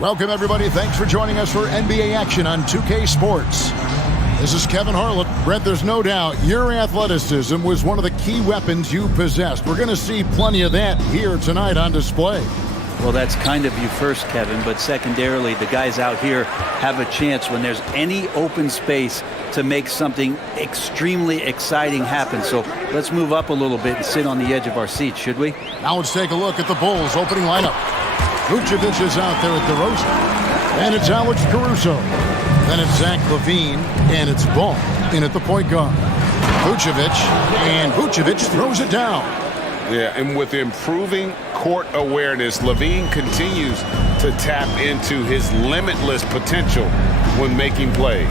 Welcome, everybody. Thanks for joining us for NBA action on 2K Sports. This is Kevin Harlan. Brent, there's no doubt your athleticism was one of the key weapons you possessed. We're going to see plenty of that here tonight on display. Well, that's kind of you first, Kevin, but secondarily, the guys out here have a chance when there's any open space to make something extremely exciting happen. So let's move up a little bit and sit on the edge of our seats, should we? Now let's take a look at the Bulls' opening lineup. Vucevic is out there at DeRozan, and it's Alex Caruso. Then it's Zach LaVine, and it's Ball in at the point guard. Vucevic, and Vucevic throws it down. Yeah, and with improving court awareness, LaVine continues to tap into his limitless potential when making plays.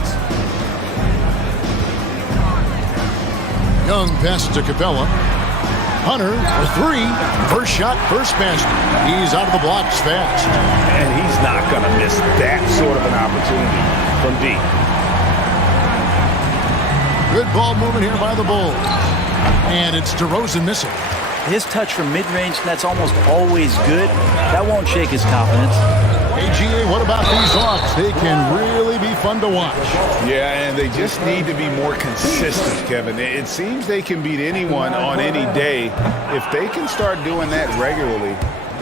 Young passes to Capella. Hunter, a three. First shot, first basket. He's out of the blocks fast. And he's not going to miss that sort of an opportunity from deep. Good ball movement here by the Bulls. And it's DeRozan missing. His touch from mid-range, that's almost always good. That won't shake his confidence. AGA, what about these Hawks? They can really be fun to watch. Yeah, and they just need to be more consistent, Kevin. It seems they can beat anyone on any day. If they can start doing that regularly,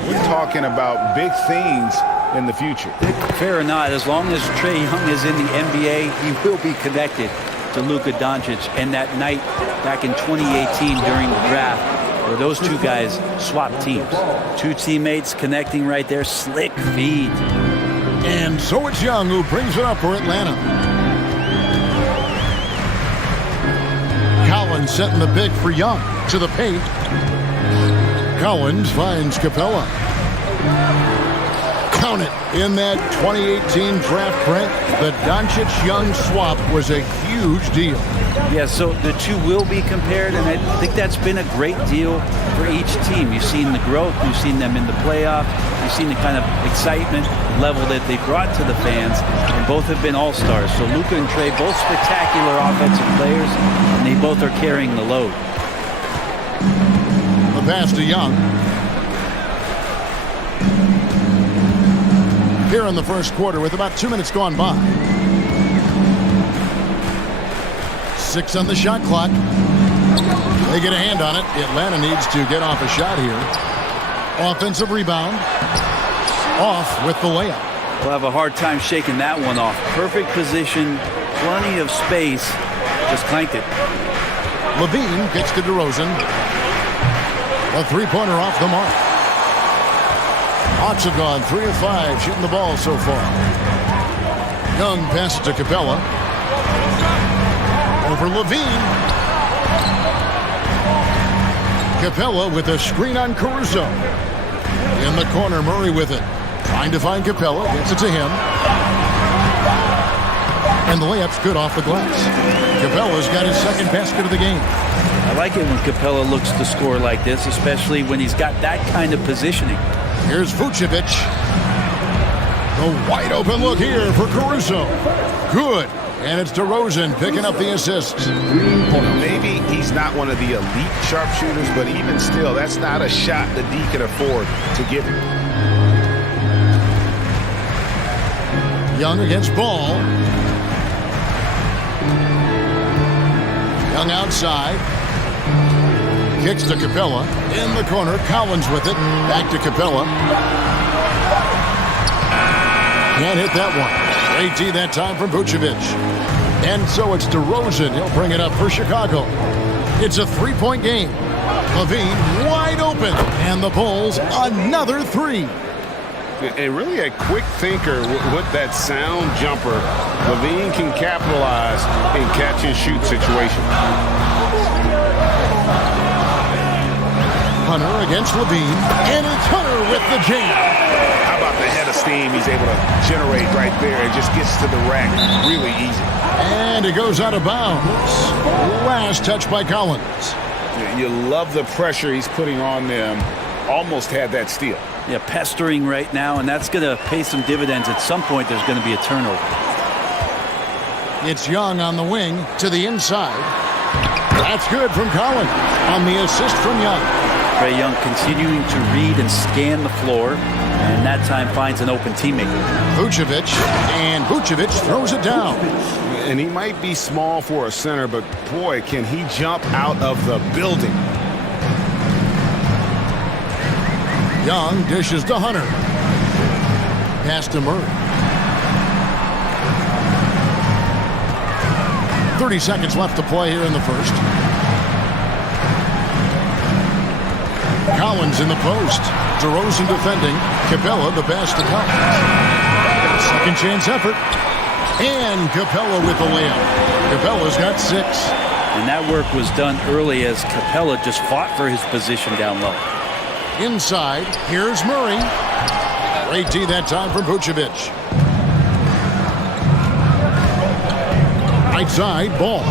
we're talking about big things in the future. Fair or not, as long as Trae Young is in the NBA, he will be connected to Luka Doncic. And that night back in 2018 during the draft, where those two guys swapped teams. Two teammates connecting right there. Slick feed. And so it's Young who brings it up for Atlanta. Collins setting the pick for Young to the paint. Collins finds Capella. Count it. In that 2018 draft print, the Doncic-Young swap was a huge deal. Yeah, so the two will be compared, and I think that's been a great deal for each team. You've seen the growth, you've seen them in the playoff, you've seen the kind of excitement level that they brought to the fans, and both have been all-stars. So Luka and Trae, both spectacular offensive players, and they both are carrying the load. The pass to Young. Here in the first quarter with about 2 minutes gone by. 6 on the shot clock. They get a hand on it. Atlanta needs to get off a shot here. Offensive rebound. Off with the layup. We'll have a hard time shaking that one off. Perfect position, plenty of space. Just clanked it. LaVine gets to DeRozan. A three-pointer off the mark. Hawks have gone 3 of 5 shooting the ball so far. Young passes to Capella. Over LaVine. Capella with a screen on Caruso. In the corner, Murray with it. Trying to find Capella. Gets it to him. And the layup's good off the glass. Capella's got his second basket of the game. I like it when Capella looks to score like this, especially when he's got that kind of positioning. Here's Vucevic. The wide open look here for Caruso. Good. And it's DeRozan picking up the assist. Maybe he's not one of the elite sharpshooters, but even still, that's not a shot that D can afford to give him. Young against Ball. Young outside. Kicks to Capella. In the corner, Collins with it. Back to Capella. Can't hit that one. Straight D that time from Vucevic. And so it's DeRozan. He'll bring it up for Chicago. It's a three-point game. LaVine wide open. And the Bulls another three. And really a quick thinker with that sound jumper. LaVine can capitalize in catch-and-shoot situation. Hunter against LaVine. And it's Hunter with the jam. How about the head of steam he's able to generate right there? It just gets to the rack really easy. And it goes out of bounds. Last touch by Collins. You love the pressure he's putting on them. Almost had that steal. Yeah, pestering right now, and that's going to pay some dividends. At some point, there's going to be a turnover. It's Young on the wing to the inside. That's good from Collins on the assist from Young. Trae Young continuing to read and scan the floor. and that time finds an open teammate. Vucevic, and Vucevic throws it down. And he might be small for a center, but boy, can he jump out of the building. Young dishes to Hunter. Pass to Murray. 30 seconds left to play here in the first. Collins in the post. DeRozan defending. Capella the pass to Collins. Second chance effort. And Capella with the layup. Capella's got 6. And that work was done early as Capella just fought for his position down low. Inside, here's Murray. Great D that time from Vucevic. Right side, Ball.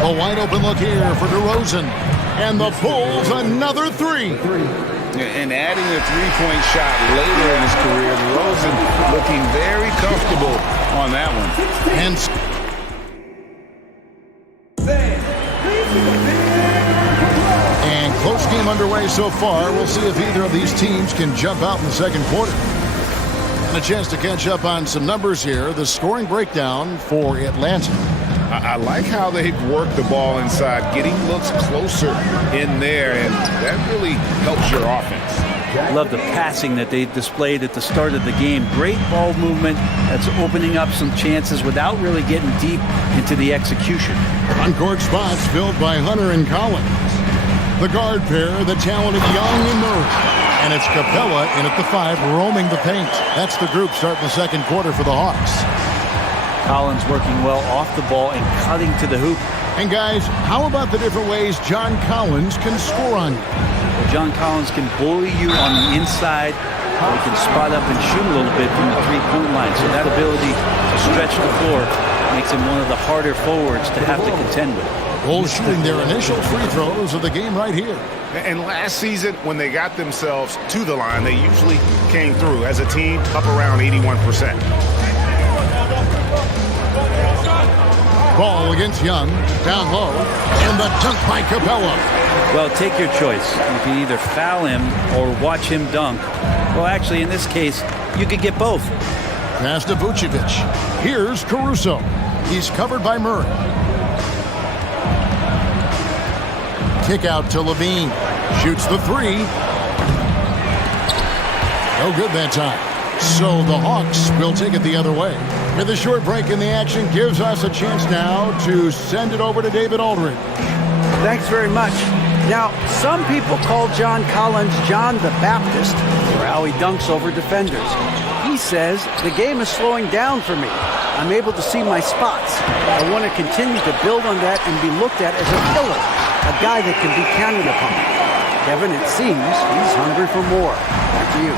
A wide open look here for DeRozan. And the Bulls another 3. And adding a three-point shot later in his career, DeRozan looking very comfortable on that one. And close game underway so far. We'll see if either of these teams can jump out in the second quarter. And a chance to catch up on some numbers here. The scoring breakdown for Atlanta. I like how they've worked the ball inside, getting looks closer in there, and that really helps your offense. Love the passing that they displayed at the start of the game. Great ball movement that's opening up some chances without really getting deep into the execution. On-court spots filled by Hunter and Collins. The guard pair, the talented Young and Murray. And it's Capella in at the 5, roaming the paint. That's the group starting the second quarter for the Hawks. Collins working well off the ball and cutting to the hoop. And guys, how about the different ways John Collins can score on you? Well, John Collins can bully you on the inside. He can spot up and shoot a little bit from the three-point line. So that ability to stretch the floor makes him one of the harder forwards to have to contend with. Bulls shooting their initial free throws of the game right here. And last season, when they got themselves to the line, they usually came through as a team up around 81%. Ball against Young, down low, and the dunk by Capella. Well, take your choice. You can either foul him or watch him dunk. Well, actually, in this case, you could get both. Pass to Vucevic. Here's Caruso. He's covered by Murray. Kick out to Levine. Shoots the 3. No good that time. So the Hawks will take it the other way. With a short break in the action gives us a chance now to send it over to David Aldridge. Thanks very much. Now, some people call John Collins John the Baptist for how he dunks over defenders. He says, the game is slowing down for me. I'm able to see my spots. I want to continue to build on that and be looked at as a killer, a guy that can be counted upon. Kevin, it seems he's hungry for more. Back to you.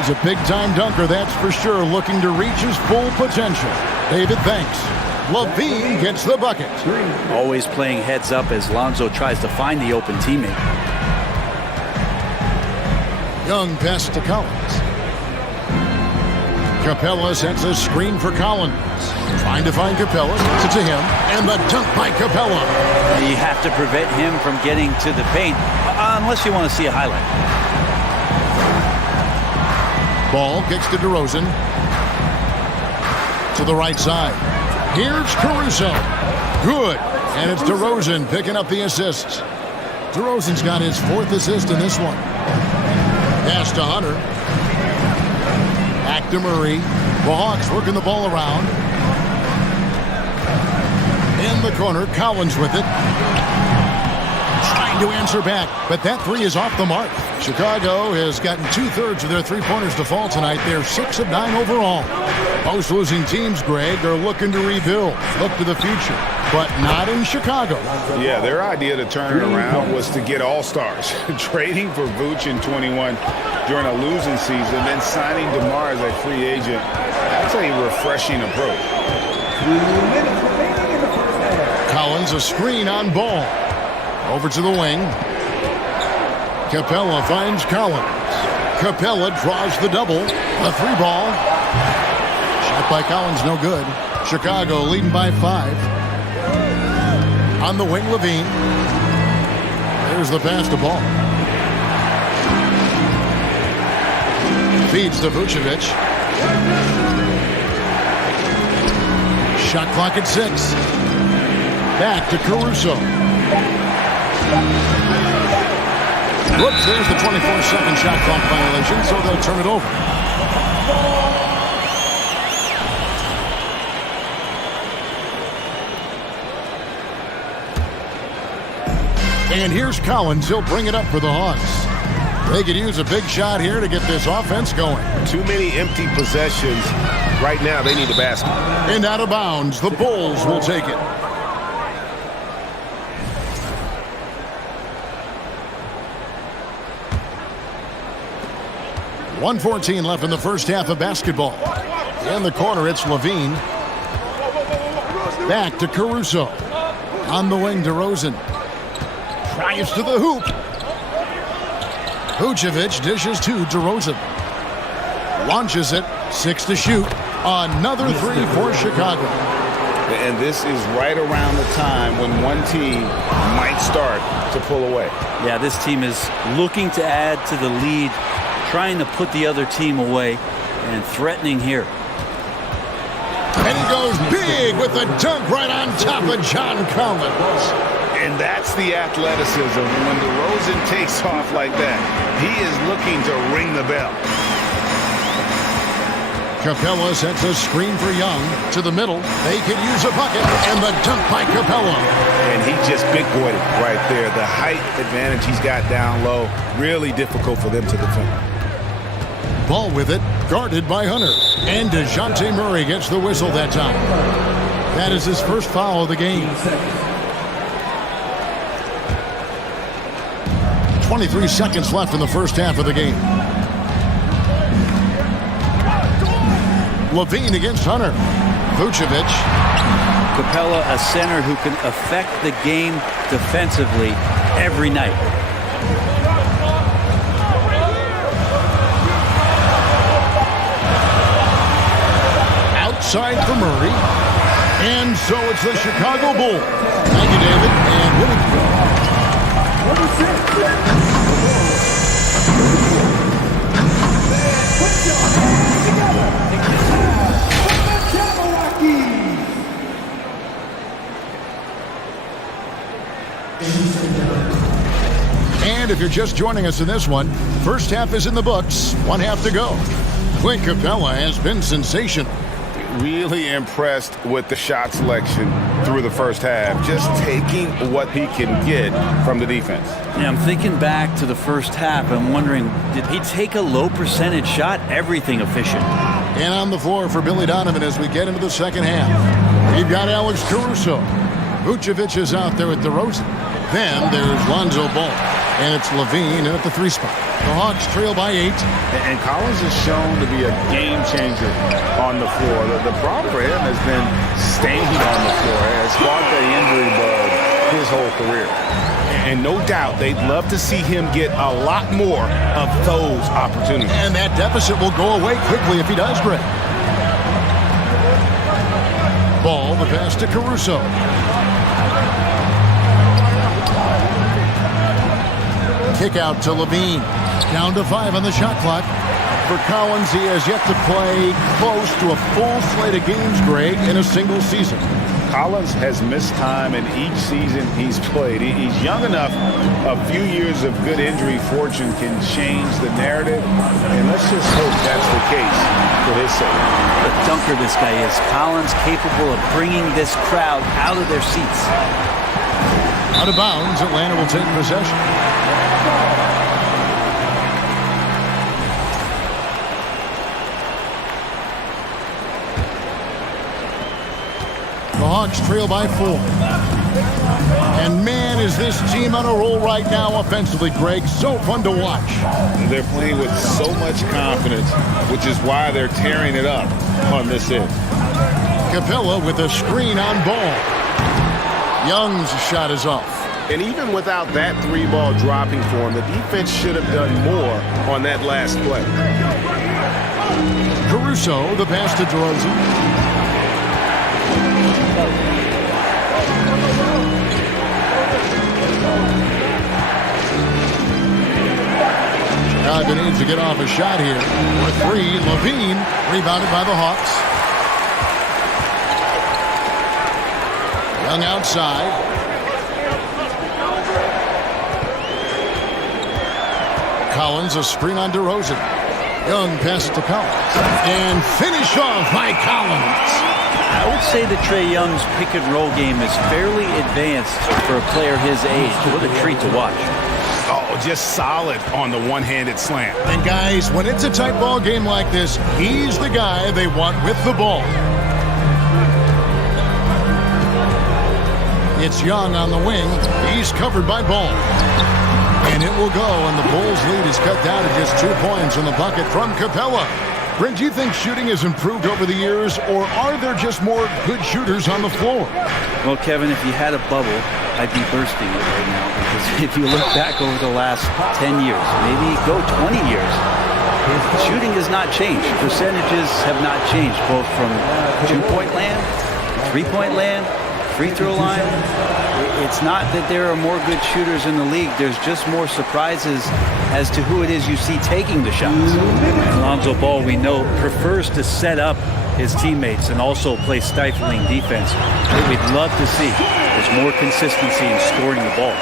He's a big-time dunker, that's for sure, looking to reach his full potential. David, thanks. Levine gets the bucket. Always playing heads up as Lonzo tries to find the open teammate. Young pass to Collins. Capella sets a screen for Collins. Trying to find Capella, gets it to him, and the dunk by Capella. You have to prevent him from getting to the paint, unless you want to see a highlight. Ball kicks to DeRozan. To the right side. Here's Caruso. Good. And it's DeRozan picking up the assists. DeRozan's got his 4th assist in this one. Pass to Hunter. Back to Murray. The Hawks working the ball around. In the corner, Collins with it. Trying to answer back, but that 3 is off the mark. Chicago has gotten 2/3 of their three-pointers to fall tonight. They're 6 of 9 overall. Most losing teams, Greg, are looking to rebuild, look to the future, but not in Chicago. Yeah, their idea to turn it around was to get all-stars. Trading for Vooch in 21 during a losing season, then signing DeMar as a free agent. That's a refreshing approach. Collins, a screen on Ball. Over to the wing. Capella finds Collins. Capella draws the double. The 3 ball. Shot by Collins, no good. Chicago leading by 5. On the wing, Levine. There's the pass to Ball. Feeds to Vucevic. Shot clock at 6. Back to Caruso. Whoops, there's the 24-second shot clock violation, so they'll turn it over. And here's Collins. He'll bring it up for the Hawks. They could use a big shot here to get this offense going. Too many empty possessions. Right now, they need a basket. And out of bounds, the Bulls will take it. .114 left in the first half of basketball. In the corner, it's Levine. Back to Caruso. On the wing, DeRozan. Drives to the hoop. Vucevic dishes to DeRozan. Launches it. 6 to shoot. Another 3 for Chicago. And this is right around the time when one team might start to pull away. Yeah, this team is looking to add to the lead, trying to put the other team away, and threatening here. And he goes big with the dunk right on top of John Collins. And that's the athleticism. When DeRozan takes off like that, he is looking to ring the bell. Capella sets a screen for Young to the middle. They could use a bucket, and the dunk by Capella. And he just big-boyed it right there. The height advantage he's got down low, really difficult for them to defend. Ball with it, guarded by Hunter. And DeJounte Murray gets the whistle that time. That is his first foul of the game. 23 seconds left in the first half of the game. Levine against Hunter. Vucevic. Capella, a center who can affect the game defensively every night. Outside for Murray. And so it's the Chicago Bulls. Thank you, David. And winning. And if you're just joining us in this one, first half is in the books, 1 half to go. Clint Capella has been sensational. Really impressed with the shot selection through the first half, just taking what he can get from the defense. Yeah, I'm thinking back to the first half and wondering, did he take a low percentage shot? Everything efficient. And on the floor for Billy Donovan as we get into the second half. We've got Alex Caruso. Vucevic is out there with DeRozan. Then there's Lonzo Ball. And it's Levine in at the 3 spot. The Hawks trail by 8. And Collins is shown to be a game changer on the floor. The problem for him has been staying on the floor. It has sparked the injury bug his whole career. And no doubt they'd love to see him get a lot more of those opportunities. And that deficit will go away quickly if he does great. Ball, the pass to Caruso. Kick out to Levine. Down to 5 on the shot clock. For Collins, he has yet to play close to a full slate of games, Greg, in a single season. Collins has missed time in each season he's played. He's young enough. A few years of good injury fortune can change the narrative, and let's just hope that's the case for his sake. The dunker this guy is. Collins capable of bringing this crowd out of their seats. Out of bounds, Atlanta will take possession. The Hawks trail by 4. And man, is this team on a roll right now offensively, Greg. So fun to watch. They're playing with so much confidence, which is why they're tearing it up on this end. Capella with a screen on Ball. Young's shot is off. And even without that 3-ball dropping for him, the defense should have done more on that last play. Caruso, the pass to DeRozan. Chicago needs Collins to get off a shot here. For three, Levine, rebounded by the Hawks. Young outside. Collins, a screen on DeRozan. Young passes to Collins. And finish off by Collins. I would say that Trae Young's pick-and-roll game is fairly advanced for a player his age. What a treat to watch. Oh, just solid on the one-handed slam. And guys, when it's a tight ball game like this, he's the guy they want with the ball. It's Young on the wing. He's covered by Ball. And it will go, and the Bulls' lead is cut down to just 2 points in the bucket from Capella. Brent, do you think shooting has improved over the years, or are there just more good shooters on the floor? Well, Kevin, if you had a bubble, I'd be bursting it right now. Because if you look back over the last 10 years, maybe go 20 years, shooting has not changed. Percentages have not changed, both from two-point land, three-point land, free throw line. It's not that there are more good shooters in the league. There's just more surprises as to who it is you see taking the shots. Lonzo Ball, we know, prefers to set up his teammates and also play stifling defense. What we'd love to see is more consistency in scoring the ball.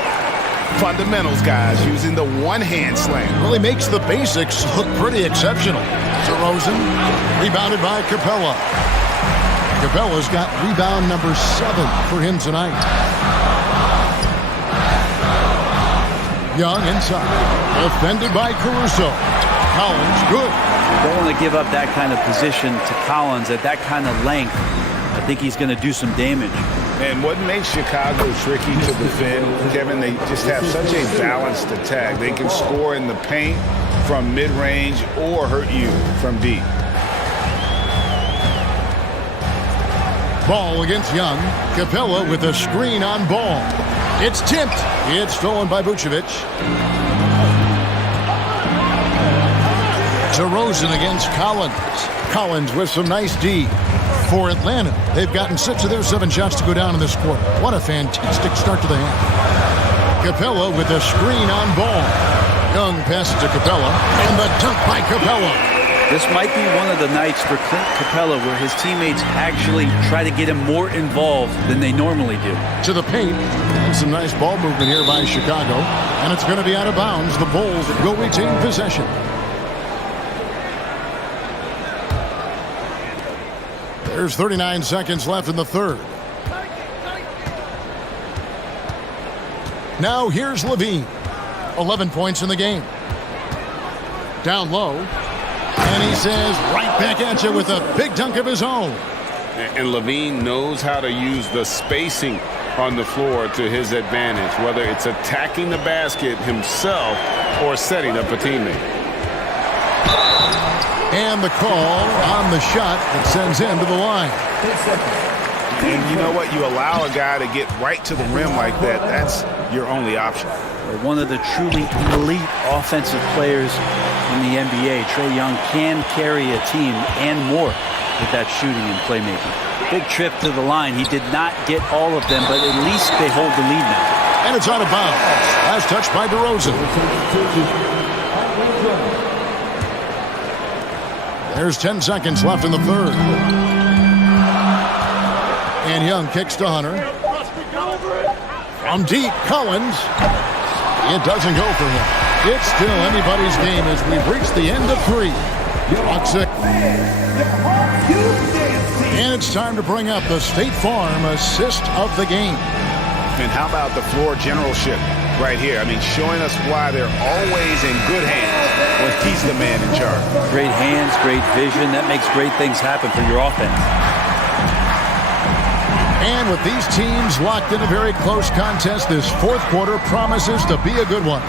Fundamentals, guys, using the one-hand slam. Really makes the basics look pretty exceptional. DeRozan, rebounded by Capella. Capella's got rebound number 7 for him tonight. Young inside. Defended by Caruso. Collins, good. Don't want to give up that kind of position to Collins at that kind of length. I think he's going to do some damage. And what makes Chicago tricky to defend, Kevin, they just have such a balanced attack. They can score in the paint from mid-range or hurt you from deep. Ball against Young. Capella with a screen on Ball. It's tipped. It's stolen by Vucevic. DeRozan against Collins. Collins with some nice D. For Atlanta, they've gotten 6 of their 7 shots to go down in this quarter. What a fantastic start to the half. Capella with a screen on Ball. Young passes to Capella. And the dunk by Capella. This might be one of the nights for Clint Capella where his teammates actually try to get him more involved than they normally do. To the paint. And some nice ball movement here by Chicago. And it's going to be out of bounds. The Bulls will retain possession. There's 39 seconds left in the third. Now here's Levine. 11 points in the game. Down low. And he says right back at you with a big dunk of his own. And Levine knows how to use the spacing on the floor to his advantage, whether it's attacking the basket himself or setting up a teammate. And the call on the shot that sends him to the line. And you know what? You allow a guy to get right to the rim like that. That's your only option. One of the truly elite offensive players in the NBA, Trae Young can carry a team and more with that shooting and playmaking. Big trip to the line. He did not get all of them, but at least they hold the lead now. And it's out of bounds. Last touch by DeRozan. There's 10 seconds left in the third. And Young kicks to Hunter. From deep, Collins. It doesn't go for him. It's still anybody's game as we've reached the end of 3. Clock 6. And it's time to bring up the State Farm assist of the game. And how about the floor generalship right here? I mean, showing us why they're always in good hands when he's the man in charge. Great hands, great vision. That makes great things happen for your offense. And with these teams locked in a very close contest, this fourth quarter promises to be a good one.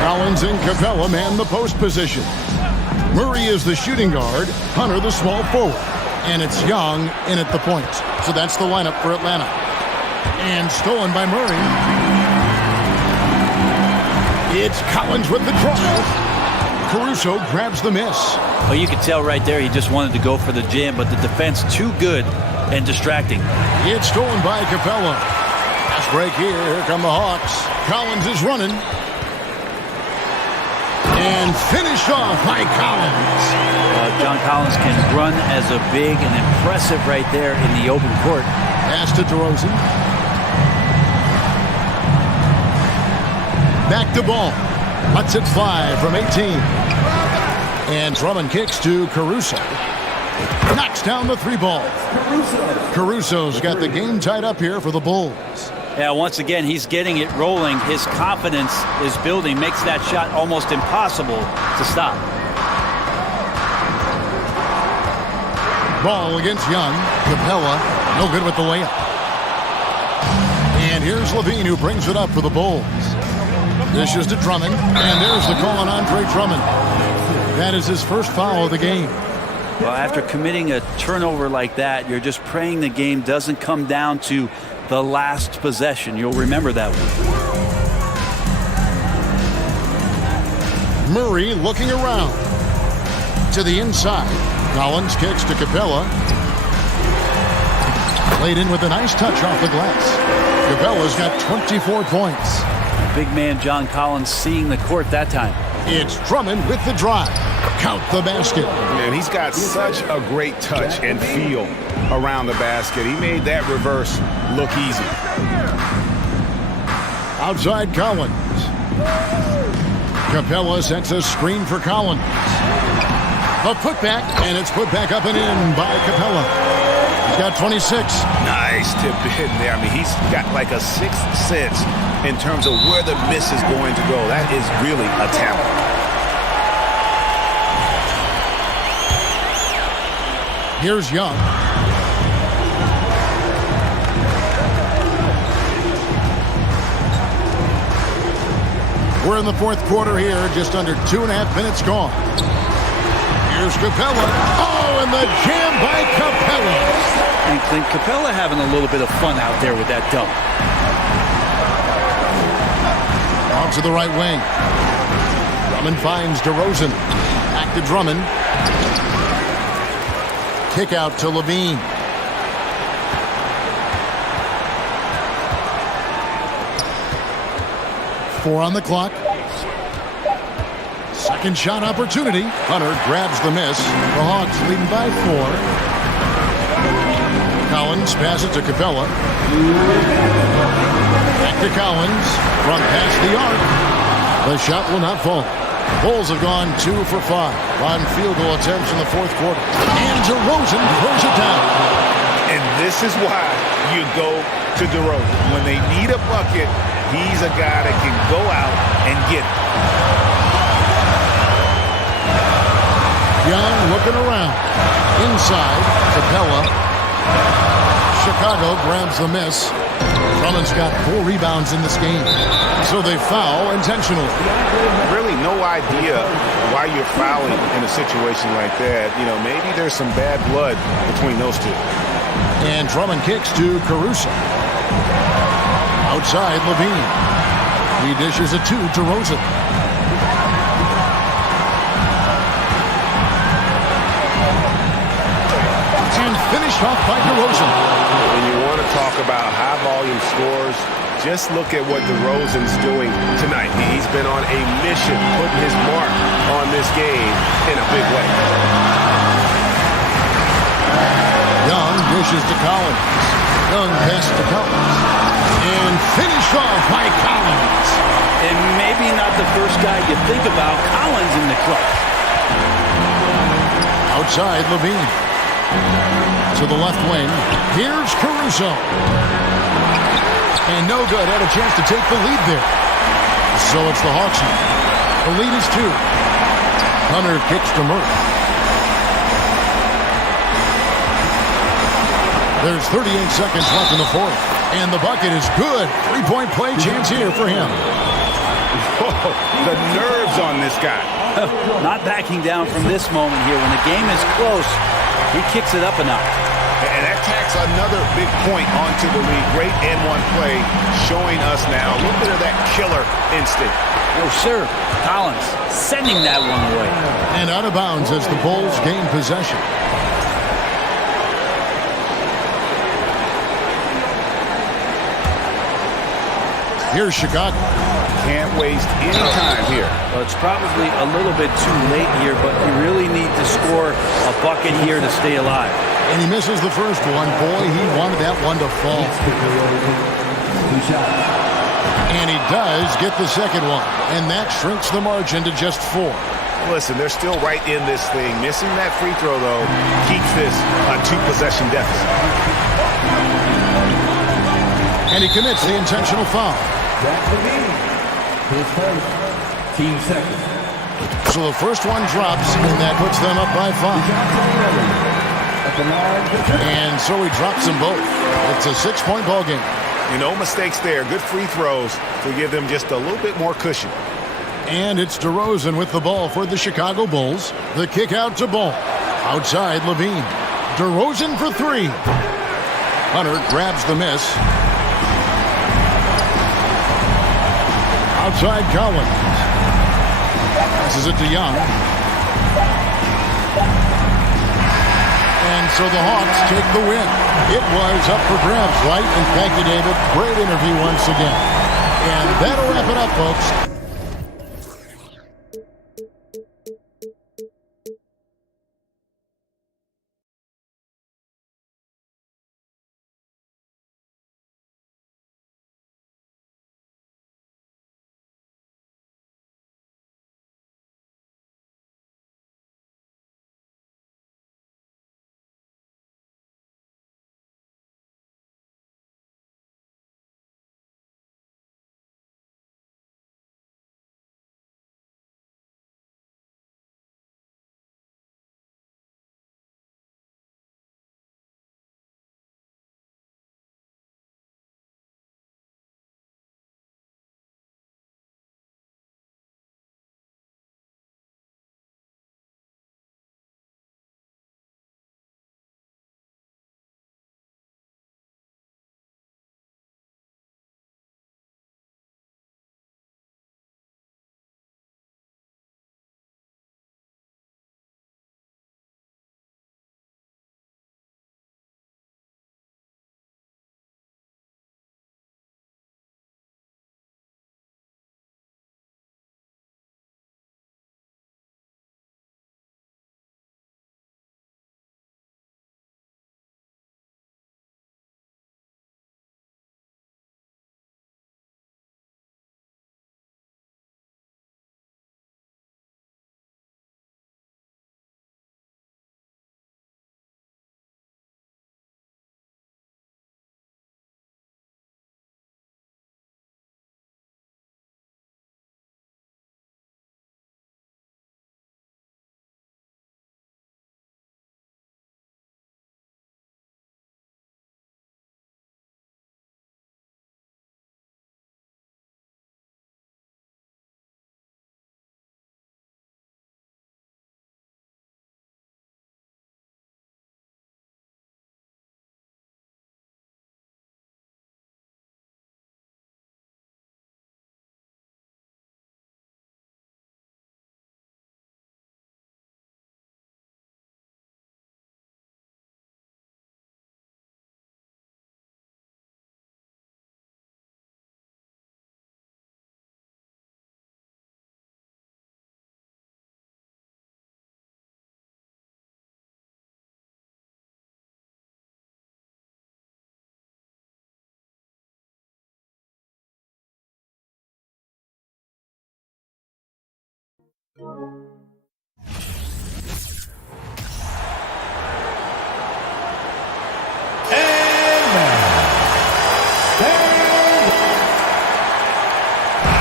Collins and Capella man the post position. Murray is the shooting guard, Hunter the small forward. And it's Young in at the points. So that's the lineup for Atlanta. And stolen by Murray. It's Collins with the drive. Caruso grabs the miss. Well, you could tell right there he just wanted to go for the jam, but the defense too good and distracting. It's stolen by Capella. Fast break here. Here come the Hawks. Collins is running. And finished off by Collins. John Collins can run as a big and impressive right there in the open court. Pass to DeRozan. Back to Ball. Lets it fly from 18. And Drummond kicks to Caruso. Knocks down the 3 ball. Caruso's got the game tied up here for the Bulls. Yeah, once again, he's getting it rolling. His confidence is building, makes that shot almost impossible to stop. Ball against Young. Capella, no good with the layup. And here's Levine, who brings it up for the Bulls. Dishes to Drummond, and there's the call on Andre Drummond. That is his first foul of the game. Well, after committing a turnover like that, you're just praying the game doesn't come down to the last possession. You'll remember that one. Murray looking around. To the inside. Collins kicks to Capella. Played in with a nice touch off the glass. Capella's got 24 points. Big man John Collins seeing the court that time. It's Drummond with the drive. Count the basket. Man, he's got such a great touch and feel around the basket. He made that reverse look easy. Outside Collins. Capella sets a screen for Collins. A putback, and it's put back up and in by Capella. He's got 26. Nice tip in there. I mean, he's got like a sixth sense in terms of where the miss is going to go. That is really a talent. Here's Young. We're in the 4th quarter here, just under 2.5 minutes gone. Here's Capella. Oh, and the jam by Capella. And Clint, Capella having a little bit of fun out there with that dunk. On to the right wing. Drummond finds DeRozan. Back to Drummond. Kick out to Levine. Four on the clock. Second shot opportunity. Hunter grabs the miss. The Hawks leading by 4. Collins passes to Capella. Back to Collins. Front past the arc. The shot will not fall. Bulls have gone 2 for 5 on field goal attempts in the 4th quarter. And DeRozan throws it down. And this is why you go to DeRozan. When they need a bucket, he's a guy that can go out and get it. Young looking around. Inside, Capella. Chicago grabs the miss. Drummond's got 4 rebounds in this game. So they foul intentionally. Really no idea why you're fouling in a situation like that. You know, maybe there's some bad blood between those two. And Drummond kicks to Caruso. Outside, Levine. He dishes it to Rosen. And finished off by DeRozan. When you want to talk about high-volume scores, just look at what DeRozan's doing tonight. He's been on a mission, putting his mark on this game in a big way. Young dishes to Collins. Young pass to Collins. And finished off by Collins. And maybe not the first guy you think about. Collins in the clutch. Outside, Levine. To the left wing. Here's Caruso. And no good. Had a chance to take the lead there. So it's the Hawks now. The lead is 2. Hunter kicks to Murray. There's 38 seconds left in the 4th. And the bucket is good. 3-point play chance here for him. Whoa, the nerves on this guy. Not backing down from this moment here. When the game is close, he kicks it up a notch. And that tacks another big point onto the lead. Great N1 play showing us now a little bit of that killer instinct. Oh, sir. Collins sending that one away. And out of bounds as the Bulls gain possession. Here's Chicago. Can't waste any time here. Well, it's probably a little bit too late here, but you really need to score a bucket here to stay alive. And he misses the first one. Boy, he wanted that one to fall. And he does get the second one. And that shrinks the margin to just 4. Listen, they're still right in this thing. Missing that free throw, though, keeps this a 2-possession deficit. And he commits the intentional foul. His first, team second. So the first one drops, and that puts them up by 5. And so he drops them both. It's a 6-point ball game. No mistakes there. Good free throws to give them just a little bit more cushion. And it's DeRozan with the ball for the Chicago Bulls. The kick out to Ball. Outside, Levine. DeRozan for 3. Hunter grabs the miss. Outside, Collins. Passes it to Young. And so the Hawks take the win. It was up for grabs, right? And thank you, David. Great interview once again. And that'll wrap it up, folks.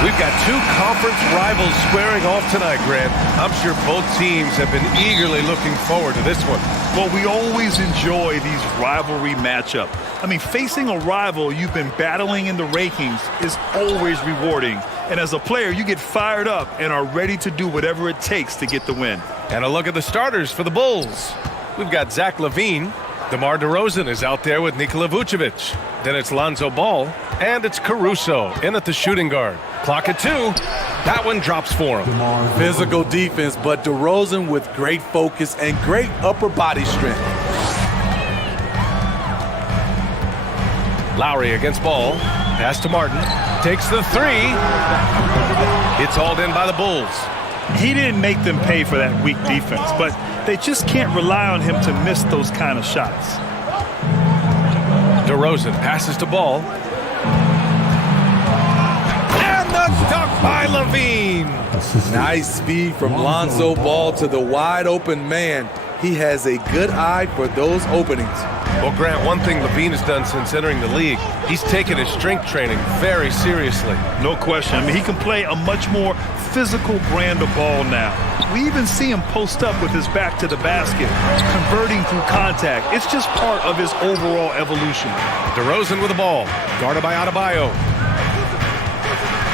We've got two conference rivals squaring off tonight, Grant. I'm sure both teams have been eagerly looking forward to this one. Well, we always enjoy these rivalry matchups. I mean, facing a rival you've been battling in the rankings is always rewarding. And as a player, you get fired up and are ready to do whatever it takes to get the win. And a look at the starters for the Bulls. We've got Zach LaVine. DeMar DeRozan is out there with Nikola Vucevic. Then it's Lonzo Ball. And it's Caruso in at the shooting guard. Clock at 2. That one drops for him. Physical defense, but DeRozan with great focus and great upper body strength. Lowry against Ball. Pass to Martin. Takes the three. It's hauled in by the Bulls. He didn't make them pay for that weak defense, but they just can't rely on him to miss those kind of shots. DeRozan passes to Ball. And the dunk by Levine. Nice speed from Lonzo Ball to the wide open man. He has a good eye for those openings. Well, Grant, one thing Levine has done since entering the league, he's taken his strength training very seriously. No question. I mean, he can play a much more physical brand of ball now. We even see him post up with his back to the basket, converting through contact. It's just part of his overall evolution. DeRozan with the ball, guarded by Adebayo.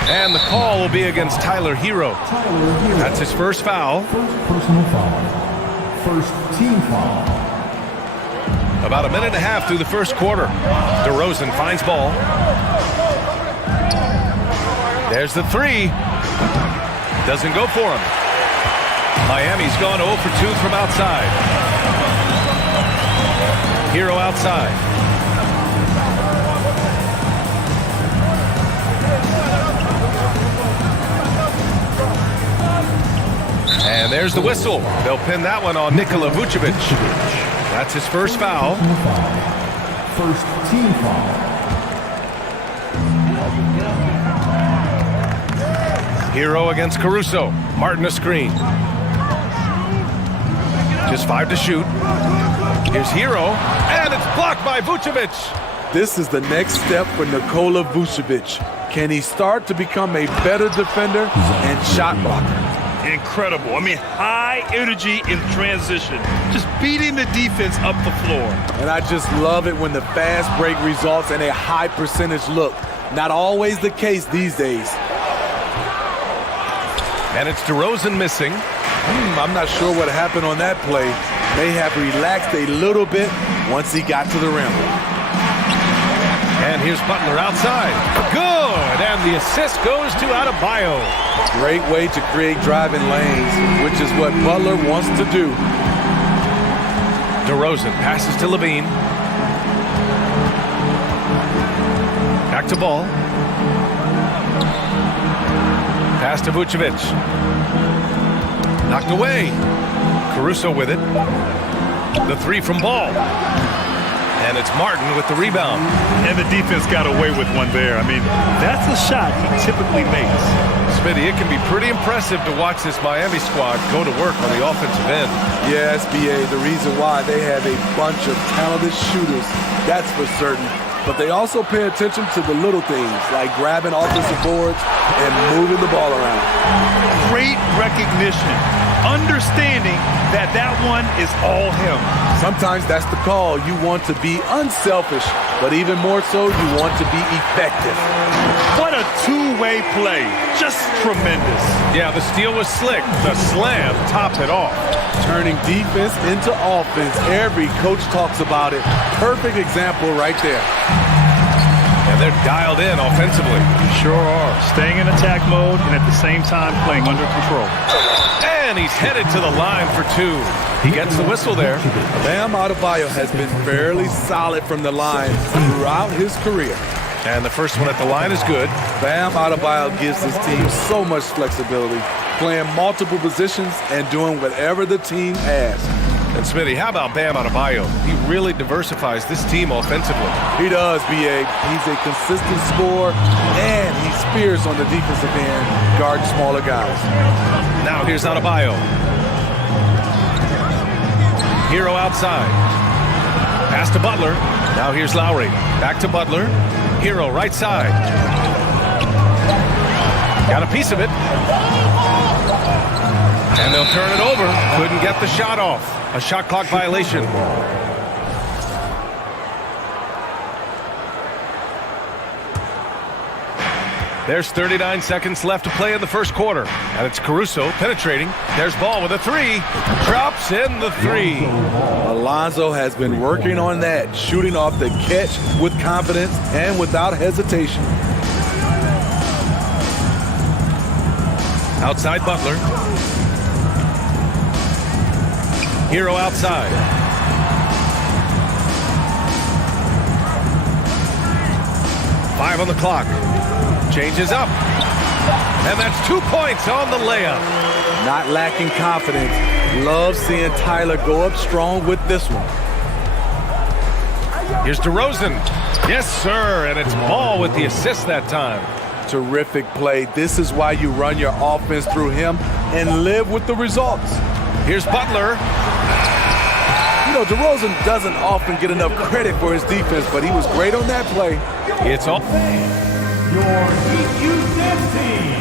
And the call will be against Tyler Hero. That's his first foul. First personal foul. First team foul. About a minute and a half through the first quarter. DeRozan finds Ball. There's the three. Doesn't go for him. Miami's gone 0 for 2 from outside. Hero outside. And there's the whistle. They'll pin that one on Nikola Vucevic. That's his first foul. First team foul. Hero against Caruso. Martin a screen. Just 5 to shoot. Here's Hero, and it's blocked by Vucevic. This is the next step for Nikola Vucevic. Can he start to become a better defender and shot blocker? Incredible. I mean, high energy in transition. Just beating the defense up the floor. And I just love it when the fast break results in a high percentage look. Not always the case these days. And it's DeRozan missing. I'm not sure what happened on that play. May have relaxed a little bit once he got to the rim. And here's Butler outside. Good! And the assist goes to Adebayo. Great way to create driving lanes, which is what Butler wants to do. DeRozan passes to Levine. Back to Ball. Pass to Vucevic. Knocked away. Caruso with it. The three from Ball. And it's Martin with the rebound. And the defense got away with one there. I mean, that's a shot he typically makes. Smitty, it can be pretty impressive to watch this Miami squad go to work on the offensive end. Yes, BA, the reason why they have a bunch of talented shooters, that's for certain. But they also pay attention to the little things, like grabbing offensive boards and moving the ball around. Great recognition. Understanding that that one is all him. Sometimes that's the call. You want to be unselfish, but even more so, you want to be effective. What a two-way play. Just tremendous. Yeah, the steal was slick. The slam topped it off. Turning defense into offense. Every coach talks about it. Perfect example right there. And they're dialed in offensively. Sure are. Staying in attack mode and at the same time playing under control. And he's headed to the line for two. He gets the whistle there. Bam Adebayo has been fairly solid from the line throughout his career. And the first one at the line is good. Bam Adebayo gives his team so much flexibility, playing multiple positions and doing whatever the team asks. And Smitty, how about Bam Adebayo? He really diversifies this team offensively. He does, B.A. He's a consistent scorer, and he spears on the defensive end, guarding smaller guys. Now here's Adebayo. Hero outside. Pass to Butler. Now here's Lowry. Back to Butler. Hero right side. Got a piece of it. And they'll turn it over. Couldn't get the shot off. A shot clock violation. There's 39 seconds left to play in the first quarter. And it's Caruso penetrating. There's Ball with a three. Drops in the three. Alonzo has been working on that, shooting off the catch with confidence and without hesitation. Outside Butler. Hero outside. 5 on the clock. Changes up. And that's 2 points on the layup. Not lacking confidence. Love seeing Tyler go up strong with this one. Here's DeRozan. Yes, sir. And it's Ball with the assist that time. Terrific play. This is why you run your offense through him and live with the results. Here's Butler. You know, DeRozan doesn't often get enough credit for his defense, but he was great on that play. It's all. Your Heat U10 team.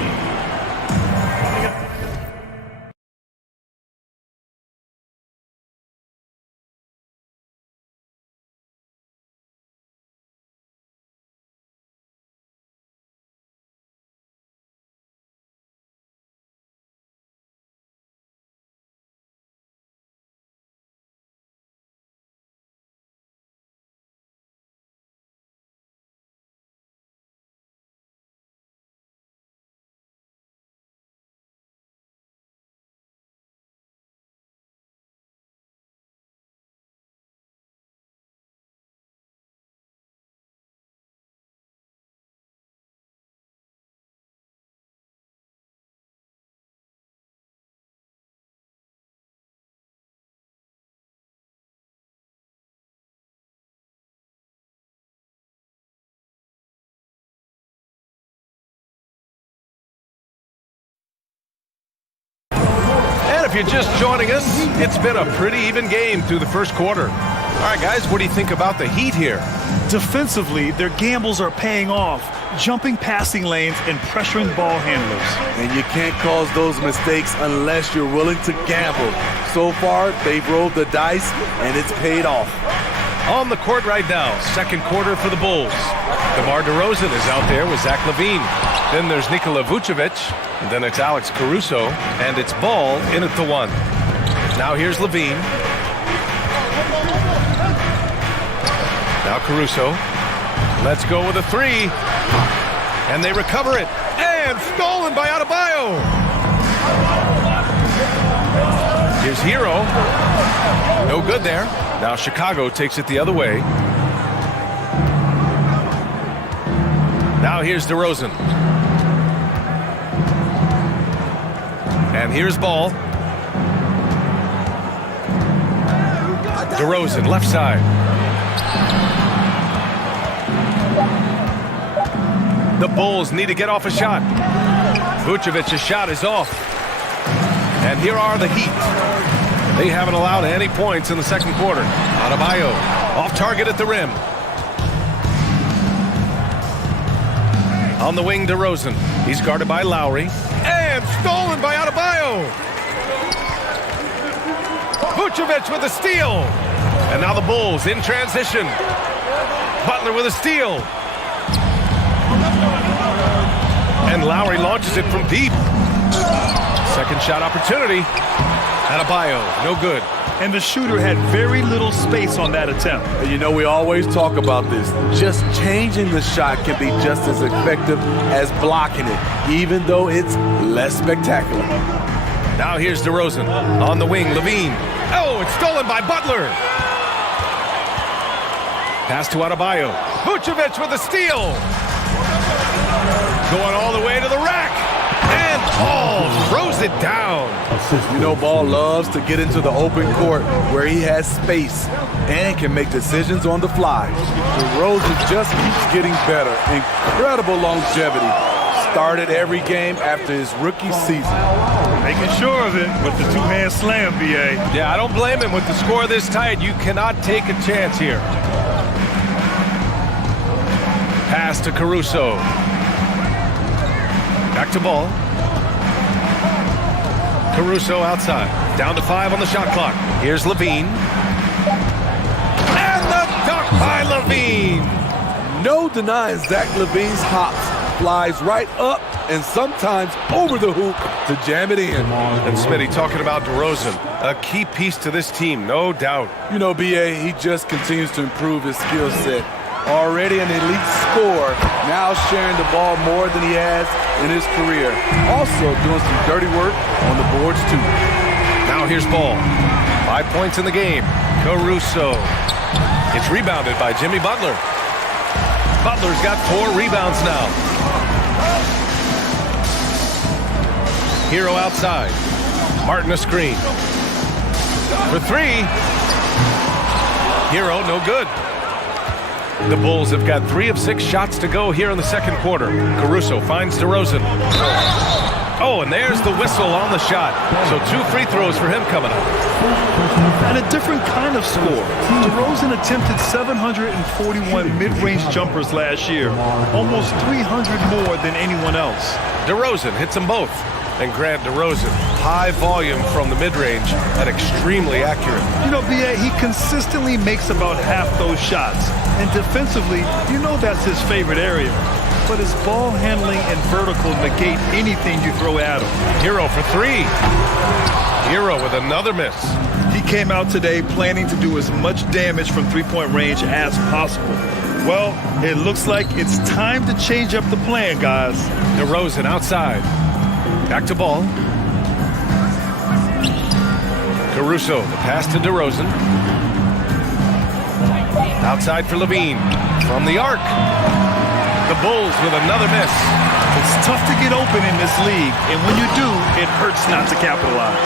If you're just joining us, it's been a pretty even game through the first quarter. All right, guys, what do you think about the Heat here? Defensively, their gambles are paying off, jumping passing lanes and pressuring ball handlers. And you can't cause those mistakes unless you're willing to gamble. So far, they've rolled the dice, and it's paid off. On the court right now, second quarter for the Bulls. DeMar DeRozan is out there with Zach LaVine. Then there's Nikola Vucevic. And then it's Alex Caruso. And it's Ball in at the 1. Now here's LaVine. Now Caruso. Let's go with a 3. And they recover it. And stolen by Adebayo. Here's Hero. No good there. Now Chicago takes it the other way. Now here's DeRozan. And here's Ball. DeRozan, left side. The Bulls need to get off a shot. Vucevic's shot is off. And here are the Heat. They haven't allowed any points in the second quarter. Adebayo off target at the rim. On the wing, DeRozan. He's guarded by Lowry. And stolen by Adebayo. Vucevic with a steal. And now the Bulls in transition. Butler with a steal. And Lowry launches it from deep. Second shot opportunity. Adebayo, no good. And the shooter had very little space on that attempt. And you know, we always talk about this. Just changing the shot can be just as effective as blocking it, even though it's less spectacular. Now here's DeRozan on the wing. LaVine. Oh, it's stolen by Butler. Pass to Adebayo. Vucevic with a steal. Going all the way to the rack. And Ball throws it down. You know, Ball loves to get into the open court where he has space and can make decisions on the fly. DeRozan just keeps getting better. Incredible longevity. Started every game after his rookie season. Making sure of it with the two-hand slam, B.A. Yeah, I don't blame him with the score this tight. You cannot take a chance here. Pass to Caruso. Back to Ball. Caruso outside. Down to 5 on the shot clock. Here's LaVine. And the dunk by LaVine. No denying Zach LaVine's hops. Flies right up and sometimes over the hoop to jam it in. And Smitty talking about DeRozan. A key piece to this team, no doubt. You know, B.A., he just continues to improve his skill set. Already an elite scorer, now sharing the ball more than he has in his career. Also doing some dirty work on the boards, too. Now here's Ball. 5 points in the game. Caruso. It's rebounded by Jimmy Butler. Butler's got 4 rebounds now. Hero outside. Martin a screen. For 3. Hero, no good. The Bulls have got 3 of 6 shots to go here in the second quarter. Caruso finds DeRozan. Oh, and there's the whistle on the shot. So 2 free throws for him coming up. And a different kind of score. DeRozan attempted 741 mid-range jumpers last year, almost 300 more than anyone else. DeRozan hits them both. And Grant, DeRozan, high volume from the mid-range and extremely accurate. You know, B.A., he consistently makes about half those shots. And defensively, you know that's his favorite area. But his ball handling and vertical negate anything you throw at him. Hero for 3. Hero with another miss. He came out today planning to do as much damage from three-point range as possible. Well, it looks like it's time to change up the plan, guys. DeRozan outside. Back to ball. Caruso, the pass to DeRozan. Outside for Levine. From the arc. The Bulls with another miss. It's tough to get open in this league, and when you do, it hurts not to capitalize.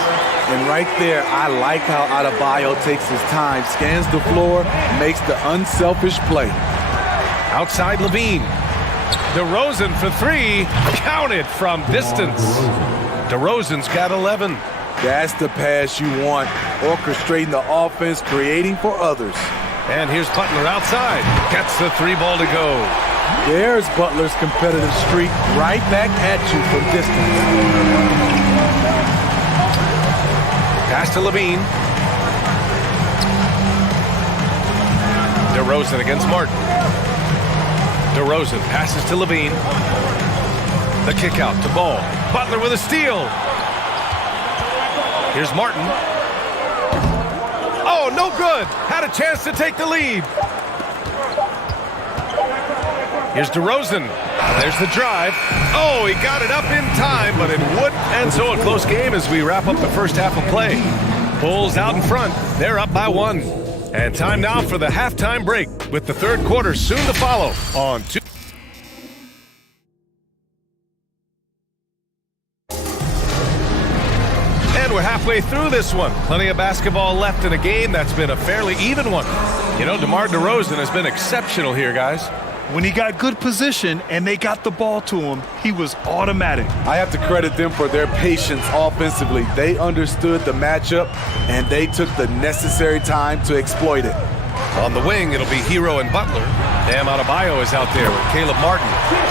And right there, I like how Adebayo takes his time, scans the floor, makes the unselfish play. Outside Levine. DeRozan for 3. Counted from distance. DeRozan's got 11. That's the pass you want. Orchestrating the offense, creating for others. And here's Butler outside. Gets the 3 ball to go. There's Butler's competitive streak right back at you from distance. Pass to Levine. DeRozan against Martin. DeRozan passes to Levine. The kick out to Ball. Butler with a steal. Here's Martin. Oh, no good. Had a chance to take the lead. Here's DeRozan. There's the drive. Oh, he got it up in time, but it wouldn't. And so a close game as we wrap up the first half of play. Bulls out in front. They're up by 1. And time now for the halftime break, with the third quarter soon to follow on 2. And we're halfway through this one. Plenty of basketball left in a game that's been a fairly even one. You know, DeMar DeRozan has been exceptional here, guys. When he got good position and they got the ball to him, he was automatic. I have to credit them for their patience offensively. They understood the matchup, and they took the necessary time to exploit it. On the wing, it'll be Hero and Butler. Bam Adebayo is out there with Caleb Martin.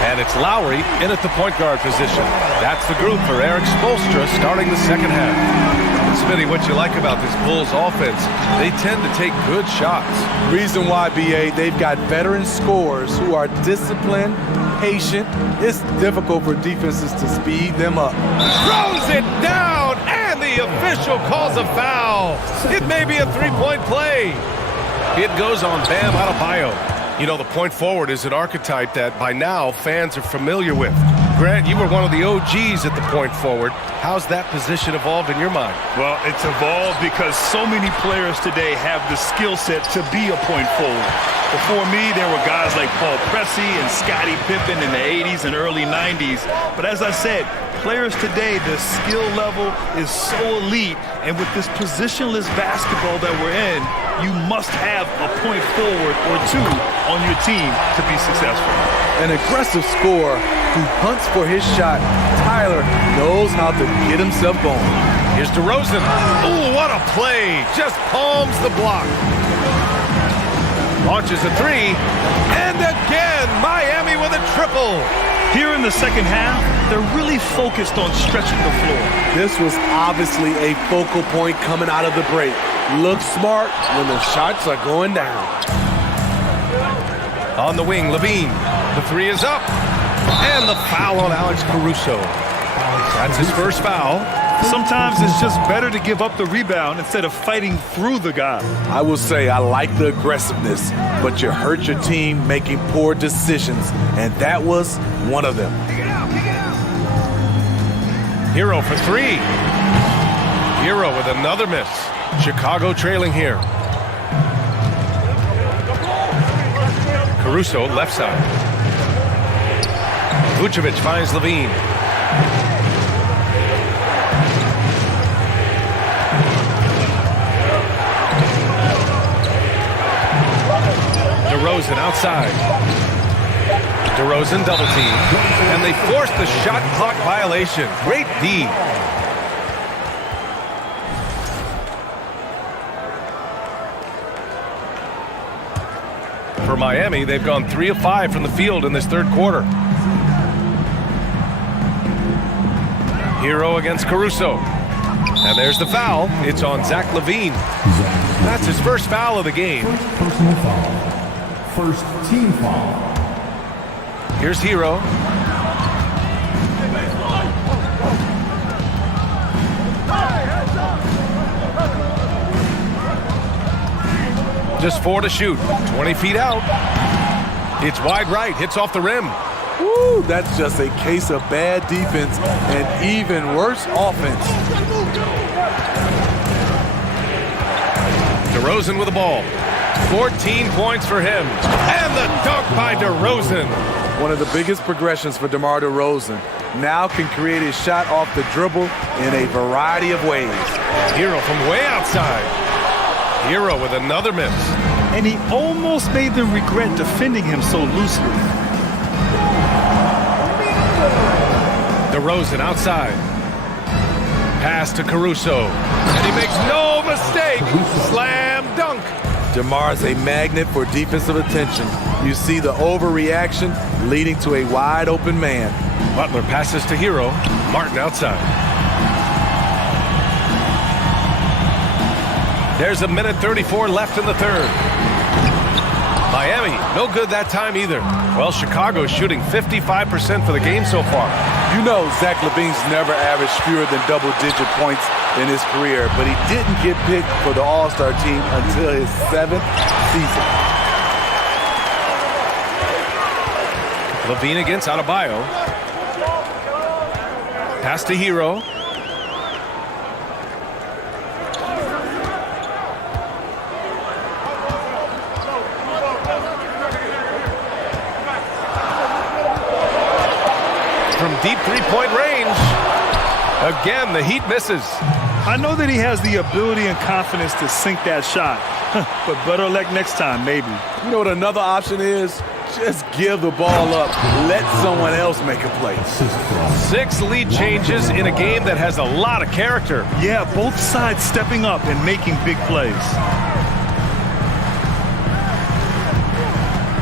And it's Lowry in at the point guard position. That's the group for Eric Spoelstra starting the second half. Smitty, what you like about this Bulls offense, they tend to take good shots. Reason why, B.A., they've got veteran scorers who are disciplined, patient. It's difficult for defenses to speed them up. Throws it down, and the official calls a foul. It may be a three-point play. It goes on Bam Adebayo. You know, the point forward is an archetype that by now fans are familiar with. Grant, you were one of the OGs at the point forward. How's that position evolved in your mind? Well, it's evolved because so many players today have the skill set to be a point forward. Before me, there were guys like Paul Pressey and Scottie Pippen in the 80s and early 90s. But as I said, players today, the skill level is so elite. And with this positionless basketball that we're in, you must have a point forward or 2 on your team to be successful. An aggressive scorer who hunts for his shot. Tyler knows how to get himself going. Here's DeRozan. Oh, what a play. Just palms the block. Launches a 3. And again, Miami with a triple. Here in the second half, they're really focused on stretching the floor. This was obviously a focal point coming out of the break. Look smart when the shots are going down. On the wing, Levine. The 3 is up. And the foul on Alex Caruso. That's his first foul. Sometimes it's just better to give up the rebound instead of fighting through the guy. I will say I like the aggressiveness, but you hurt your team making poor decisions, and that was one of them. Hero for 3. Hero with another miss. Chicago trailing here. Caruso left side. Vucevic finds Levine. DeRozan outside. DeRozan double team. And they force the shot clock violation. Great D. For Miami, they've gone 3 of 5 from the field in this third quarter. Hero against Caruso. And there's the foul. It's on Zach LaVine. That's his first foul of the game. First personal foul. First team foul. Here's Hero. Just 4 to shoot. 20 feet out. It's wide right. Hits off the rim. Woo, that's just a case of bad defense and even worse offense. DeRozan with the ball. 14 points for him. And the dunk by DeRozan. One of the biggest progressions for DeMar DeRozan. Now can create a shot off the dribble in a variety of ways. Hero from way outside. Hero with another miss. And he almost made them regret defending him so loosely. DeRozan outside. Pass to Caruso. And he makes no mistake. Slam dunk. DeMar's a magnet for defensive attention. You see the overreaction leading to a wide open man. Butler passes to Hero. Martin outside. There's a minute 34 left in the third. Miami, no good that time either. Well, Chicago's shooting 55% for the game so far. You know Zach LaVine's never averaged fewer than double-digit points in his career, but he didn't get picked for the All-Star team until his 7th season. LaVine against Adebayo. Pass to Hero. From deep three-point range. Again, the Heat misses. I know that he has the ability and confidence to sink that shot, but better luck next time, maybe. You know what another option is? Just give the ball up. Let someone else make a play. 6 lead changes in a game that has a lot of character. Yeah, both sides stepping up and making big plays.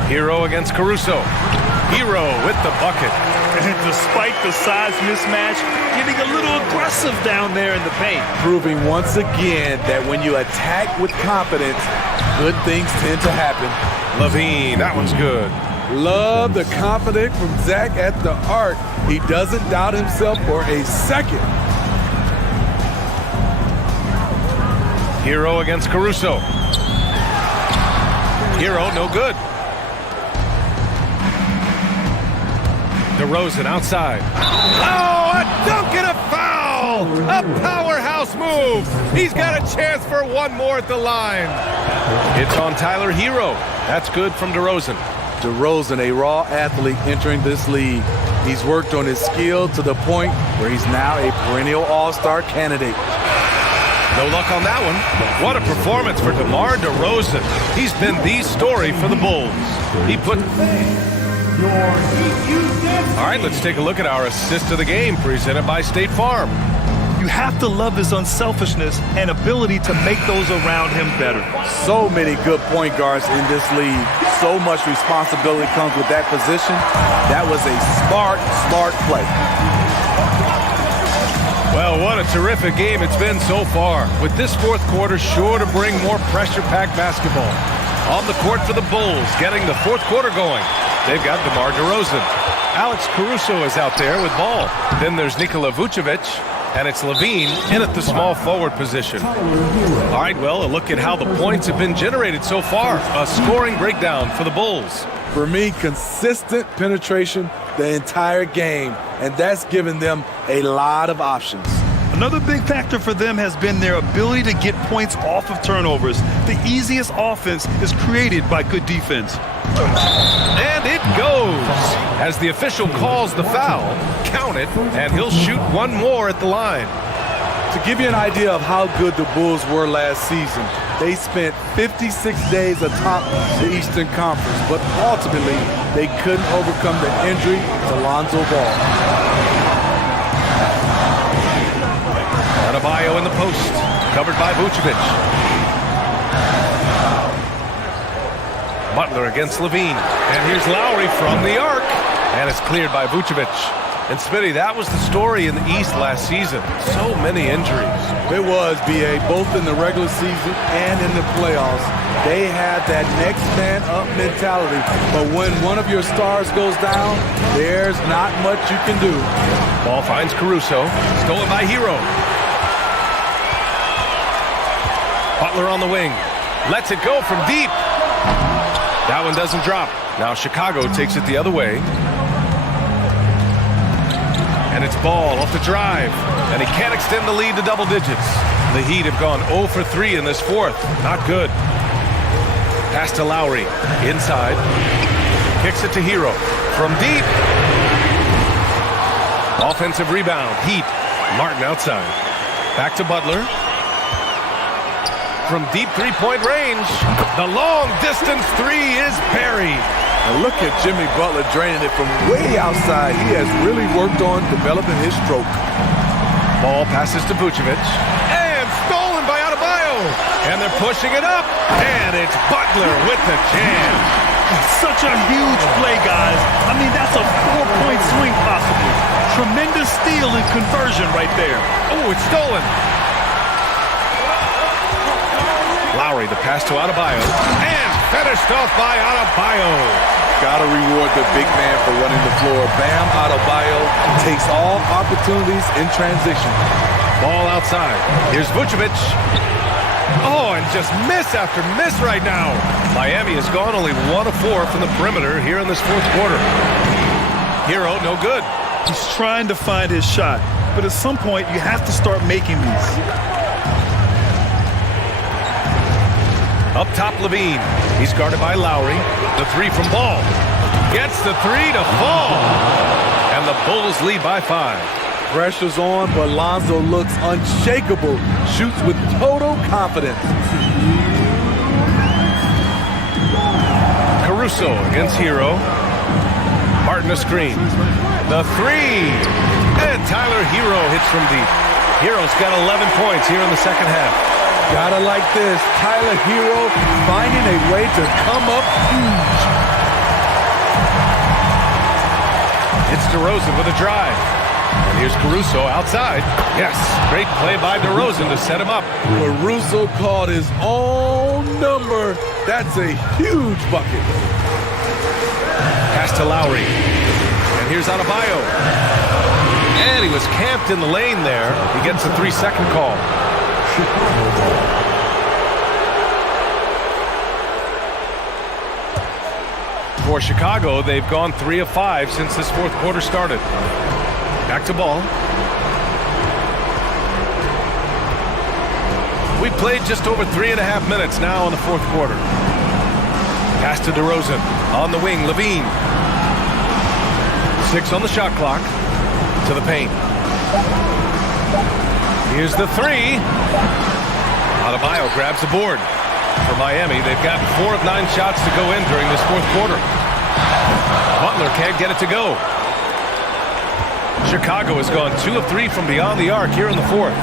Hero against Caruso. Hero with the bucket. And despite the size mismatch, getting a little aggressive down there in the paint. Proving once again that when you attack with confidence, good things tend to happen. LaVine, that one's good. Love the confidence from Zach at the arc. He doesn't doubt himself for a second. Hero against Caruso. Hero, no good. DeRozan outside. Oh, a dunk and a foul! A powerhouse move! He's got a chance for one more at the line. It's on Tyler Hero. That's good from DeRozan. DeRozan, a raw athlete entering this league. He's worked on his skill to the point where he's now a perennial all-star candidate. No luck on that one. What a performance for DeMar DeRozan. He's been the story for the Bulls. He put... All right, let's take a look at our assist of the game presented by State Farm. You have to love his unselfishness and ability to make those around him better. So many good point guards in this league. So much responsibility comes with that position. That was a smart play. Well, what a terrific game it's been so far. With this fourth quarter sure to bring more pressure-packed basketball. On the court for the Bulls, getting the fourth quarter going. They've got DeMar DeRozan. Alex Caruso is out there with ball. Then there's Nikola Vucevic, and it's LaVine in at the small forward position. All right, well, a look at how the points have been generated so far. A scoring breakdown for the Bulls. For me, consistent penetration the entire game, and that's given them a lot of options. Another big factor for them has been their ability to get points off of turnovers. The easiest offense is created by good defense. And And it goes. As the official calls the foul, count it, and he'll shoot one more at the line. To give you an idea of how good the Bulls were last season, they spent 56 days atop the Eastern Conference, but ultimately they couldn't overcome the injury to Lonzo Ball. Adebayo in the post, covered by Vucevic. Butler against Levine. And here's Lowry from the arc. And it's cleared by Vucevic. And Smitty, that was the story in the East last season. So many injuries. It was, B.A., both in the regular season and in the playoffs. They had that next man up mentality. But when one of your stars goes down, there's not much you can do. Ball finds Caruso. Stolen by Hero. Butler on the wing. Lets it go from deep. That one doesn't drop. Now Chicago takes it the other way. And it's Ball off the drive. And he can't extend the lead to double digits. The Heat have gone 0 for 3 in this fourth. Not good. Pass to Lowry. Inside. Kicks it to Hero. From deep. Offensive rebound. Heat. Martin outside. Back to Butler. From deep three-point range. The long-distance three is buried. And look at Jimmy Butler draining it from way outside. He has really worked on developing his stroke. Ball passes to Vucevic. And stolen by Adebayo. And they're pushing it up. And it's Butler with the jam. Such a huge play, guys. I mean, that's a 4-point swing possibly. Tremendous steal and conversion right there. Oh, it's stolen. Lowry, the pass to Adebayo. And finished off by Adebayo. Gotta reward the big man for running the floor. Bam Adebayo takes all opportunities in transition. Ball outside. Here's Vucevic. Oh, and just miss after miss right now. Miami has gone only 1 of 4 from the perimeter here in this fourth quarter. Hero, no good. He's trying to find his shot, but at some point you have to start making these. Up top, Levine. He's guarded by Lowry. The three from Ball. Gets the three to fall. And the Bulls lead by 5. Pressure's on, but Lonzo looks unshakable. Shoots with total confidence. Caruso against Hero. Martin a screen. The three. And Tyler Hero hits from deep. Hero's got 11 points here in the second half. Gotta like this. Tyler Hero finding a way to come up huge. It's DeRozan with a drive. And here's Caruso outside. Yes, great play by DeRozan to set him up. Caruso called his own number. That's a huge bucket. Pass to Lowry. And here's Adebayo. And he was camped in the lane there. He gets a 3-second call. For Chicago, they've gone 3 of 5 since this fourth quarter started. Back to Ball. We played just over 3.5 minutes now in the fourth quarter. Pass to DeRozan. On the wing, Levine. 6 on the shot clock. To the paint. Here's the three. Adebayo grabs the board. For Miami, they've got 4 of 9 shots to go in during this fourth quarter. Butler can't get it to go. Chicago has gone 2 of 3 from beyond the arc here in the fourth.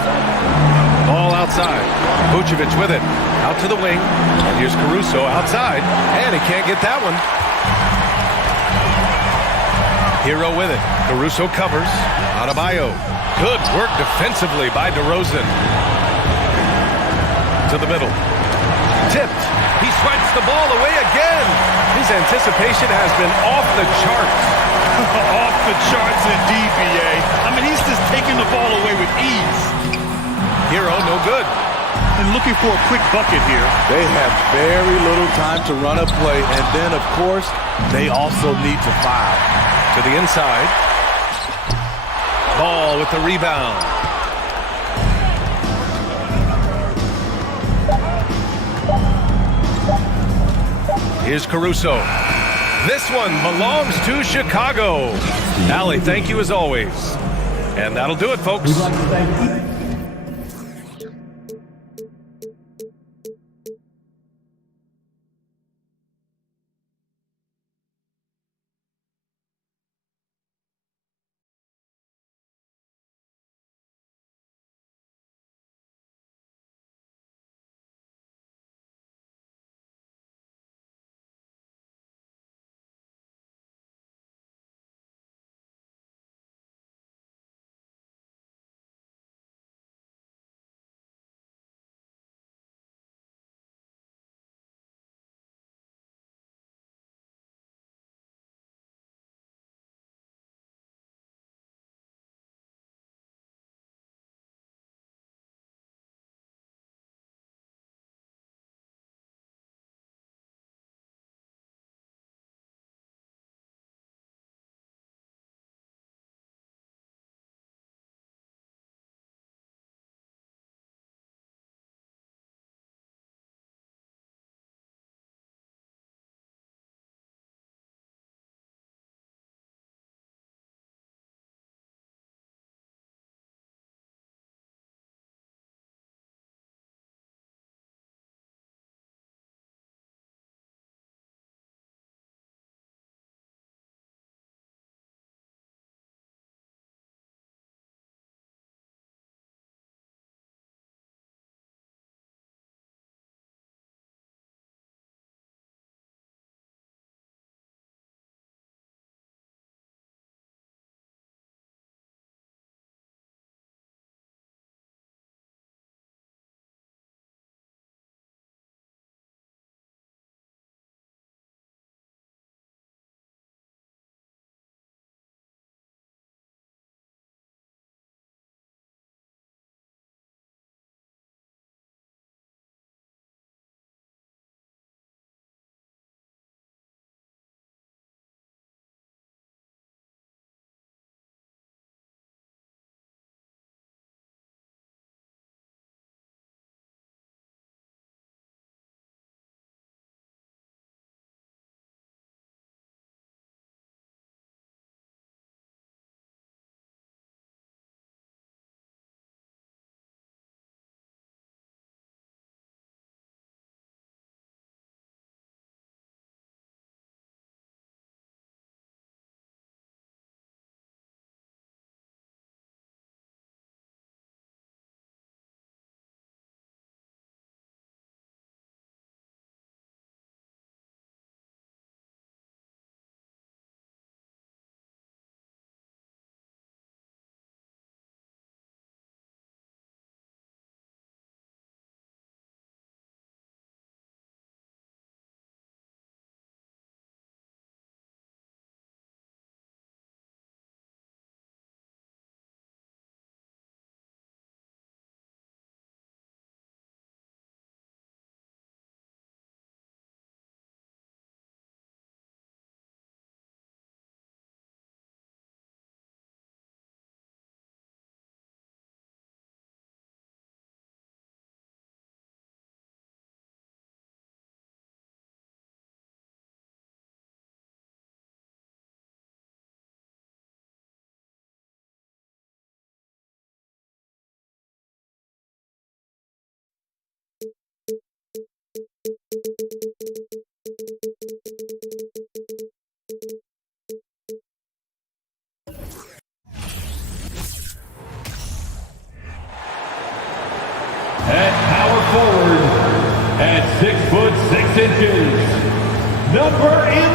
Ball outside. Vucevic with it. Out to the wing. And here's Caruso outside. And he can't get that one. Hero with it. Caruso covers. Adebayo. Good work defensively by DeRozan. To the middle. Tipped. He swipes the ball away again. His anticipation has been off the charts. Off the charts indeed, B.A. I mean, he's just taking the ball away with ease. Hero, no good. And looking for a quick bucket here. They have very little time to run a play, and then, of course, they also need to foul. To the inside. Ball with the rebound. Here's Caruso. This one belongs to Chicago. Allie, thank you as always. And that'll do it, folks. We'd like to thank At power forward, at 6'6", number 11.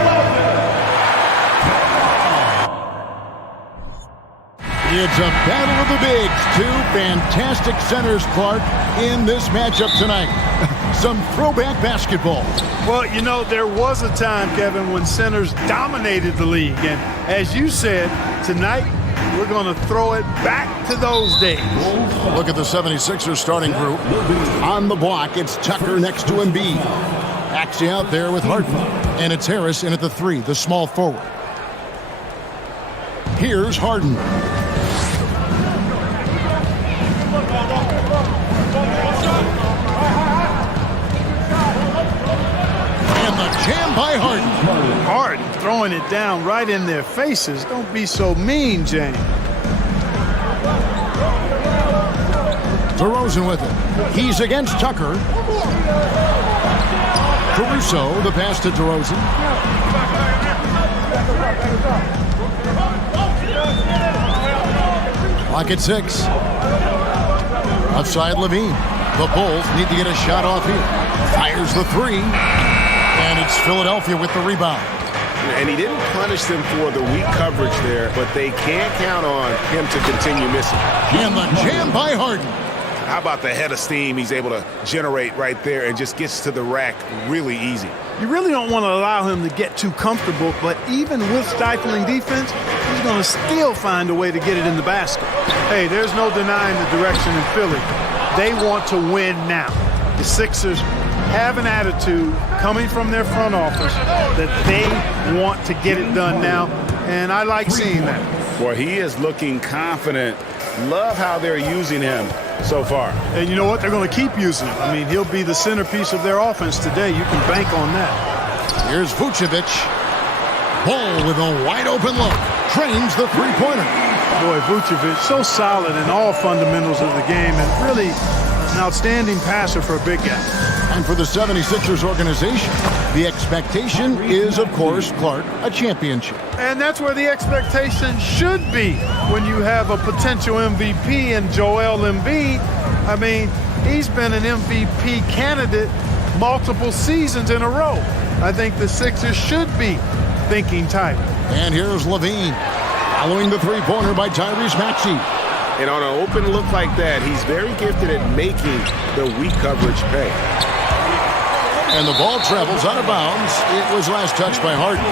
It's a battle of the bigs. Two fantastic centers, Clark, in this matchup tonight. Some throwback basketball. Well, you know, there was a time, Kevin, when centers dominated the league. And as you said, tonight we're going to throw it back to those days. Look at the 76ers starting group. On the block, it's Tucker next to Embiid. Axie out there with Harden. And it's Harris in at the 3, the small forward. Here's Harden. And the jam by Harden. Harden throwing it down right in their faces. Don't be so mean, James. DeRozan with it. He's against Tucker. Caruso, the pass to DeRozan. Clock at 6. Outside Levine. The Bulls need to get a shot off here. Fires the 3. And it's Philadelphia with the rebound. And he didn't punish them for the weak coverage there, but they can't count on him to continue missing. And the jam by Harden. How about the head of steam he's able to generate right there and just gets to the rack really easy. You really don't want to allow him to get too comfortable, but even with stifling defense, he's going to still find a way to get it in the basket. Hey, there's no denying the direction in Philly. They want to win now. The Sixers have an attitude coming from their front office that they want to get it done now, and I like seeing that. Boy, he is looking confident. Love how they're using him so far. And you know what? They're going to keep using him. I mean, he'll be the centerpiece of their offense today. You can bank on that. Here's Vucevic. Ball with a wide open look. Trains the three-pointer. Boy, Vucevic, so solid in all fundamentals of the game and really an outstanding passer for a big guy. And for the 76ers organization, the expectation is, of course, Clark, a championship. And that's where the expectation should be when you have a potential MVP in Joel Embiid. I mean, he's been an MVP candidate multiple seasons in a row. I think the Sixers should be thinking tight. And here's Levine, following the three-pointer by Tyrese Maxey. And on an open look like that, he's very gifted at making the weak coverage pay. And the ball travels out of bounds. It was last touched by Harden.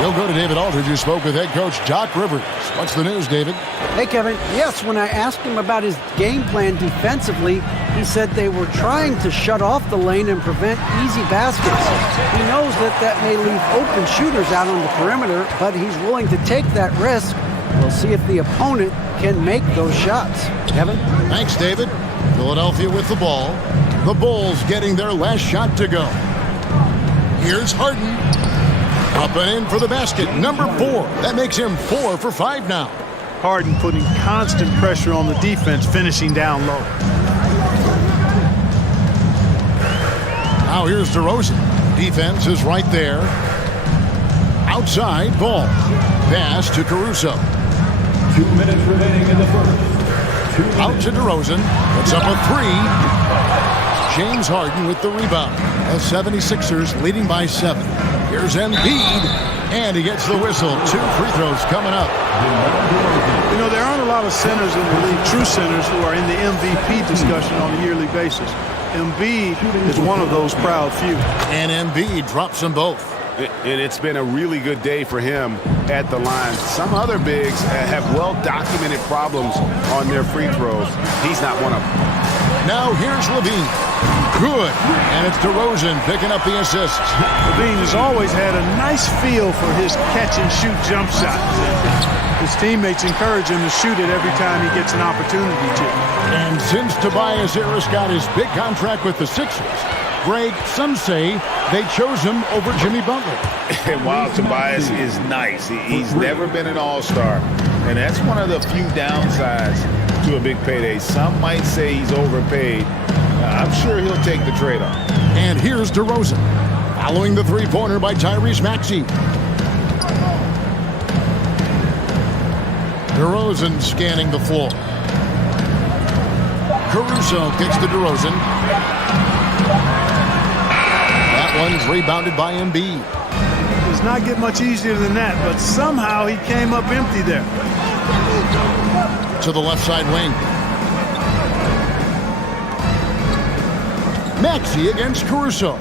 He'll go to David Aldridge, who spoke with head coach Doc Rivers. What's the news, David? Hey, Kevin. Yes, when I asked him about his game plan defensively, he said they were trying to shut off the lane and prevent easy baskets. He knows that that may leave open shooters out on the perimeter, but he's willing to take that risk. We'll see if the opponent can make those shots. Kevin? Thanks, David. Philadelphia with the ball. The Bulls getting their last shot to go. Here's Harden. Up and in for the basket. Number 4. That makes him 4 for 5 now. Harden putting constant pressure on the defense, finishing down low. Now here's DeRozan. Defense is right there. Outside ball. Pass to Caruso. 2 minutes remaining in the first. Out to DeRozan. Puts up a 3. James Harden with the rebound. The 76ers leading by 7. Here's Embiid. And he gets the whistle. 2 free throws coming up. You know, there aren't a lot of centers in the league, true centers, who are in the MVP discussion on a yearly basis. Embiid is one of those proud few. And Embiid drops them both. And it's been a really good day for him at the line. Some other bigs have well-documented problems on their free throws. He's not one of them. Now here's Levine. Good. And it's DeRozan picking up the assist. Levine has always had a nice feel for his catch-and-shoot jump shots. His teammates encourage him to shoot it every time he gets an opportunity to. And since Tobias Harris got his big contract with the Sixers, Greg, some say they chose him over Jimmy Butler. And while Tobias is nice, he's never been an all-star. And that's one of the few downsides to a big payday. Some might say he's overpaid. I'm sure he'll take the trade-off. And here's DeRozan, following the three-pointer by Tyrese Maxey. DeRozan scanning the floor. Caruso kicks to DeRozan. That one's rebounded by Embiid. It does not get much easier than that, but somehow he came up empty there. To the left side wing. Maxey against Caruso.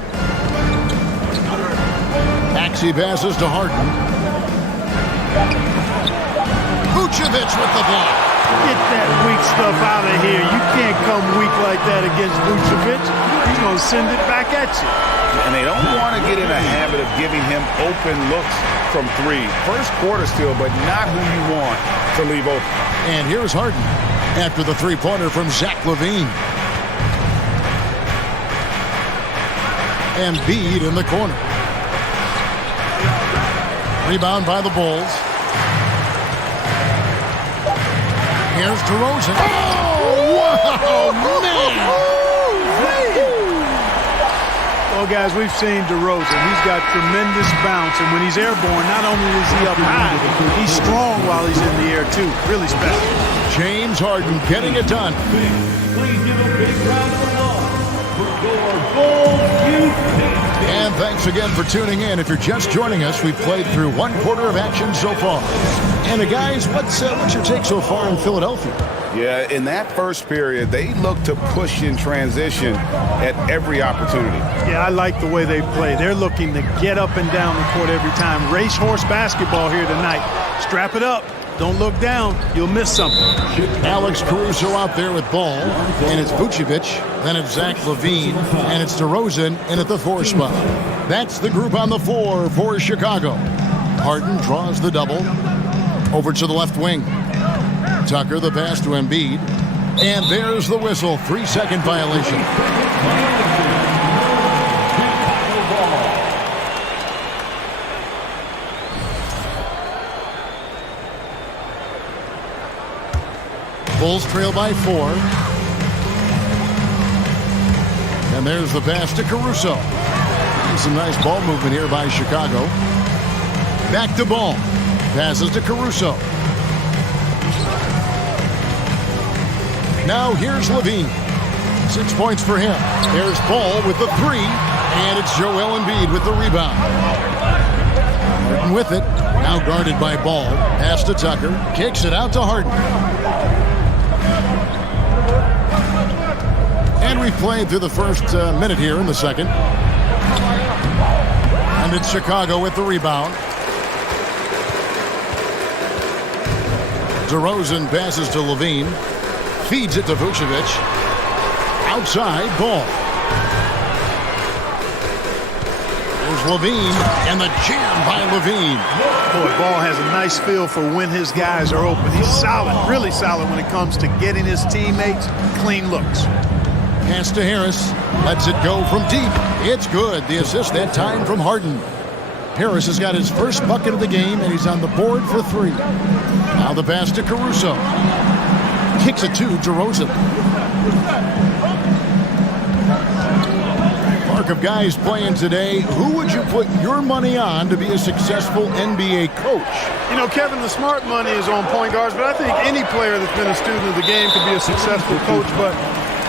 Maxey passes to Harden. Vucevic with the block. Get that weak stuff out of here. You can't come weak like that against Vucevic. He's going to send it back at you. And they don't want to get in a habit of giving him open looks from 3. First quarter still, but not who you want to leave open. And here's Harden after the three-pointer from Zach LaVine. Embiid in the corner. Rebound by the Bulls. Here's DeRozan. Oh, wow, man! Well, guys, we've seen DeRozan. He's got tremendous bounce, and when he's airborne, not only is he up high, he's strong while he's in the air, too. Really special. James Harden getting it done. Please give a big round of applause for your Bulls. And thanks again for tuning in. If you're just joining us, we've played through one quarter of action so far. And guys, what's your take so far in Philadelphia? Yeah, in that first period, they looked to push in transition at every opportunity. Yeah, I like the way they play. They're looking to get up and down the court every time. Racehorse basketball here tonight. Strap it up. Don't look down. You'll miss something. Alex Caruso out there with ball. And it's Vucevic. Then it's Zach LaVine. And it's DeRozan in at the 4 spot. That's the group on the 4 for Chicago. Harden draws the double. Over to the left wing. Tucker the pass to Embiid. And there's the whistle. 3-second violation. Bulls trail by 4. And there's the pass to Caruso. Some nice ball movement here by Chicago. Back to Ball. Passes to Caruso. Now here's LaVine. 6 points for him. There's Ball with the 3. And it's Joel Embiid with the rebound. Harden with it. Now guarded by Ball. Pass to Tucker. Kicks it out to Harden. And we've played through the first minute here in the second. And it's Chicago with the rebound. DeRozan passes to LaVine. Feeds it to Vucevic. Outside, Ball. There's LaVine, and the jam by LaVine. Boy, Ball has a nice feel for when his guys are open. He's solid, really solid when it comes to getting his teammates clean looks. Pass to Harris. Lets it go from deep. It's good. The assist that time from Harden. Harris has got his first bucket of the game, and he's on the board for 3. Now the pass to Caruso. Kicks it to DeRozan. Mark of guys playing today, who would you put your money on to be a successful NBA coach? You know, Kevin, the smart money is on point guards, but I think any player that's been a student of the game could be a successful coach, but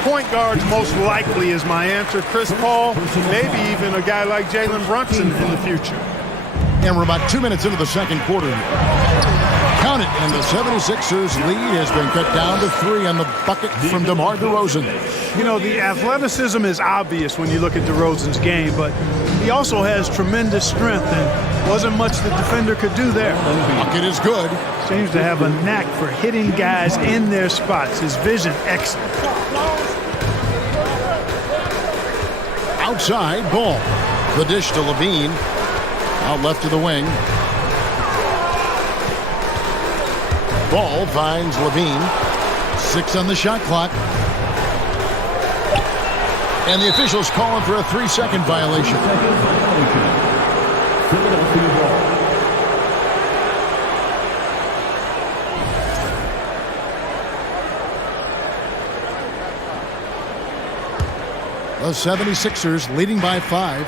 point guards most likely is my answer. Chris Paul, maybe even a guy like Jalen Brunson in the future. And we're about 2 minutes into the second quarter here. Count it, and the 76ers lead has been cut down to 3 on the bucket from DeMar DeRozan. You know, the athleticism is obvious when you look at DeRozan's game, but he also has tremendous strength, and wasn't much the defender could do there. Bucket is good. Seems to have a knack for hitting guys in their spots. His vision, excellent. Outside, Ball. The dish to LaVine. Out left to the wing. Ball finds LaVine. 6 on the shot clock. And the officials calling for a 3-second violation. Philadelphia ball. The 76ers leading by 5.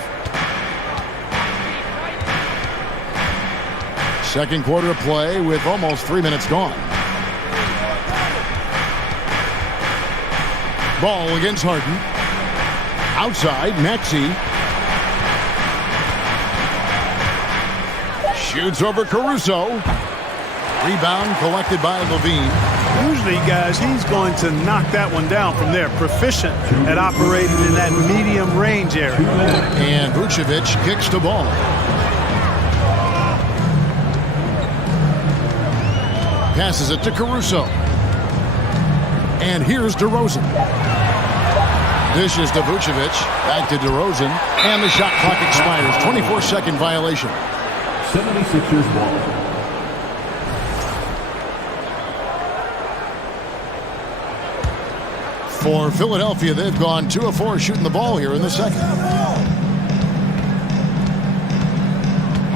Second quarter of play with almost 3 minutes gone. Ball against Harden. Outside, Maxey. Shoots over Caruso. Rebound collected by LaVine. Usually, guys, he's going to knock that one down from there. Proficient at operating in that medium range area. And Vucevic kicks the ball. Passes it to Caruso. And here's DeRozan. Dishes to Vucevic. Back to DeRozan. And the shot clock expires. 24-second violation. 76ers ball. For Philadelphia, they've gone 2 of 4 shooting the ball here in the second.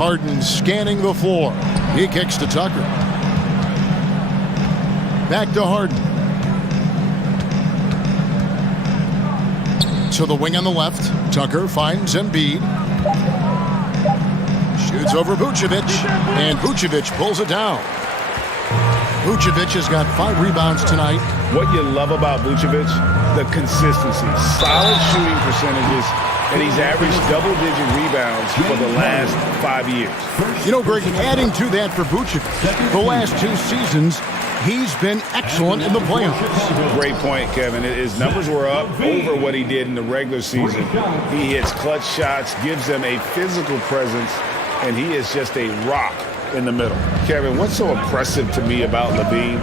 Harden scanning the floor. He kicks to Tucker. Back to Harden. To the wing on the left. Tucker finds Embiid. Shoots over Vucevic. And Vucevic pulls it down. Vucevic has got 5 rebounds tonight. What you love about Vucevic, the consistency, solid shooting percentages, and he's averaged double-digit rebounds for the last 5 years. You know, Greg, adding to that for Vucevic, the last 2 seasons, he's been excellent in the playoffs. Great point, Kevin. His numbers were up over what he did in the regular season. He hits clutch shots, gives them a physical presence, and he is just a rock in the middle. Kevin, what's so impressive to me about LaVine?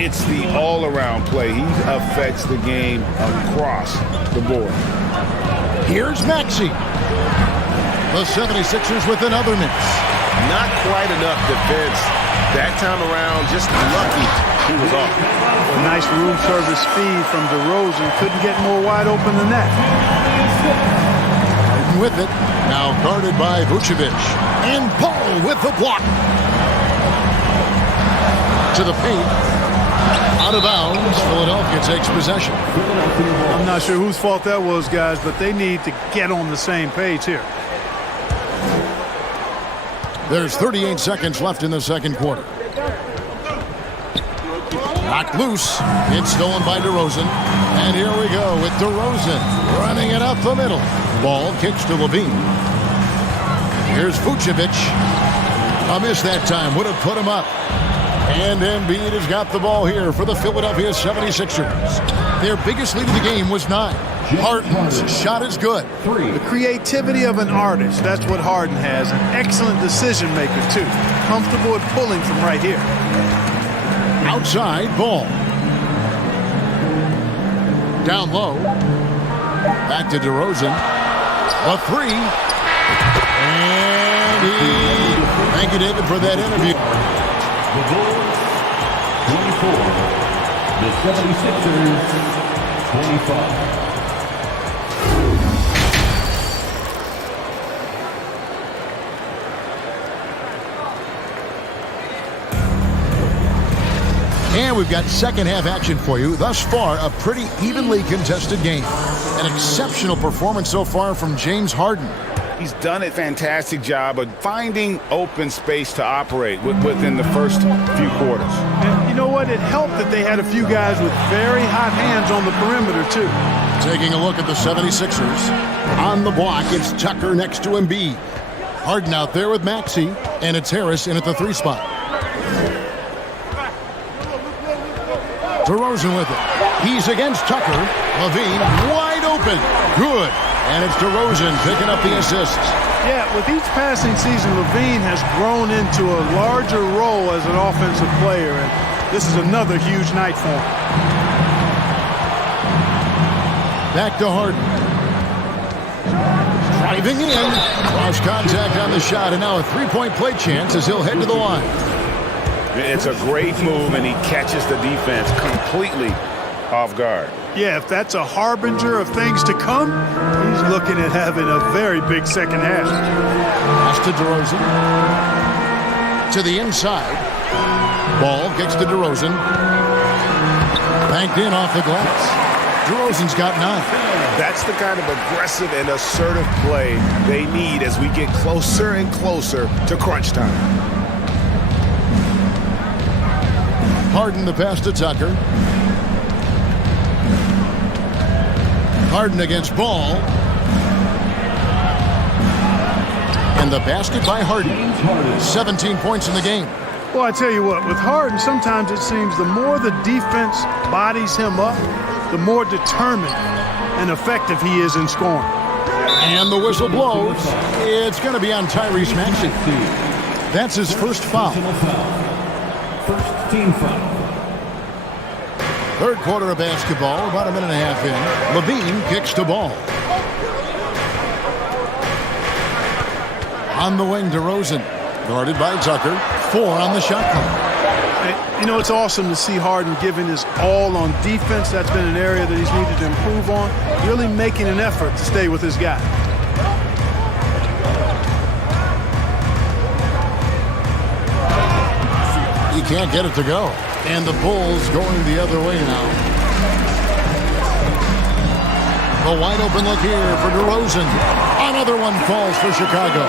It's the all-around play. He affects the game across the board. Here's Maxey. The 76ers with another miss. Not quite enough defense that time around. Just lucky he was off. A nice room service feed from DeRozan. Couldn't get more wide open than that. Harden with it. Now guarded by Vucevic. And Paul with the block. To the paint. Out of bounds. Philadelphia takes possession. I'm not sure whose fault that was, guys, but they need to get on the same page here. There's 38 seconds left in the second quarter. Knocked loose. It's stolen by DeRozan. And here we go with DeRozan running it up the middle. Ball kicks to LaVine. Here's Vucevic. A miss that time. Would have put him up. And Embiid has got the ball here for the Philadelphia 76ers. Their biggest lead of the game was 9. Harden's shot is good. The creativity of an artist, that's what Harden has. An excellent decision maker, too. Comfortable at pulling from right here. Outside, ball. Down low. Back to DeRozan. A 3. And thank you, David, for that interview. The Bulls, 24. The 76ers, 25. And we've got second half action for you. Thus far, a pretty evenly contested game. An exceptional performance so far from James Harden. He's done a fantastic job of finding open space to operate within the first few quarters. And you know what? It helped that they had a few guys with very hot hands on the perimeter, too. Taking a look at the 76ers. On the block, it's Tucker next to Embiid. Harden out there with Maxey, and it's Harris in at the 3 spot. DeRozan with it. He's against Tucker. LaVine wide open. Good. And it's DeRozan picking up the assists. Yeah, with each passing season, LaVine has grown into a larger role as an offensive player, and this is another huge night for him. Back to Harden. Driving in. Cross contact on the shot, and now a 3-point play chance as he'll head to the line. It's a great move, and he catches the defense completely off guard. Yeah, if that's a harbinger of things to come, he's looking at having a very big second half. Pass to DeRozan. To the inside. Ball kicks to DeRozan. Banked in off the glass. DeRozan's got 9. That's the kind of aggressive and assertive play they need as we get closer and closer to crunch time. Harden the pass to Tucker. Harden against Ball. And the basket by Harden. 17 points in the game. Well, I tell you what, with Harden, sometimes it seems the more the defense bodies him up, the more determined and effective he is in scoring. And the whistle blows. It's going to be on Tyrese Maxey. That's his first foul. First team foul. Third quarter of basketball, about a minute and a half in. LaVine kicks to Ball. On the wing, DeRozan. Guarded by Tucker. 4 on the shot clock. You know, it's awesome to see Harden giving his all on defense. That's been an area that he's needed to improve on. Really making an effort to stay with his guy. He can't get it to go. And the Bulls going the other way now. The wide open look here for DeRozan. Another one falls for Chicago.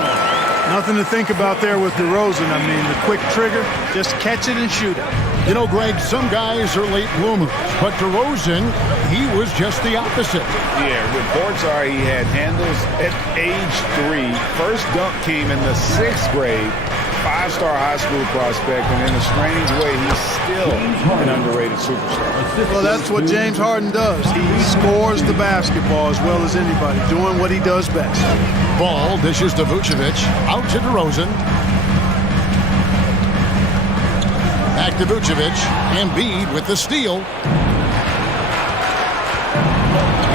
Nothing to think about there with DeRozan. I mean, the quick trigger, just catch it and shoot it. You know, Greg, some guys are late bloomers, but DeRozan, he was just the opposite. Yeah, reports are he had handles at age 3. First dunk came in the 6th grade. 5-star high school prospect, and in a strange way, he's still an underrated superstar. Well, that's what James Harden does. He scores the basketball as well as anybody, doing what he does best. Ball dishes to Vucevic, out to DeRozan. Back to Vucevic, Embiid with the steal.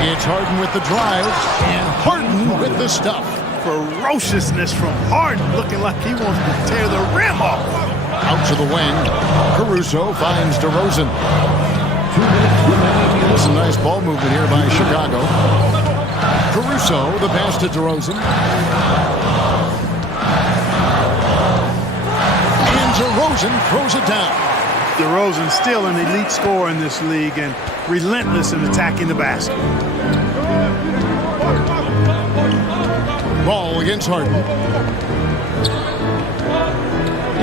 It's Harden with the drive, and Harden with the stuff. Ferociousness from Harden, looking like he wants to tear the rim off. Out to the wing. Caruso finds DeRozan. Some nice ball movement here by Chicago. Caruso, the pass to DeRozan. And DeRozan throws it down. DeRozan still an elite scorer in this league and relentless in attacking the basket. Ball against Harden.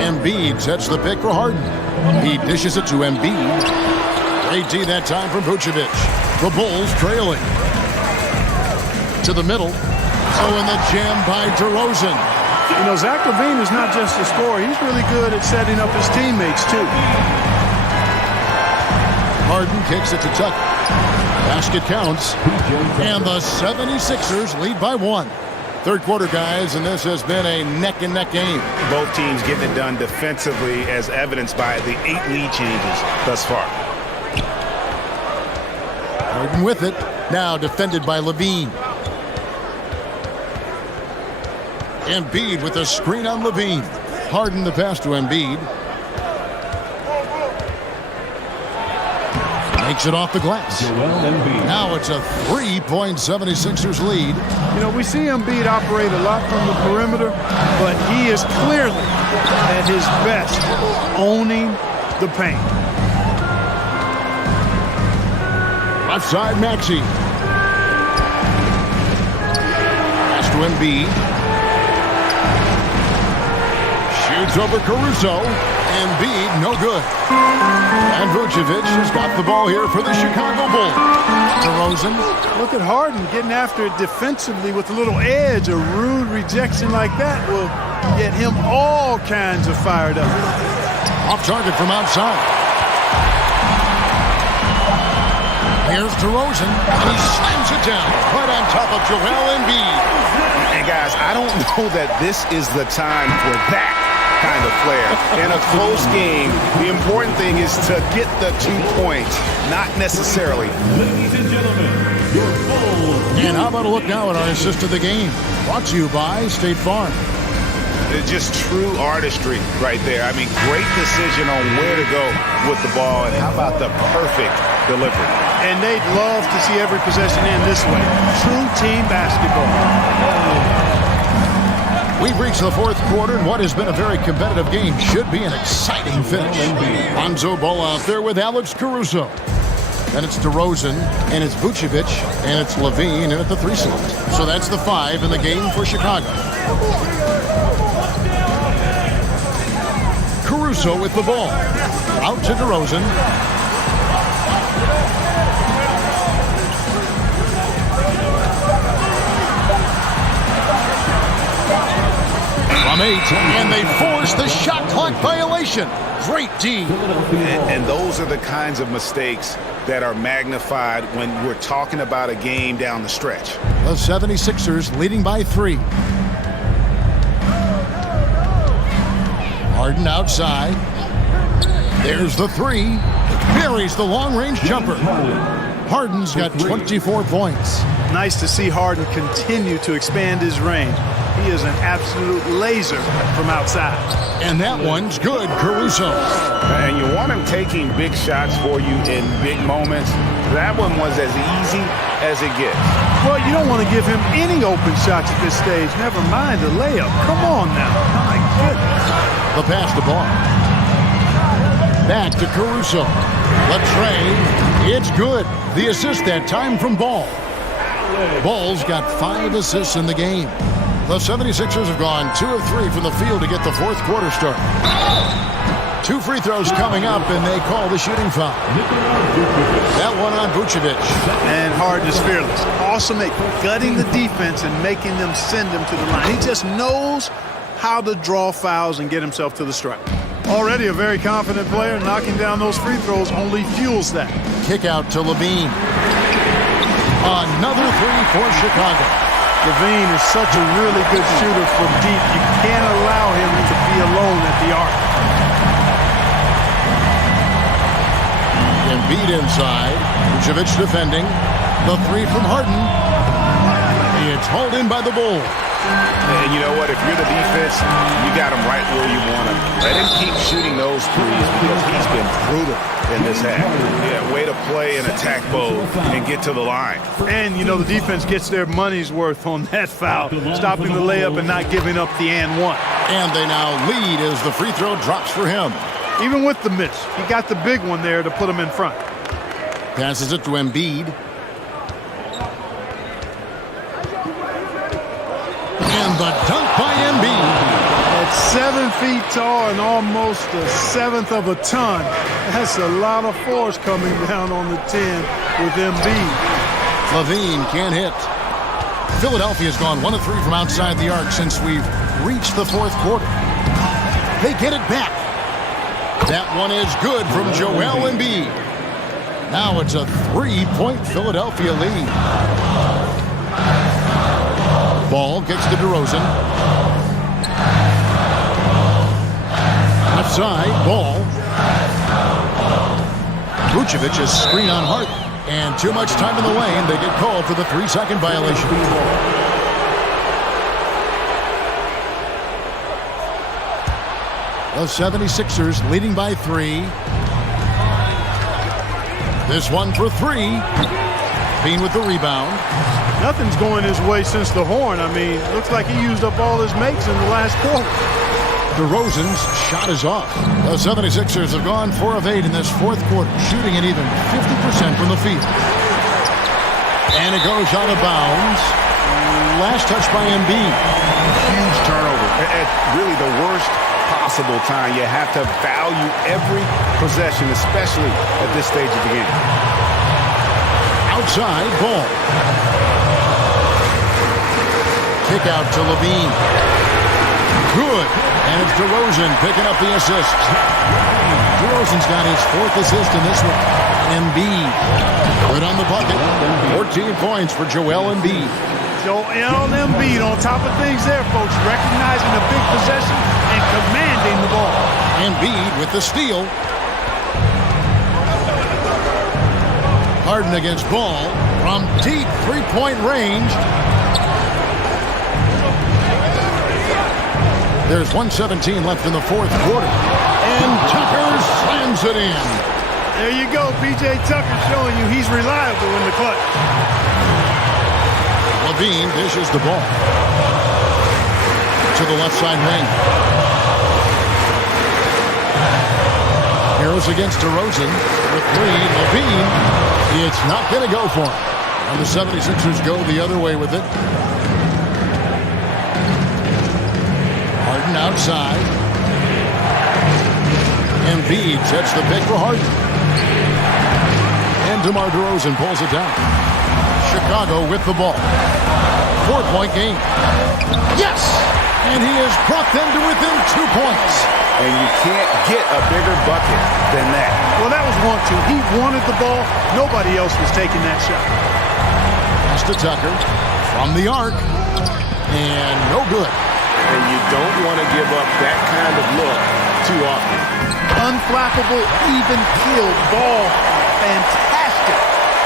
Embiid sets the pick for Harden. He dishes it to Embiid. AD that time from Vucevic. The Bulls trailing. To the middle. Oh, and the jam by DeRozan. You know, Zach LaVine is not just a scorer. He's really good at setting up his teammates, too. Harden kicks it to Tucker. Basket counts. And the 76ers lead by 1. Third quarter, guys, and this has been a neck-and-neck game. Both teams getting it done defensively, as evidenced by the 8 lead changes thus far. Harden with it. Now defended by LaVine. Embiid with a screen on LaVine. Harden the pass to Embiid. Makes it off the glass. Now it's a 3-point 76ers lead. You know, we see Embiid operate a lot from the perimeter, but he is clearly at his best owning the paint. Left side, Maxey. Pass to Embiid. Shoots over Caruso. Embiid, no good. And Vucevic has got the ball here for the Chicago Bulls. DeRozan. Look at Harden getting after it defensively with a little edge. A rude rejection like that will get him all kinds of fired up. Off target from outside. Here's DeRozan, and he slams it down right on top of Joel Embiid. And guys, I don't know that this is the time for that kind of player. In a close game, the important thing is to get the 2 points, not necessarily. Ladies and gentlemen, your Bulls. And how about a look now at our assist of the game? Brought to you by State Farm. It's just true artistry right there. I mean, great decision on where to go with the ball, and how about the perfect delivery? And they'd love to see every possession end this way. True team basketball. We've reached the fourth quarter, and what has been a very competitive game should be an exciting finish. Lonzo Ball out there with Alex Caruso. Then it's DeRozan, and it's Vucevic, and it's LaVine, and at the 3 slot. So that's the 5 in the game for Chicago. Caruso with the ball. Out to DeRozan. From 8, and they force the shot clock violation. Great D. And those are the kinds of mistakes that are magnified when we're talking about a game down the stretch. The 76ers leading by 3. Harden outside. There's the 3. Buries the long-range jumper. Harden's got 24 points. Nice to see Harden continue to expand his range. He is an absolute laser from outside. And that one's good, Caruso. And you want him taking big shots for you in big moments. That one was as easy as it gets. Well, you don't want to give him any open shots at this stage. Never mind the layup. Come on now. My goodness. The pass to Ball. Back to Caruso. Latrey. It's good. The assist that time from Ball. Ball's got 5 assists in the game. The 76ers have gone 2 of 3 from the field to get the fourth quarter started. 2 free throws coming up, and they call the shooting foul. That one on Vucevic. And Harden is fearless. Awesome at gutting the defense and making them send him to the line. He just knows how to draw fouls and get himself to the stripe. Already a very confident player. Knocking down those free throws only fuels that. Kick out to Levine. Another 3 for Chicago. Levine is such a really good shooter from deep. You can't allow him to be alone at the arc. Embiid inside. Vucevic defending. The 3 from Harden. It's hauled in by the Bulls. And you know what? If you're the defense, you got him right where you want him. Let him keep shooting those threes because he's been brutal in this half. Yeah, way to play in attack mode and get to the line. And, you know, the defense gets their money's worth on that foul, stopping the layup and not giving up the and one. And they now lead as the free throw drops for him. Even with the miss, he got the big one there to put him in front. Passes it to Embiid. And the dunk by Embiid. At 7 feet tall and almost a 1/7 of a ton, that's a lot of force coming down on the 10 with Embiid. Levine can't hit. Philadelphia's gone 1 of 3 from outside the arc since we've reached the fourth quarter. They get it back. That one is good from Joel Embiid. Now it's a 3-point Philadelphia lead. Ball gets to DeRozan. Left side, Ball. Vucevic is screen on Harden. And too much time in the lane. They get called for the 3-second violation. The 76ers leading by 3. This one for 3. Bean with the rebound. Nothing's going his way since the horn. I mean, looks like he used up all his makes in the last quarter. DeRozan's shot is off. The 76ers have gone 4 of 8 in this fourth quarter, shooting at even 50% from the field. And it goes out of bounds. Last touch by Embiid. Huge turnover at really the worst possible time. You have to value every possession, especially at this stage of the game. Outside, Ball. Kick out to Levine. Good. And it's DeRozan picking up the assist. DeRozan's got his 4th assist in this one. Embiid. Good on the bucket. 14 points for Joel Embiid. Joel Embiid on top of things there, folks. Recognizing a big possession and commanding the ball. Embiid with the steal. Harden against Ball from deep 3-point range. There's 1:17 left in the fourth quarter. And Tucker slams it in. There you go. P.J. Tucker showing you he's reliable in the clutch. Levine dishes the ball to the left side wing. Heroes against DeRozan with 3. Levine, it's not going to go for him. And the 76ers go the other way with it. Harden outside. Embiid sets the pick for Harden. And DeMar DeRozan pulls it down. Chicago with the ball. 4-point game. Yes! And he has brought them to within 2 points. And you can't get a bigger bucket than that. Well, that was 1-2. He wanted the ball. Nobody else was taking that shot. Pass to Tucker from the arc. And no good. And you don't want to give up that kind of look too often. Unflappable, even keel ball. Fantastic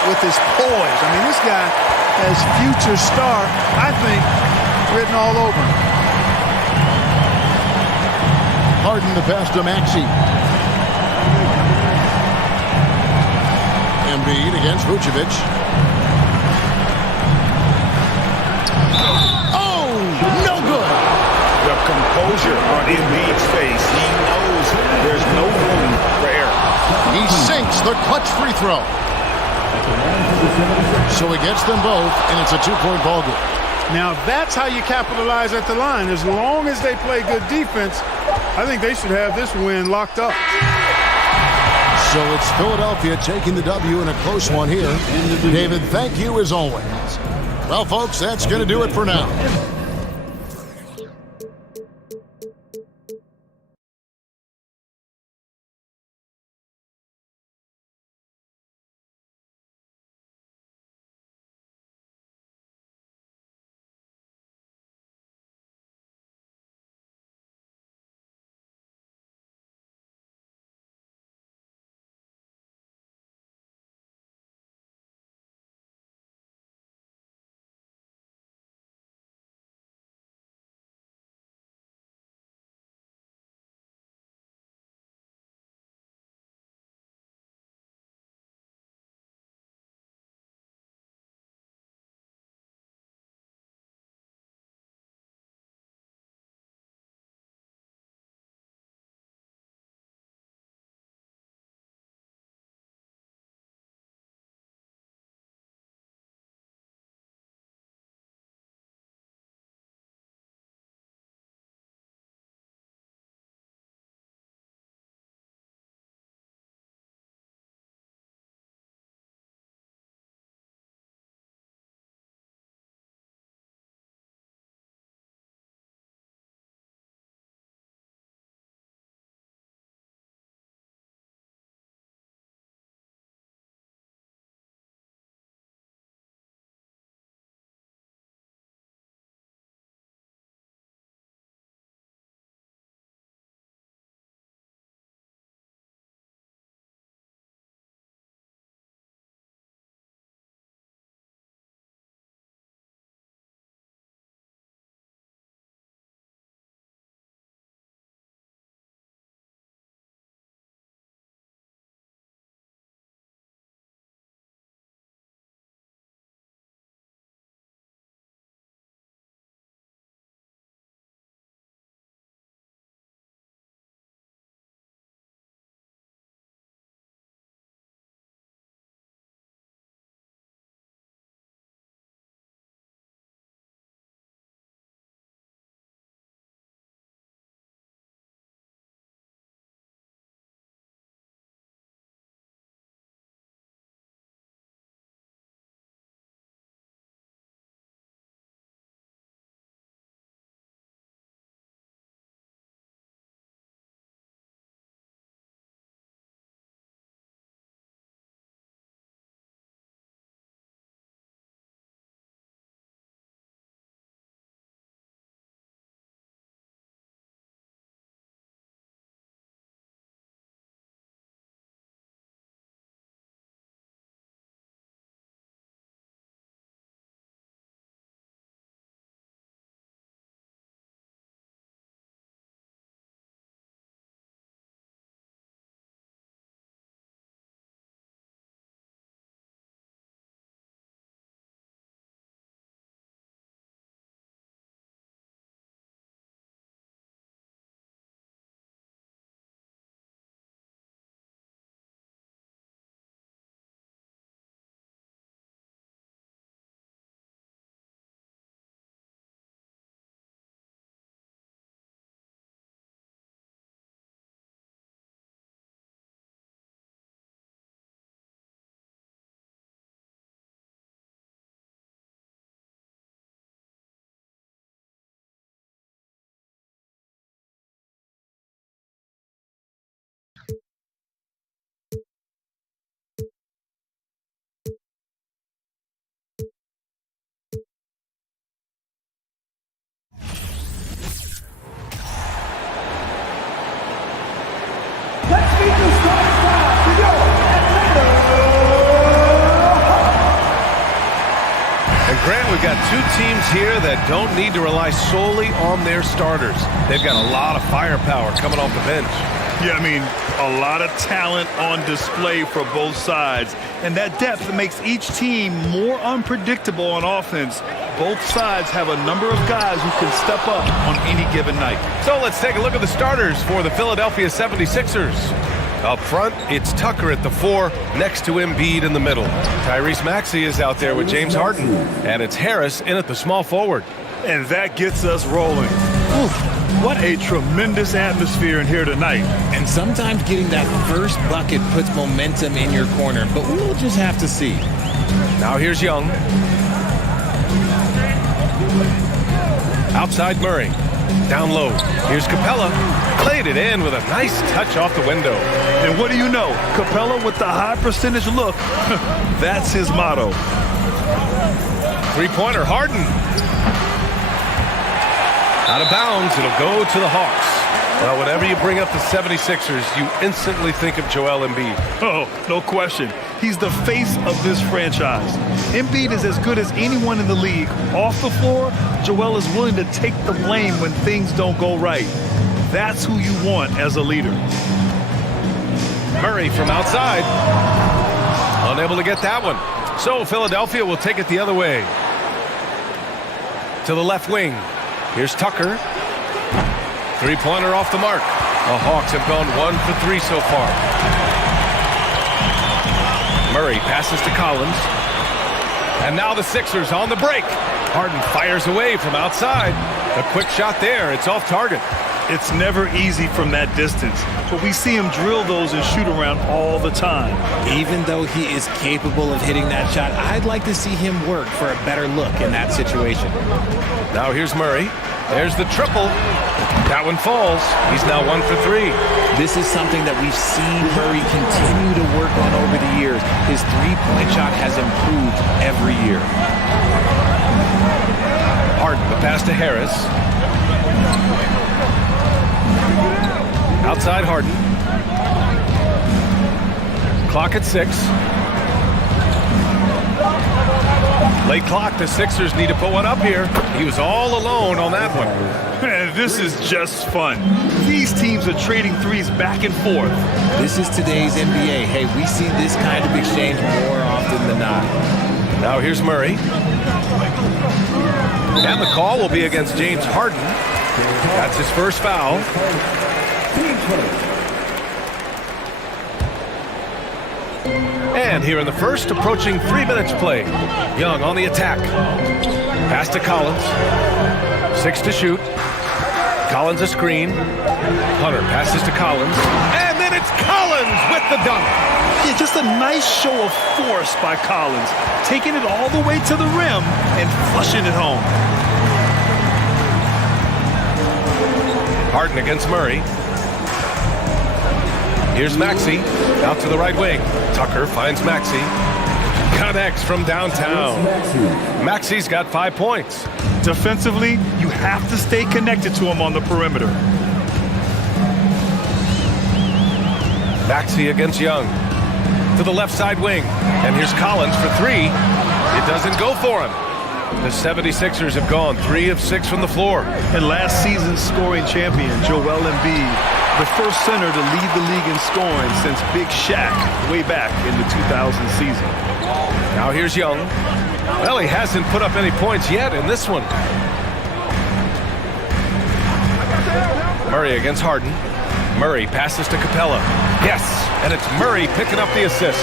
with his poise. I mean, this guy has future star, I think, written all over him. Harden the pass to Maxey. Embiid against Vucevic. Oh, no good. The composure on Embiid's face. He knows there's no room for error. He sinks the clutch free throw. So he gets them both, and it's a 2-point ball game. Now, that's how you capitalize at the line. As long as they play good defense, I think they should have this win locked up. So it's Philadelphia taking the W in a close one here. David, thank you as always. Well, folks, that's going to do it for now. Grant, we've got two teams here that don't need to rely solely on their starters. They've got a lot of firepower coming off the bench. Yeah, I mean, a lot of talent on display for both sides. And that depth makes each team more unpredictable on offense. Both sides have a number of guys who can step up on any given night. So let's take a look at the starters for the Philadelphia 76ers. Up front, it's Tucker at the 4, next to Embiid in the middle. Tyrese Maxey is out there with James Harden, and it's Harris in at the small forward. And that gets us rolling. Oof, what a tremendous atmosphere in here tonight. And sometimes getting that first bucket puts momentum in your corner, but we'll just have to see. Now here's Young. Outside Murray. Down low. Here's Capella. Played it in with a nice touch off the window. And what do you know? Capella with the high percentage look. That's his motto. Three-pointer, Harden. Out of bounds, it'll go to the Hawks. Well, whenever you bring up the 76ers, you instantly think of Joel Embiid. Oh, no question. He's the face of this franchise. Embiid is as good as anyone in the league. Off the floor, Joel is willing to take the blame when things don't go right. That's who you want as a leader. Murray from outside. Unable to get that one. So Philadelphia will take it the other way. To the left wing. Here's Tucker. Three-pointer off the mark. The Hawks have gone 1 for 3 so far. Murray passes to Collins. And now the Sixers on the break. Harden fires away from outside. A quick shot there. It's off target. It's never easy from that distance, but we see him drill those and shoot around all the time. Even though he is capable of hitting that shot, I'd like to see him work for a better look in that situation. Now here's Murray. There's the triple. That one falls. He's now 1 for 3. This is something that we've seen Murray continue to work on over the years. His three-point shot has improved every year. Harden, the pass to Harris. Outside Harden. Clock at 6. Late clock, the Sixers need to put one up here. He was all alone on that one. Man, this is just fun. These teams are trading threes back and forth. This is today's NBA. Hey, we see this kind of exchange more often than not. Now here's Murray. And the call will be against James Harden. That's his first foul. And here in the first, approaching 3 minutes play. Young on the attack. Pass to Collins. 6 to shoot. Collins a screen. Hunter passes to Collins. And then it's Collins with the dunk. Yeah, just a nice show of force by Collins. Taking it all the way to the rim and flushing it home. Harden against Murray. Here's Maxey, out to the right wing. Tucker finds Maxey. Connects from downtown. Maxey's got 5 points. Defensively, you have to stay connected to him on the perimeter. Maxey against Young. To the left side wing. And here's Collins for 3. It doesn't go for him. The 76ers have gone 3 of 6 from the floor. And last season's scoring champion, Joel Embiid, the first center to lead the league in scoring since Big Shaq way back in the 2000 season. Now here's Young. Well, he hasn't put up any points yet in this one. Murray against Harden. Murray passes to Capella. Yes, and it's Murray picking up the assist.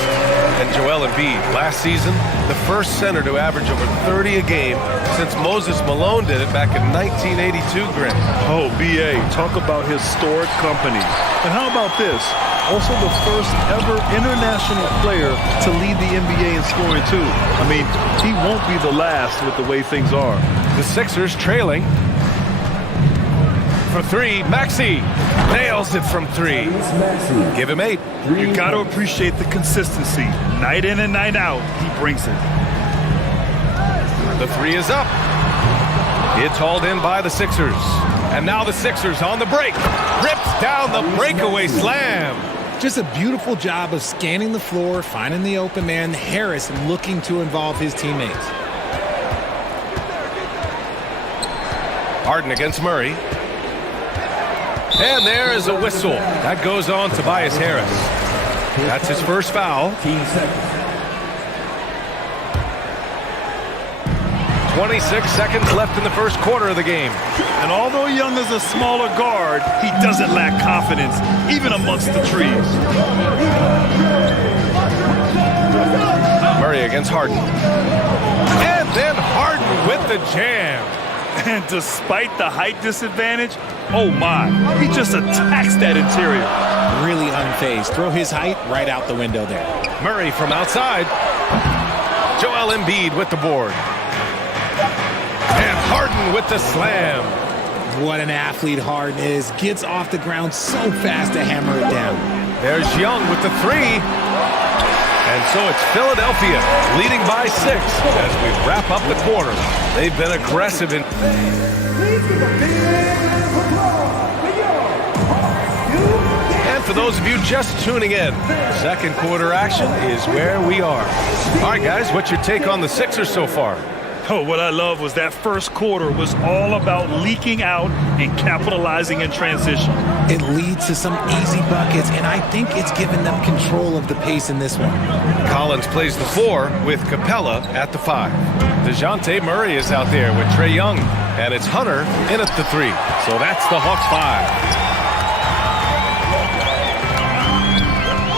And Joel Embiid, last season, the first center to average over 30 a game since Moses Malone did it back in 1982, Grim. Oh, B.A., talk about historic company. And how about this? Also the first ever international player to lead the NBA in scoring, too. I mean, he won't be the last with the way things are. The Sixers trailing. For 3, Maxey nails it from 3. Give him 8. You got to appreciate the consistency. Night in and night out, he brings it. The 3 is up. It's hauled in by the Sixers. And now the Sixers on the break. Rips down the breakaway slam. Just a beautiful job of scanning the floor, finding the open man. Harris looking to involve his teammates. Harden against Murray. And there is a whistle. That goes on Tobias Harris. That's his first foul. 26 seconds left in the first quarter of the game. And although Young is a smaller guard, he doesn't lack confidence, even amongst the trees. Murray against Harden. And then Harden with the jam. And despite the height disadvantage, oh my, he just attacks that interior. Really unfazed. Throw his height right out the window there. Murray from outside. Joel Embiid with the board. And Harden with the slam. What an athlete Harden is. Gets off the ground so fast to hammer it down. There's Young with the three. And so it's Philadelphia leading by 6 as we wrap up the quarter. They've been aggressive in... And for those of you just tuning in, second quarter action is where we are. All right, guys, what's your take on the Sixers so far? Oh, what I love was that first quarter was all about leaking out and capitalizing in transition. It leads to some easy buckets, and I think it's given them control of the pace in this one. Collins plays the 4 with Capella at the 5. DeJounte Murray is out there with Trae Young, and it's Hunter in at the 3. So that's the Hawks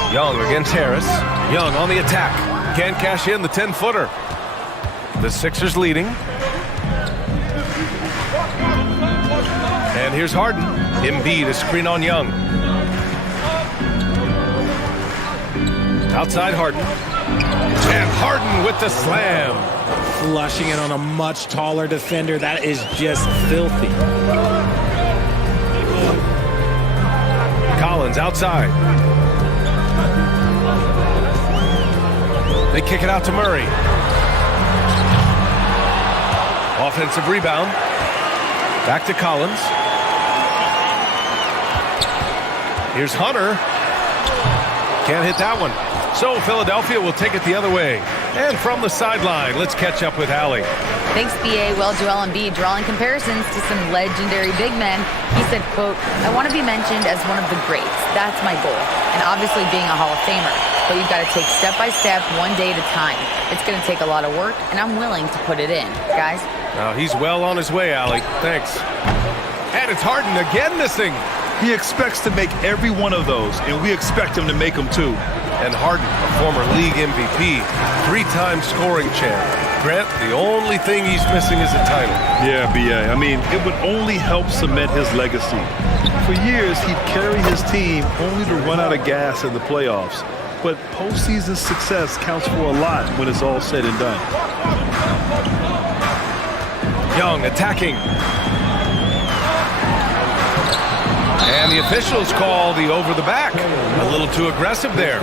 5. Young against Harris. Young on the attack. Can't cash in the 10-footer. The Sixers leading. And here's Harden. Embiid is screen on Young. Outside Harden. And Harden with the slam. Flushing it on a much taller defender. That is just filthy. Collins outside. They kick it out to Murray. Offensive rebound. Back to Collins. Here's Hunter. Can't hit that one. So Philadelphia will take it the other way. And from the sideline, let's catch up with Allie. Thanks, B.A. Well, Joel Embiid drawing comparisons to some legendary big men. He said, quote, "I want to be mentioned as one of the greats. That's my goal. And obviously being a Hall of Famer. But you've got to take step by step, one day at a time. It's going to take a lot of work, and I'm willing to put it in. Guys?" Now he's well on his way, Allie. Thanks. And it's Harden again missing. He expects to make every one of those, and we expect him to make them too. And Harden, a former league MVP, 3-time scoring champ. Grant, the only thing he's missing is a title. Yeah, B.A. I mean, it would only help cement his legacy. For years, he'd carry his team only to run out of gas in the playoffs. But postseason success counts for a lot when it's all said and done. Young attacking. And the officials call the over the back. A little too aggressive there.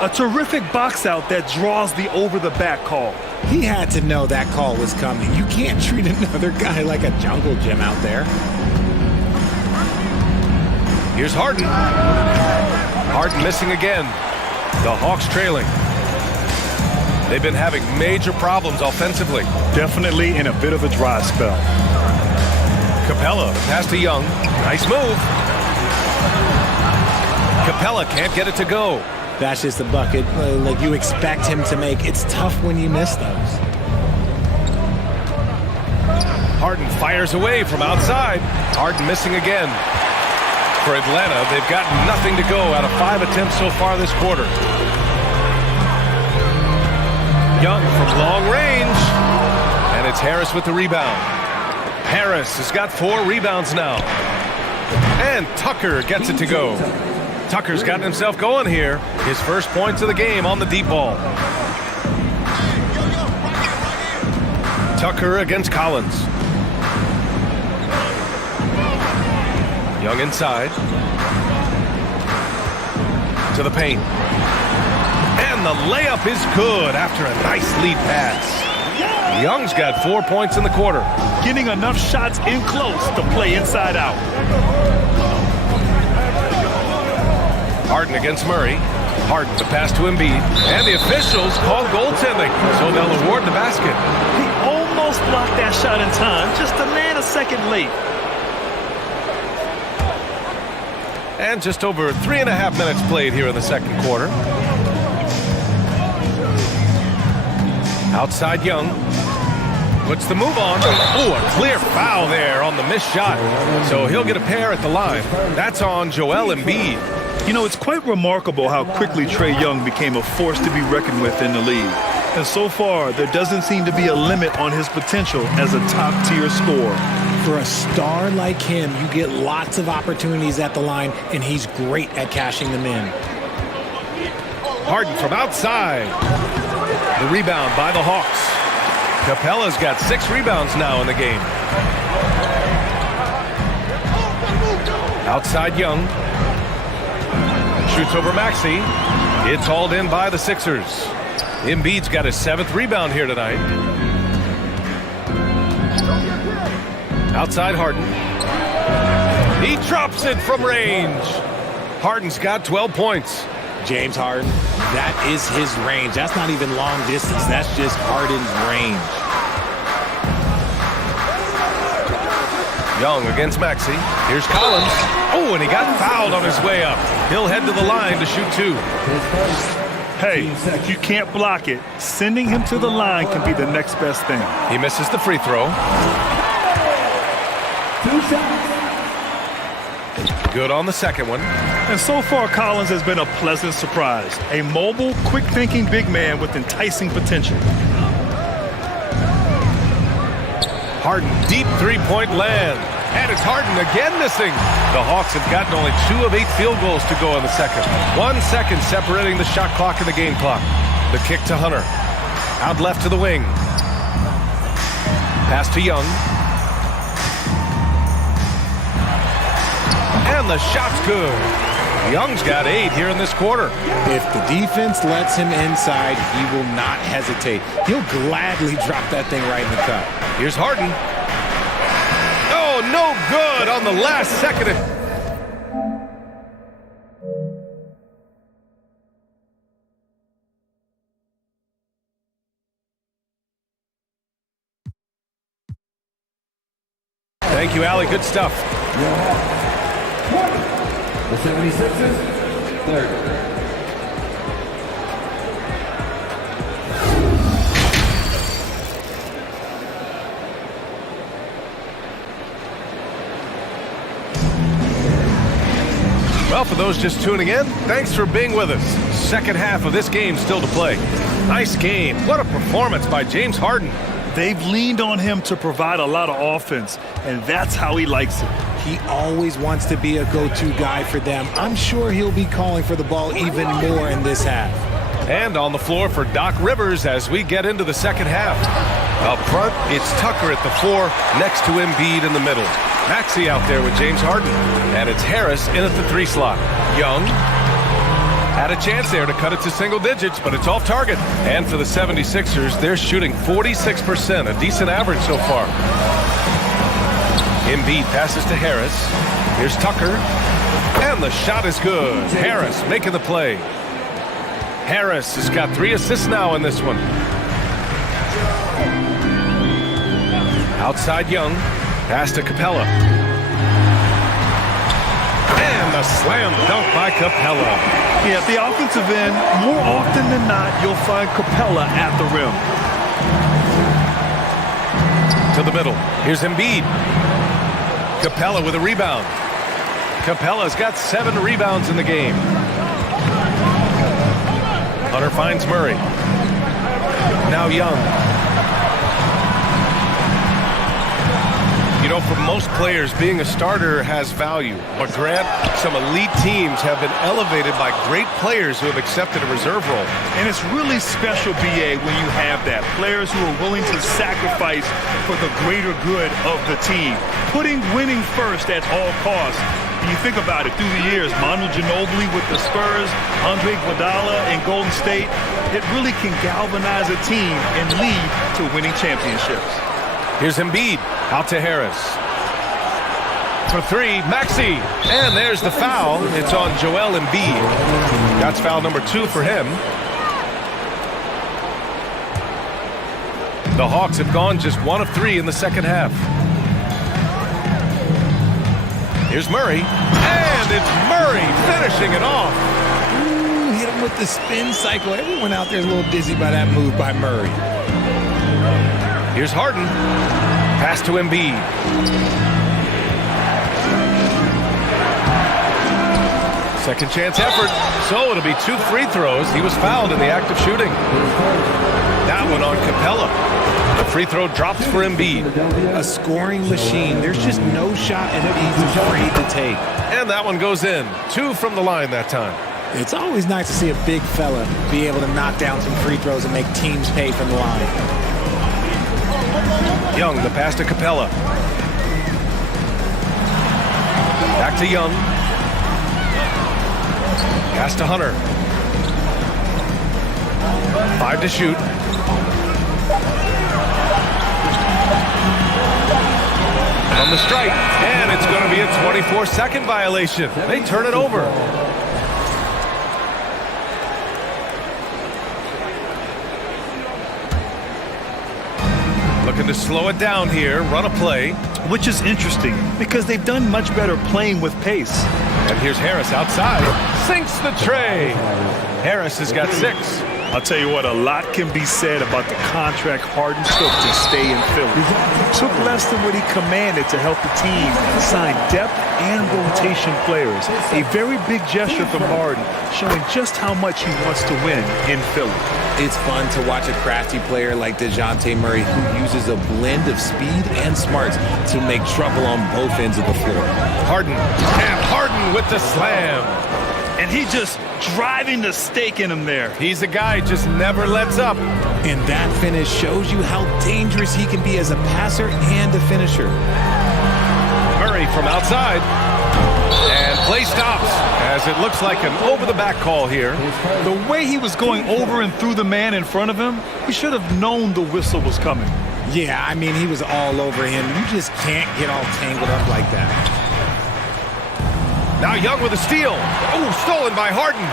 A terrific box out that draws the over the back call. He had to know that call was coming. You can't treat another guy like a jungle gym out there. Here's Harden. Harden missing again. The Hawks trailing. They've been having major problems offensively. Definitely in a bit of a dry spell. Capella pass to Young. Nice move. Capella can't get it to go. That's just a bucket like you expect him to make. It's tough when you miss those. Harden fires away from outside. Harden missing again. For Atlanta, they've got nothing to go out of 5 attempts so far this quarter. Young from long range. And it's Harris with the rebound. Harris has got 4 rebounds now. And Tucker gets it to go. Tucker's gotten himself going here. His first points of the game on the deep ball. Tucker against Collins. Young inside. To the paint. And the layup is good after a nice lead pass. Young's got 4 points in the quarter. Getting enough shots in close to play inside out. Harden against Murray. Harden the pass to Embiid. And the officials call goaltending, so they'll award the basket. He almost blocked that shot in time, just a nanosecond late. And just over 3.5 minutes played here in the second quarter. Outside Young. Puts the move on. Oh, a clear foul there on the missed shot. So he'll get a pair at the line. That's on Joel Embiid. You know, it's quite remarkable how quickly Trae Young became a force to be reckoned with in the league. And so far, there doesn't seem to be a limit on his potential as a top-tier scorer. For a star like him, you get lots of opportunities at the line, and he's great at cashing them in. Harden from outside. The rebound by the Hawks. Capella's got 6 rebounds now in the game. Outside Young. Shoots over Maxey. It's hauled in by the Sixers. Embiid's got his 7th rebound here tonight. Outside Harden. He drops it from range. Harden's got 12 points. James Harden, that is his range. That's not even long distance. That's just Harden's range. Young against Maxey. Here's Collins. Oh, and he got fouled on his way up. He'll head to the line to shoot 2. Hey, if you can't block it, sending him to the line can be the next best thing. He misses the free throw. Good on the second one. And so far, Collins has been a pleasant surprise. A mobile, quick-thinking big man with enticing potential. Harden, deep three-point land. And it's Harden again missing. The Hawks have gotten only 2 of 8 field goals to go in the second. 1 second separating the shot clock and the game clock. The kick to Hunter. Out left to the wing. Pass to Young. And the shot's good. Young's got 8 here in this quarter. If the defense lets him inside, he will not hesitate. He'll gladly drop that thing right in the cup. Here's Harden. Oh, no good on the last second. Thank you, Allie. Good stuff. The 76ers, 30. Well, for those just tuning in, thanks for being with us. Second half of this game still to play. Nice game. What a performance by James Harden. They've leaned on him to provide a lot of offense, and that's how he likes it. He always wants to be a go-to guy for them. I'm sure he'll be calling for the ball even more in this half. And on the floor for Doc Rivers as we get into the second half. Up front, it's Tucker at the 4, next to Embiid in the middle. Maxey out there with James Harden. And it's Harris in at the 3 slot. Young had a chance there to cut it to single digits, but it's off target. And for the 76ers, they're shooting 46%, a decent average so far. Embiid passes to Harris. Here's Tucker. And the shot is good. Harris making the play. Harris has got 3 assists now in this one. Outside Young. Pass to Capella. And the slam dunk by Capella. Yeah, at the offensive end, more often than not, you'll find Capella at the rim. To the middle. Here's Embiid. Capella with a rebound. Capella's got 7 rebounds in the game. Hunter finds Murray. Now Young. You know, for most players, being a starter has value. But Grant, some elite teams have been elevated by great players who have accepted a reserve role. And it's really special, BA, when you have that. Players who are willing to sacrifice for the greater good of the team. Putting winning first at all costs. When you think about it, through the years, Manu Ginobili with the Spurs, Andre Iguodala in Golden State, it really can galvanize a team and lead to winning championships. Here's Embiid, out to Harris. For 3, Maxey. And there's the foul. It's on Joel Embiid. That's foul number 2 for him. The Hawks have gone just 1 of 3 in the second half. Here's Murray. And it's Murray finishing it off. Ooh, hit him with the spin cycle. Everyone out there is a little dizzy by that move by Murray. Here's Harden. Pass to Embiid. Second chance effort. So it'll be 2 free throws. He was fouled in the act of shooting. That one on Capella. The free throw drops for Embiid. A scoring machine. There's just no shot Embiid's afraid to take. And that one goes in. 2 from the line that time. It's always nice to see a big fella be able to knock down some free throws and make teams pay from the line. Young, the pass to Capella. Back to Young. Pass to Hunter. 5 to shoot. From the strike, and it's going to be a 24-second violation. They turn it over. Looking to slow it down here, run a play. Which is interesting because they've done much better playing with pace. And here's Harris outside. Sinks the tray. Harris has got 6. I'll tell you what, a lot can be said about the contract Harden took to stay in Philly. He took less than what he commanded to help the team sign depth and rotation players. A very big gesture from Harden, showing just how much he wants to win in Philly. It's fun to watch a crafty player like DeJounte Murray who uses a blend of speed and smarts to make trouble on both ends of the floor. Harden, and Harden with the slam. And he just driving the stake in him there. He's a guy just never lets up. And that finish shows you how dangerous he can be as a passer and a finisher. Murray from outside. And play stops as it looks like an over-the-back call here. The way he was going over and through the man in front of him, he should have known the whistle was coming. Yeah, I mean, he was all over him. You just can't get all tangled up like that. Now Young with a steal. Oh, stolen by Harden.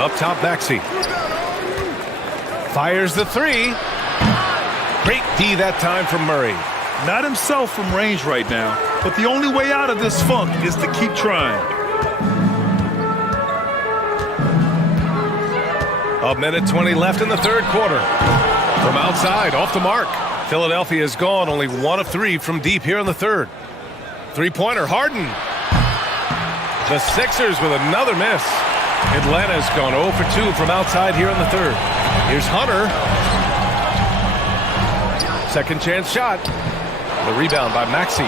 Up top, Maxey. Fires the 3. Great D that time from Murray. Not himself from range right now, but the only way out of this funk is to keep trying. A minute 20 left in the third quarter. From outside, off the mark. Philadelphia has gone only 1 of 3 from deep here in the third. Three-pointer, Harden. The Sixers with another miss. Atlanta's gone 0 for 2 from outside here in the third. Here's Hunter. Second chance shot. The rebound by Maxey.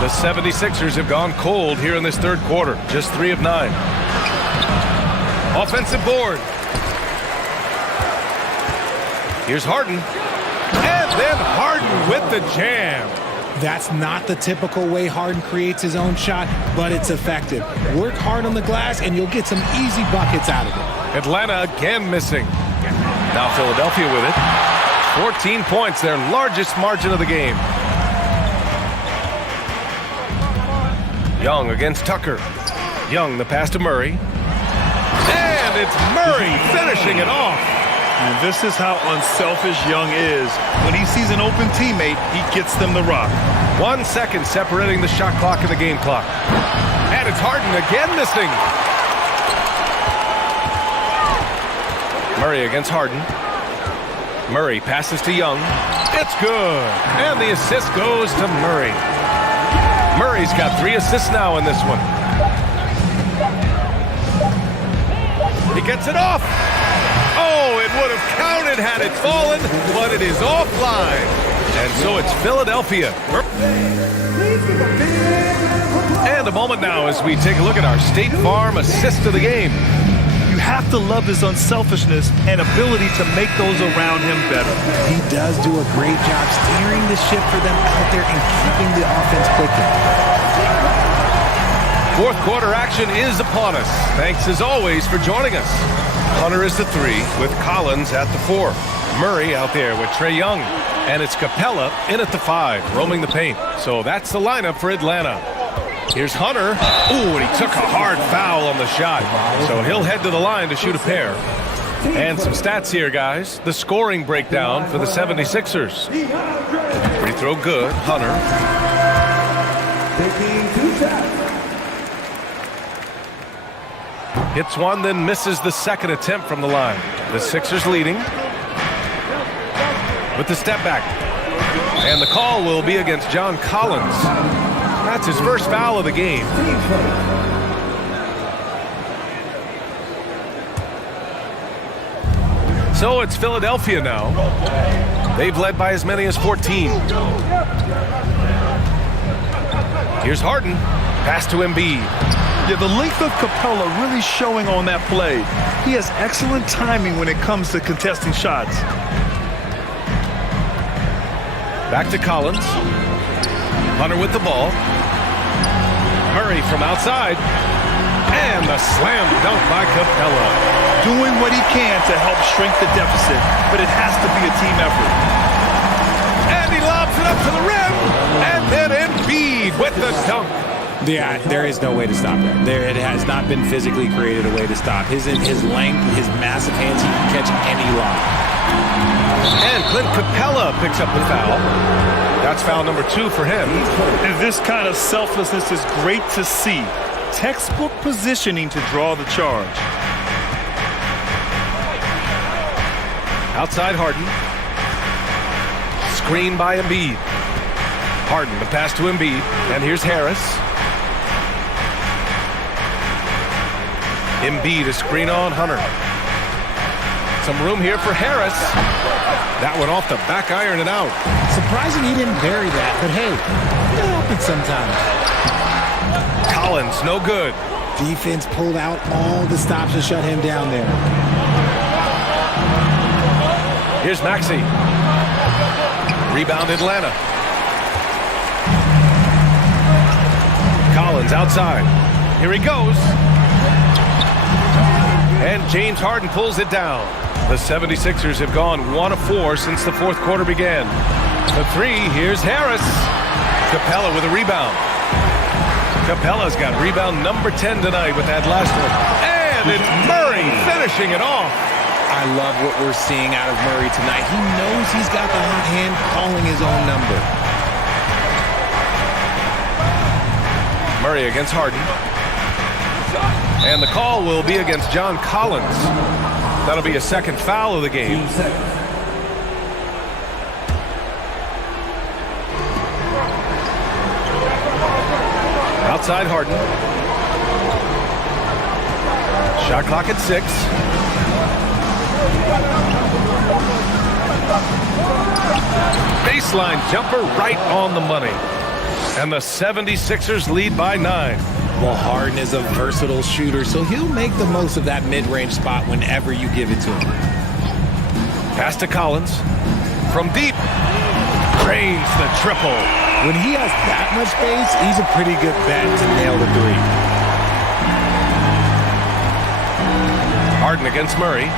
The 76ers have gone cold here in this third quarter. Just 3 of 9. Offensive board. Here's Harden. And then Harden with the jam. That's not the typical way Harden creates his own shot, but it's effective. Work hard on the glass, and you'll get some easy buckets out of it. Atlanta again missing. Now Philadelphia with it. 14 points, their largest margin of the game. Young against Tucker. Young, the pass to Murray. And it's Murray finishing it off. And this is how unselfish Young is. When he sees an open teammate, he gets them the rock. 1 second separating the shot clock and the game clock. And it's Harden again missing. Murray against Harden. Murray passes to Young. It's good. And the assist goes to Murray. Murray's got 3 assists now in this one. He gets it off. Oh, it would have counted had it fallen, but it is offline. And so it's Philadelphia. And a moment now as we take a look at our State Farm assist of the game. You have to love his unselfishness and ability to make those around him better. He does do a great job steering the ship for them out there and keeping the offense clicking. Fourth quarter action is upon us. Thanks as always for joining us. Hunter is the 3 with Collins at the 4. Murray out there with Trae Young. And it's Capella in at the 5, roaming the paint. So that's the lineup for Atlanta. Here's Hunter. Ooh, and he took a hard foul on the shot. So he'll head to the line to shoot a pair. And some stats here, guys. The scoring breakdown for the 76ers. Free throw good, Hunter. Hits one, then misses the second attempt from the line. The Sixers leading. With the step back. And the call will be against John Collins. That's his first foul of the game. So it's Philadelphia now. They've led by as many as 14. Here's Harden. Pass to Embiid. Yeah, the length of Capella really showing on that play. He has excellent timing when it comes to contesting shots. Back to Collins. Hunter with the ball. Murray from outside. And the slam dunk by Capella. Doing what he can to help shrink the deficit, but it has to be a team effort. And he lobs it up to the rim. And then Embiid with the dunk. Yeah, there is no way to stop that. It has not been physically created a way to stop. His length, his massive hands, he can catch any lob. And Clint Capella picks up the foul. That's foul number 2 for him. And this kind of selflessness is great to see. Textbook positioning to draw the charge. Outside Harden. Screen by Embiid. Harden, the pass to Embiid. And here's Harris. Embiid, a screen on Hunter. Some room here for Harris. That one off the back iron and out. Surprising he didn't bury that, but hey, it happens sometimes. Collins, no good. Defense pulled out all the stops to shut him down there. Here's Maxey. Rebound Atlanta. Collins outside. Here he goes. And James Harden pulls it down. The 76ers have gone 1 of 4 since the fourth quarter began. The 3, here's Harris. Capella with a rebound. Capella's got rebound number 10 tonight with that last one. And it's Murray finishing it off. I love what we're seeing out of Murray tonight. He knows he's got the hot hand calling his own number. Murray against Harden. And the call will be against John Collins. That'll be a second foul of the game. Outside Harden. Shot clock at 6. Baseline jumper right on the money. And the 76ers lead by 9. Well, Harden is a versatile shooter, so he'll make the most of that mid-range spot whenever you give it to him. Pass to Collins. From deep. Drains the triple. When he has that much space, he's a pretty good bet to nail the 3. Harden against Murray.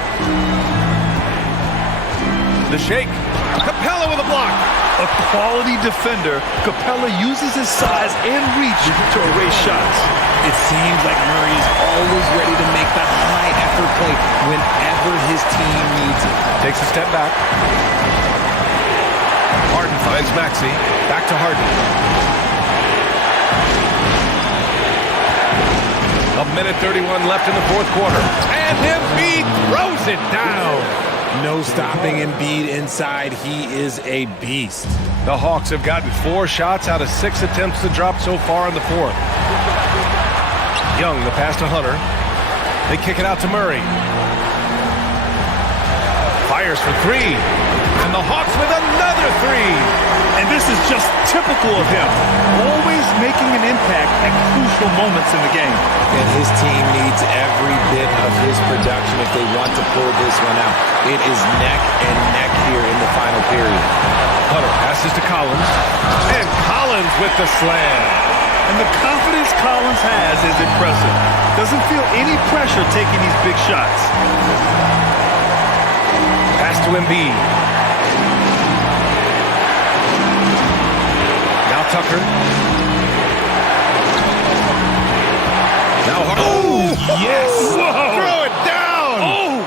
The shake. Capella with a block. A quality defender, Capella uses his size and reach to erase shots. It seems like Murray is always ready to make the high-effort play whenever his team needs it. Takes a step back. Harden finds Maxey. Back to Harden. A minute 31 left in the fourth quarter. And Embiid throws it down. No stopping Embiid inside. He is a beast. The Hawks have gotten 4 shots out of 6 attempts to drop so far in the fourth. Young, the pass to Hunter. They kick it out to Murray. Fires for 3. And the Hawks with another 3. And this is just typical of him. Always making an impact at crucial moments in the game. And his team needs every bit of his production if they want to pull this one out. It is neck and neck here in the final period. Hunter passes to Collins. And Collins with the slam. And the confidence Collins has is impressive. Doesn't feel any pressure taking these big shots. Pass to Embiid. Now Tucker. Now Oh, yes! Whoa. Throw it down! Oh!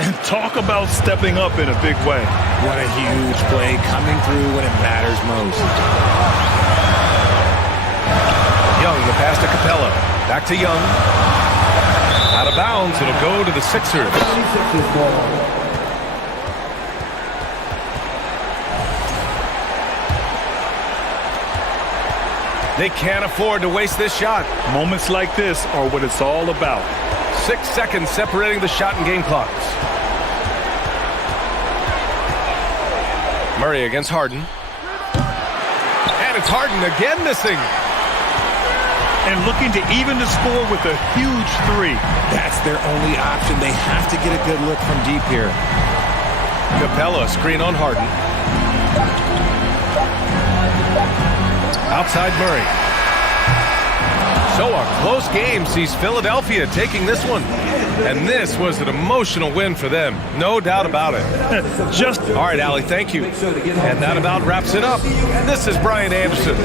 And talk about stepping up in a big way. What a huge play coming through when it matters most. Young, the pass to Capella. Back to Young. Out of bounds. It'll go to the Sixers. They can't afford to waste this shot. Moments like this are what it's all about. 6 seconds separating the shot and game clocks. Murray against Harden. And it's Harden again missing. And looking to even the score with a huge three. That's their only option. They have to get a good look from deep here. Capella screen on Harden. Outside Murray. So a close game sees Philadelphia taking this one. And this was an emotional win for them. No doubt about it. Just all right, Allie, thank you. And that about wraps it up. This is Brian Anderson.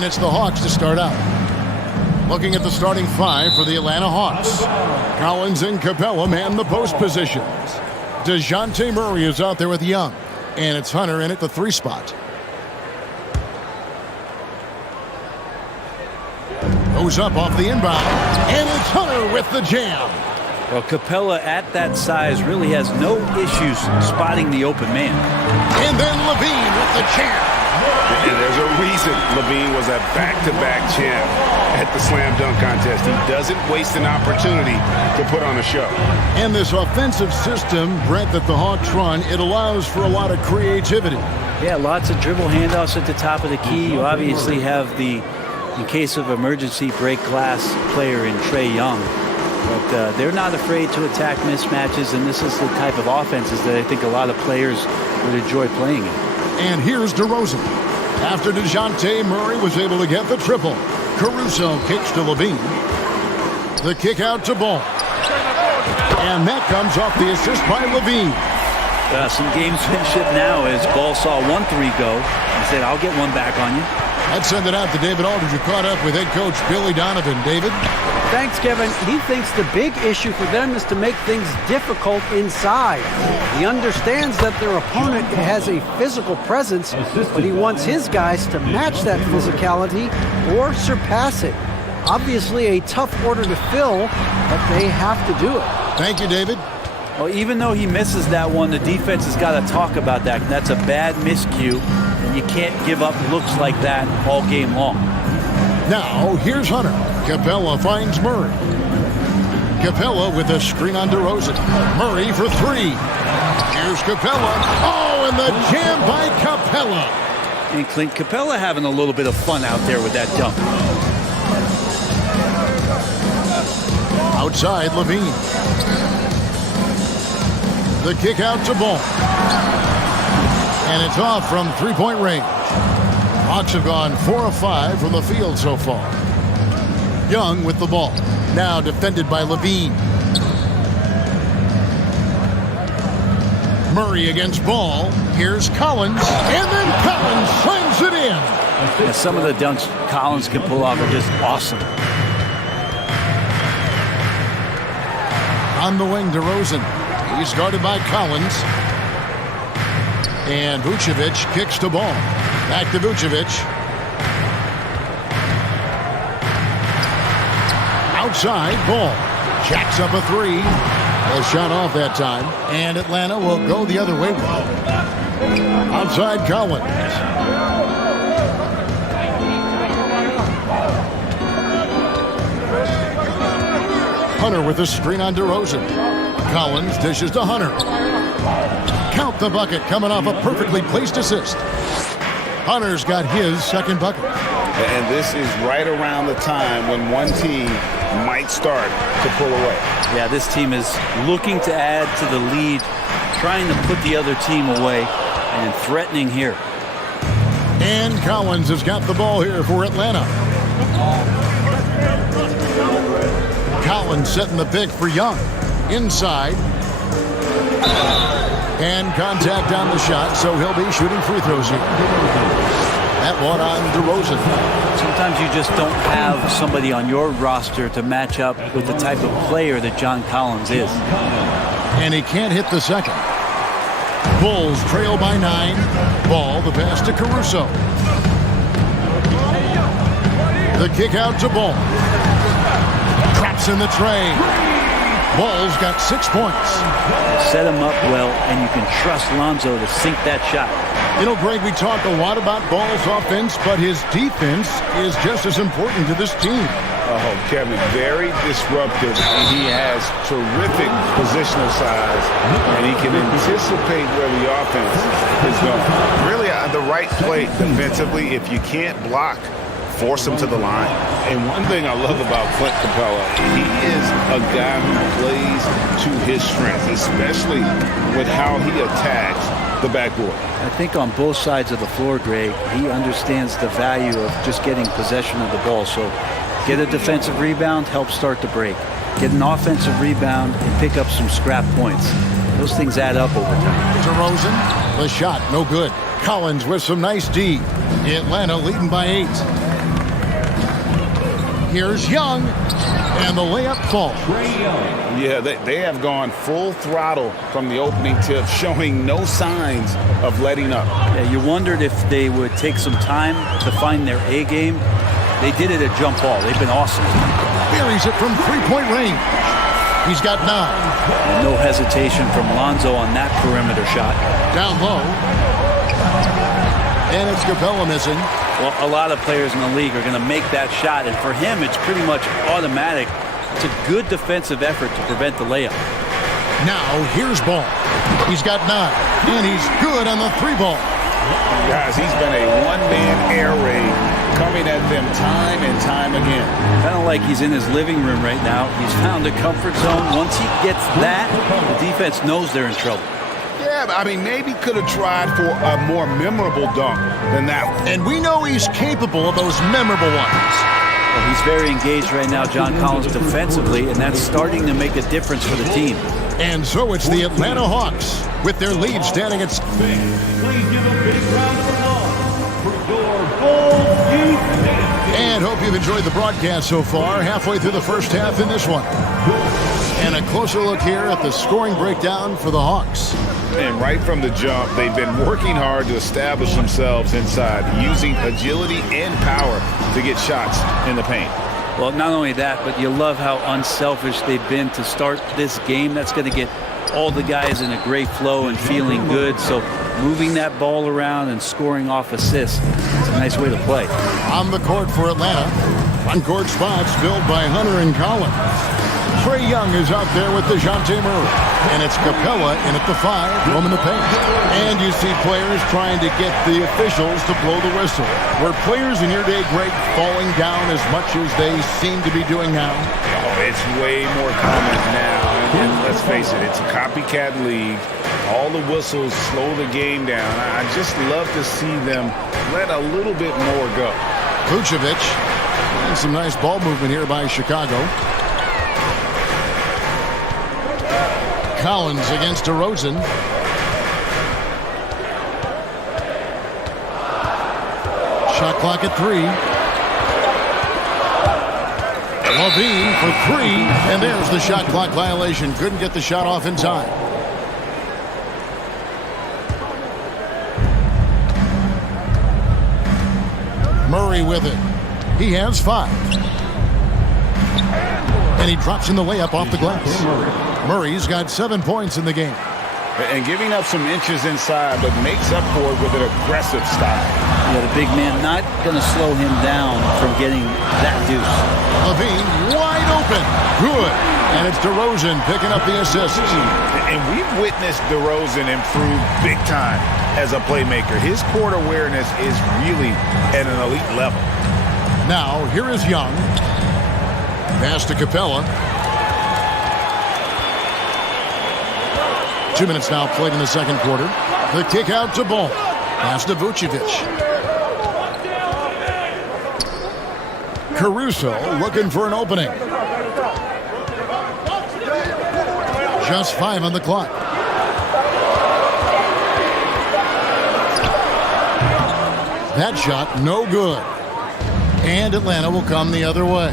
And it's the Hawks to start out. Looking at the starting five for the Atlanta Hawks. Collins and Capella man the post positions. DeJounte Murray is out there with Young. And it's Hunter in at the 3 spot. Goes up off the inbound. And it's Hunter with the jam. Well, Capella at that size really has no issues spotting the open man. And then Levine with the jam. And there's a reason Levine was a back-to-back champ at the slam dunk contest. He doesn't waste an opportunity to put on a show. And this offensive system, Brent, that the Hawks run, it allows for a lot of creativity. Yeah, lots of dribble handoffs at the top of the key. You obviously have the, in case of emergency, break glass player in Trae Young. But they're not afraid to attack mismatches, and this is the type of offenses that I think a lot of players would enjoy playing in. And here's DeRozan. After DeJounte Murray was able to get the triple, Caruso kicks to Levine. The kick out to Ball. And that comes off the assist by Levine. Some gamesmanship now as Ball saw 1-3 go and said, I'll get one back on you. Let's send it out to David Aldridge, who caught up with head coach Billy Donovan. David? Thanks, Kevin. He thinks the big issue for them is to make things difficult inside. He understands that their opponent has a physical presence, but he wants his guys to match that physicality or surpass it. Obviously a tough order to fill, but they have to do it. Thank you, David. Well, even though he misses that one, the defense has got to talk about that. That's a bad miscue, and you can't give up looks like that all game long. Now, here's Hunter. Capella finds Murray. Capella with a screen on DeRozan. Murray for 3. Here's Capella. Oh, and the jam by Capella. And Clint Capella having a little bit of fun out there with that dunk. Outside, Levine. The kick out to Ball. And it's off from 3-point range. Hawks have gone 4 of 5 from the field so far. Young with the ball. Now defended by Levine. Murray against Ball. Here's Collins. And then Collins slams it in. Yeah, some of the dunks Collins can pull off are just awesome. On the wing, DeRozan. He's guarded by Collins. And Vucevic kicks to Ball. Back to Vucevic. Outside, Ball. Jacks up a 3. A shot off that time. And Atlanta will go the other way. Outside, Collins. Hunter with a screen on DeRozan. Collins dishes to Hunter. Count the bucket coming off a perfectly placed assist. Hunter's got his second bucket. And this is right around the time when one team might start to pull away. Yeah, this team is looking to add to the lead, trying to put the other team away, and threatening here. And Collins has got the ball here for Atlanta. Collins setting the pick for Young. Inside. And contact on the shot, so he'll be shooting free throws here. That one on DeRozan. Sometimes you just don't have somebody on your roster to match up with the type of player that John Collins is. And he can't hit the second. Bulls trail by 9. Ball, the pass to Caruso. The kick out to Ball. Traps in the tray. Ball's got 6 points. Set him up well, and you can trust Lonzo to sink that shot. You know, Greg, we talk a lot about Ball's offense, but his defense is just as important to this team. Oh, Kevin, very disruptive. He has terrific positional size, and he can anticipate where the offense is going. Really, the right play defensively, if you can't block, force him to the line. And one thing I love about Clint Capella, he is a guy who plays to his strengths, especially with how he attacks the backboard. I think on both sides of the floor, Greg, he understands the value of just getting possession of the ball. So get a defensive rebound, help start the break. Get an offensive rebound and pick up some scrap points. Those things add up over time. DeRozan, the shot, no good. Collins with some nice D. Atlanta leading by 8. Here's Young, and the layup falls. Yeah, they have gone full throttle from the opening tip, showing no signs of letting up. Yeah, you wondered if they would take some time to find their A game. They did it at jump ball. They've been awesome. Buries it from three-point range. He's got 9. No hesitation from Lonzo on that perimeter shot. Down low. And it's Capella missing. Well, a lot of players in the league are going to make that shot, and for him, it's pretty much automatic. It's a good defensive effort to prevent the layup. Now, here's Ball. He's got 9, and he's good on the 3-ball. Guys, he's been a one-man air raid coming at them time and time again. Kind of like he's in his living room right now. He's found a comfort zone. Once he gets that, the defense knows they're in trouble. Yeah, but I mean, maybe could have tried for a more memorable dunk than that one. And we know he's capable of those memorable ones. Well, he's very engaged right now, John Collins, defensively, and that's starting to make a difference for the team. And so it's the Atlanta Hawks with their lead standing at... Please give a big round of applause for your Bulls youth. And hope you've enjoyed the broadcast so far. Halfway through the first half in this one. And a closer look here at the scoring breakdown for the Hawks. And right from the jump, they've been working hard to establish themselves inside, using agility and power to get shots in the paint. Well, not only that, but you love how unselfish they've been to start this game. That's going to get all the guys in a great flow and feeling good. So moving that ball around and scoring off assists is a nice way to play. On the court for Atlanta, front court spots filled by Hunter and Collins. Trae Young is out there with DeJounte Murray. And it's Capella in at the 5, roaming the paint. And you see players trying to get the officials to blow the whistle. Were players in your day great falling down as much as they seem to be doing now? Oh, it's way more common now. And let's face it, it's a copycat league. All the whistles slow the game down. I just love to see them let a little bit more go. Vucevic. And some nice ball movement here by Chicago. Collins against DeRozan. Shot clock at 3. Levine for 3, and there's the shot clock violation. Couldn't get the shot off in time. Murray with it. He has 5. And he drops in the layup off the glass. Murray's got 7 points in the game. And giving up some inches inside, but makes up for it with an aggressive style. Yeah, the big man not going to slow him down from getting that deuce. Levine wide open. Good. And it's DeRozan picking up the assist. And we've witnessed DeRozan improve big time as a playmaker. His court awareness is really at an elite level. Now, here is Young. Pass to Capella. 2 minutes now played in the second quarter. The kick out to Ball. Pass to Vucevic. Caruso looking for an opening. Just 5 on the clock. That shot no good. And Atlanta will come the other way.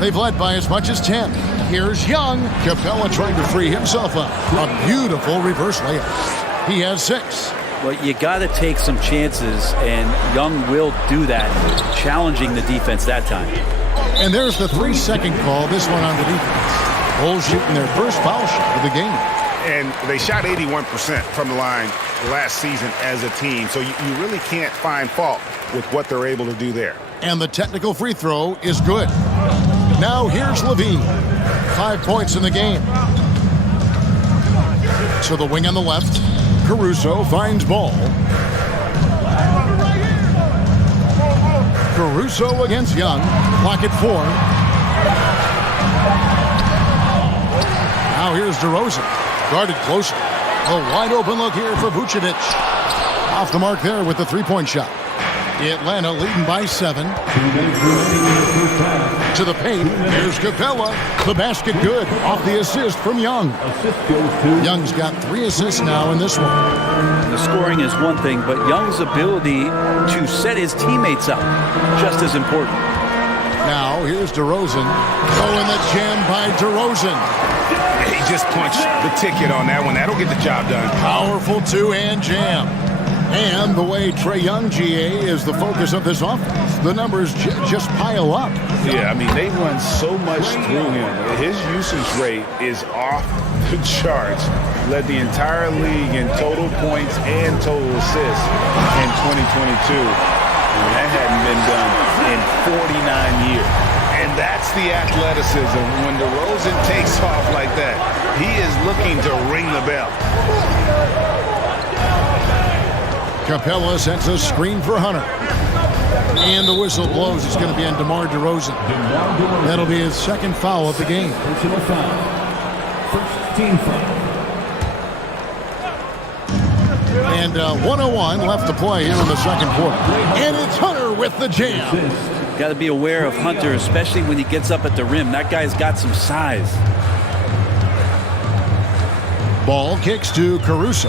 They've led by as much as 10. Here's Young. Capella trying to free himself up. A beautiful reverse layup. He has 6. Well, you got to take some chances, and Young will do that, challenging the defense that time. And there's the 3-second call, this one on the defense. Bulls shooting their first foul shot of the game. And they shot 81% from the line last season as a team, so you really can't find fault with what they're able to do there. And the technical free throw is good. Now here's Levine. 5 points in the game. To the wing on the left. Caruso finds Ball. Caruso against Young. Clock at 4. Now here's DeRozan. Guarded closer. A wide open look here for Vucevic. Off the mark there with the 3-point shot. Atlanta leading by 7. To the paint. Here's Capella. The basket good. Off the assist from Young. Young's got 3 assists now in this one. The scoring is one thing, but Young's ability to set his teammates up just as important. Now, here's DeRozan. Oh, and the jam by DeRozan. He just punched the ticket on that one. That'll get the job done. Powerful two-hand jam. And the way Trae Young, GA, is the focus of this offense. The numbers just pile up. Yeah, I mean, they run so much through him. His usage rate is off the charts. Led the entire league in total points and total assists in 2022. And that hadn't been done in 49 years. And that's the athleticism. When DeRozan takes off like that, he is looking to ring the bell. Capella sets a screen for Hunter. And the whistle blows. It's going to be on DeMar DeRozan. That'll be his second foul of the game. Personal foul. First team foul. And 1:01 left to play here in the second quarter. And it's Hunter with the jam. Got to be aware of Hunter, especially when he gets up at the rim. That guy's got some size. Ball kicks to Caruso.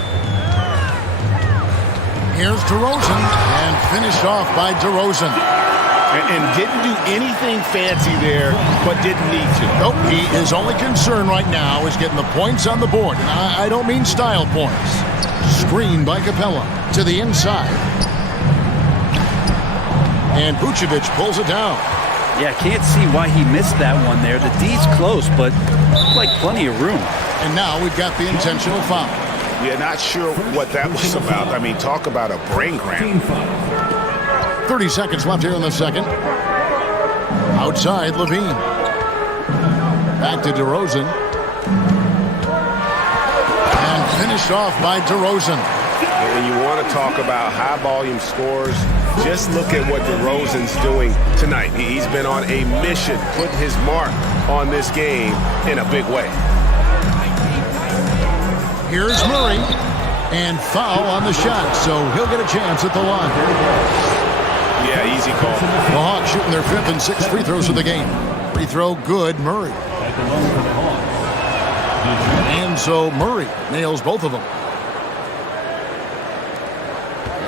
Here's DeRozan, and finished off by DeRozan. And didn't do anything fancy there, but didn't need to. Nope, his only concern right now is getting the points on the board. And I don't mean style points. Screen by Capella to the inside. And Vucevic pulls it down. Yeah, can't see why he missed that one there. The D's close, but like plenty of room. And now we've got the intentional foul. Yeah, not sure what that was about. I mean, talk about a brain cramp. 30 seconds left here in the second. Outside, Levine. Back to DeRozan. And finished off by DeRozan. And you want to talk about high-volume scores, just look at what DeRozan's doing tonight. He's been on a mission, putting his mark on this game in a big way. Here's Murray, and foul on the shot, so he'll get a chance at the line. Yeah, easy call. The Hawks shooting their fifth and sixth free throws of the game. Free throw good, Murray. And so Murray nails both of them.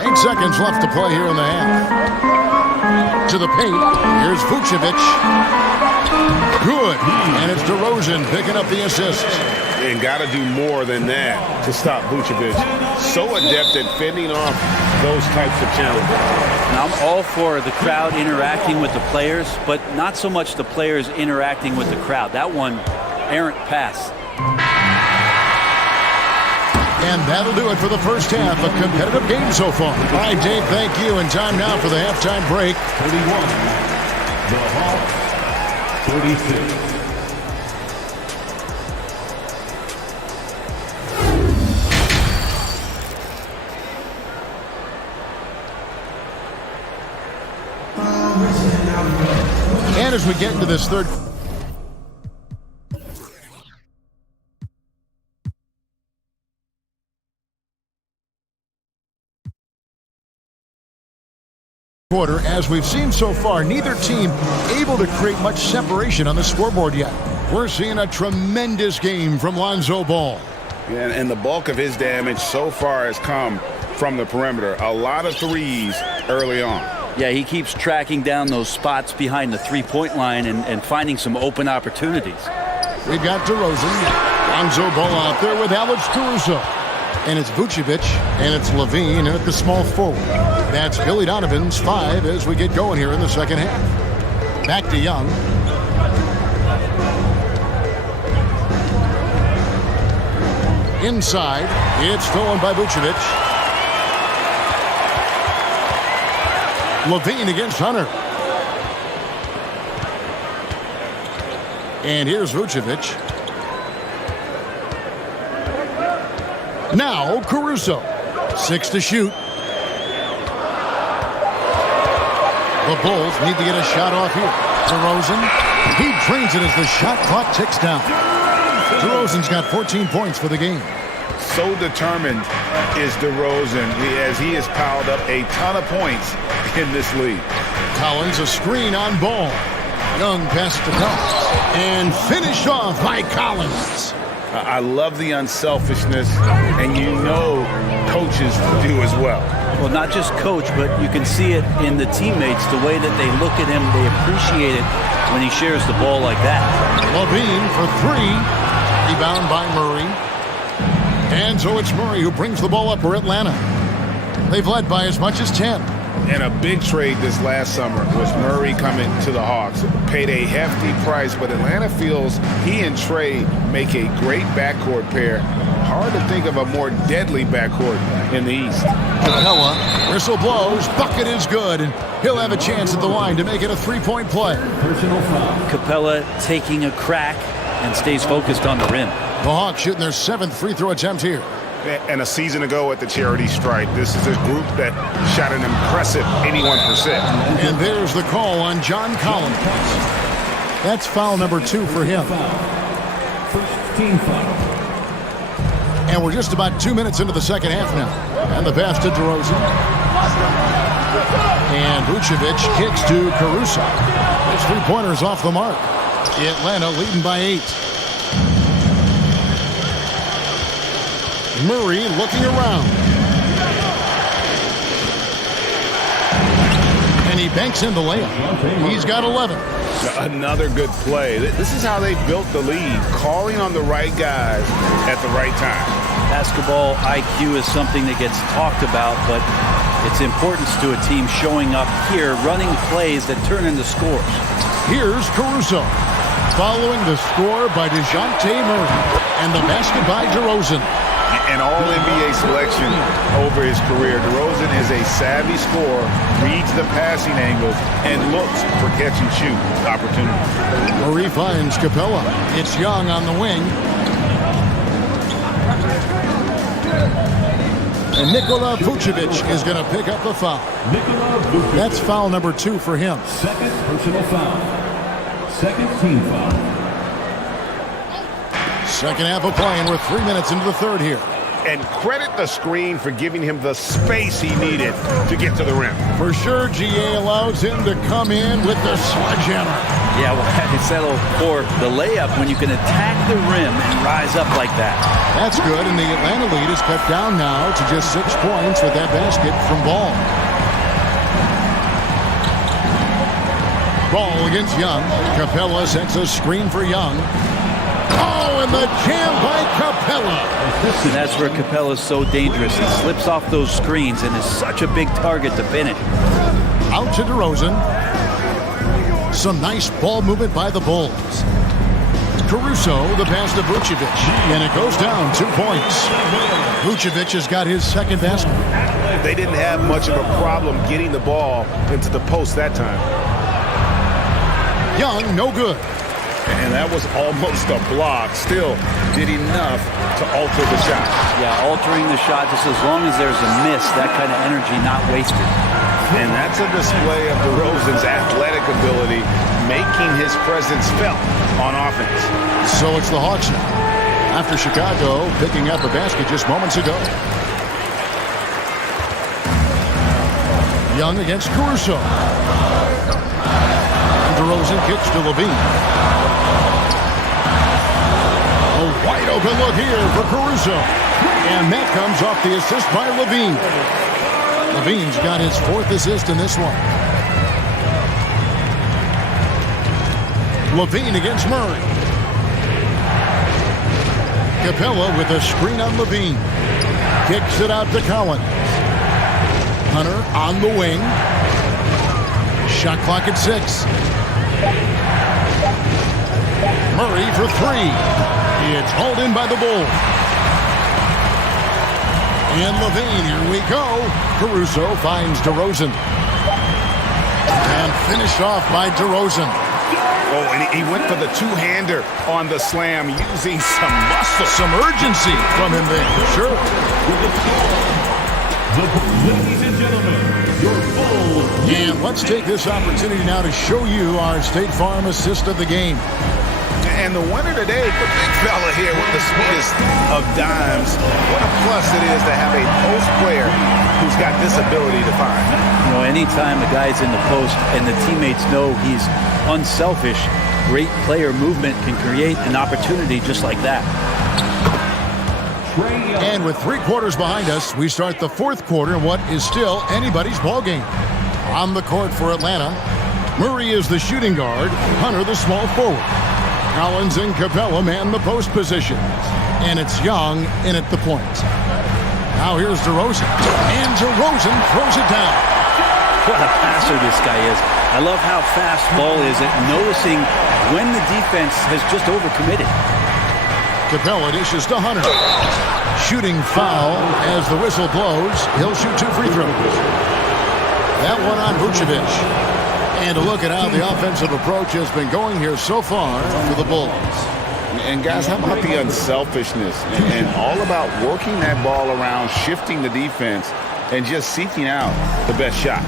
8 seconds left to play here in the half. To the paint, here's Vucevic. Good, and it's DeRozan picking up the assists. And got to do more than that to stop Vucevic. So adept at fending off those types of challenges. Now, I'm all for the crowd interacting with the players, but not so much the players interacting with the crowd. That one, errant pass. And that'll do it for the first half. A competitive game so far. All right, Dave, thank you. And time now for the halftime break. 31. The Hawks, 36. And as we get into this third quarter, as we've seen so far, neither team able to create much separation on the scoreboard yet. We're seeing a tremendous game from Lonzo Ball. And the bulk of his damage so far has come from the perimeter. A lot of threes early on. Yeah, he keeps tracking down those spots behind the three-point line and finding some open opportunities. We've got DeRozan, Lonzo Ball out there with Alex Caruso. And it's Vucevic, and it's Levine, and at the small forward. That's Billy Donovan's 5 as we get going here in the second half. Back to Young. Inside, it's stolen by Vucevic. Levine against Hunter. And here's Vucevic. Now Caruso. 6 to shoot. The Bulls need to get a shot off here. DeRozan. He drains it as the shot clock ticks down. DeRozan's got 14 points for the game. So determined is DeRozan as he has piled up a ton of points in this league. Collins a screen on Ball. Young pass to Collins. And finished off by Collins. I love the unselfishness, and you know coaches do as well. Well, not just coach, but you can see it in the teammates, the way that they look at him. They appreciate it when he shares the ball like that. Levine for three. Rebound by Murray. And so it's Murray who brings the ball up for Atlanta. They've led by as much as 10. And a big trade this last summer was Murray coming to the Hawks. Paid a hefty price, but Atlanta feels he and Trey make a great backcourt pair. Hard to think of a more deadly backcourt in the East. Capella, whistle blows, bucket is good, and he'll have a chance at the line to make it a three-point play. Capella taking a crack and stays focused on the rim. The Hawks shooting their 7th free throw attempt here. And a season ago at the charity stripe, this is a group that shot an impressive 81%. And there's the call on John Collins. That's foul number 2 for him. First team foul. And we're just about 2 minutes into the second half now. And the pass to DeRozan. And Vucevic kicks to Caruso. His three-pointers off the mark. Atlanta leading by 8. Murray looking around. And he banks in the layup. He's got 11. Another good play. This is how they built the lead, calling on the right guys at the right time. Basketball IQ is something that gets talked about, but its importance to a team showing up here, running plays that turn into scores. Here's Caruso. Following the score by DeJounte Murray. And the basket by DeRozan. An all-NBA selection over his career. DeRozan is a savvy scorer, reads the passing angles, and looks for catch-and-shoot opportunities. Murray finds Capella. It's Young on the wing. And Nikola Vucevic is going to pick up the foul. That's foul number 2 for him. Second personal foul. Second team foul. Second half of play, and we're 3 minutes into the third here. And credit the screen for giving him the space he needed to get to the rim. For sure, GA allows him to come in with the sledgehammer. Yeah, well, I settle for the layup when you can attack the rim and rise up like that. That's good, and the Atlanta lead is cut down now to just 6 points with that basket from Ball. Ball against Young. Capella sets a screen for Young. Oh, and the jam by Capella. And that's where Capella's so dangerous. He slips off those screens and is such a big target to finish. Out to DeRozan. Some nice ball movement by the Bulls. Caruso, the pass to Vucevic. And it goes down 2 points. Vucevic has got his second basket. They didn't have much of a problem getting the ball into the post that time. Young, no good. And that was almost a block. Still did enough to alter the shot. Yeah, altering the shot just as long as there's a miss, that kind of energy not wasted. And that's a display of DeRozan's athletic ability, making his presence felt on offense. So it's the Hawks now, after Chicago picking up a basket just moments ago. Young against Caruso. DeRozan kicks to Levine. A wide open look here for Caruso. And that comes off the assist by Levine. Levine's got his 4th assist in this one. Levine against Murray. Capella with a screen on Levine. Kicks it out to Collins. Hunter on the wing. Shot clock at 6. Murray for 3. It's hauled in by the Bulls. And Levine, here we go. Caruso finds DeRozan. And finished off by DeRozan. Oh, and he went for the two-hander on the slam, using some muscle. Some urgency from him there, sure. Ladies and gentlemen, your Bulls. And let's take this opportunity now to show you our State Farm assist of the game. And the winner today, the big fella here with the sweetest of dimes. What a plus it is to have a post player who's got this ability to find. You know, anytime a guy's in the post and the teammates know he's unselfish, great player movement can create an opportunity just like that. And with 3 quarters behind us, we start the 4th quarter in what is still anybody's ballgame. On the court for Atlanta, Murray is the shooting guard, Hunter the small forward. Collins and Capella man the post positions. And it's Young in at the point. Now here's DeRozan. And DeRozan throws it down. What a passer this guy is. I love how fast ball is at noticing when the defense has just overcommitted. Capella dishes to Hunter. Shooting foul as the whistle blows. He'll shoot 2 free throws. That one on Vucevic. And a look at how the offensive approach has been going here so far for the Bulls. And guys, how about the unselfishness and all about working that ball around, shifting the defense, and just seeking out the best shot.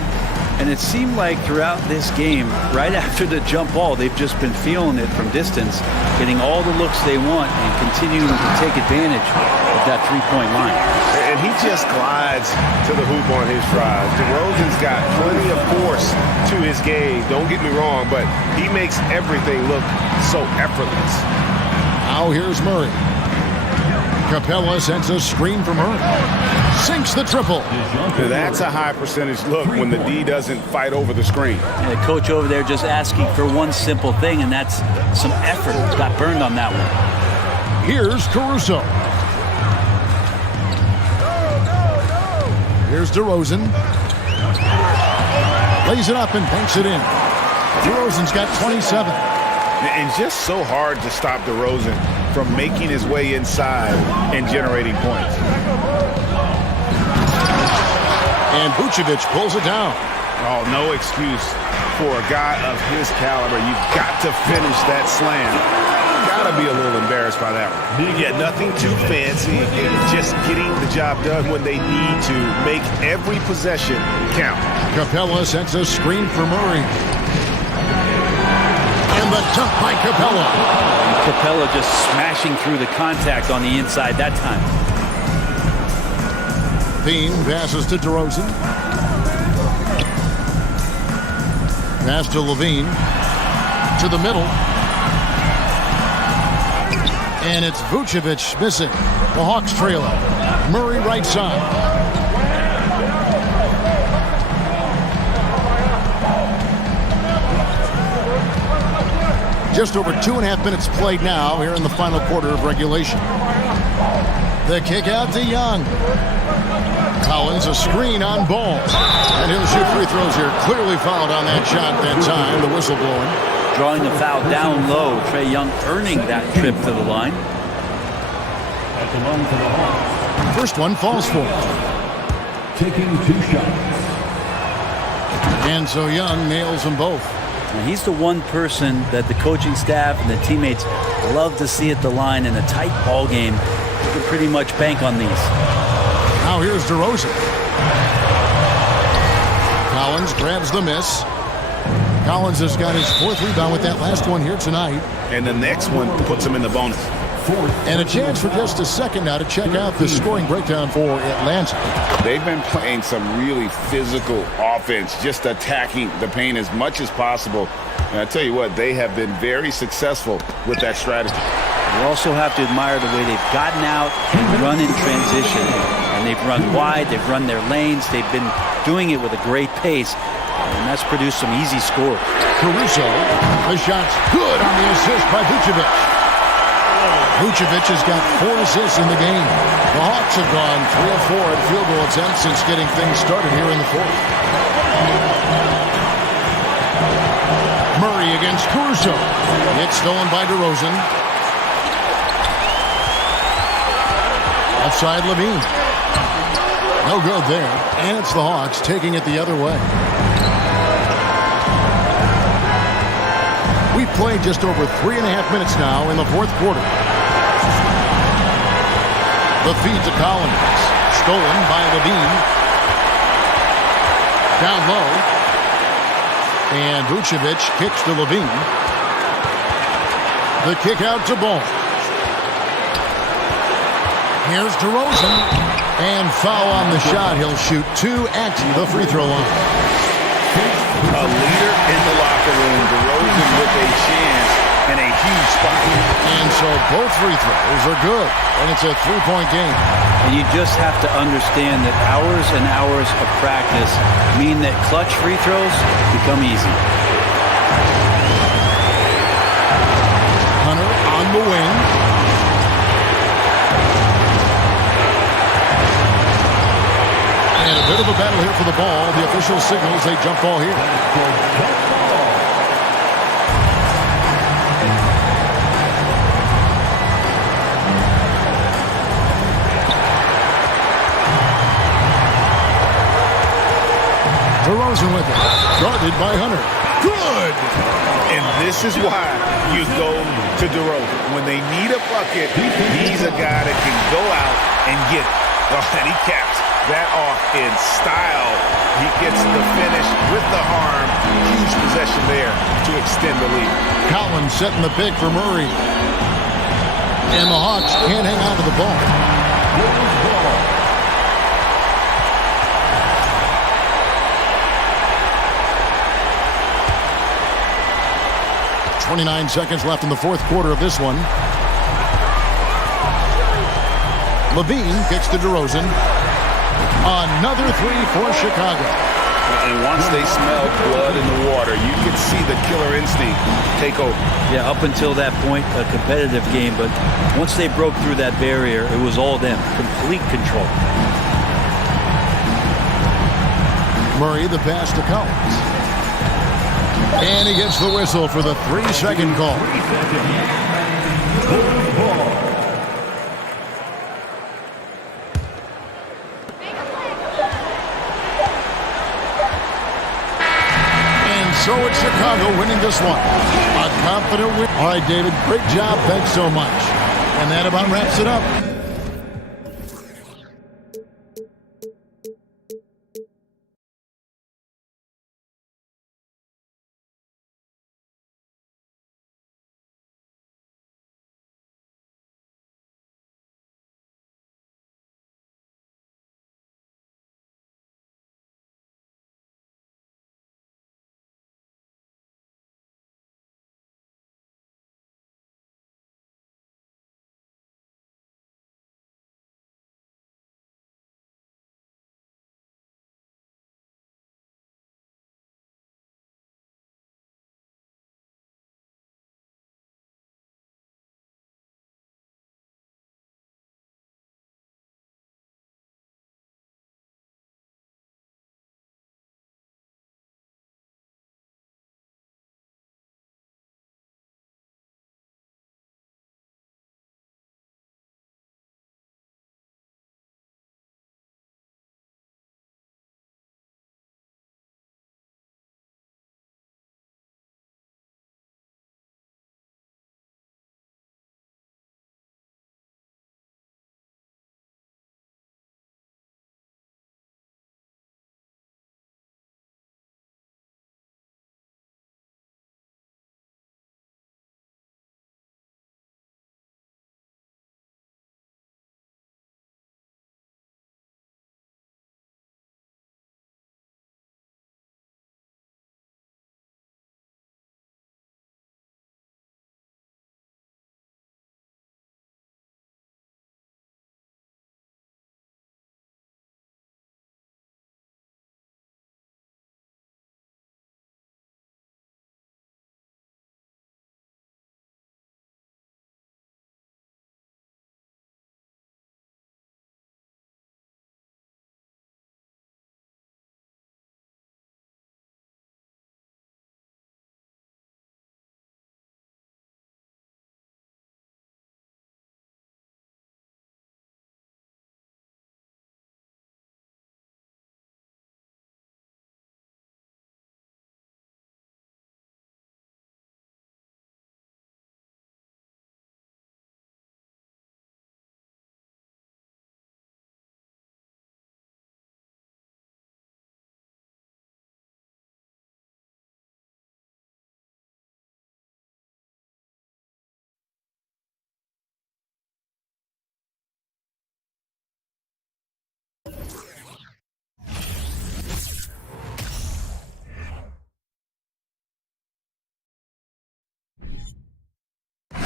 And it seemed like throughout this game, right after the jump ball, they've just been feeling it from distance, getting all the looks they want and continuing to take advantage of that three-point line. And he just glides to the hoop on his drive. DeRozan's got plenty of force to his game, don't get me wrong, but he makes everything look so effortless. Now here's Murray. Capella sends a screen from Murray. Sinks the triple. That's a high percentage look when the D doesn't fight over the screen. And the coach over there just asking for one simple thing, and that's some effort. Got burned on that one. Here's Caruso. Here's DeRozan. Lays it up and banks it in. DeRozan's got 27. And just so hard to stop DeRozan from making his way inside and generating points. And Vucevic pulls it down. Oh, no excuse for a guy of his caliber. You've got to finish that slam. Got to be a little embarrassed by that one. Yeah, nothing too fancy. Just getting the job done when they need to. Make every possession count. Capella sends a screen for Murray. And the dunk by Capella. And Capella just smashing through the contact on the inside that time. Bean passes to DeRozan. Pass to Levine. To the middle. And it's Vucevic missing. The Hawks trailing. Murray right side. Just over 2.5 minutes played now here in the final quarter of regulation. The kick out to Young. Collins a screen on Ball. And he'll shoot free throws here. Clearly fouled on that shot that time. The whistle blowing. Drawing the foul down low. Trae Young earning that trip to the line. First one falls for him. Taking 2 shots. And so Young nails them both. And he's the one person that the coaching staff and the teammates love to see at the line in a tight ball game. You can pretty much bank on these. Now here's DeRozan. Collins grabs the miss. Collins has got his 4th rebound with that last one here tonight. And the next one puts him in the bonus. And a chance for just a second now to check out the scoring breakdown for Atlanta. They've been playing some really physical offense, just attacking the paint as much as possible. And I tell you what, they have been very successful with that strategy. You also have to admire the way they've gotten out and run in transition. And they've run wide, they've run their lanes, they've been doing it with a great pace. And that's produced some easy scores. Caruso, the shot's good on the assist by Vucevic. Vucevic has got 4 assists in the game. The Hawks have gone 3 of 4 at field goal attempts since getting things started here in the 4th. Murray against Caruso. It's stolen by DeRozan. Left side Levine. No good there. And it's the Hawks taking it the other way. We've played just over 3.5 minutes now in the 4th quarter. The feed to Collins. Stolen by Levine. Down low. And Vucevic kicks to Levine. The kick out to Ball. Here's DeRozan. And foul on the shot. He'll shoot 2 at the free throw line. A leader in the locker room. DeRozan with a chance and a huge spot. And so both free throws are good, and it's a three-point game. And you just have to understand that hours and hours of practice mean that clutch free throws become easy. Hunter on the wing. And a bit of a battle here for the ball. The official signals a jump ball here. DeRozan with it. Guarded by Hunter. Good! And this is why you go to DeRozan. When they need a bucket, he's a guy that can go out and get it. Oh, and he caps that off in style. He gets the finish with the arm. Huge possession there to extend the lead. Collins setting the pick for Murray. And the Hawks can't hang on to the ball. 29 seconds left in the fourth quarter of this one. Levine kicks to DeRozan. Another three for Chicago. And once they smelled blood in the water, you could see the killer instinct take over. Yeah, up until that point, a competitive game, but once they broke through that barrier, it was all them. Complete control. Murray, the pass to Collins. And he gets the whistle for the 3-second call. And so it's Chicago winning this one. A confident win. All right, David, great job. Thanks so much. And that about wraps it up.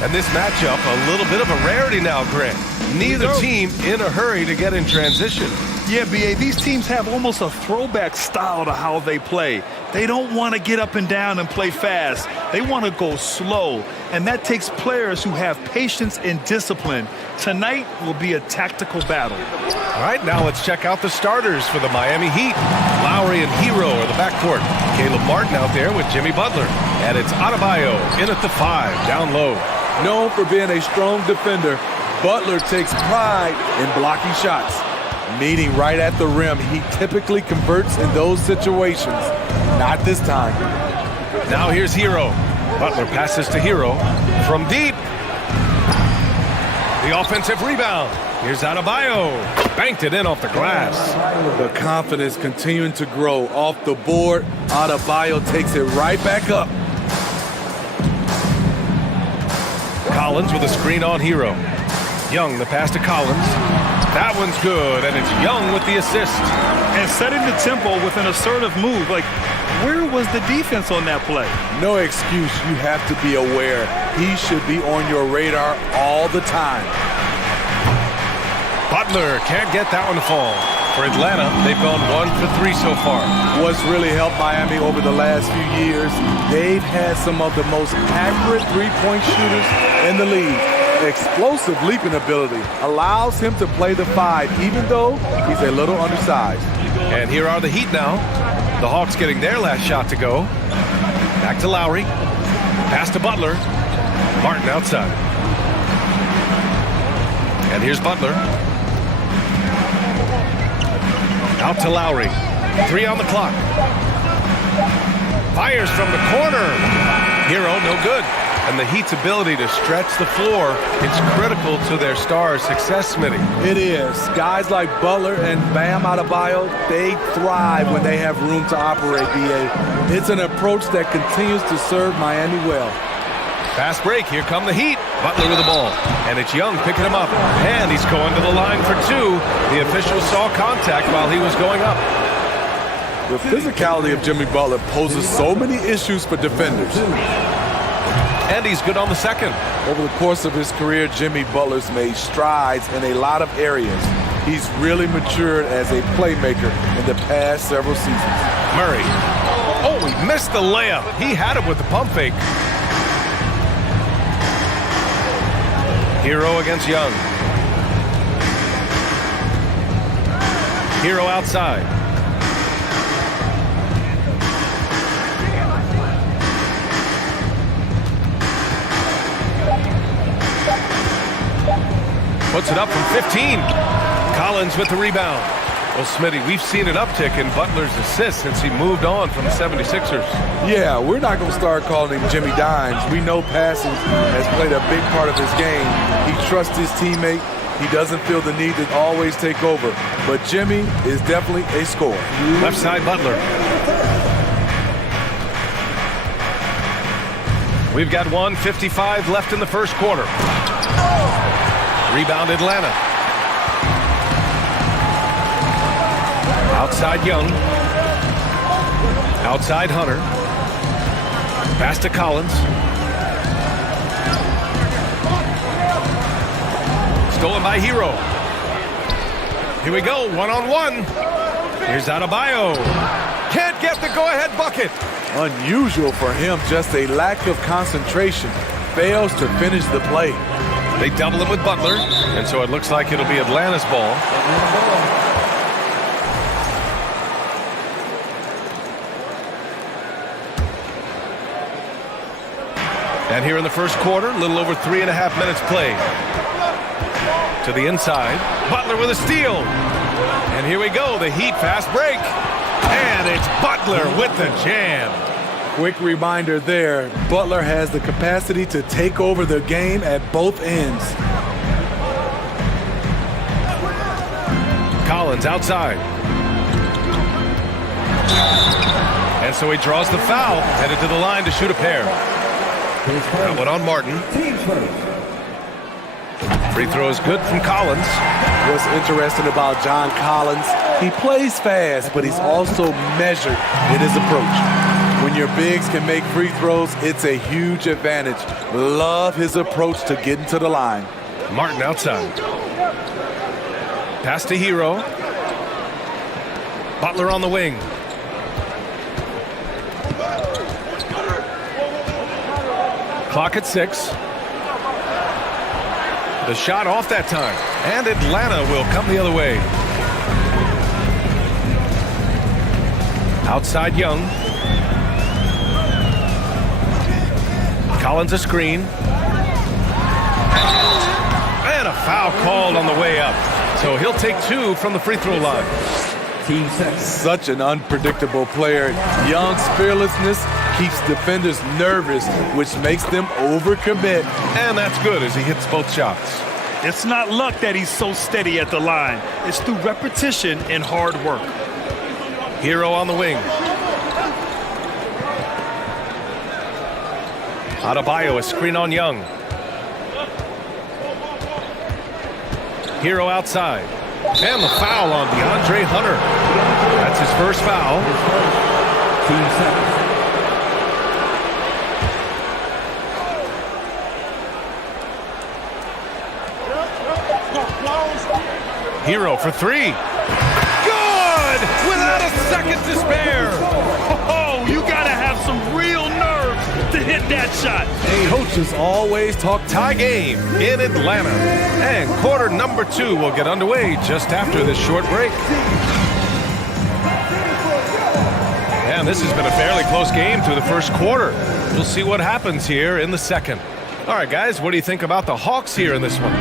And this matchup, a little bit of a rarity now, Grant. Neither team in a hurry to get in transition. Yeah, B.A., these teams have almost a throwback style to how they play. They don't want to get up and down and play fast. They want to go slow, and that takes players who have patience and discipline. Tonight will be a tactical battle. All right, now let's check out the starters for the Miami Heat. Lowry and Hero are the backcourt. Caleb Martin out there with Jimmy Butler. And it's Adebayo in at the 5, down low. Known for being a strong defender, Butler takes pride in blocking shots. Meeting right at the rim, he typically converts in those situations. Not this time. Now here's Hero. Butler passes to Hero from deep. The offensive rebound. Here's Adebayo. Banked it in off the glass. The confidence continuing to grow off the board. Adebayo takes it right back up. Collins with a screen on Hero. Young, the pass to Collins. That one's good, and it's Young with the assist. And setting the tempo with an assertive move. Like, where was the defense on that play? No excuse. You have to be aware. He should be on your radar all the time. Butler can't get that one to fall. For Atlanta, they've gone 1 for 3 so far. What's really helped Miami over the last few years, they've had some of the most accurate three-point shooters in the league. Explosive leaping ability allows him to play the 5, even though he's a little undersized. And here are the Heat now. The Hawks getting their last shot to go. Back to Lowry. Pass to Butler. Martin outside. And here's Butler. Out to Lowry. 3 on the clock. Fires from the corner. Hero, no good. And the Heat's ability to stretch the floor, it's critical to their stars' success, Smitty. It is. Guys like Butler and Bam Adebayo, they thrive when they have room to operate, B.A. It's an approach that continues to serve Miami well. Fast break. Here come the Heat. Butler with the ball. And it's Young picking him up. And he's going to the line for 2. The official saw contact while he was going up. The physicality of Jimmy Butler poses so many issues for defenders. And he's good on the second. Over the course of his career, Jimmy Butler's made strides in a lot of areas. He's really matured as a playmaker in the past several seasons. Murray. Oh, he missed the layup. He had it with the pump fake. Hero against Young. Hero outside. Puts it up from 15. Collins with the rebound. Well, Smitty, we've seen an uptick in Butler's assists since he moved on from the 76ers. Yeah, we're not going to start calling him Jimmy Dimes. We know passing has played a big part of his game. He trusts his teammate. He doesn't feel the need to always take over. But Jimmy is definitely a scorer. Left side, Butler. We've got 1:55 left in the first quarter. Rebound Atlanta. Outside Young. Outside Hunter. Pass to Collins. Stolen by Hero. Here we go, one-on-one. Here's Adebayo. Can't get the go-ahead bucket. Unusual for him, just a lack of concentration. Fails to finish the play. They double him with Butler, and so it looks like it'll be Atlanta's ball. And here in the first quarter, a little over 3.5 minutes played. To the inside, Butler with a steal. And here we go, the Heat fast break. And it's Butler with the jam. Quick reminder there, Butler has the capacity to take over the game at both ends. Collins outside. And so he draws the foul, headed to the line to shoot a pair. That one on Martin. Free throw is good from Collins. What's interesting about John Collins, he plays fast, but he's also measured in his approach. When your bigs can make free throws, it's a huge advantage. Love his approach to getting to the line. Martin outside. Pass to Hero. Butler on the wing. Clock at 6. The shot off that time. And Atlanta will come the other way. Outside Young. Collins a screen. And a foul called on the way up. So he'll take 2 from the free throw line. Such an unpredictable player. Young's fearlessness keeps defenders nervous, which makes them overcommit. And that's good as he hits both shots. It's not luck that he's so steady at the line. It's through repetition and hard work. Hero on the wing. Adebayo a screen on Young. Hero outside. And the foul on DeAndre Hunter. That's his first foul. Hero for 3. Good! Without a second to spare. Oh, you gotta have some real nerve to hit that shot. Coaches always talk tie game in Atlanta. And quarter number 2 will get underway just after this short break. And this has been a fairly close game through the first quarter. We'll see what happens here in the second. All right, guys, what do you think about the Hawks here in this one?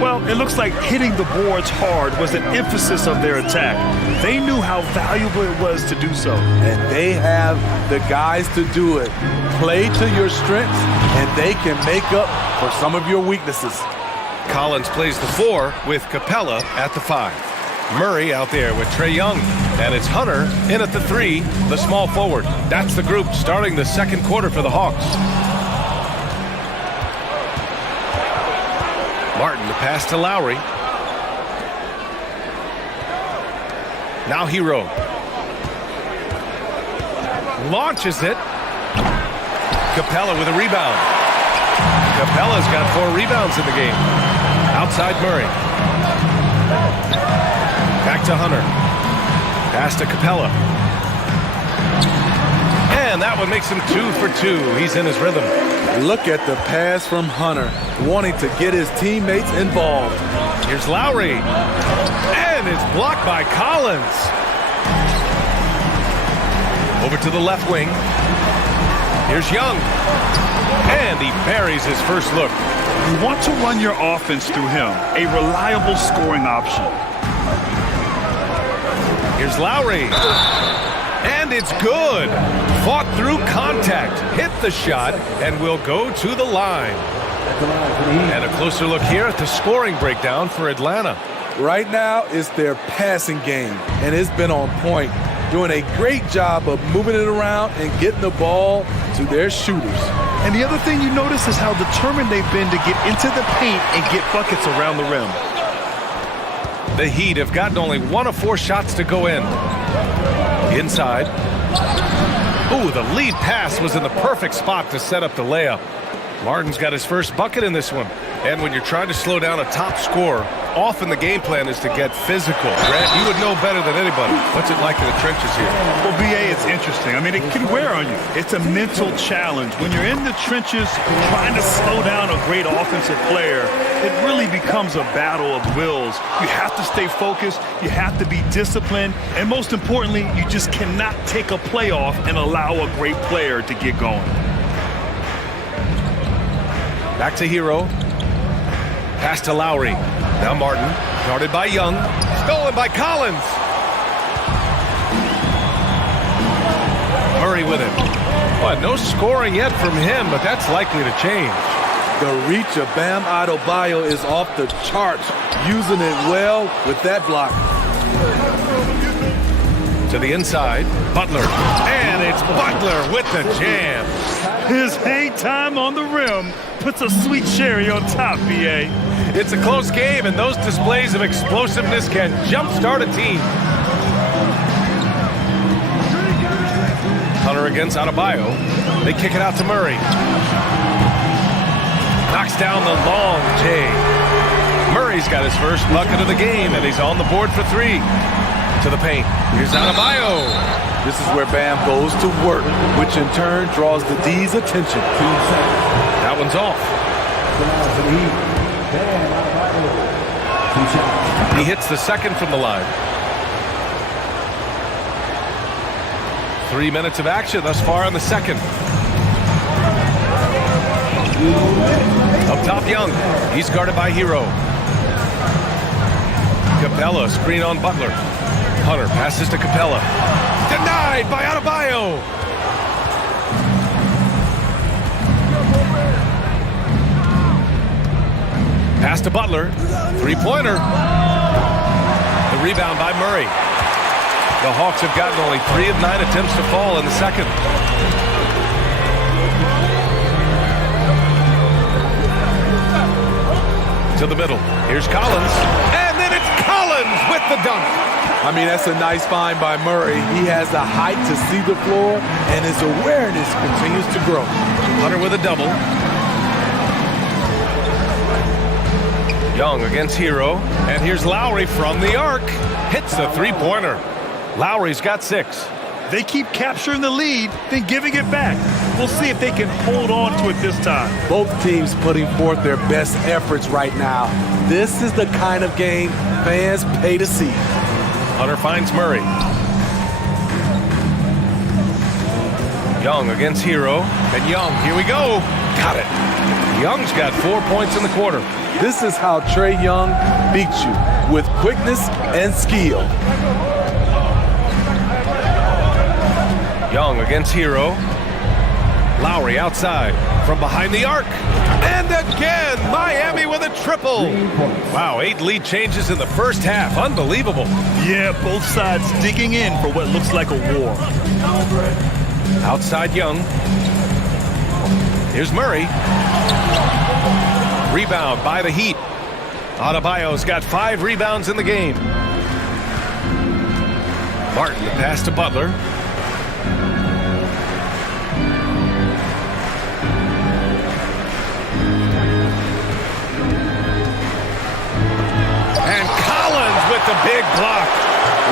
Well, it looks like hitting the boards hard was an emphasis of their attack. They knew how valuable it was to do so. And they have the guys to do it. Play to your strengths, and they can make up for some of your weaknesses. Collins plays the 4 with Capella at the 5. Murray out there with Trae Young. And it's Hunter in at the 3, the small forward. That's the group starting the second quarter for the Hawks. Martin, the pass to Lowry. Now Hero. Launches it. Capella with a rebound. Capella's got 4 rebounds in the game. Outside Murray. Back to Hunter. Pass to Capella. And that one makes him 2 for 2. He's in his rhythm. Look at the pass from Hunter, wanting to get his teammates involved. Here's Lowry. And it's blocked by Collins. Over to the left wing. Here's Young. And he buries his first look. You want to run your offense through him, a reliable scoring option. Here's Lowry. And it's good. Fought through contact, hit the shot, and will go to the line. And a closer look here at the scoring breakdown for Atlanta. Right now, it's their passing game, and it's been on point, doing a great job of moving it around and getting the ball to their shooters. And the other thing you notice is how determined they've been to get into the paint and get buckets around the rim. The Heat have gotten only 1 of 4 shots to go in. Inside. Ooh, the lead pass was in the perfect spot to set up the layup. Martin's got his first bucket in this one. And when you're trying to slow down a top scorer, often the game plan is to get physical. Grant, you would know better than anybody. What's it like in the trenches here? Well, BA, it's interesting. I mean, it can wear on you. It's a mental challenge. When you're in the trenches trying to slow down a great offensive player, it really becomes a battle of wills. You have to stay focused. You have to be disciplined. And most importantly, you just cannot take a play off and allow a great player to get going. Back to Hero. Pass to Lowry. Now Martin. Guarded by Young. Stolen by Collins. Murray with it. Well, no scoring yet from him, but that's likely to change. The reach of Bam Adebayo is off the charts, using it well with that block. To the inside, Butler. And it's Butler with the jam. His hang time on the rim puts a sweet cherry on top, BA. It's a close game, and those displays of explosiveness can jumpstart a team. Hunter again. against Adebayo. They kick it out to Murray. Knocks down the long J. Murray's got his first bucket of the game, and he's on the board for 3. To the paint. Here's Adebayo. This is where Bam goes to work, which in turn draws the D's attention. That one's off. He hits the second from the line. 3 minutes of action thus far in the second. Up top, Young. He's guarded by Hero. Capella, screen on Butler. Hunter passes to Capella. Denied by Adebayo. Pass to Butler. Three-pointer. The rebound by Murray. The Hawks have gotten only 3 of 9 attempts to fall in the second. To the middle. Here's Collins. And then it's Collins with the dunk. I mean, that's a nice find by Murray. He has the height to see the floor, and his awareness continues to grow. Hunter with a double. Young against Hero. And here's Lowry from the arc. Hits the three-pointer. Lowry's got 6. They keep capturing the lead, then giving it back. We'll see if they can hold on to it this time. Both teams putting forth their best efforts right now. This is the kind of game fans pay to see. Hunter finds Murray. Young against Hero. And Young, here we go. Got it. Young's got 4 points in the quarter. This is how Trae Young beats you, with quickness and skill. Young against Hero. Lowry outside from behind the arc. And again, Miami with a triple. Wow, 8 lead changes in the first half. Unbelievable. Yeah, both sides digging in for what looks like a war. Outside Young. Here's Murray. Rebound by the Heat. Adebayo's got 5 rebounds in the game. Martin, the pass to Butler. With the big block.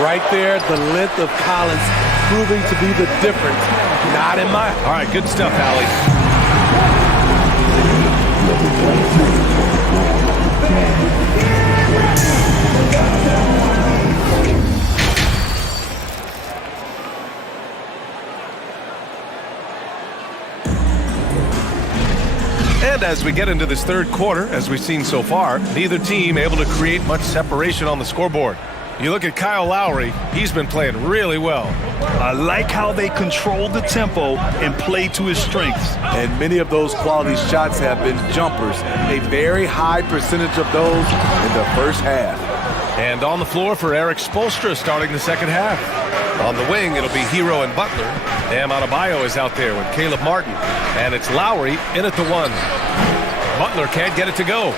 Right there, the length of Collins proving to be the difference. Not in my... All right, good stuff, Allie. And as we get into this third quarter, as we've seen so far, neither team able to create much separation on the scoreboard. You look at Kyle Lowry, he's been playing really well. I like how they control the tempo and play to his strengths. And many of those quality shots have been jumpers. A very high percentage of those in the first half. And on the floor for Eric Spoelstra starting the second half. On the wing, it'll be Hero and Butler. Bam Adebayo is out there with Caleb Martin. And it's Lowry in at the 1. Butler can't get it to go.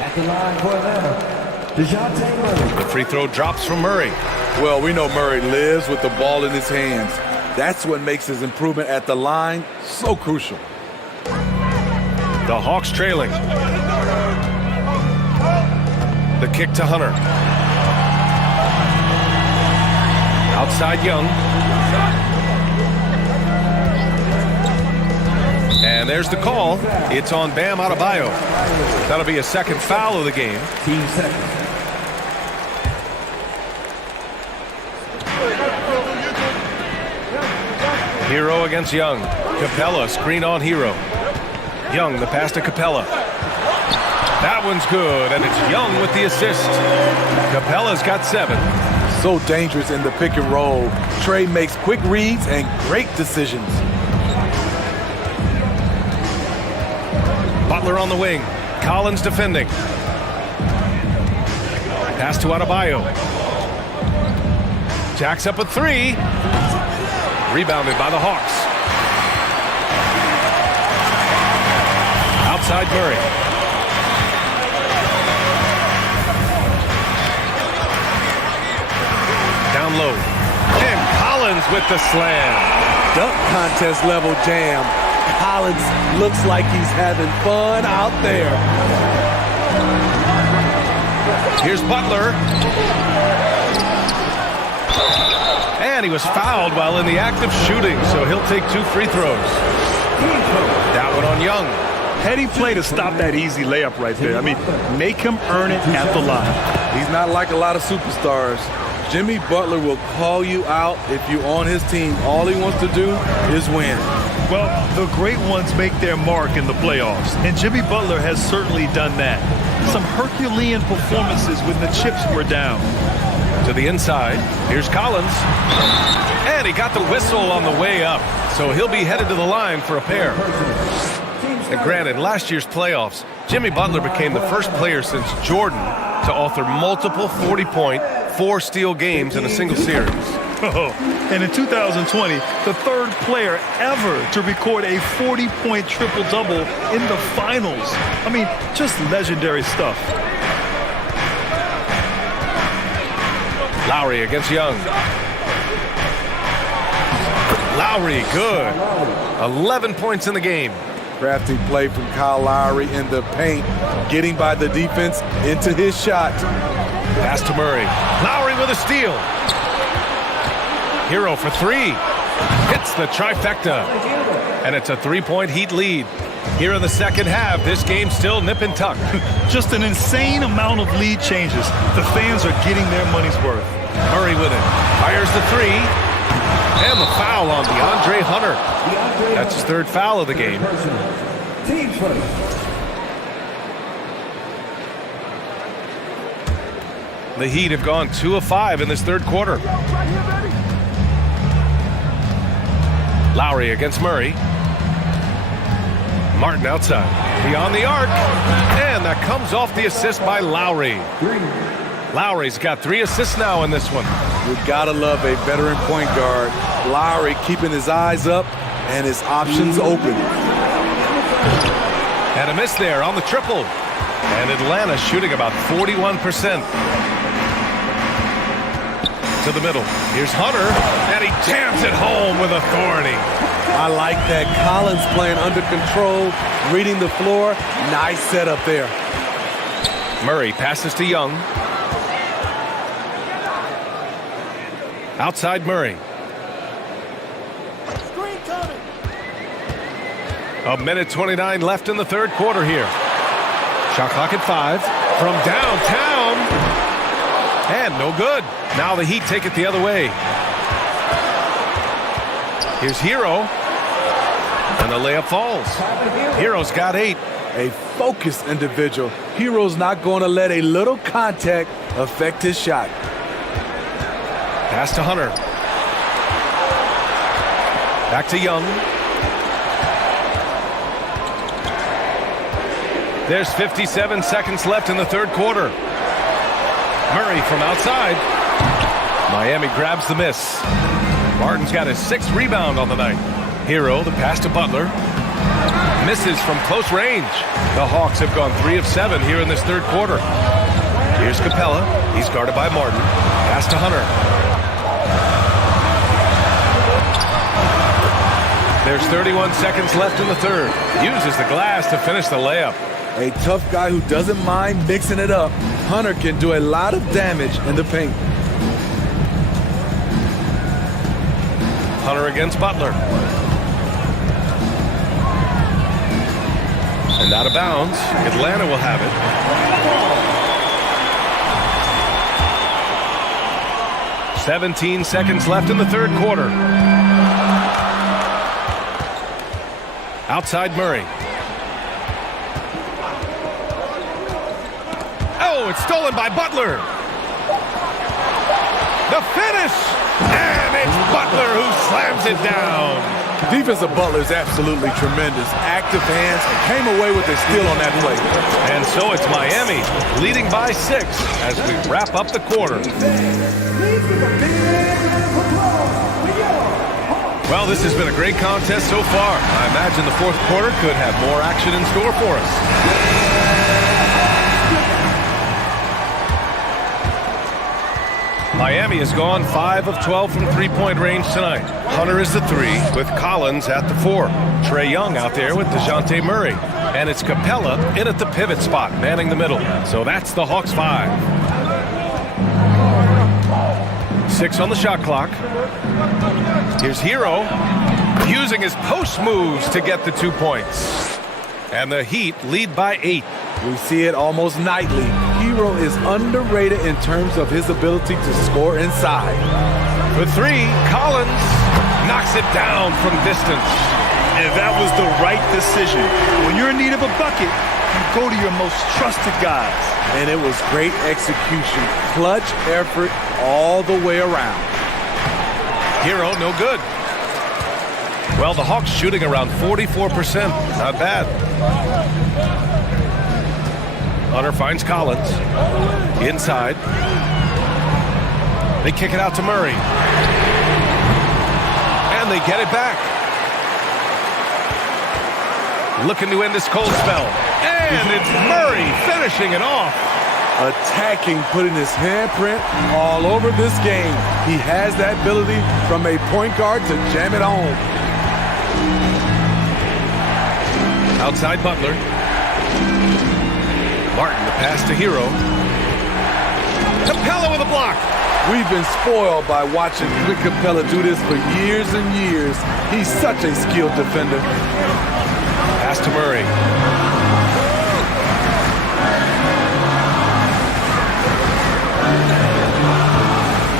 At the line for them, The free throw drops from Murray. Well, we know Murray lives with the ball in his hands. That's what makes his improvement at the line so crucial. The Hawks trailing. The kick to Hunter. Outside Young. And there's the call. It's on Bam Adebayo. That'll be a second foul of the game. team seconds. Hero against Young. Capella, screen on Hero. Young, the pass to Capella. That one's good, and it's Young with the assist. Capella's got 7. So dangerous in the pick and roll. Trae makes quick reads and great decisions. Butler on the wing. Collins defending. Pass to Adebayo. Jacks up a 3. Rebounded by the Hawks. Outside Murray. with the slam. Dunk contest level jam. Collins looks like he's having fun out there. Here's Butler. And he was fouled while in the act of shooting, so he'll take 2 free throws. That one on Young. Heady play to stop that easy layup right there. I mean, make him earn it at the line. He's not like a lot of superstars. Jimmy Butler will call you out if you're on his team. All he wants to do is win. Well, the great ones make their mark in the playoffs, and Jimmy Butler has certainly done that. Some Herculean performances when the chips were down. To the inside, here's Collins. And he got the whistle on the way up, so he'll be headed to the line for a pair. And granted, last year's playoffs, Jimmy Butler became the first player since Jordan to author multiple 40-point, 4-steal games in a single series. Oh, and in 2020, the third player ever to record a 40-point triple-double in the finals. I mean, just legendary stuff. Lowry against Young. Lowry, good. 11 points in the game. Crafty play from Kyle Lowry in the paint, getting by the defense into his shot. Pass to Murray. Lowry with a steal. Hero for 3. Hits the trifecta. And it's a 3-point Heat lead. Here in the second half, this game's still nip and tuck. Just an insane amount of lead changes. The fans are getting their money's worth. Murray with it. Fires the 3. And the foul on DeAndre Hunter. That's his 3rd foul of the game. The Heat have gone 2 of 5 in this 3rd quarter. Lowry against Murray. Martin outside. Beyond the arc. And that comes off the assist by Lowry. Lowry's got 3 assists now in this one. We've got to love a veteran point guard. Lowry keeping his eyes up and his options open. And a miss there on the triple. And Atlanta shooting about 41%. To the middle. Here's Hunter. And he jams it home with authority. I like that. Collins playing under control, reading the floor. Nice setup there. Murray passes to Young. Outside Murray. A minute 29 left in the 3rd quarter here. Shot clock at 5. From downtown. And no good. Now the Heat take it the other way. Here's Hero. And the layup falls. Hero's got 8. A focused individual. Hero's not going to let a little contact affect his shot. Pass to Hunter. Back to Young. There's 57 seconds left in the 3rd quarter. Murray from outside. Miami grabs the miss. Martin's got his 6th rebound on the night. Hero, the pass to Butler. Misses from close range. The Hawks have gone 3 of 7 here in this 3rd quarter. Here's Capella. He's guarded by Martin. Pass to Hunter. There's 31 seconds left in the 3rd. Uses the glass to finish the layup. A tough guy who doesn't mind mixing it up. Hunter can do a lot of damage in the paint. Hunter against Butler. And out of bounds. Atlanta will have it. 17 seconds left in the 3rd quarter. Outside Murray. Oh, it's stolen by Butler. The finish! And it's Butler who slams it down. The defense of Butler is absolutely tremendous. Active hands, came away with a steal on that play. And so it's Miami leading by 6 as we wrap up the quarter. Well, this has been a great contest so far. I imagine the 4th quarter could have more action in store for us. Miami has gone 5 of 12 from three-point range tonight. Hunter is the 3 with Collins at the 4. Trae Young out there with DeJounte Murray. And it's Capella in at the pivot spot, manning the middle. So that's the Hawks 5. 6 on the shot clock. Here's Hero using his post moves to get the 2 points. And the Heat lead by 8. We see it almost nightly. Hero is underrated in terms of his ability to score inside. For 3, Collins knocks it down from distance. And that was the right decision. When you're in need of a bucket, you go to your most trusted guys. And it was great execution. Clutch effort all the way around. Hero, no good. Well, the Hawks shooting around 44%. Not bad. Hunter finds Collins. Inside. They kick it out to Murray. And they get it back. Looking to end this cold spell. And it's Murray finishing it off. Attacking, putting his handprint all over this game. He has that ability from a point guard to jam it home. Outside Butler. Martin, the pass to Hero. Capella with a block. We've been spoiled by watching Clint Capella do this for years and years. He's such a skilled defender. Pass to Murray.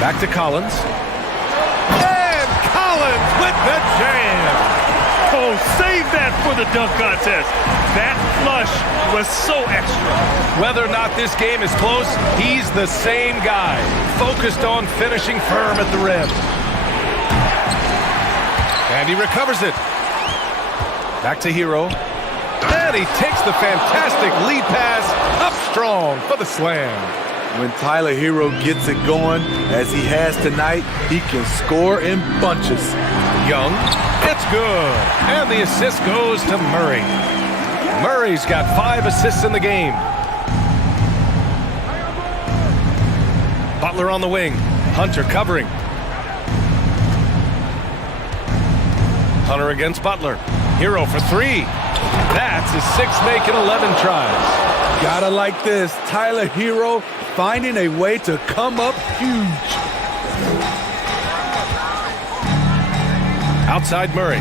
Back to Collins. And Collins with the jam. Oh, save that for the dunk contest. That flush was so extra. Whether or not this game is close, he's the same guy, focused on finishing firm at the rim. And he recovers it. Back to Hero. And he takes the fantastic lead pass up strong for the slam. When Tyler Hero gets it going, as he has tonight, he can score in bunches. Young, it's good. And the assist goes to Murray. Murray's got 5 assists in the game. Butler on the wing. Hunter covering. Hunter against Butler. Hero for 3. That's his 6th make in 11 tries. Gotta like this. Tyler Hero finding a way to come up huge. Outside Murray.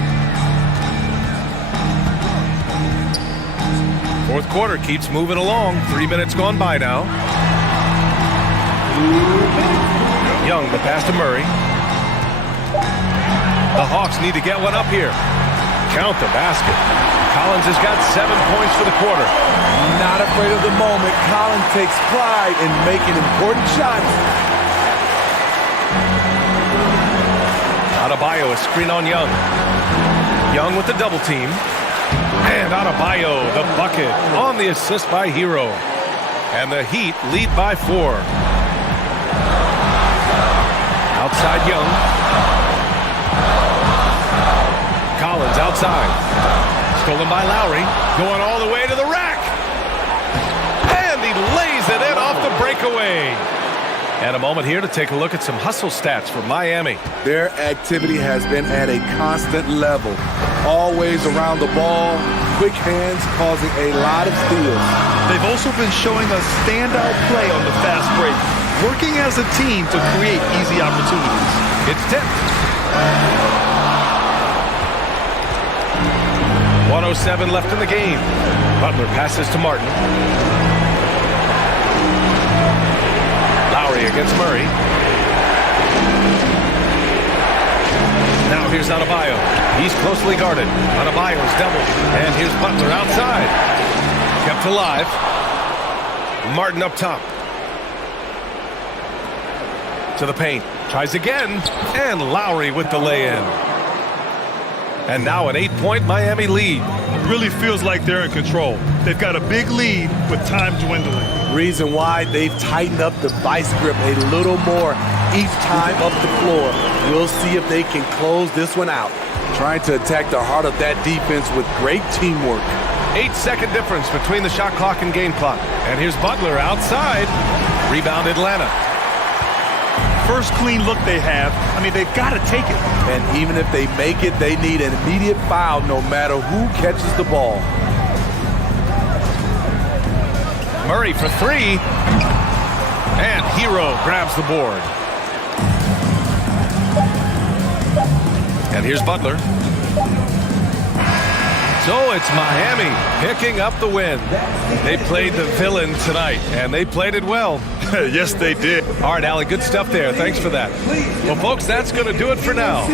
Fourth quarter keeps moving along. 3 minutes gone by now. Young, the pass to Murray. The Hawks need to get one up here. Count the basket. Collins has got 7 points for the quarter. Not afraid of the moment. Collins takes pride in making important shots. Adebayo, a screen on Young. Young with the double team. And Adebayo, the bucket on the assist by Hero. And the Heat lead by 4. Outside Young. Collins outside. Stolen by Lowry. Going all the way to the rack. And he lays it in off the breakaway. And a moment here to take a look at some hustle stats for Miami. Their activity has been at a constant level. Always around the ball, quick hands causing a lot of steals. They've also been showing us standout play on the fast break, working as a team to create easy opportunities. It's tipped. 1:07 left in the game. Butler passes to Martin. Lowry against Murray. Now here's Adebayo. He's closely guarded. Adebayo's doubled. And here's Butler outside. Kept alive. Martin up top. To the paint. Tries again. And Lowry with the lay-in. And now an 8-point Miami lead. Really feels like they're in control. They've got a big lead with time dwindling. Reason why they've tightened up the vice grip a little more each time up the floor. We'll see if they can close this one out. Trying to attack the heart of that defense with great teamwork. 8-second difference between the shot clock and game clock. And here's Butler outside. Rebound Atlanta. first clean look they have. I mean, they've got to take it. And even if they make it, they need an immediate foul no matter who catches the ball. Murray for three. And Hero grabs the board. And here's Butler. So it's Miami picking up the win. They played the villain tonight, and they played it well. Yes, they did. All right, Allie, good stuff there. Thanks for that. Well, folks, that's going to do it for now.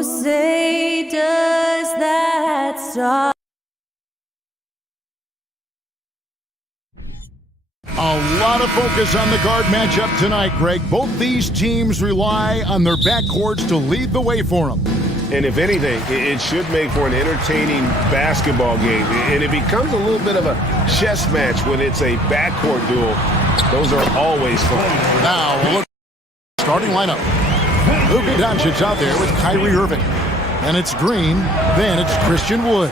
Who say does that stop? A lot of focus on the guard matchup tonight, Greg. Both these teams rely on their backcourts to lead the way for them. And if anything, it should make for an entertaining basketball game. And it becomes a little bit of a chess match when it's a backcourt duel. Those are always fun. Now, we'll look at the starting lineup. Luka Doncic out there with Kyrie Irving. Then it's Green. Then it's Christian Wood.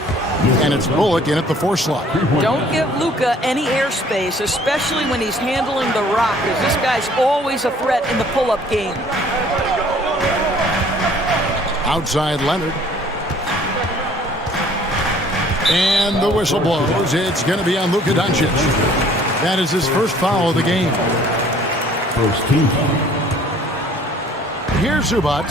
And it's Bullock in at the 4 slot. Don't give Luka any airspace, especially when he's handling the rock, because this guy's always a threat in the pull-up game. Outside Leonard. And the whistle blows. It's going to be on Luka Doncic. That is his first foul of the game. First team foul. Here's Zubac.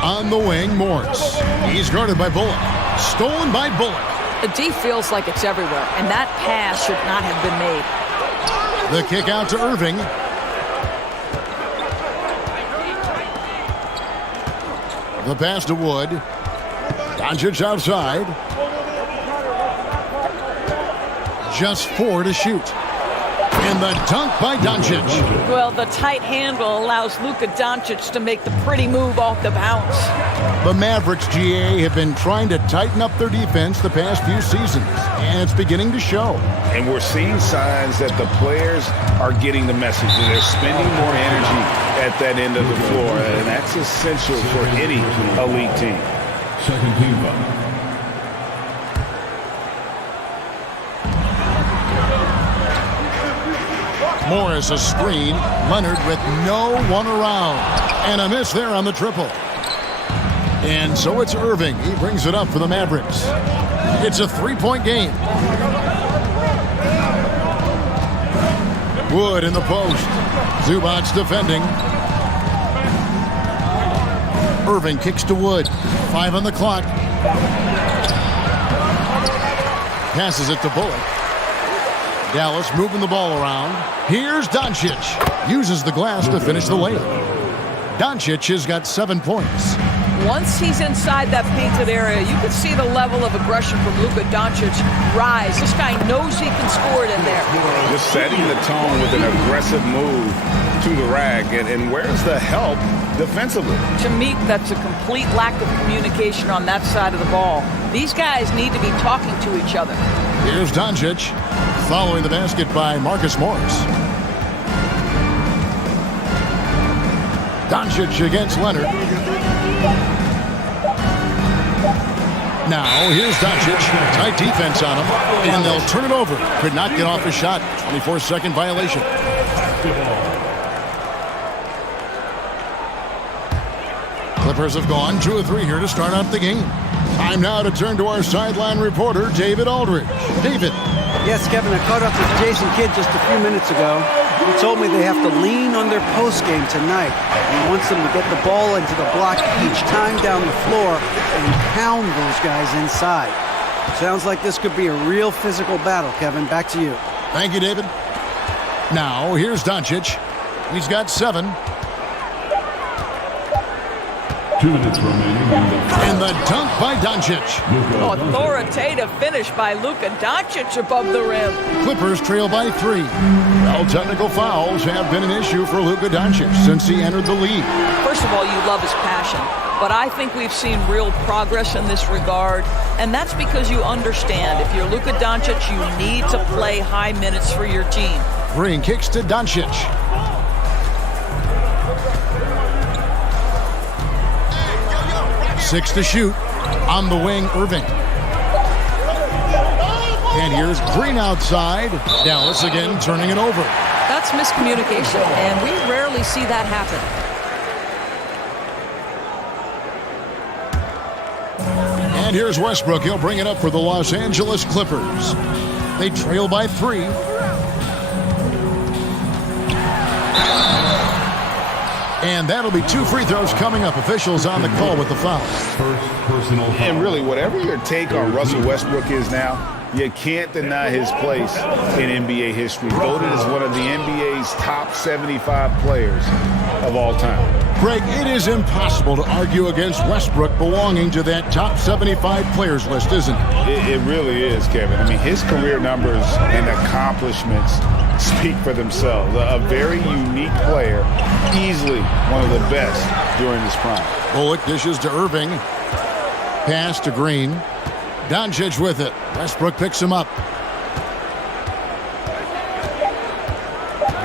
On the wing, Morris. He's guarded by Bullock. Stolen by Bullock. The D feels like it's everywhere, and that pass should not have been made. The kick out to Irving. The pass to Wood. Doncic outside. Just 4 to shoot. And the dunk by Doncic. Well, the tight handle allows Luka Doncic to make the pretty move off the bounce. The Mavericks, GA, have been trying to tighten up their defense the past few seasons, and it's beginning to show. And we're seeing signs that the players are getting the message. They're spending more energy at that end of the floor, and that's essential for any elite team. Second team foul. Morris a screen. Leonard with no one around. And a miss there on the triple. And so it's Irving. He brings it up for the Mavericks. It's a 3-point game. Wood in the post. Zubac defending. Irving kicks to Wood. 5 on the clock. Passes it to Bullock. Dallas moving the ball around. Here's Doncic. Uses the glass to finish the layup. Doncic has got 7 points. Once he's inside that painted area, you can see the level of aggression from Luka Doncic rise. This guy knows he can score it in there. Just setting the tone with an aggressive move to the rack. And where's the help defensively? To me, that's a complete lack of communication on that side of the ball. These guys need to be talking to each other. Here's Doncic. Following the basket by Marcus Morris. Doncic against Leonard. Now, here's Doncic. Tight defense on him. And they'll turn it over. Could not get off his shot. 24-second violation. Clippers have gone 2 of 3 here to start out the game. Time now to turn to our sideline reporter, David Aldridge. David. Yes, Kevin, I caught up with Jason Kidd just a few minutes ago. He told me they have to lean on their post game tonight. He wants them to get the ball into the block each time down the floor and pound those guys inside. Sounds like this could be a real physical battle, Kevin. Back to you. Thank you, David. Now, here's Doncic. He's got 7. 2 minutes remaining. And the dunk by Doncic. Authoritative finish by Luka Doncic above the rim. Clippers trail by 3. Well, technical fouls have been an issue for Luka Doncic since he entered the league. First of all, you love his passion. But I think we've seen real progress in this regard, and that's because you understand if you're Luka Doncic, you need to play high minutes for your team. Green kicks to Doncic. Six to shoot. On the wing, Irving. And here's Green outside. Dallas again turning it over. That's miscommunication, and we rarely see that happen. And here's Westbrook. He'll bring it up for the Los Angeles Clippers. They trail by 3. And that'll be 2 free throws coming up. Officials on the call with the foul. First personal foul. And really, whatever your take on Russell Westbrook is now, you can't deny his place in NBA history. Voted as one of the NBA's top 75 players. of all time. Greg, it is impossible to argue against Westbrook belonging to that top 75 players list, isn't it? It really is, Kevin. I mean, his career numbers and accomplishments speak for themselves. A very unique player, easily one of the best during his prime. Bullock dishes to Irving. Pass to Green. Doncic with it. Westbrook picks him up.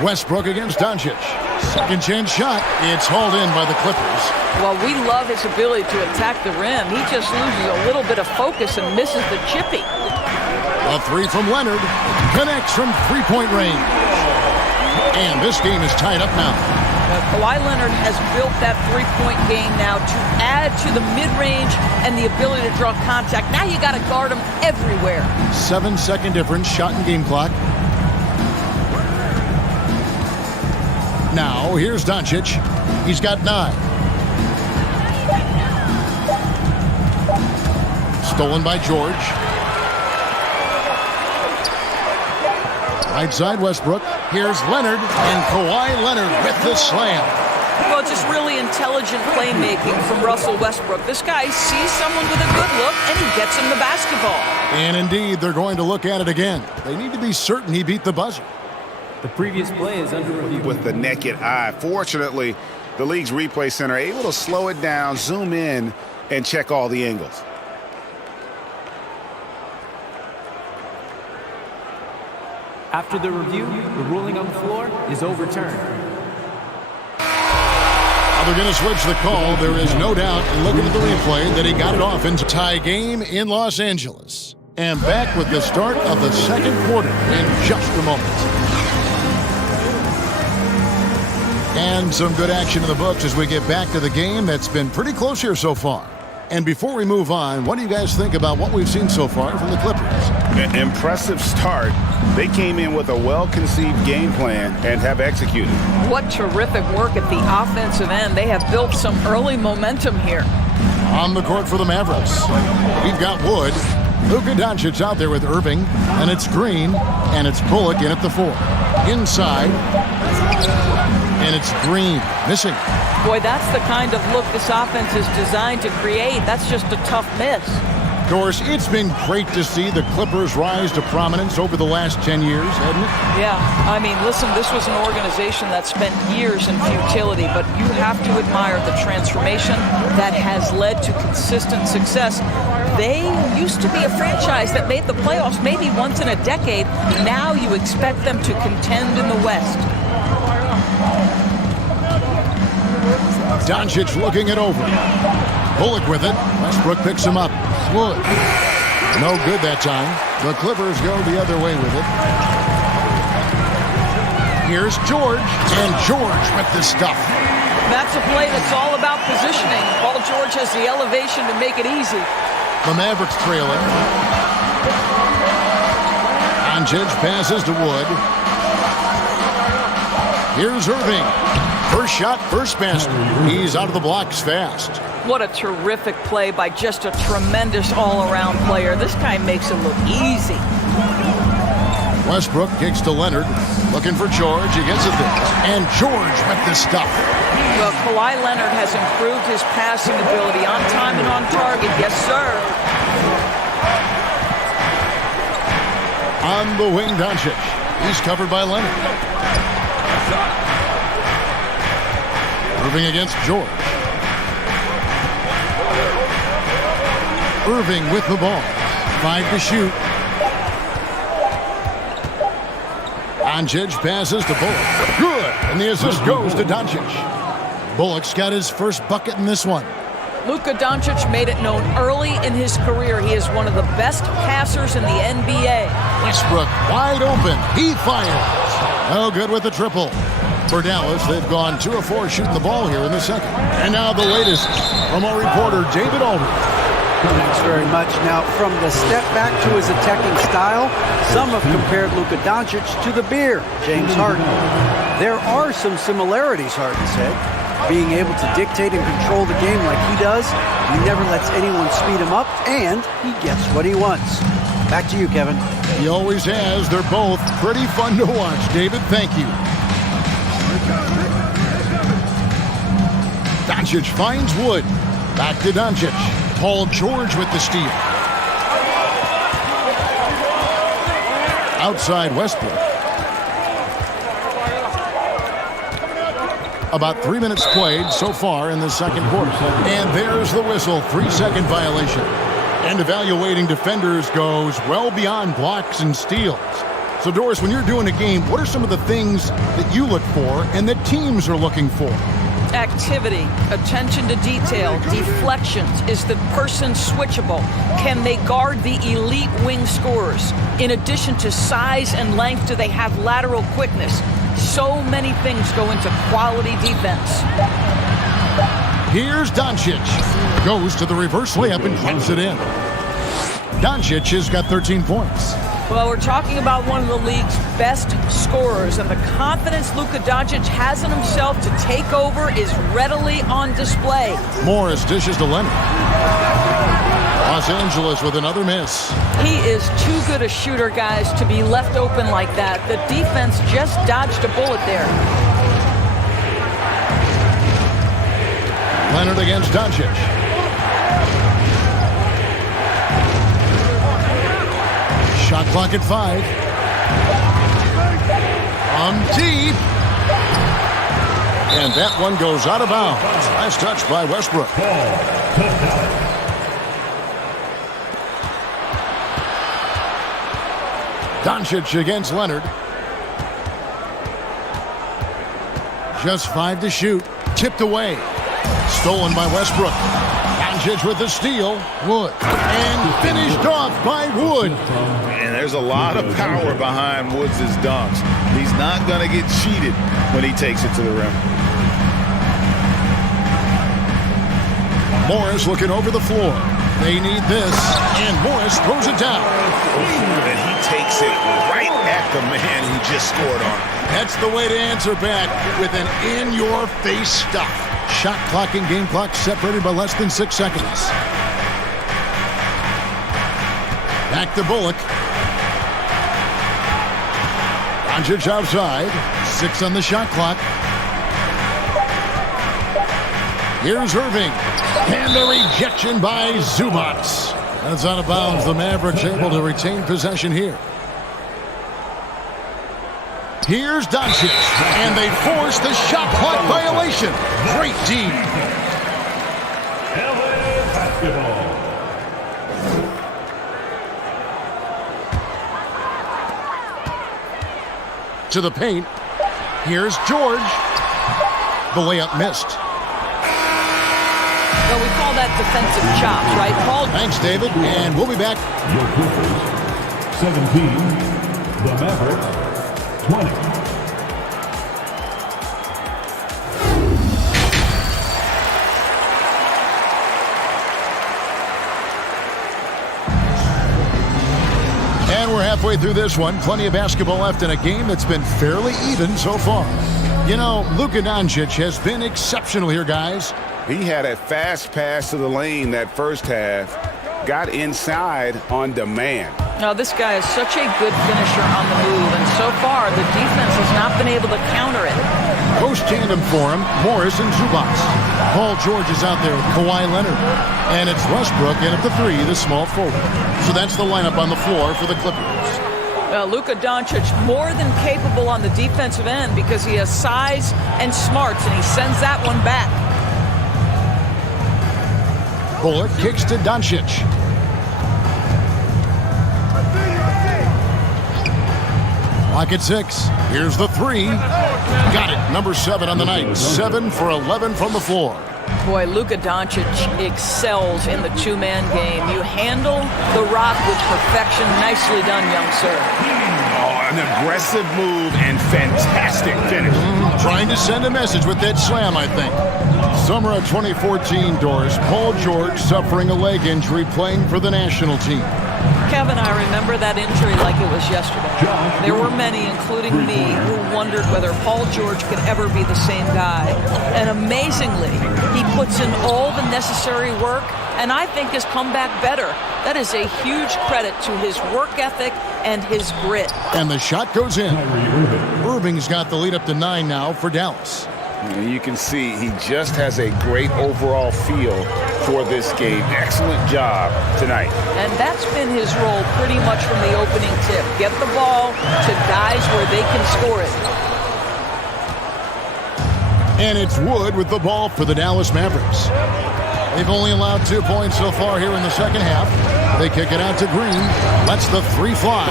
Westbrook against Doncic. Second chance shot. It's hauled in by the Clippers. Well, we love his ability to attack the rim. He just loses a little bit of focus and misses the chippy. A three from Leonard. Connects from three-point range. And this game is tied up now. Kawhi Leonard has built that three-point game now to add to the mid-range and the ability to draw contact. Now you got to guard him everywhere. 7-second difference, shot and game clock. Now, here's Doncic. He's got 9. Stolen by George. Right side, Westbrook. Here's Leonard, and Kawhi Leonard with the slam. Well, just really intelligent playmaking from Russell Westbrook. This guy sees someone with a good look, and he gets him the basketball. And indeed, they're going to look at it again. They need to be certain he beat the buzzer. The previous play is under review. With the naked eye. Fortunately, the league's replay center able to slow it down, zoom in, and check all the angles. After the review, the ruling on the floor is overturned. They're going to switch the call. There is no doubt, looking at the replay, that he got it off into tie game in Los Angeles. And back with the start of the second quarter in just a moment. And some good action in the books as we get back to the game that's been pretty close here so far. And before we move on, what do you guys think about what we've seen so far from the Clippers? An impressive start. They came in with a well-conceived game plan and have executed. What terrific work at the offensive end. They have built some early momentum here. On the court for the Mavericks, we've got Wood. Luka Doncic out there with Irving, and it's Green, and it's Bullock in at the 4. Inside, and it's Green missing. Boy, that's the kind of look this offense is designed to create. That's just a tough miss. Of course, it's been great to see the Clippers rise to prominence over the last 10 years, hasn't it? Yeah, I mean, listen, this was an organization that spent years in futility, but you have to admire the transformation that has led to consistent success. They used to be a franchise that made the playoffs maybe once in a decade. Now you expect them to contend in the West. Doncic looking it over. Bullock with it. Westbrook picks him up. Wood. No good that time. The Clippers go the other way with it. Here's George, and George with the stuff. That's a play that's all about positioning. Paul George has the elevation to make it easy. The Mavericks trailing. Doncic passes to Wood. Here's Irving. First shot, first basket. He's out of the blocks fast. What a terrific play by just a tremendous all-around player. This guy makes it look easy. Westbrook kicks to Leonard. Looking for George. He gets it there. And George with the stuff. Well, Kawhi Leonard has improved his passing ability on time and on target. Yes, sir. On the wing, Doncic. He's covered by Leonard. Irving against George. Irving with the ball. 5 to shoot. Doncic passes to Bullock. Good. And the assist goes to Doncic. Bullock's got his first bucket in this one. Luka Doncic made it known early in his career he is one of the best passers in the NBA. Westbrook wide open. He fires. No good with the triple. For Dallas, they've gone 2 of 4 shooting the ball here in the second. And now the latest from our reporter, David Aldridge. Thanks very much. Now, from the step back to his attacking style, some have compared Luka Doncic to the bear, James Harden. There are some similarities, Harden said. Being able to dictate and control the game like he does, he never lets anyone speed him up, and he gets what he wants. Back to you, Kevin. He always has. They're both pretty fun to watch. David, thank you. Doncic finds Wood. Back to Doncic. Paul George with the steal. Outside Westbrook. About 3 minutes played so far in the second quarter. And there's the whistle. 3-second violation. And evaluating defenders goes well beyond blocks and steals. So, Doris, when you're doing a game, what are some of the things that you look for and that teams are looking for? Activity, attention to detail, deflections. Is the person switchable? Can they guard the elite wing scorers? In addition to size and length, do they have lateral quickness? So many things go into quality defense. Here's Doncic. Goes to the reverse layup and drops it in. Doncic has got 13 points. Well, we're talking about one of the league's best scorers, and the confidence Luka Doncic has in himself to take over is readily on display. Morris dishes to Leonard. Los Angeles with another miss. He is too good a shooter, guys, to be left open like that. The defense just dodged a bullet there. Leonard against Doncic. Shot clock at 5. From deep. And that one goes out of bounds. Last touch by Westbrook. Doncic against Leonard. Just 5 to shoot. Tipped away. Stolen by Westbrook. Doncic with the steal. Wood. And finished off by Wood. And there's a lot of power behind Woods' dunks. He's not going to get cheated when he takes it to the rim. Morris looking over the floor. They need this. And Morris throws it down. And he takes it right at the man who just scored on him. That's the way to answer back with an in-your-face stop. Shot clock and game clock separated by less than 6 seconds. Back to Bullock. Doncic outside. 6 on the shot clock. Here's Irving. And a rejection by Zubac. That's out of bounds. The Mavericks able to retain possession here. Here's Doncic. And they force the shot clock violation. Great D. LA basketball. To the paint. Here's George. The layup missed. Well, we call that defensive chops, right, Paul? Thanks, David. And we'll be back. Your Clippers, 17. The Mavericks, 20. And we're halfway through this one. Plenty of basketball left in a game that's been fairly even so far. You know, Luka Doncic has been exceptional here, guys. He had a fast pass to the lane that first half. Got inside on demand. Now, this guy is such a good finisher on the move, and so far, the defense has not been able to counter it. Post tandem for him, Morris and Zubac. Paul George is out there with Kawhi Leonard. And it's Westbrook in at the 3, the small forward. So that's the lineup on the floor for the Clippers. Luka Doncic more than capable on the defensive end because he has size and smarts, and he sends that one back. Bullock kicks to Doncic. Clock at 6. Here's the 3. Got it. Number 7 on the night. 7 for 11 from the floor. Boy, Luka Doncic excels in the two-man game. You handle the rock with perfection. Nicely done, young sir. Oh, an aggressive move and fantastic finish. Trying to send a message with that slam, I think. Summer of 2014, Doris. Paul George suffering a leg injury playing for the national team. Kevin, I remember that injury like it was yesterday. There were many, including me, who wondered whether Paul George could ever be the same guy. And amazingly, he puts in all the necessary work, and I think has come back better. That is a huge credit to his work ethic and his grit. And the shot goes in. Irving's got the lead up to 9 now for Dallas. And you can see he just has a great overall feel for this game. Excellent job tonight. And that's been his role pretty much from the opening tip. Get the ball to guys where they can score it. And it's Wood with the ball for the Dallas Mavericks. They've only allowed 2 points so far here in the second half. They kick it out to Green. Lets the three fly.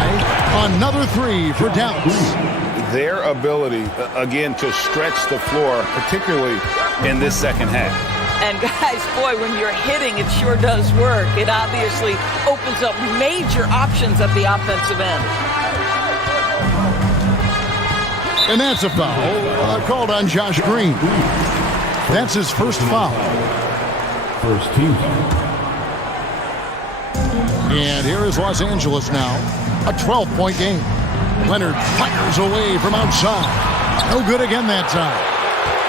Another three for Dallas. Their ability, again, to stretch the floor, particularly in this second half. And guys, boy, when you're hitting, it sure does work. It obviously opens up major options at the offensive end. And that's a foul called on Josh Green. That's his first foul. First team. And here is Los Angeles now. A 12-point game. Leonard fires away from outside. No good again that time.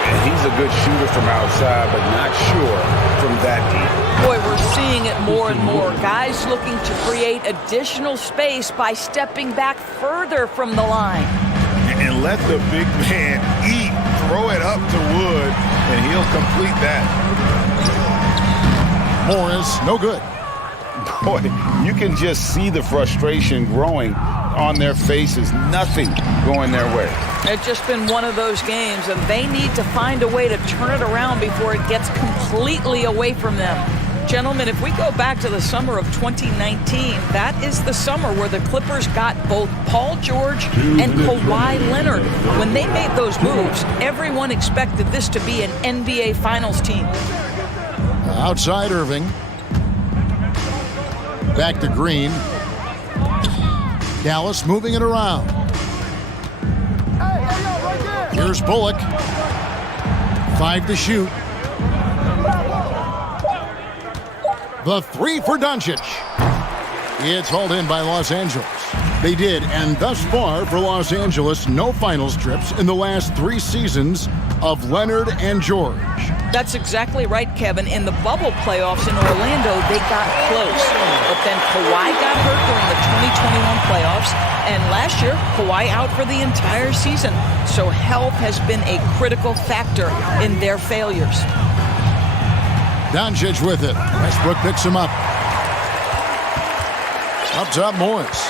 And he's a good shooter from outside, but not sure from that deep. Boy, we're seeing it more and more. Guys looking to create additional space by stepping back further from the line. And let the big man eat. Throw it up to Wood, and he'll complete that. Morris, no good. Boy, you can just see the frustration growing on their faces. Nothing going their way. It's just been one of those games, and they need to find a way to turn it around before it gets completely away from them. Gentlemen, if we go back to the summer of 2019, that is the summer where the Clippers got both Paul George and Kawhi Leonard. When they made those moves, everyone expected this to be an NBA Finals team. Outside Irving. Back to Green. Dallas moving it around. Here's Bullock. 5 to shoot. The three for Doncic. It's hauled in by Los Angeles. They did, and thus far for Los Angeles, no finals trips in the last 3 seasons of Leonard and George. That's exactly right, Kevin. In the bubble playoffs in Orlando, they got close. But then Kawhi got hurt during the 2021 playoffs, and last year, Kawhi out for the entire season. So health has been a critical factor in their failures. Doncic with it. Westbrook picks him up. Up top, Morris.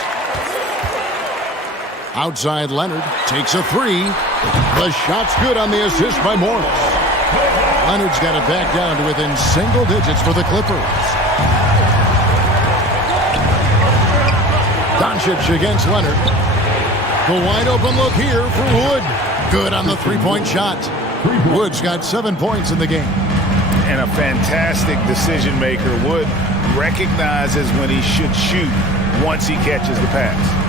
Outside, Leonard takes a three. The shot's good on the assist by Morris. Leonard's got it back down to within single digits for the Clippers. Doncic against Leonard. The wide open look here for Wood. Good on the three-point shot. Wood's got 7 points in the game. And a fantastic decision maker. Wood recognizes when he should shoot once he catches the pass.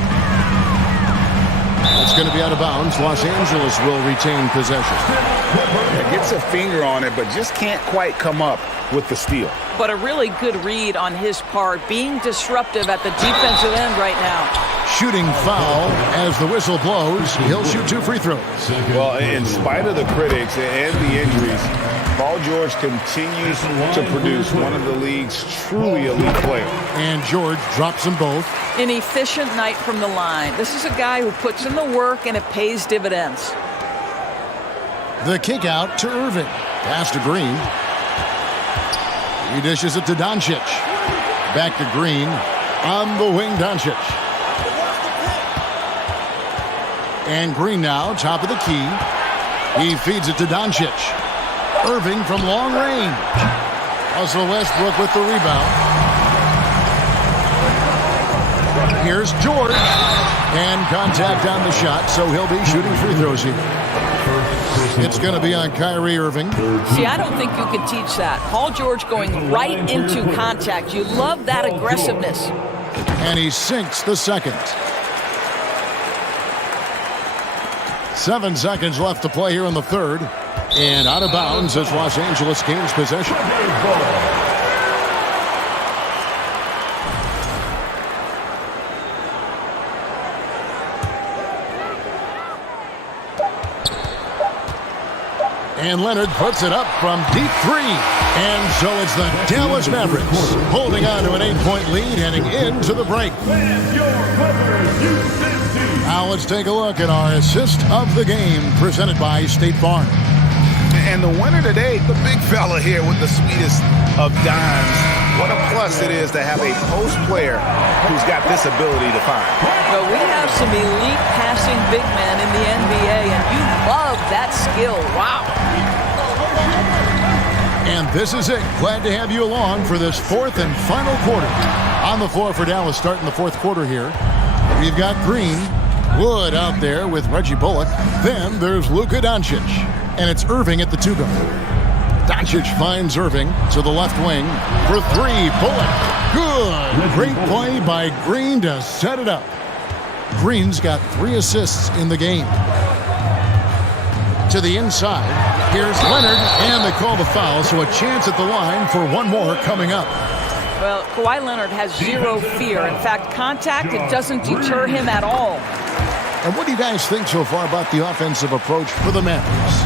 It's going to be out of bounds. Los Angeles will retain possession. Yeah, gets a finger on it, but just can't quite come up with the steal. But a really good read on his part, being disruptive at the defensive end right now. Shooting foul as the whistle blows. He'll shoot 2 free throws. Well, in spite of the critics and the injuries, Paul George continues to produce one of the league's truly elite players. And George drops them both. An efficient night from the line. This is a guy who puts in the work and it pays dividends. The kick out to Irving. Pass to Green. He dishes it to Doncic. Back to Green. On the wing, Doncic. And Green now, top of the key. He feeds it to Doncic. Irving from long range. Russell Westbrook with the rebound. Here's George. And contact on the shot, so he'll be shooting free throws here. It's going to be on Kyrie Irving. See, I don't think you can teach that. Paul George going right into contact. You love that aggressiveness. And he sinks the second. 7 seconds left to play here in the third. And out of bounds as Los Angeles gains possession. And Leonard puts it up from deep 3. And so it's the Dallas Mavericks holding on to an 8-point lead heading into the break. Now let's take a look at our assist of the game presented by State Farm. And the winner today, the big fella here with the sweetest of dimes. What a plus it is to have a post player who's got this ability to find. Well, we have some elite passing big men in the NBA, and you love that skill. Wow. And this is it. Glad to have you along for this fourth and final quarter. On the floor for Dallas starting the fourth quarter here. We've got Green, Wood out there with Reggie Bullock. Then there's Luka Doncic. And it's Irving at the 2-guard. Doncic finds Irving to the left wing for 3. Bullock. Good. Great play by Green to set it up. Green's got 3 assists in the game. To the inside. Here's Leonard, and they call the foul, so a chance at the line for one more coming up. Well, Kawhi Leonard has zero fear. In fact, contact, it doesn't deter him at all. And what do you guys think so far about the offensive approach for the Mavericks?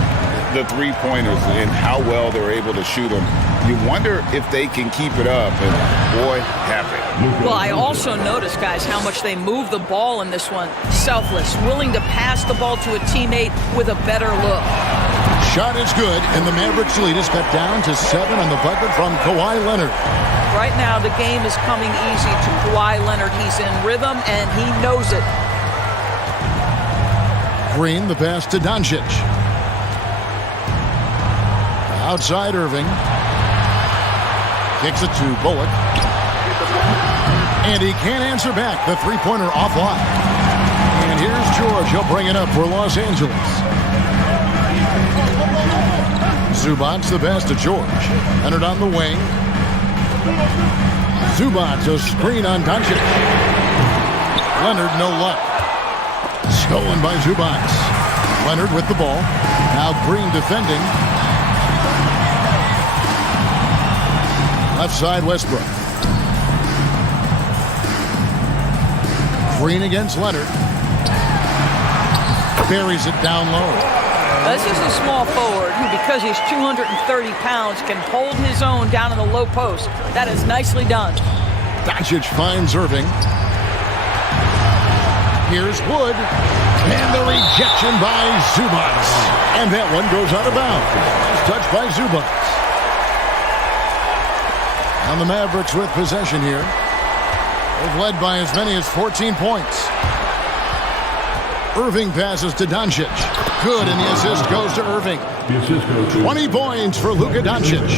The three-pointers and how well they're able to shoot them. You wonder if they can keep it up, and boy, have they. Well, I also noticed, guys, how much they move the ball in this one. Selfless, willing to pass the ball to a teammate with a better look. Shot is good, and the Mavericks lead is cut down to 7 on the bucket from Kawhi Leonard. Right now, the game is coming easy to Kawhi Leonard. He's in rhythm, and he knows it. Green, the pass to Doncic. Outside Irving. Kicks it to Bullock. And he can't answer back. The three-pointer offline. And here's George. He'll bring it up for Los Angeles. Zubac the pass to George. Leonard on the wing. Zubac a screen on Doncic. Leonard no luck. Stolen by Zubac. Leonard with the ball. Now Green defending. Left side Westbrook. Green against Leonard. Buries it down low. This is a small forward who, because he's 230 pounds, can hold his own down in the low post. That is nicely done. Doncic finds Irving. Here's Wood. And the rejection by Zubac. And that one goes out of bounds. Nice touch by Zubac. And the Mavericks with possession here. They've led by as many as 14 points. Irving passes to Doncic. Good, and the assist goes to Irving. 20 points for Luka Doncic.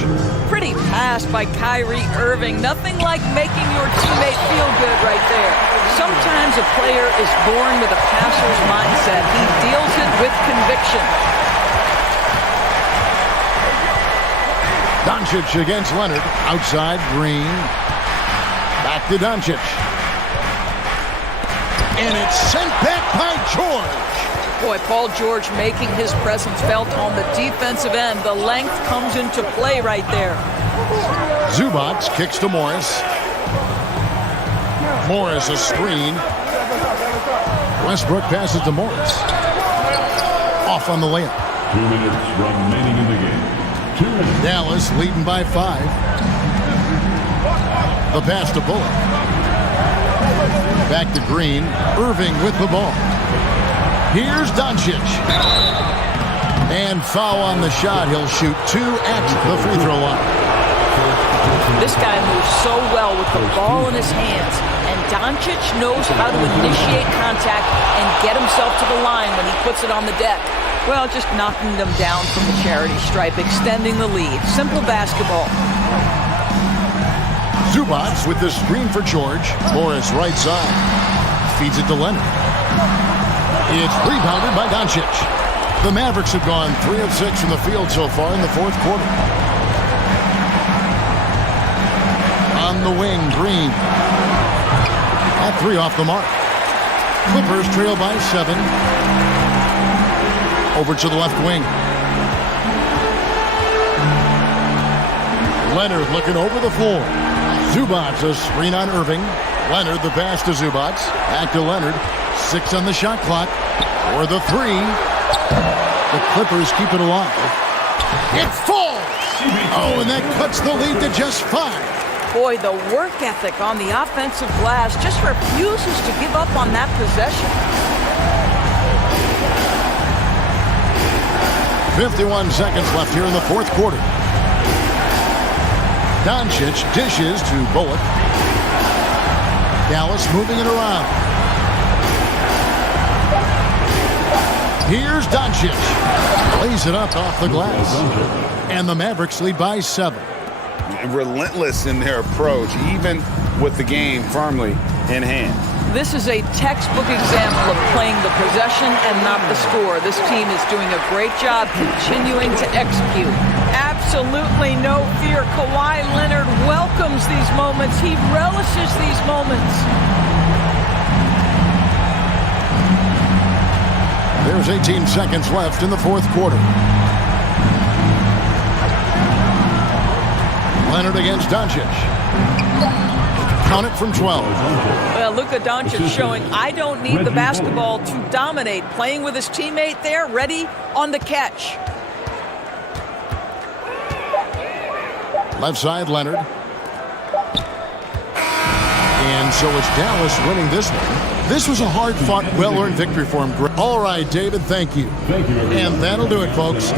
Pretty pass by Kyrie Irving. Nothing like making your teammate feel good right there. Sometimes a player is born with a passer's mindset. He deals it with conviction. Doncic against Leonard. Outside, Green. Back to Doncic. And it's sent back by George. Boy, Paul George making his presence felt on the defensive end. The length comes into play right there. Zubac kicks to Morris. Morris a screen. Westbrook passes to Morris. Off on the layup. 2 minutes remaining in the game. 2 minutes. Dallas leading by 5. The pass to Bullock. Back to Green. Irving with the ball. Here's Doncic. And foul on the shot. He'll shoot 2 at the free throw line. This guy moves so well with the ball in his hands. And Doncic knows how to initiate contact and get himself to the line when he puts it on the deck. Well, just knocking them down from the charity stripe, extending the lead. Simple basketball. Zubac with the screen for George. Morris right side. Feeds it to Leonard. It's rebounded by Doncic. The Mavericks have gone 3 of 6 from the field so far in the fourth quarter. On the wing, Green. At 3 off the mark. Clippers trail by 7. Over to the left wing. Leonard looking over the floor. Zubac a screen on Irving. Leonard the pass to Zubac. Back to Leonard. 6 on the shot clock. For the 3. The Clippers keep it alive. It falls! Oh, and that cuts the lead to just 5. Boy, the work ethic on the offensive glass just refuses to give up on that possession. 51 seconds left here in the fourth quarter. Doncic dishes to Bullock. Dallas moving it around. Here's Doncic. Lays it up off the glass. And the Mavericks lead by 7. Relentless in their approach, even with the game firmly in hand. This is a textbook example of playing the possession and not the score. This team is doing a great job continuing to execute. Absolutely no fear. Kawhi Leonard welcomes these moments. He relishes these moments. There's 18 seconds left in the fourth quarter. Leonard against Doncic. Count it from 12. Well, Luka Doncic showing I don't need the basketball to dominate. Playing with his teammate there, ready on the catch. Left side, Leonard. And so it's Dallas winning this one. This was a hard-fought, well-earned victory for him. All right, David, thank you. Thank you, everyone. And that'll do it, folks.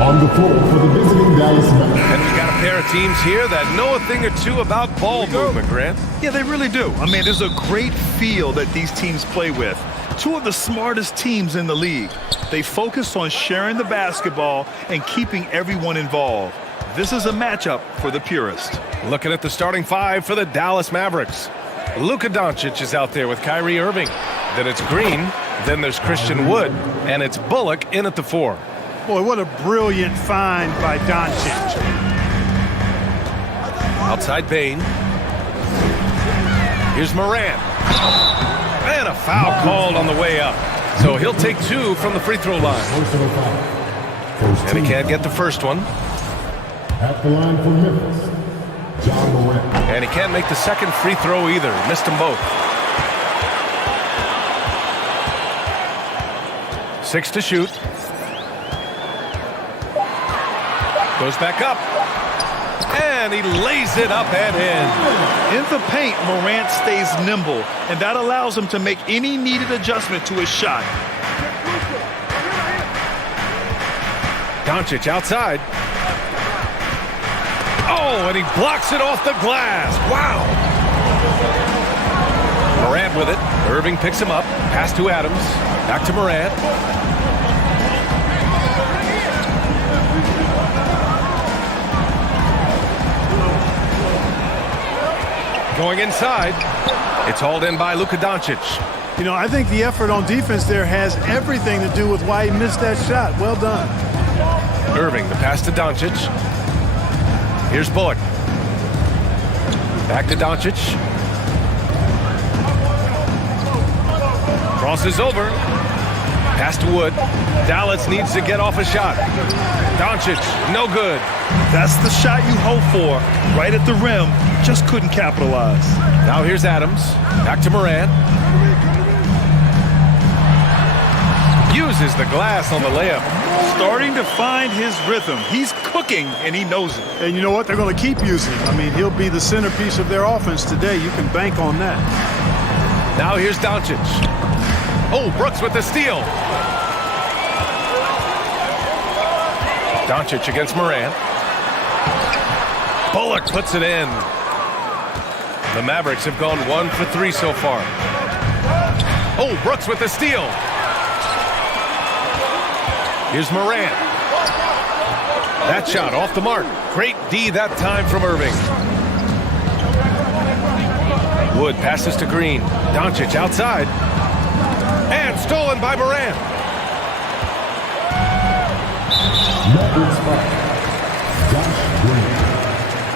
On the floor for the visiting Dallas Mavericks. And we got a pair of teams here that know a thing or two about ball movement, Grant. Yeah, they really do. I mean, there's a great feel that these teams play with. Two of the smartest teams in the league. They focus on sharing the basketball and keeping everyone involved. This is a matchup for the purist. Looking at the starting 5 for the Dallas Mavericks. Luka Doncic is out there with Kyrie Irving. Then it's Green. Then there's Christian Wood. And it's Bullock in at the 4. Boy, what a brilliant find by Doncic. Outside Bane. Here's Moran. And a foul called on the way up. So he'll take 2 from the free throw line. And he can't get the first one. At the line for Memphis, John Moran. And he can't make the second free throw either. Missed them both. 6 to shoot. Goes back up. And he lays it up and in. In the paint, Morant stays nimble, and that allows him to make any needed adjustment to his shot. Doncic outside. Oh, and he blocks it off the glass. Wow. Morant with it. Irving picks him up. Pass to Adams. Back to Morant. Going inside. It's hauled in by Luka Doncic. You know, I think the effort on defense there has everything to do with why he missed that shot. Well done. Irving, the pass to Doncic. Here's Bullock. Back to Doncic. Crosses over. Pass to Wood. Dallas needs to get off a shot. Doncic, no good. That's the shot you hope for. Right at the rim. Just couldn't capitalize. Now here's Adams. Back to Morant. Uses the glass on the layup. Starting to find his rhythm. He's cooking, and he knows it. And you know what? They're going to keep using him. I mean, he'll be the centerpiece of their offense today. You can bank on that. Now here's Doncic. Oh, Brooks with the steal. Doncic against Morant. Bullock puts it in. The Mavericks have gone 1 for 3 so far. Oh, Brooks with the steal. Here's Morant. That shot off the mark. Great D that time from Irving. Wood passes to Green. Doncic outside. And stolen by Morant. Number 5, Josh Green.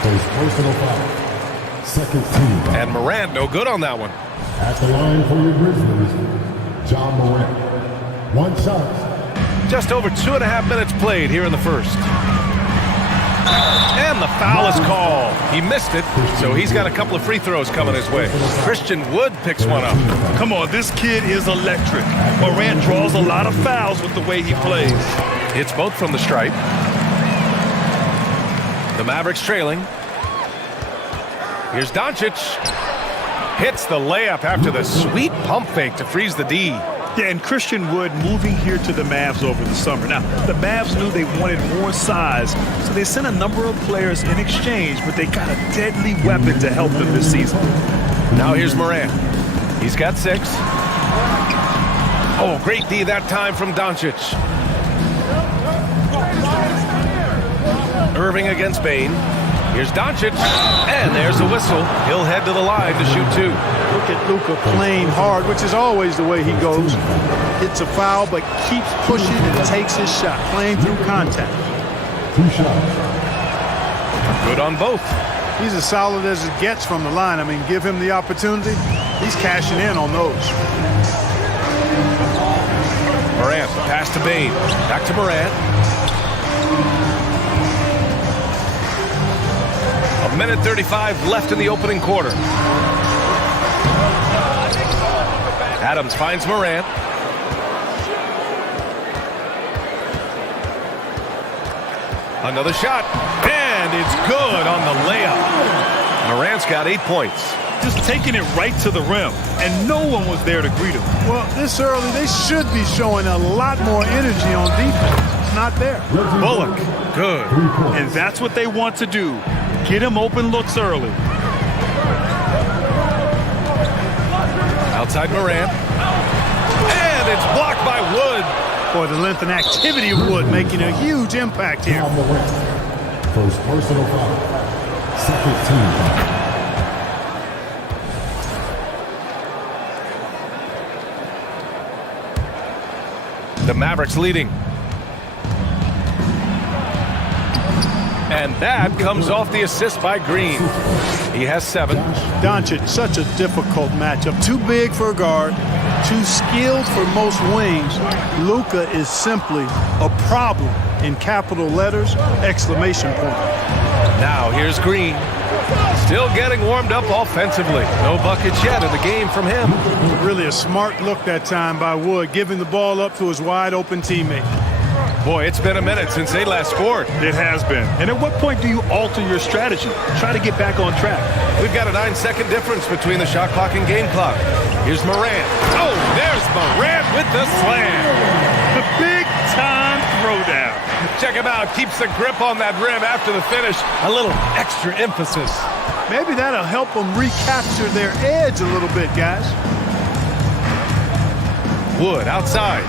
For his personal foul. Second team. And Morant no good on that one. At the line for your Grizzlies, John Morant. One shot. Just over 2.5 minutes played here in the first. And the foul is called. He missed it, so he's got a couple of free throws coming his way. Christian Wood picks one up. Come on, this kid is electric. Morant draws a lot of fouls with the way he plays. It's both from the stripe. The Mavericks trailing. Here's Doncic. Hits the layup after the sweet pump fake to freeze the D. Yeah, and Christian Wood moving here to the Mavs over the summer. Now, the Mavs knew they wanted more size, so they sent a number of players in exchange, but they got a deadly weapon to help them this season. Now here's Morant. He's got 6. Oh, great D that time from Doncic. Irving against Bane. Here's Doncic, and there's a whistle. He'll head to the line to shoot 2. Look at Luka playing hard, which is always the way he goes. Hits a foul, but keeps pushing and takes his shot, playing through contact. 2 shots. Good on both. He's as solid as it gets from the line. I mean, give him the opportunity. He's cashing in on those. Morant, the pass to Bane. Back to Morant. 1:35 left in the opening quarter. Adams finds Morant. Another shot, and it's good on the layup. Morant's got 8 points. Just taking it right to the rim, and no one was there to greet him. Well, this early, they should be showing a lot more energy on defense. It's not there. Bullock, good. And that's what they want to do. Get him open looks early. Outside Morant. And it's blocked by Wood. Boy, the length and activity of Wood making a huge impact here. First personal foul. Second team foul. The Mavericks leading. And that comes off the assist by Green. He has 7. Doncic, such a difficult matchup. Too big for a guard, too skilled for most wings. Luka is simply a problem in capital letters, exclamation point. Now here's Green. Still getting warmed up offensively. No buckets yet in the game from him. Really a smart look that time by Wood, giving the ball up to his wide open teammate. Boy, it's been a minute since they last scored. It has been. And at what point do you alter your strategy? Try to get back on track. We've got a 9-second difference between the shot clock and game clock. Here's Morant. Oh, there's Morant with the slam. The big-time throwdown. Check him out. Keeps the grip on that rim after the finish. A little extra emphasis. Maybe that'll help them recapture their edge a little bit, guys. Wood outside.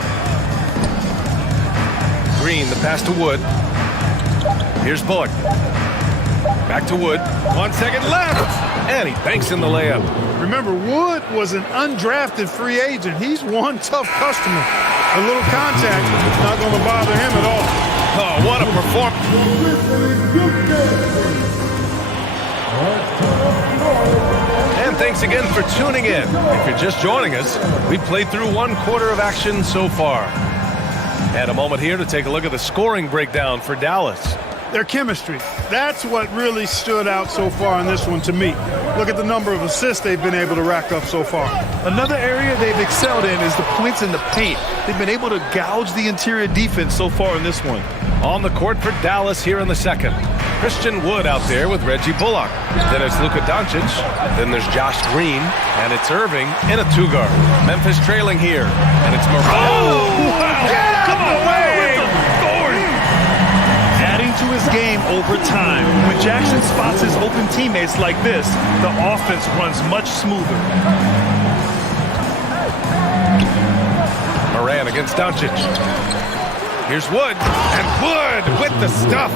Green, the pass to Wood. Here's Bullock. Back to Wood. 1 second left. And he banks in the layup. Remember, Wood was an undrafted free agent. He's one tough customer. A little contact is not going to bother him at all. Oh, what a performance. And thanks again for tuning in. If you're just joining us, we played through 1 quarter of action so far. And a moment here to take a look at the scoring breakdown for Dallas. Their chemistry. That's what really stood out so far in this one to me. Look at the number of assists they've been able to rack up so far. Another area they've excelled in is the points in the paint. They've been able to gouge the interior defense so far in this one. On the court for Dallas here in the second. Christian Wood out there with Reggie Bullock. Then it's Luka Doncic. Then there's Josh Green. And it's Irving in a 2-guard. Memphis trailing here. And it's Morant. Oh, wow. Come away. Adding to his game over time. When Jackson spots his open teammates like this, the offense runs much smoother. Morant against Doncic. Here's Wood. And Wood with the stuff.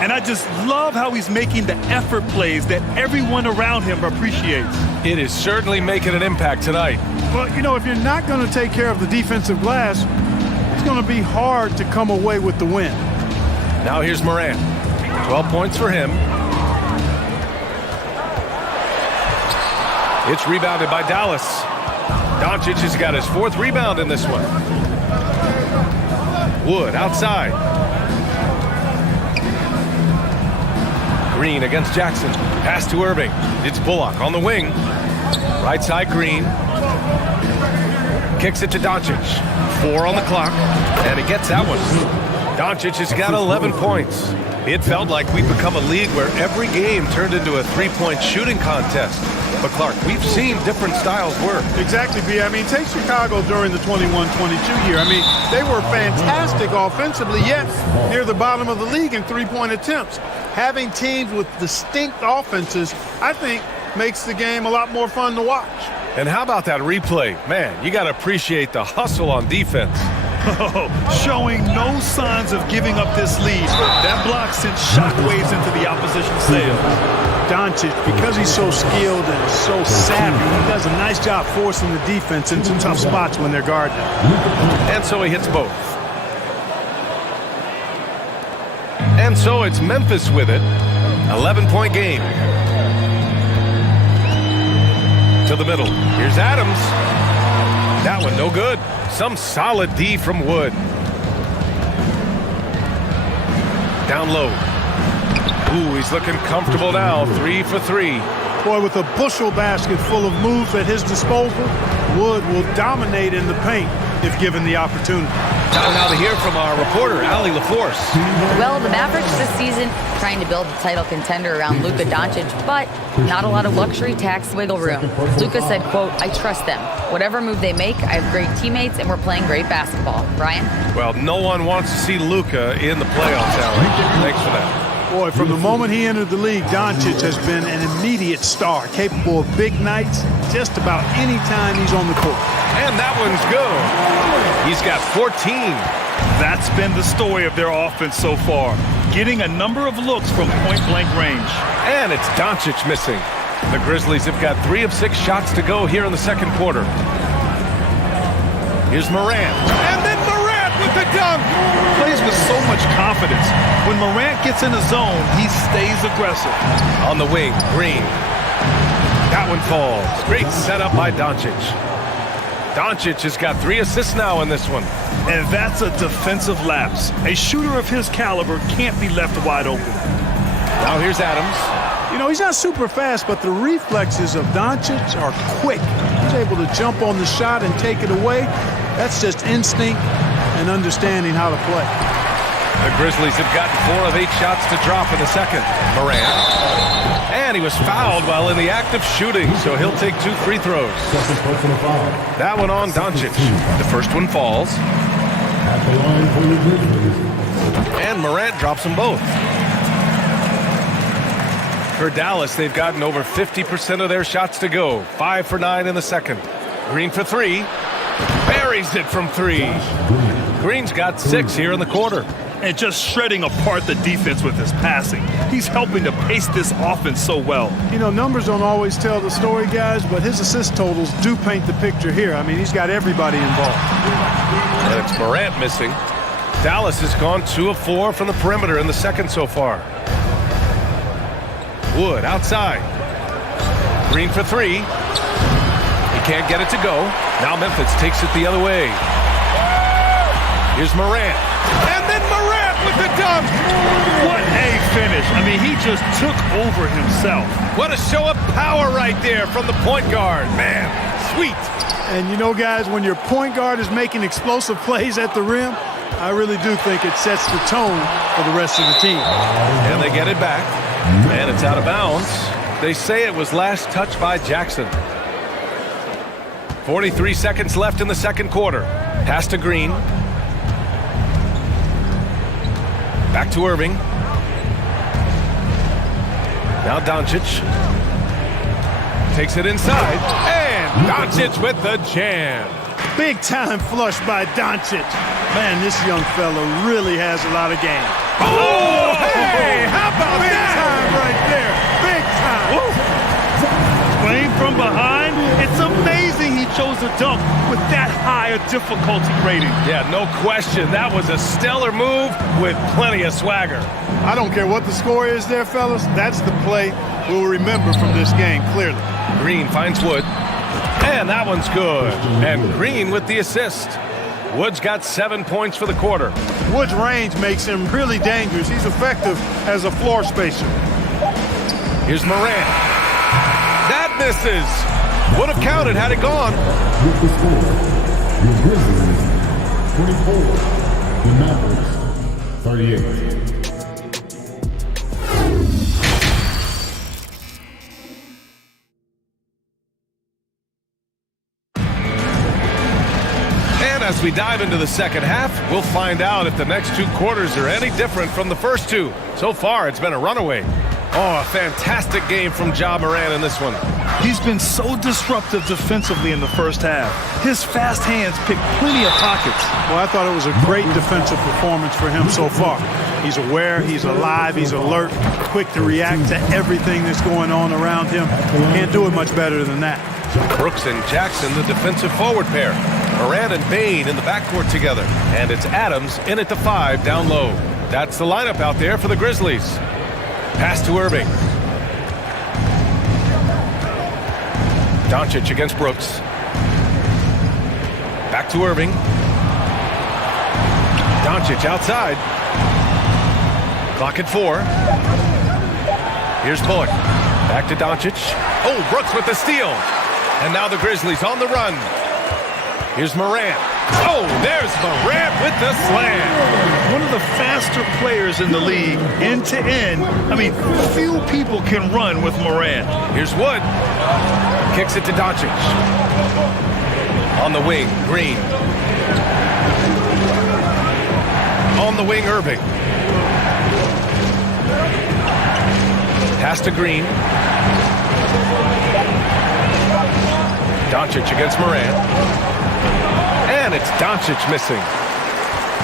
And I just love how he's making the effort plays that everyone around him appreciates. It is certainly making an impact tonight. Well, you know, if you're not going to take care of the defensive glass, it's going to be hard to come away with the win. Now here's Morant. 12 points for him. It's rebounded by Dallas. Doncic has got his 4th rebound in this one. Wood outside. Green against Jackson. Pass to Irving. It's Bullock on the wing. Right side Green. Kicks it to Doncic. 4 on the clock. And he gets that one. Doncic has got 11 points. It felt like we'd become a league where every game turned into a 3-point shooting contest. But, Clark, we've seen different styles work. Exactly, B. I mean, take Chicago during the 21-22 year. I mean, they were fantastic offensively, yet near the bottom of the league in 3-point attempts. Having teams with distinct offenses, I think, makes the game a lot more fun to watch. And how about that replay? Man, you got to appreciate the hustle on defense. Showing no signs of giving up this lead. That block sent shockwaves into the opposition's sails. Doncic, because he's so skilled and so savvy, he does a nice job forcing the defense into tough spots when they're guarding him. And so he hits both. And so it's Memphis with it. 11-point game. To the middle. Here's Adams. That one no good. Some solid D from Wood. Down low. Ooh, he's looking comfortable now. 3 for 3. Boy, with a bushel basket full of moves at his disposal, Wood will dominate in the paint if given the opportunity. Time now to hear from our reporter, Allie LaForce. Well, the Mavericks this season trying to build a title contender around Luka Doncic, but not a lot of luxury tax wiggle room. Luka said, quote, "I trust them. Whatever move they make, I have great teammates and we're playing great basketball." Brian? Well, no one wants to see Luka in the playoffs, Allie. Thanks for that. Boy, from the moment he entered the league, Doncic has been an immediate star, capable of big nights just about any time he's on the court. And that one's good. He's got 14. That's been the story of their offense so far, getting a number of looks from point-blank range. And it's Doncic missing. The Grizzlies have got 3 of 6 shots to go here in the second quarter. Here's Morant. And then Morant with the dunk. Plays with so much confidence. When Morant gets in the zone, he stays aggressive. On the wing, Green. That one falls. Great setup by Doncic. Doncic has got 3 assists now in this one. And that's a defensive lapse. A shooter of his caliber can't be left wide open. Now here's Adams. You know, he's not super fast, but the reflexes of Doncic are quick. He's able to jump on the shot and take it away. That's just instinct and understanding how to play. The Grizzlies have gotten 4 of 8 shots to drop in the second. Morant. And he was fouled while in the act of shooting, so he'll take 2 free throws. That one on Doncic. The first one falls. At the line for your Grizzlies. And Morant drops them both. For Dallas, they've gotten over 50% of their shots to go. 5 for 9 in the second. Green for 3. Buries it from 3. Green's got 6 here in the quarter. And just shredding apart the defense with his passing. He's helping to pace this offense so well. You know, numbers don't always tell the story, guys, but his assist totals do paint the picture here. I mean, he's got everybody involved. And it's Morant missing. Dallas has gone 2 of 4 from the perimeter in the second so far. Wood outside. Green for 3. He can't get it to go. Now Memphis takes it the other way. Here's Morant. And then Morant with the dunk. What a finish. I mean, he just took over himself. What a show of power right there from the point guard. Man, sweet. And you know, guys, when your point guard is making explosive plays at the rim, I really do think it sets the tone for the rest of the team. And they get it back. And it's out of bounds. They say it was last touched by Jackson. 43 seconds left in the second quarter. Pass to Green. Back to Irving. Now Doncic. Takes it inside. And Doncic with the jam. Big time flush by Doncic. Man, this young fella really has a lot of game. Oh, hey, how about Big that? time right there. Big time. Playing from behind, it's amazing he chose a dunk with that high a difficulty rating. Yeah, no question. That was a stellar move with plenty of swagger. I don't care what the score is there, fellas. That's the play we'll remember from this game, clearly. Green finds Wood. And that one's good. And Green with the assist. Wood's got 7 points for the quarter. Wood's range makes him really dangerous. He's effective as a floor spacer. Here's Morant. That misses. Would have counted had it gone. With the score, your Grizzlies 24, the Mavericks 38. As we dive into the second half, we'll find out if the next 2 quarters are any different from the first 2. So far, it's been a runaway. Oh, a fantastic game from Ja Morant in this one. He's been so disruptive defensively in the first half. His fast hands pick plenty of pockets. Well, I thought it was a great defensive performance for him so far. He's aware, he's alive, he's alert, quick to react to everything that's going on around him. Can't do it much better than that. Brooks and Jackson, the defensive forward pair. Morant and Bain in the backcourt together. And it's Adams in at the 5 down low. That's the lineup out there for the Grizzlies. Pass to Irving. Doncic against Brooks. Back to Irving. Doncic outside. Clock at 4. Here's Bullock. Back to Doncic. Oh, Brooks with the steal. And now the Grizzlies on the run. Here's Morant. Oh, there's Morant with the slam. One of the faster players in the league, end to end. I mean, few people can run with Morant. Here's Wood. Kicks it to Doncic. On the wing, Green. On the wing, Irving. Pass to Green. Doncic against Morant. And it's Doncic missing.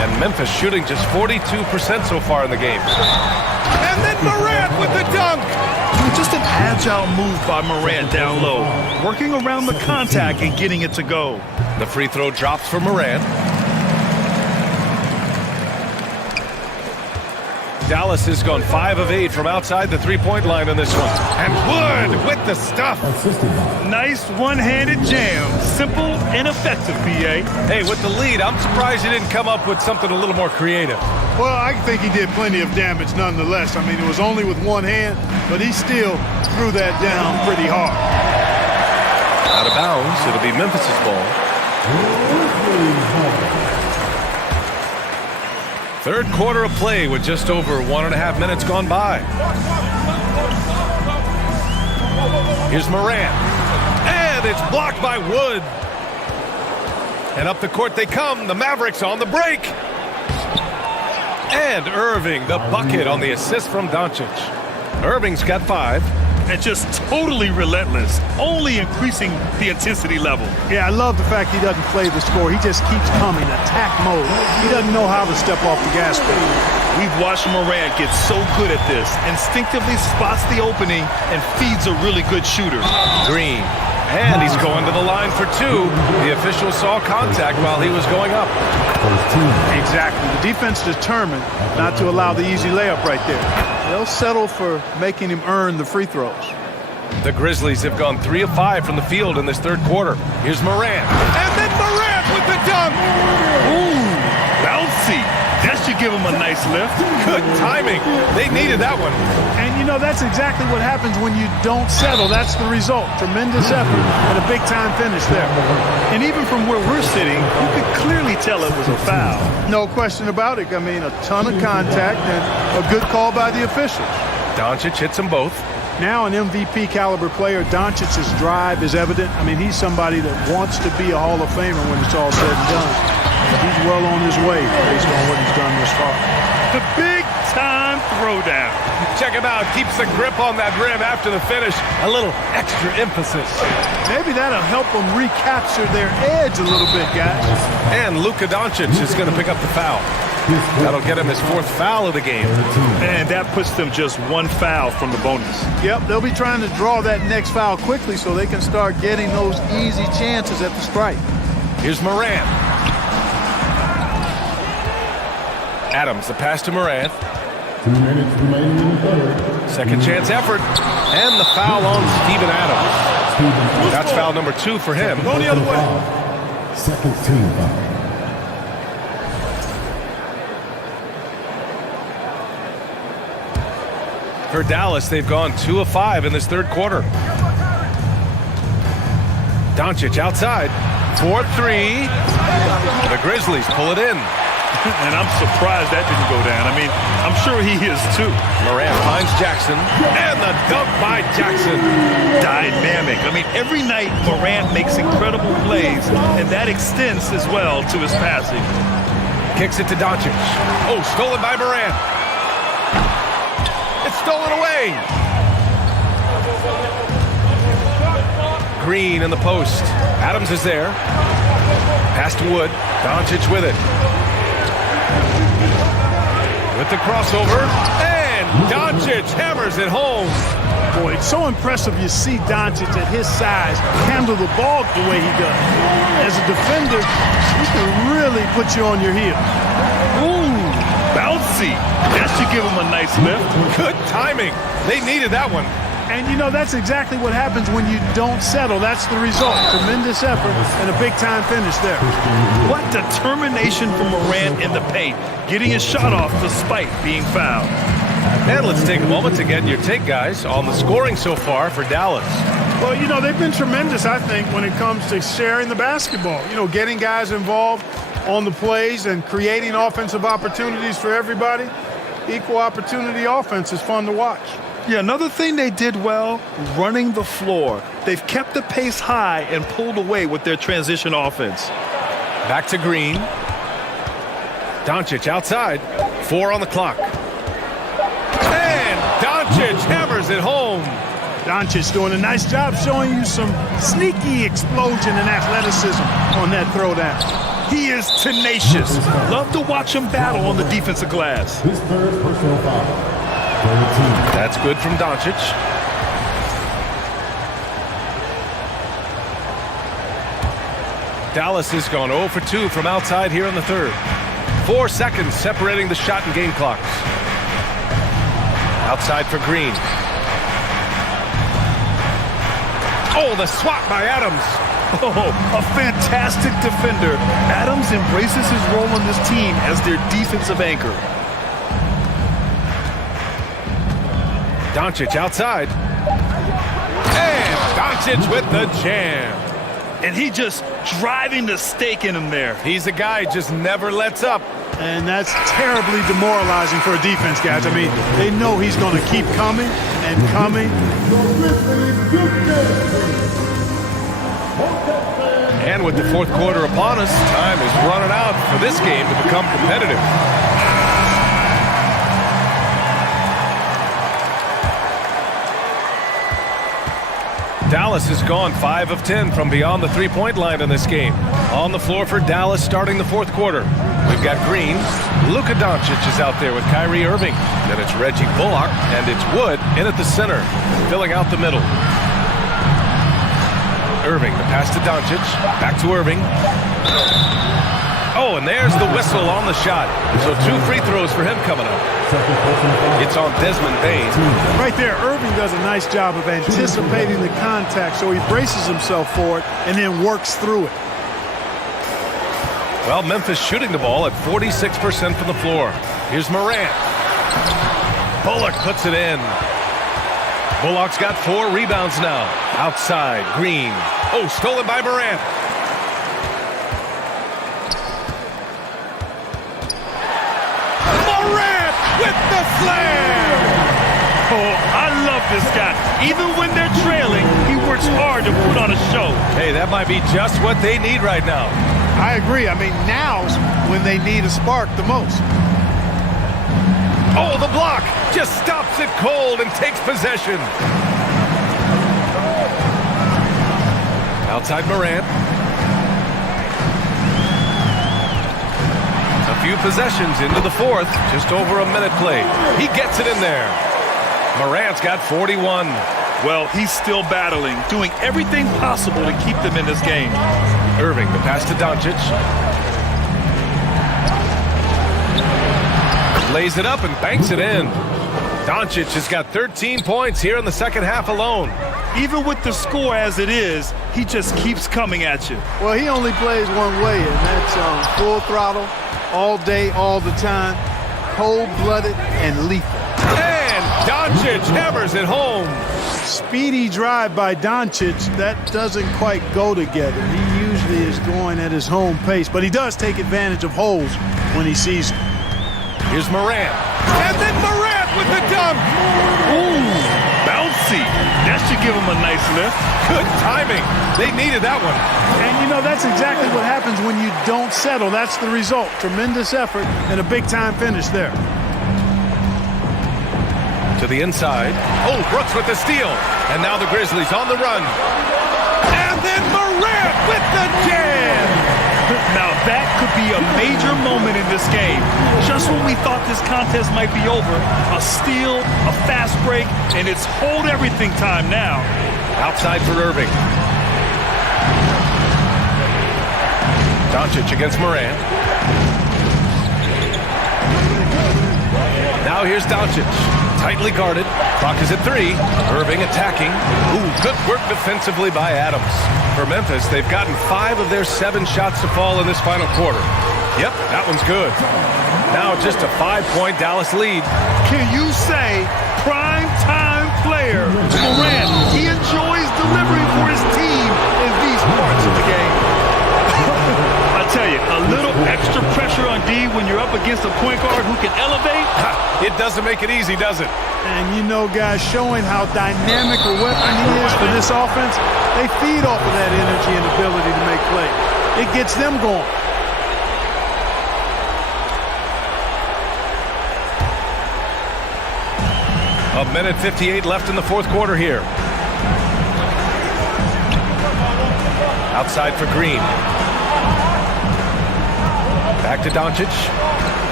And Memphis shooting just 42% so far in the game. And then Morant with the dunk. Just an agile move by Morant down low. Working around the contact and getting it to go. The free throw drops for Morant. Dallas has gone 5 of 8 from outside the three-point line in this one. And Wood with the stuff. Nice one-handed jam. Simple and effective, PA. Hey, with the lead, I'm surprised he didn't come up with something a little more creative. Well, I think he did plenty of damage nonetheless. I mean, it was only with one hand, but he still threw that down pretty hard. Out of bounds, it'll be Memphis's ball. Third quarter of play with just over 1.5 minutes gone by. Here's Morant. And it's blocked by Wood. And up the court they come. The Mavericks on the break. And Irving, the bucket on the assist from Doncic. Irving's got 5. And just totally relentless, only increasing the intensity level. Yeah, I love the fact he doesn't play the score. He just keeps coming, attack mode. He doesn't know how to step off the gas pedal. We've watched Morant get so good at this, instinctively spots the opening and feeds a really good shooter. Green. And he's going to the line for 2. The official saw contact while he was going up. Exactly. The defense determined not to allow the easy layup right there. They'll settle for making him earn the free throws. The Grizzlies have gone 3 of 5 from the field in this third quarter. Here's Morant. And then Morant with the dunk. Ooh, bouncy. That should give him a nice lift. Good timing. They needed that one. And, you know, that's exactly what happens when you don't settle. That's the result. Tremendous effort and a big-time finish there. And even from where we're sitting, you could clearly tell it was a foul. No question about it. I mean, a ton of contact and a good call by the officials. Doncic hits them both. Now an MVP-caliber player, Doncic's drive is evident. I mean, he's somebody that wants to be a Hall of Famer when it's all said and done. He's well on his way based on what he's done thus far. The big-time throwdown. Check him out. Keeps the grip on that rim after the finish. A little extra emphasis. Maybe that'll help them recapture their edge a little bit, guys. And Luka Doncic is going to pick up the foul. That'll get him his 4th foul of the game. And that puts them just 1 foul from the bonus. Yep, they'll be trying to draw that next foul quickly so they can start getting those easy chances at the stripe. Here's Morant. Adams, the pass to Morant. 2 minutes remaining in the third. Second chance effort. And the foul on Steven Adams. That's foul number 2 for him. Go the other way. Second team foul. For Dallas, they've gone 2 of 5 in this third quarter. Doncic outside. 4-3. The Grizzlies pull it in. And I'm surprised that didn't go down. I mean, I'm sure he is too. Morant finds Jackson. And the dunk by Jackson. Dynamic. I mean, every night Morant makes incredible plays, and that extends as well to his passing. Kicks it to Doncic. Oh, stolen by Morant. It's stolen away. Green in the post. Adams is there. Pass to Wood. Doncic with it. With the crossover. And Doncic hammers it home. Boy, it's so impressive you see Doncic at his size handle the ball the way he does. As a defender, he can really put you on your heel. Ooh, bouncy. That should give him a nice lift. Good timing. They needed that one. And, you know, that's exactly what happens when you don't settle. That's the result. Tremendous effort and a big-time finish there. What determination from Morant in the paint, getting his shot off despite being fouled. And let's take a moment to get your take, guys, on the scoring so far for Dallas. Well, you know, they've been tremendous, I think, when it comes to sharing the basketball. You know, getting guys involved on the plays and creating offensive opportunities for everybody. Equal opportunity offense is fun to watch. Yeah, another thing they did well, running the floor. They've kept the pace high and pulled away with their transition offense. Back to Green. Doncic outside. 4 on the clock. And Doncic hammers it home. Doncic doing a nice job showing you some sneaky explosion and athleticism on that throwdown. He is tenacious. Love to watch him battle on the defensive glass. His third personal foul. That's good from Doncic. Dallas has gone 0 for 2 from outside here in the third. 4 seconds separating the shot and game clocks. Outside for Green. Oh, the swat by Adams. Oh, a fantastic defender. Adams embraces his role on this team as their defensive anchor. Doncic outside. And Doncic with the jam. And he just driving the stake in him there. He's a guy who just never lets up. And that's terribly demoralizing for a defense, guys. I mean, they know he's going to keep coming and coming. And with the fourth quarter upon us, time is running out for this game to become competitive. Dallas has gone 5 of 10 from beyond the three-point line in this game. On the floor for Dallas starting the fourth quarter. We've got Green. Luka Doncic is out there with Kyrie Irving. Then it's Reggie Bullock, and it's Wood in at the center, filling out the middle. Irving, the pass to Doncic. Back to Irving. Oh, and there's the whistle on the shot. So 2 free throws for him coming up. It's on Desmond Bane. Right there, Irving does a nice job of anticipating the contact, so he braces himself for it and then works through it. Well, Memphis shooting the ball at 46% from the floor. Here's Morant. Bullock puts it in. Bullock's got 4 rebounds now. Outside, Green. Oh, stolen by Morant. Morant with the slam! Oh, I love this guy. Even when they're trailing, he works hard to put on a show. Hey, that might be just what they need right now. I agree. I mean, now's when they need a spark the most. Oh, the block just stops it cold and takes possession. Outside Morant. A few possessions into the fourth. Just over a minute played. He gets it in there. Morant's got 41. Well, he's still battling, doing everything possible to keep them in this game. Irving, the pass to Doncic. Lays it up and banks it in. Doncic has got 13 points here in the second half alone. Even with the score as it is, he just keeps coming at you. Well, he only plays one way, and that's full throttle, all day, all the time, cold-blooded and lethal. And Doncic hammers it home. Speedy drive by Doncic, that doesn't quite go together. He usually is going at his home pace, but he does take advantage of holes when he sees them. Here's Morant. And then Morant with the dunk. Ooh, bouncy. That should give him a nice lift. Good timing. They needed that one. And, you know, that's exactly what happens when you don't settle. That's the result. Tremendous effort and a big-time finish there. To the inside. Oh, Brooks with the steal. And now the Grizzlies on the run. And then Morant with the jam. Now that could be a major moment in this game. Just when we thought this contest might be over, a steal, a fast break, and it's hold everything time now. Outside for Irving. Doncic against Morant. Now here's Doncic. Tightly guarded. Clock is at 3. Irving attacking. Ooh, good work defensively by Adams. For Memphis, they've gotten 5 of their 7 shots to fall in this final quarter. Yep, that one's good. Now just a 5-point Dallas lead. Can you say prime time player Morant? He enjoys delivering for his team in these parts of the game. I tell you, a little extra pressure on D when you're up against a point guard who can elevate. It doesn't make it easy, does it? And you know, guys, showing how dynamic a weapon he is for this offense, they feed off of that energy and ability to make plays. It gets them going. A minute 58 left in the fourth quarter here. Outside for Green. Back to Doncic.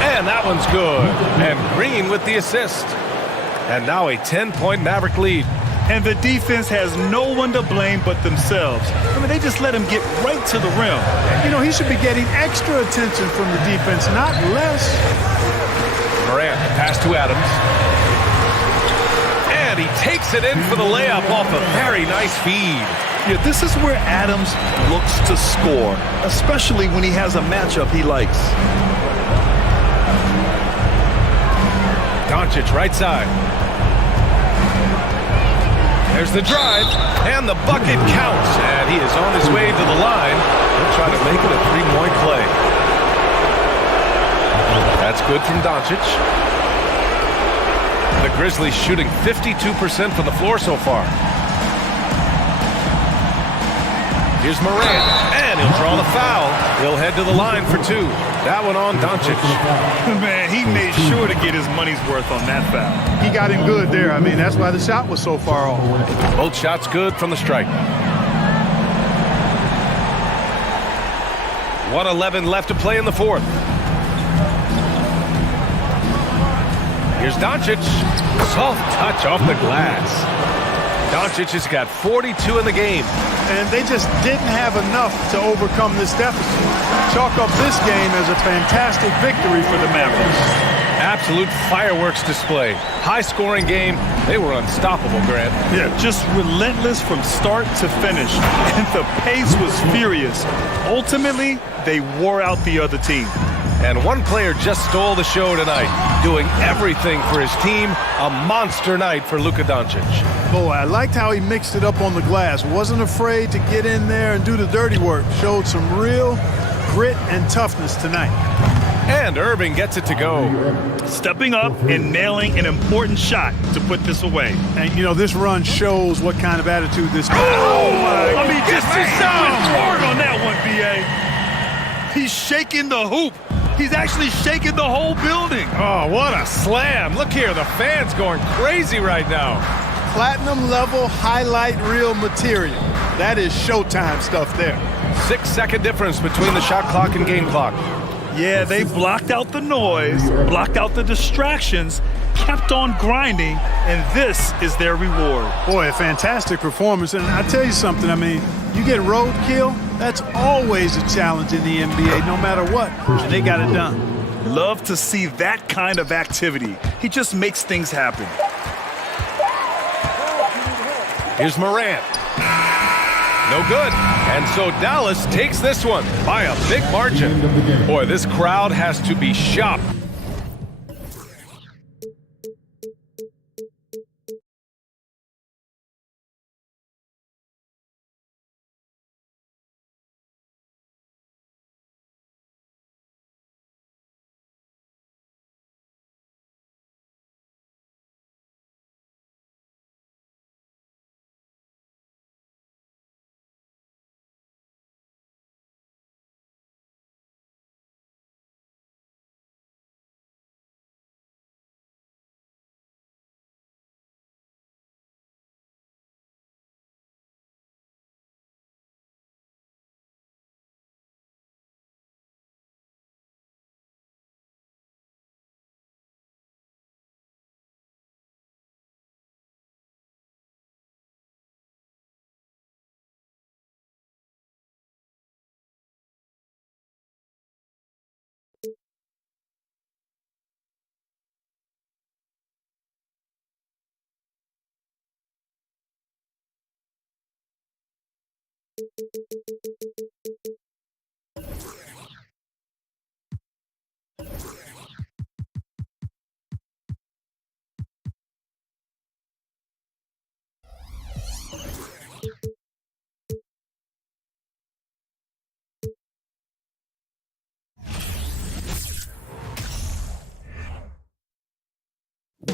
And that one's good. And Green with the assist. And now a 10-point Maverick lead. And the defense has no one to blame but themselves. I mean, they just let him get right to the rim. You know, he should be getting extra attention from the defense, not less. Morant, pass to Adams. And he takes it in for the layup off a very nice feed. Yeah, this is where Adams looks to score, especially when he has a matchup he likes. Doncic, right side. There's the drive, and the bucket counts. And he is on his way to the line. He'll try to make it a 3-point play. good from Doncic. The Grizzlies shooting 52% from the floor so far. Here's Morant, and he'll draw the foul. He'll head to the line for two. That one on Doncic. Man, he made sure to get his money's worth on that foul. He got him good there. I mean, that's why the shot was so far off. Both shots good from the stripe. 1:11 left to play in the fourth. Here's Doncic. Soft touch off the glass. Doncic has got 42 in the game. And they just didn't have enough to overcome this deficit. Chalk up this game as a fantastic victory for the Mavericks. Absolute fireworks display. High-scoring game. They were unstoppable, Grant. Yeah, just relentless from start to finish. And the pace was furious. Ultimately, they wore out the other team. And one player just stole the show tonight, doing everything for his team. A monster night for Luka Doncic. Boy, I liked how he mixed it up on the glass. Wasn't afraid to get in there and do the dirty work. Showed some real grit and toughness tonight. And Irving gets it to go. Stepping up and nailing an important shot to put this away. And, you know, this run shows what kind of attitude this guy has. Oh, my. I mean, just went hard on that one, B.A. He's shaking the hoop. He's actually shaking the whole building. Oh, what a slam. Look here, the fans going crazy right now. Platinum level highlight reel material. That is Showtime stuff there. 6-second difference between the shot clock and game clock. Yeah, they blocked out the noise, blocked out the distractions, kept on grinding, and this is their reward. Boy, a fantastic performance. And I tell you something, I mean, you get roadkill, that's always a challenge in the NBA, no matter what. And they got it done. Love to see that kind of activity. He just makes things happen. Here's Morant. No good. And so Dallas takes this one by a big margin. Boy, this crowd has to be shocked.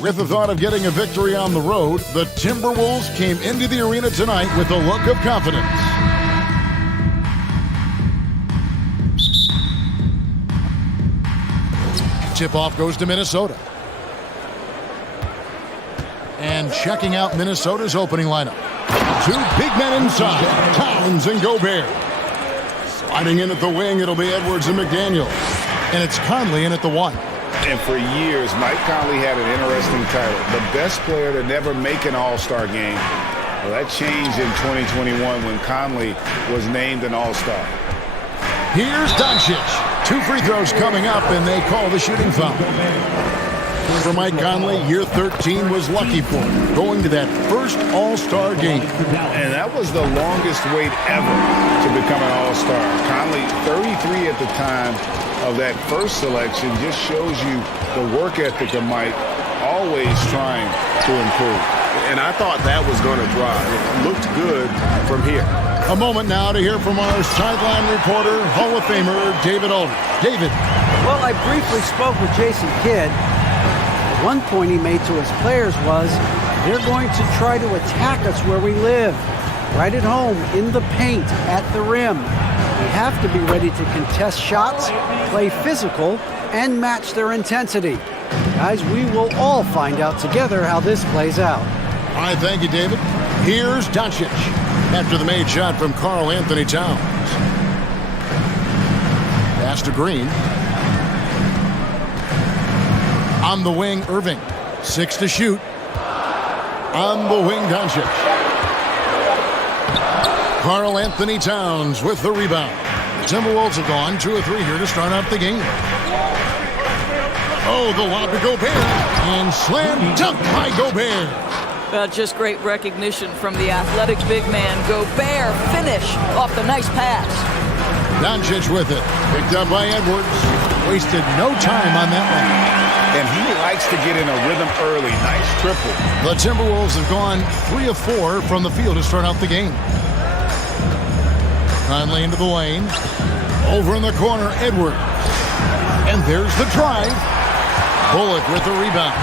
With the thought of getting a victory on the road, the Timberwolves came into the arena tonight with a look of confidence. Tip-off goes to Minnesota. And checking out Minnesota's opening lineup. Two big men inside, Towns and Gobert. Sliding in at the wing, it'll be Edwards and McDaniels. And it's Conley in at the one. And for years, Mike Conley had an interesting title. The best player to never make an All-Star game. Well, that changed in 2021 when Conley was named an All-Star. Here's Doncic. 2 free throws coming up, and they call the shooting foul. For Mike Conley, year 13 was lucky for him, going to that first All-Star game. And that was the longest wait ever to become an All-Star. Conley, 33 at the time of that first selection, just shows you the work ethic of Mike, always trying to improve. And I thought that was going to drive. It looked good from here. A moment now to hear from our sideline reporter, Hall of Famer David Aldridge. David. Well, I briefly spoke with Jason Kidd. One point he made to his players was, they're going to try to attack us where we live, right at home, in the paint, at the rim. We have to be ready to contest shots, play physical, and match their intensity. Guys, we will all find out together how this plays out. All right, thank you, David. Here's Doncic after the made shot from Karl Anthony Towns. Pass to Green. On the wing, Irving. 6 to shoot. On the wing, Doncic. Karl Anthony Towns with the rebound. Timberwolves have gone 2 of 3 here to start out the game. Oh, the lob to Gobert. And slam dunk by Gobert. Just great recognition from the athletic big man. Gobert finish off the nice pass. Doncic with it. Picked up by Edwards. Wasted no time on that one. And he likes to get in a rhythm early. Nice triple. The Timberwolves have gone 3 of 4 from the field to start out the game. Conley into the lane. Over in the corner, Edwards. And there's the drive. Bullock with the rebound.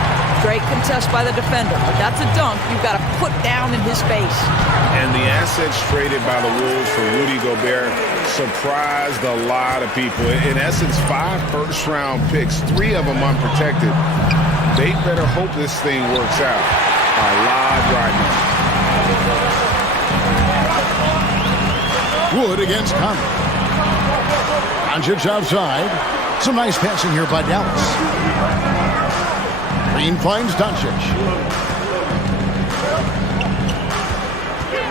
Great contest by the defender, but that's a dunk you've got to put down in his face. And the assets traded by the Wolves for Rudy Gobert surprised a lot of people. In essence, 5 first-round picks, 3 of them unprotected. They better hope this thing works out. A lot right now. Wood against Conley. Doncic outside. Some nice passing here by Dallas. Green finds Doncic.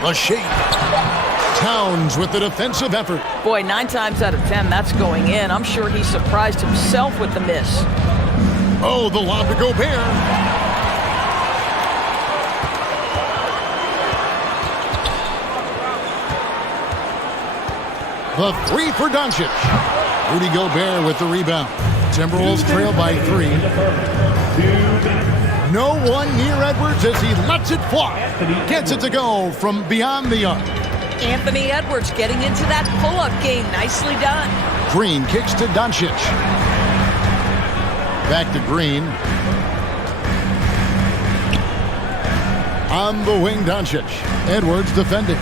The shape. Towns with the defensive effort. Boy, 9 times out of 10, that's going in. I'm sure he surprised himself with the miss. Oh, the lob to Gobert. The 3 for Doncic. Rudy Gobert with the rebound. Timberwolves trail by 3. No one near Edwards as he lets it fly. Gets it to go from beyond the arc. Anthony Edwards getting into that pull-up game. Nicely done. Green kicks to Doncic. Back to Green. On the wing, Doncic. Edwards defending.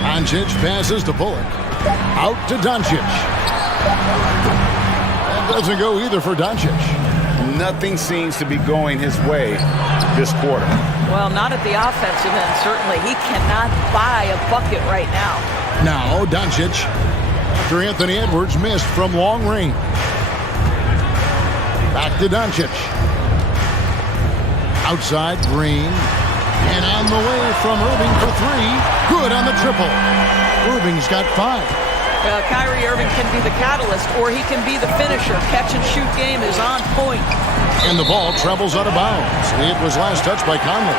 Doncic passes to Bullock. Out to Doncic. That doesn't go either for Doncic. Nothing seems to be going his way this quarter. Well, not at the offensive end, certainly. He cannot buy a bucket right now. Now, Doncic, after Anthony Edwards missed from long range. Back to Doncic. Outside, Green. And on the way from Irving for 3. Good on the triple. Irving's got 5. Kyrie Irving can be the catalyst, or he can be the finisher. Catch-and-shoot game is on point. And the ball travels out of bounds. It was last touched by Conley.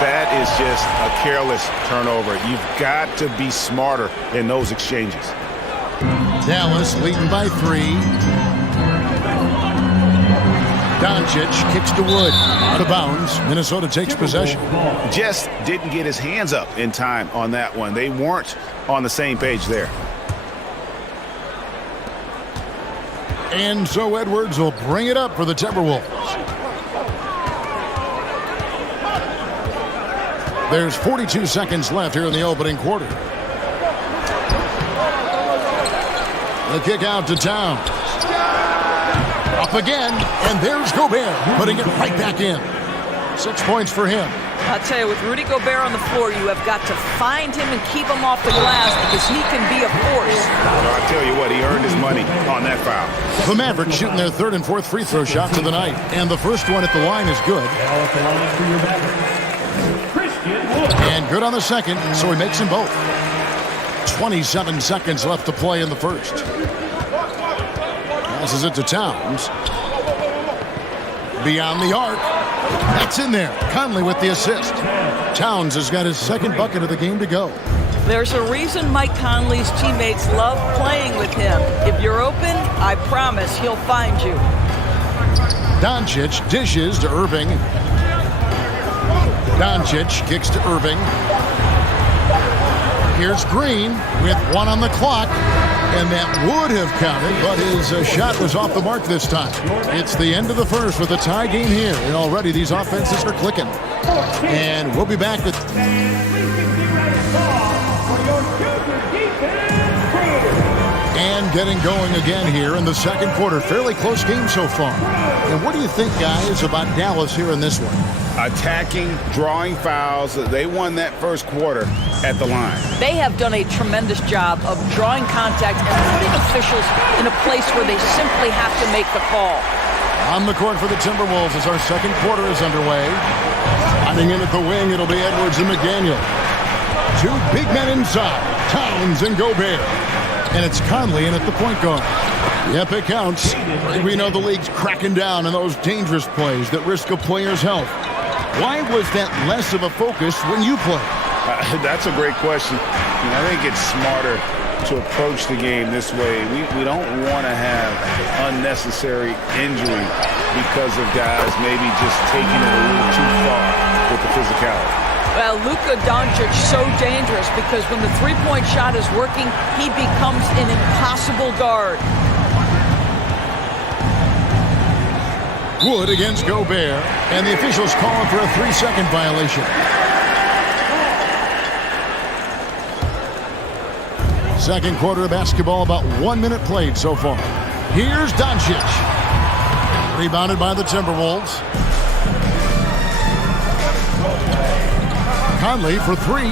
That is just a careless turnover. You've got to be smarter in those exchanges. Dallas leading by 3. Doncic kicks to Wood. Out of bounds. Minnesota takes possession. Just didn't get his hands up in time on that one. They weren't on the same page there. And so Edwards will bring it up for the Timberwolves. There's 42 seconds left here in the opening quarter. The kick out to Towns. Up again, and there's Gobert, putting it right back in. 6 points for him. I'll tell you, with Rudy Gobert on the floor, you have got to find him and keep him off the glass because he can be a force. Well, I'll tell you what, he earned his money on that foul. The Mavericks shooting their 3rd and 4th free throw shots of the night, and the first one at the line is good. And good on the second, so he makes them both. 27 seconds left to play in the first. Passes it to Towns. Beyond the arc. That's in there. Conley with the assist. Towns has got his 2nd bucket of the game to go. There's a reason Mike Conley's teammates love playing with him. If you're open, I promise he'll find you. Doncic dishes to Irving. Doncic kicks to Irving. Here's Green with 1 on the clock. And that would have counted, but his shot was off the mark this time. It's the end of the first with a tie game here. And already these offenses are clicking. And we'll be back with... And getting going again here in the second quarter. Fairly close game so far. And what do you think, guys, about Dallas here in this one? Attacking, drawing fouls. They won that first quarter at the line. They have done a tremendous job of drawing contact and putting officials in a place where they simply have to make the call. On the court for the Timberwolves as our second quarter is underway. Sliding in at the wing, it'll be Edwards and McDaniel. 2 big men inside, Towns and Gobert. And it's Conley in at the point guard. Yep, it counts. We know the league's cracking down on those dangerous plays that risk a player's health. Why was that less of a focus when you play? That's a great question. I think it's smarter to approach the game this way. We don't want to have unnecessary injury because of guys maybe just taking it a little too far with the physicality. Well, Luka Doncic so dangerous because when the three-point shot is working, he becomes an impossible guard. Wood against Gobert, and the officials calling for a 3-second violation. Second quarter of basketball, about 1 minute played so far. Here's Doncic. Rebounded by the Timberwolves. Conley for 3.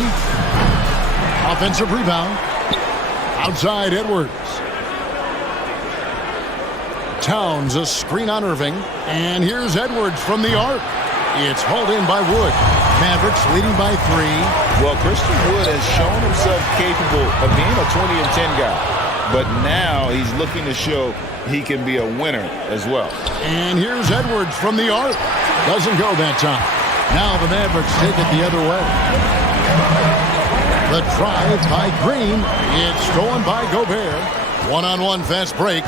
Offensive rebound. Outside Edwards. Towns, a screen on Irving. And here's Edwards from the arc. It's hauled in by Wood. Mavericks leading by 3. Well, Christian Wood has shown himself capable of being a 20 and 10 guy. But now he's looking to show he can be a winner as well. And here's Edwards from the arc. Doesn't go that time. Now the Mavericks take it the other way. The drive by Green. It's stolen by Gobert. 1-on-1 fast break.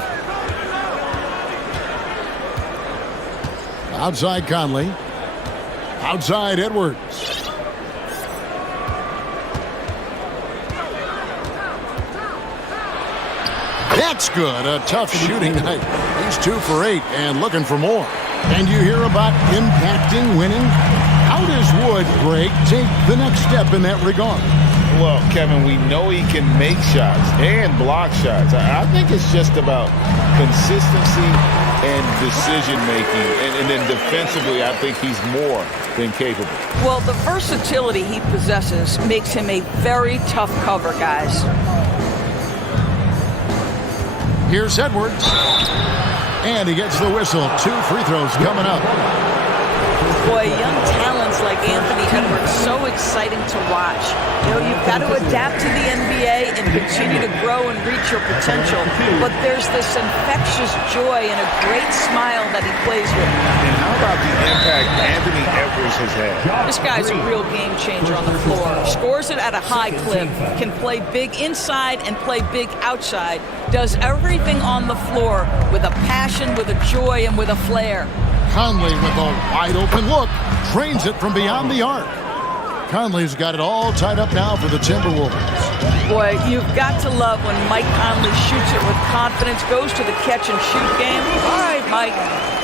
Outside Conley. Outside Edwards. That's good. A tough shooting night. He's 2 for 8 and looking for more. And you hear about impacting winning? How does Wood, Greg, take the next step in that regard? Well, Kevin, we know he can make shots and block shots. I think it's just about consistency and decision-making. And then defensively, I think he's more than capable. Well, the versatility he possesses makes him a very tough cover, guys. Here's Edwards. And he gets the whistle. 2 free throws coming up. Boy, young talents like Anthony Edwards, so exciting to watch. You know, you've got to adapt to the NBA and continue to grow and reach your potential. But there's this infectious joy and a great smile that he plays with. And how about the impact Anthony Edwards has had? This guy's a real game changer on the floor. Scores it at a high clip, can play big inside and play big outside. Does everything on the floor with a passion, with a joy, and with a flair. Conley with a wide-open look. Drains it from beyond the arc. Conley's got it all tied up now for the Timberwolves. Boy, you've got to love when Mike Conley shoots it with confidence, goes to the catch-and-shoot game. All right, Mike.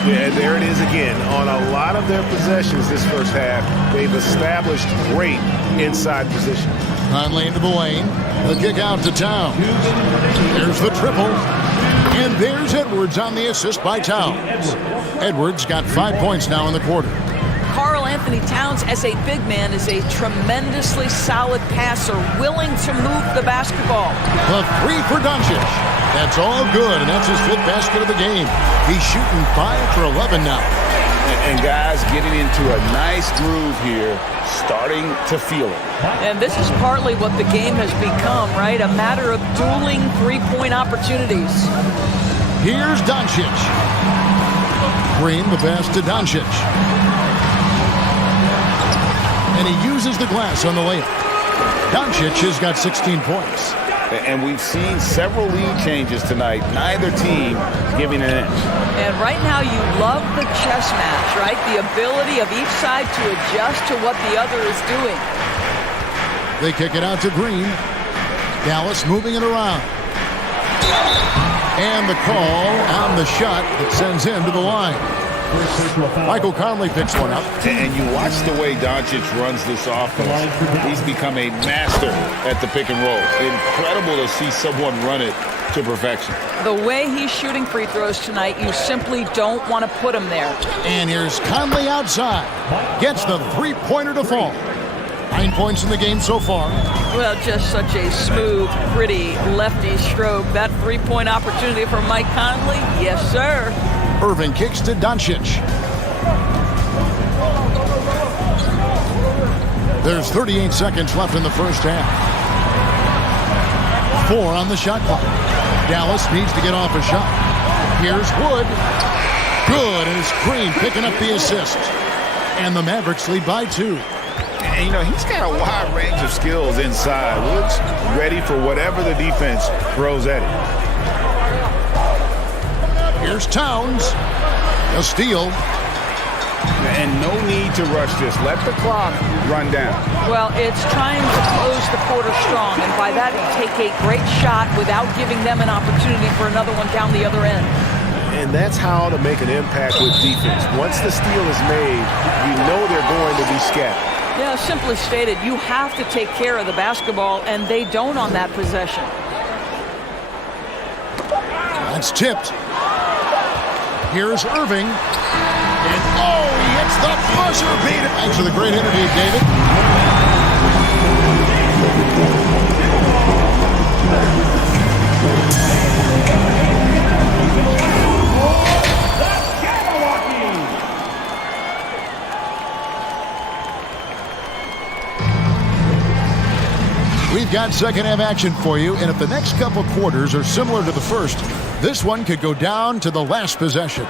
Yeah, there it is again. On a lot of their possessions this first half, they've established great inside position. Conley into the lane. The kick out to Towns. There's the triple. And there's Edwards on the assist by Towns. Edwards got 5 points now in the quarter. Karl Anthony Towns, as a big man, is a tremendously solid passer, willing to move the basketball. The 3 for Doncic. That's all good, and that's his 5th basket of the game. He's shooting 5 for 11 now. And guys getting into a nice groove here, starting to feel it. And this is partly what the game has become, right? A matter of dueling three-point opportunities. Here's Doncic. Green, the pass to Doncic. And he uses the glass on the layup. Doncic has got 16 points. And we've seen several lead changes tonight. Neither team giving an inch. And right now you love the chess match, right? The ability of each side to adjust to what the other is doing. They kick it out to Green. Dallas moving it around. And the call on the shot that sends him to the line. Michael Conley picks one up. And you watch the way Doncic runs this offense. He's become a master at the pick and roll. Incredible to see someone run it to perfection. The way he's shooting free throws tonight, you simply don't want to put him there. And here's Conley outside. Gets the three-pointer to fall. 9 points in the game so far. Well, just such a smooth, pretty lefty stroke. That three-point opportunity for Mike Conley? Yes, sir. Irving kicks to Doncic. There's 38 seconds left in the first half. 4 on the shot clock. Dallas needs to get off a shot. Here's Wood. Good, and it's Green picking up the assist. And the Mavericks lead by 2. And, you know, he's got a wide range of skills inside. Wood's ready for whatever the defense throws at him. Here's Towns. A steal. And no need to rush this. Let the clock run down. Well, it's trying to close the quarter strong, and by that, take a great shot without giving them an opportunity for another one down the other end. And that's how to make an impact with defense. Once the steal is made, you know they're going to be scattered. Yeah, simply stated, you have to take care of the basketball, and they don't on that possession. That's tipped. Here's Irving. And he hits the buzzer beater. Thanks for the great interview, David. We've got second half action for you, and if the next couple quarters are similar to the first, this one could go down to the last possession.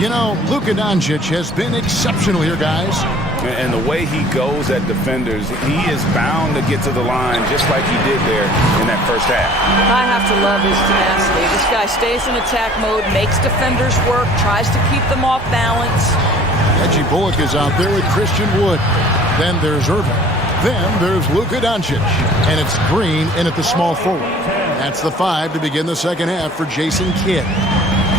You know, Luka Doncic has been exceptional here, guys. And the way he goes at defenders, he is bound to get to the line just like he did there in that first half. I have to love his tenacity. This guy stays in attack mode, makes defenders work, tries to keep them off balance. Reggie Bullock is out there with Christian Wood. Then there's Irving. Then there's Luka Doncic. And it's Green in at the small forward. That's the 5 to begin the second half for Jason Kidd.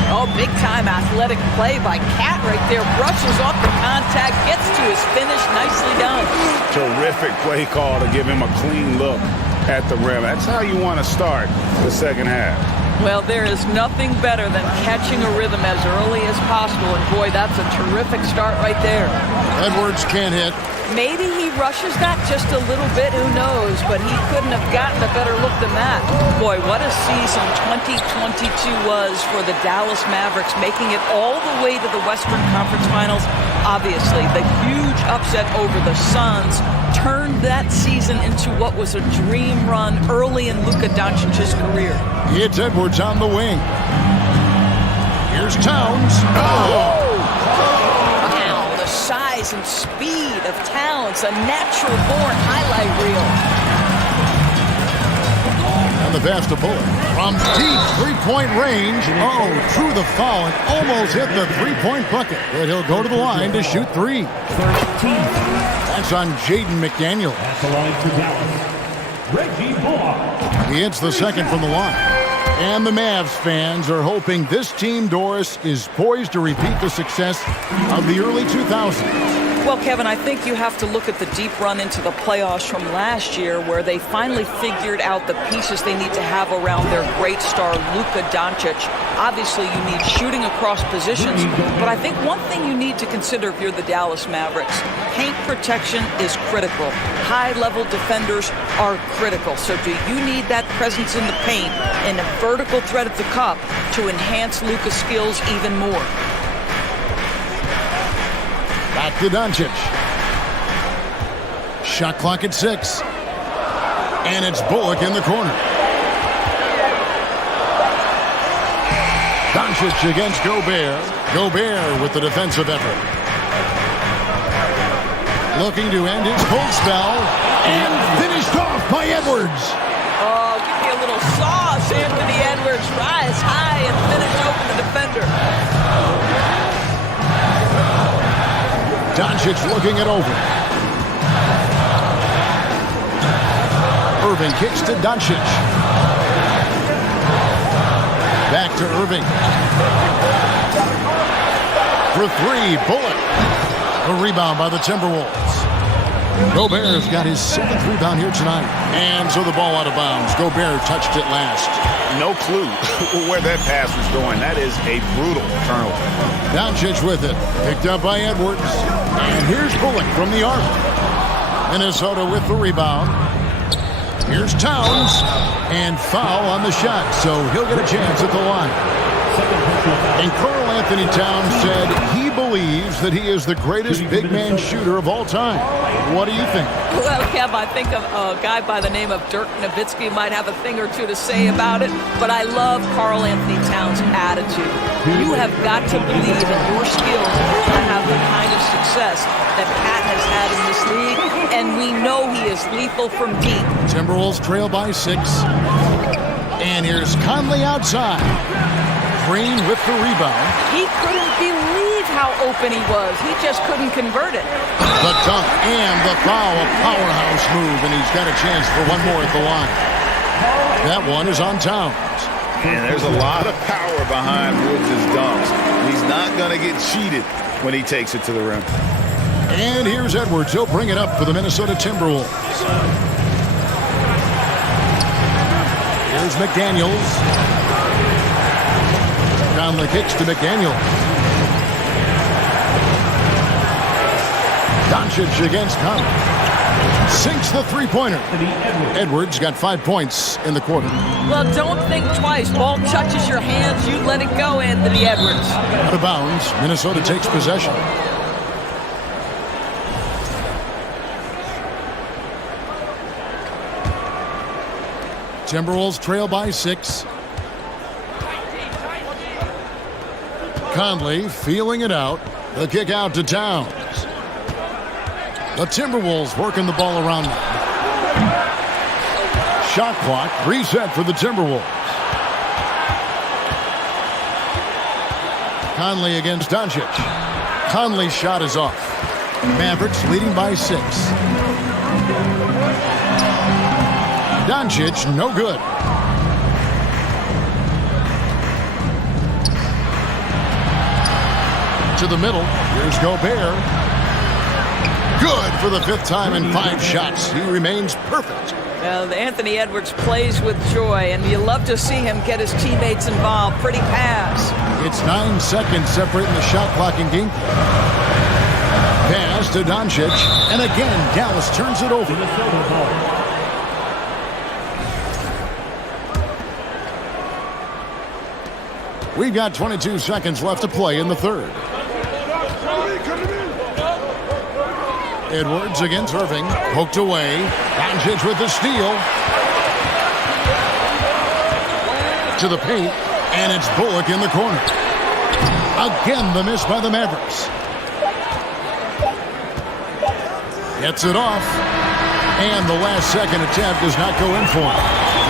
Oh, big-time athletic play by Cat right there. Brushes off the contact, gets to his finish. Nicely done. Terrific play call to give him a clean look at the rim. That's how you want to start the second half. Well, there is nothing better than catching a rhythm as early as possible. And, boy, that's a terrific start right there. Edwards can't hit. Maybe he rushes that just a little bit, who knows, but he couldn't have gotten a better look than that. Boy, what a season 2022 was for the Dallas Mavericks, making it all the way to the Western Conference Finals. Obviously, the huge upset over the Suns turned that season into what was a dream run early in Luka Doncic's career. It's Edwards on the wing. Here's Towns. Wow, the size and speed of Towns, a natural-born highlight reel. And the pass to Bullock. From deep three-point range. Through the foul and almost hit the three-point bucket. But he'll go to the line to shoot 3. That's on Jaden McDaniel. At the line to Dallas, Reggie Bullock. He hits the second from the line. And the Mavs fans are hoping this team, Doris, is poised to repeat the success of the early 2000s. Well, Kevin, I think you have to look at the deep run into the playoffs from last year where they finally figured out the pieces they need to have around their great star, Luka Doncic. Obviously, you need shooting across positions, but I think one thing you need to consider if you're the Dallas Mavericks, paint protection is critical. High-level defenders are critical. So do you need that presence in the paint and a vertical threat at the cup to enhance Luka's skills even more? Back to Doncic. Shot clock at 6. And it's Bullock in the corner. Doncic against Gobert. Gobert with the defensive effort. Looking to end his cold spell. And finished off by Edwards. Oh, give me a little sauce, Anthony Edwards. Rise high and finish open the defender. Doncic looking it over. Irving kicks to Doncic. Back to Irving. For three, Bullock. A rebound by the Timberwolves. Gobert's got his 7th rebound here tonight. And so the ball out of bounds. Gobert touched it last. No clue where that pass was going. That is a brutal turnover. Doncic with it. Picked up by Edwards. And here's Bullock from the arc. Minnesota with the rebound. Here's Towns. And foul on the shot. So he'll get a chance at the line. And Karl Anthony Towns said he believes that he is the greatest big man shooter of all time. What do you think? Well, Kev, I think a guy by the name of Dirk Nowitzki might have a thing or two to say about it, but I love Karl Anthony Towns' attitude. You have got to believe in your skills if you're going to have the kind of success that Cat has had in this league, and we know he is lethal from deep. Timberwolves trail by 6. And here's Conley outside. Green with the rebound. He couldn't believe how open he was. He just couldn't convert it. The dunk and the foul, a powerhouse move, and he's got a chance for one more at the line. That one is on Towns. And there's a lot of power behind Woods' dunks. He's not going to get cheated when he takes it to the rim. And here's Edwards. He'll bring it up for the Minnesota Timberwolves. Here's McDaniels. Conley kicks to McDaniel. Doncic against Conley. Sinks the three-pointer. Edwards got 5 points in the quarter. Well, don't think twice. Ball touches your hands, you let it go, Anthony Edwards. Out of bounds. Minnesota takes possession. Timberwolves trail by 6. Conley feeling it out. The kick out to Towns. The Timberwolves working the ball around them. Shot clock reset for the Timberwolves. Conley against Doncic. Conley's shot is off. Mavericks leading by 6. Doncic no good. To the middle. Here's Gobert. Good for the 5th time in 5 shots. He remains perfect. Well, Anthony Edwards plays with joy, and you love to see him get his teammates involved. Pretty pass. It's 9 seconds separating the shot clock and game. Pass to Doncic. And again, Dallas turns it over. We've got 22 seconds left to play in the 3rd. Edwards against Irving. Poked away. Doncic with the steal. To the paint. And it's Bullock in the corner. Again, the miss by the Mavericks. Gets it off. And the last second attempt does not go in for him.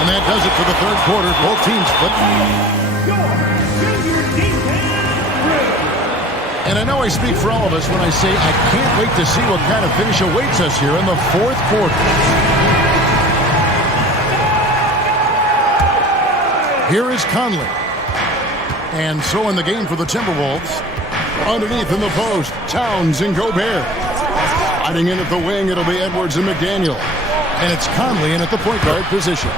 And that does it for the 3rd quarter. Both teams split. And I know I speak for all of us when I say I can't wait to see what kind of finish awaits us here in the 4th quarter. Here is Conley. And so in the game for the Timberwolves, underneath in the post, Towns and Gobert. Fighting in at the wing, it'll be Edwards and McDaniel. And it's Conley in at the point guard position.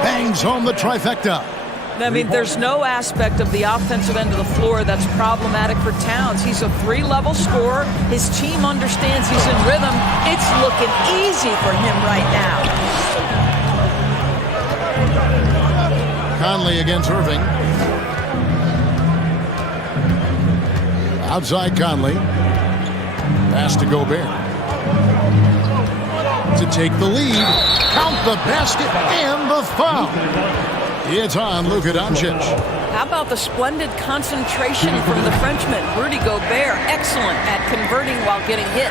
Bangs home the trifecta. I mean, there's no aspect of the offensive end of the floor that's problematic for Towns. He's a 3-level scorer. His team understands he's in rhythm. It's looking easy for him right now. Conley against Irving. Outside Conley. Pass to Gobert. To take the lead. Count the basket and the foul. It's on Luka Doncic. How about the splendid concentration from the Frenchman, Rudy Gobert? Excellent at converting while getting hit.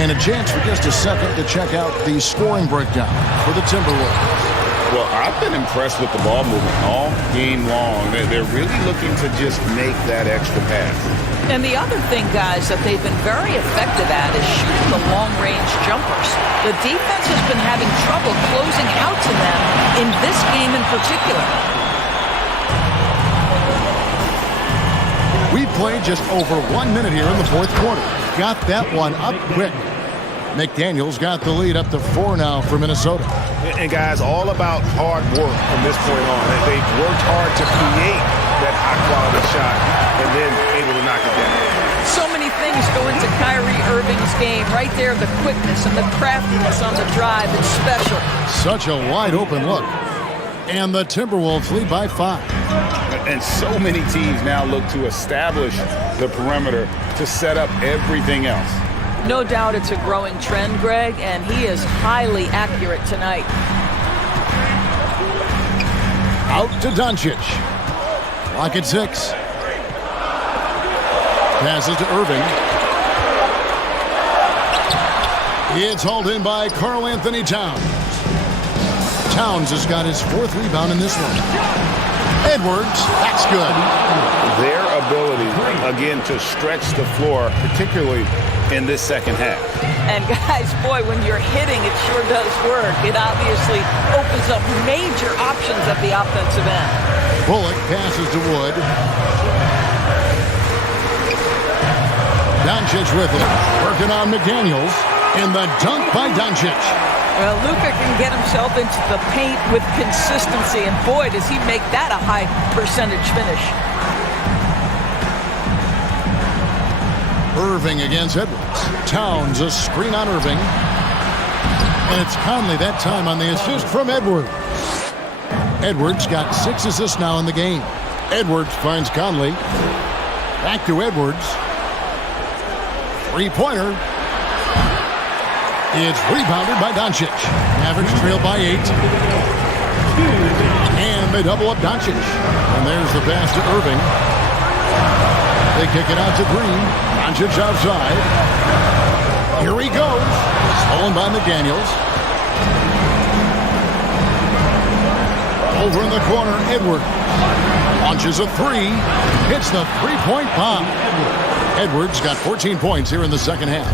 And a chance for just a second to check out the scoring breakdown for the Timberwolves. Well, I've been impressed with the ball movement all game long. They're really looking to just make that extra pass. And the other thing, guys, that they've been very effective at is shooting the long-range jumpers. The defense has been having trouble closing out to them in this game in particular. We played just over 1 minute here in the fourth quarter. Got that one up quick. McDaniels got the lead up to 4 now for Minnesota. And guys, all about hard work from this point on. They've worked hard to create that high-quality shot and then able to knock it down. So many things go into Kyrie Irving's game. Right there, the quickness and the craftiness on the drive. It's special. Such a wide-open look. And the Timberwolves lead by 5. And so many teams now look to establish the perimeter to set up everything else. No doubt it's a growing trend, Greg, and he is highly accurate tonight. Out to Doncic. Clock at 6. Passes to Irving. It's hauled in by Karl Anthony Towns. Towns has got his 4th rebound in this one. Edwards, that's good. Their ability, again, to stretch the floor, particularly in this second half. And guys, boy, when you're hitting, it sure does work. It obviously opens up major options at the offensive end. Bullock passes to Wood. Doncic with it. Working on McDaniels. And the dunk by Doncic. Well, Luka can get himself into the paint with consistency, and boy, does he make that a high percentage finish. Irving against Edwards. Towns a screen on Irving. And it's Conley that time on the assist from Edwards. Edwards got 6 assists now in the game. Edwards finds Conley. Back to Edwards. 3-pointer. It's rebounded by Doncic. Mavericks trail by 8. And they double up Doncic. And there's the pass to Irving. They kick it out to Green. Doncic outside. Here he goes. Stolen by McDaniels. Over in the corner, Edwards. Launches a 3. Hits the 3-point bomb. Edwards got 14 points here in the second half.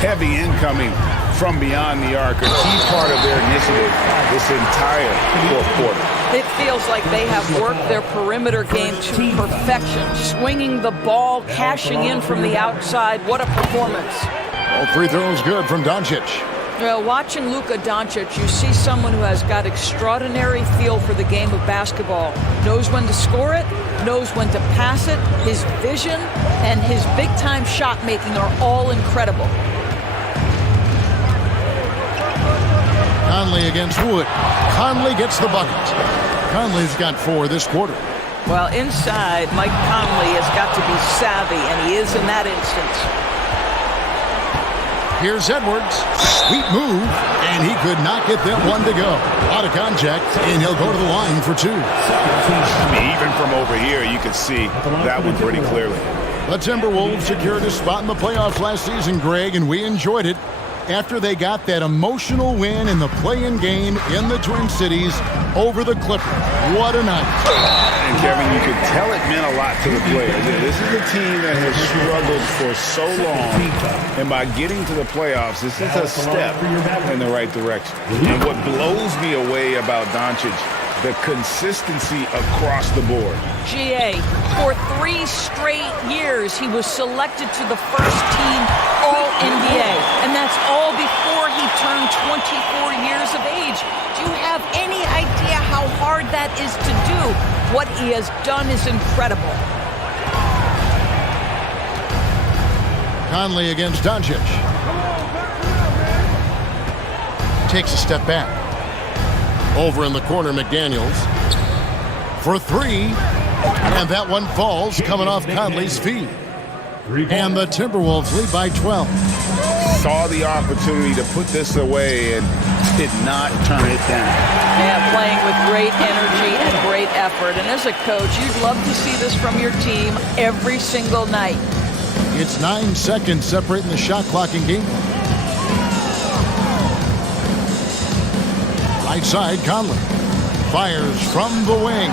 Heavy incoming from beyond the arc, a key part of their initiative this entire fourth quarter. It feels like they have worked their perimeter game to perfection, swinging the ball, cashing in from the outside. What a performance. All 3 throws good from Doncic. Well, watching Luka Doncic, you see someone who has got extraordinary feel for the game of basketball. Knows when to score it, knows when to pass it. His vision and his big-time shot making are all incredible. Conley against Wood. Conley gets the bucket. Conley's got 4 this quarter. Well, inside, Mike Conley has got to be savvy, and he is in that instance. Here's Edwards. Sweet move, and he could not get that one to go. Out of contact, and he'll go to the line for 2. I mean, even from over here, you can see that one pretty clearly. The Timberwolves secured a spot in the playoffs last season, Greg, and we enjoyed it after they got that emotional win in the play-in game in the Twin Cities over the Clippers. What a night. And Kevin, you could tell it meant a lot to the players. This is a team that has struggled for so long, and by getting to the playoffs, this is a step in the right direction. And what blows me away about Doncic, the consistency across the board. GA, for 3 straight years, he was selected to the first-team All-NBA, and that's all before he turned 24 years of age. Do you have any idea how hard that is to do? What he has done is incredible. Conley against Doncic. Takes a step back. Over in the corner, McDaniels for 3. And that one falls, coming off Conley's feet. And the Timberwolves lead by 12. Saw the opportunity to put this away and did not turn it down. Yeah, playing with great energy and great effort. And as a coach, you'd love to see this from your team every single night. It's 9 seconds separating the shot clock in game. Right side, Conley. fires from the wing.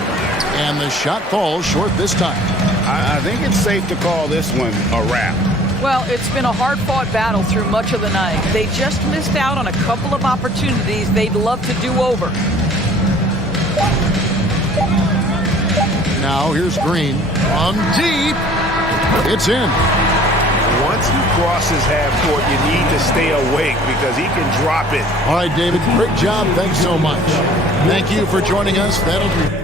And the shot falls short this time. I think it's safe to call this one a wrap. Well, it's been a hard-fought battle through much of the night. They just missed out on a couple of opportunities they'd love to do over. Now here's Green from deep. It's in. Once he crosses half court, you need to stay awake because he can drop it. All right, David, great job. Thanks so much. Thank you for joining us. That'll be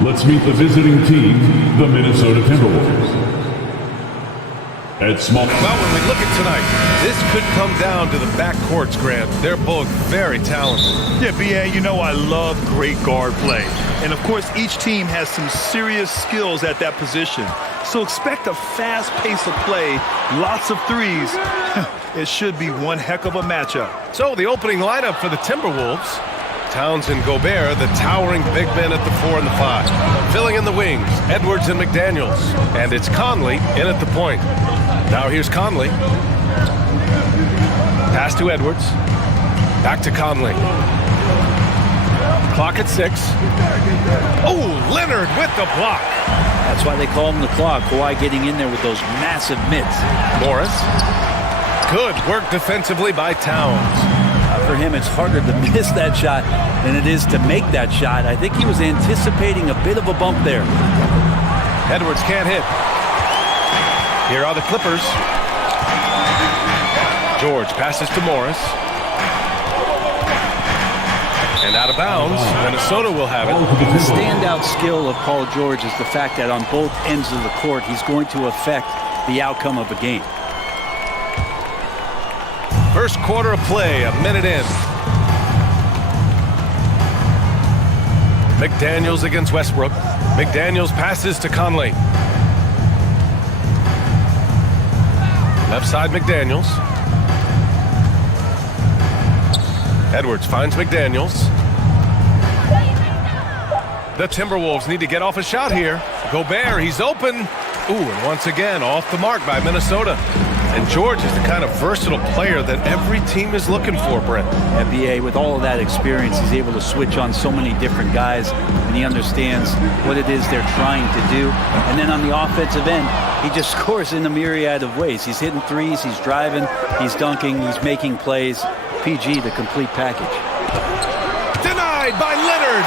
Let's meet the visiting team, the Minnesota Timberwolves. At small. Well, when we look at tonight, this could come down to the backcourts, Grant. They're both very talented. Yeah, B.A., you know I love great guard play. And, of course, each team has some serious skills at that position. So expect a fast pace of play, lots of threes. It should be one heck of a matchup. So the opening lineup for the Timberwolves. Towns and Gobert, the towering big men at the 4 and the 5. Filling in the wings, Edwards and McDaniels. And it's Conley in at the point. Now here's Conley. Pass to Edwards. Back to Conley. Clock at 6. Oh, Leonard with the block. That's why they call him the clock. Kawhi getting in there with those massive mitts. Morris. Good work defensively by Towns. For him, it's harder to miss that shot than it is to make that shot. I think he was anticipating a bit of a bump there. Edwards can't hit. Here are the Clippers. George passes to Morris. And out of bounds, Minnesota will have it. The standout skill of Paul George is the fact that on both ends of the court, he's going to affect the outcome of a game. First quarter of play, a minute in. McDaniels against Westbrook. McDaniels passes to Conley. Left side, McDaniels. Edwards finds McDaniels. The Timberwolves need to get off a shot here. Gobert, he's open. Ooh, and once again, off the mark by Minnesota. And George is the kind of versatile player that every team is looking for, Brett. NBA, with all of that experience, he's able to switch on so many different guys, and he understands what it is they're trying to do. And then on the offensive end, he just scores in a myriad of ways. He's hitting threes, he's driving, he's dunking, he's making plays. PG, the complete package. Denied by Leonard.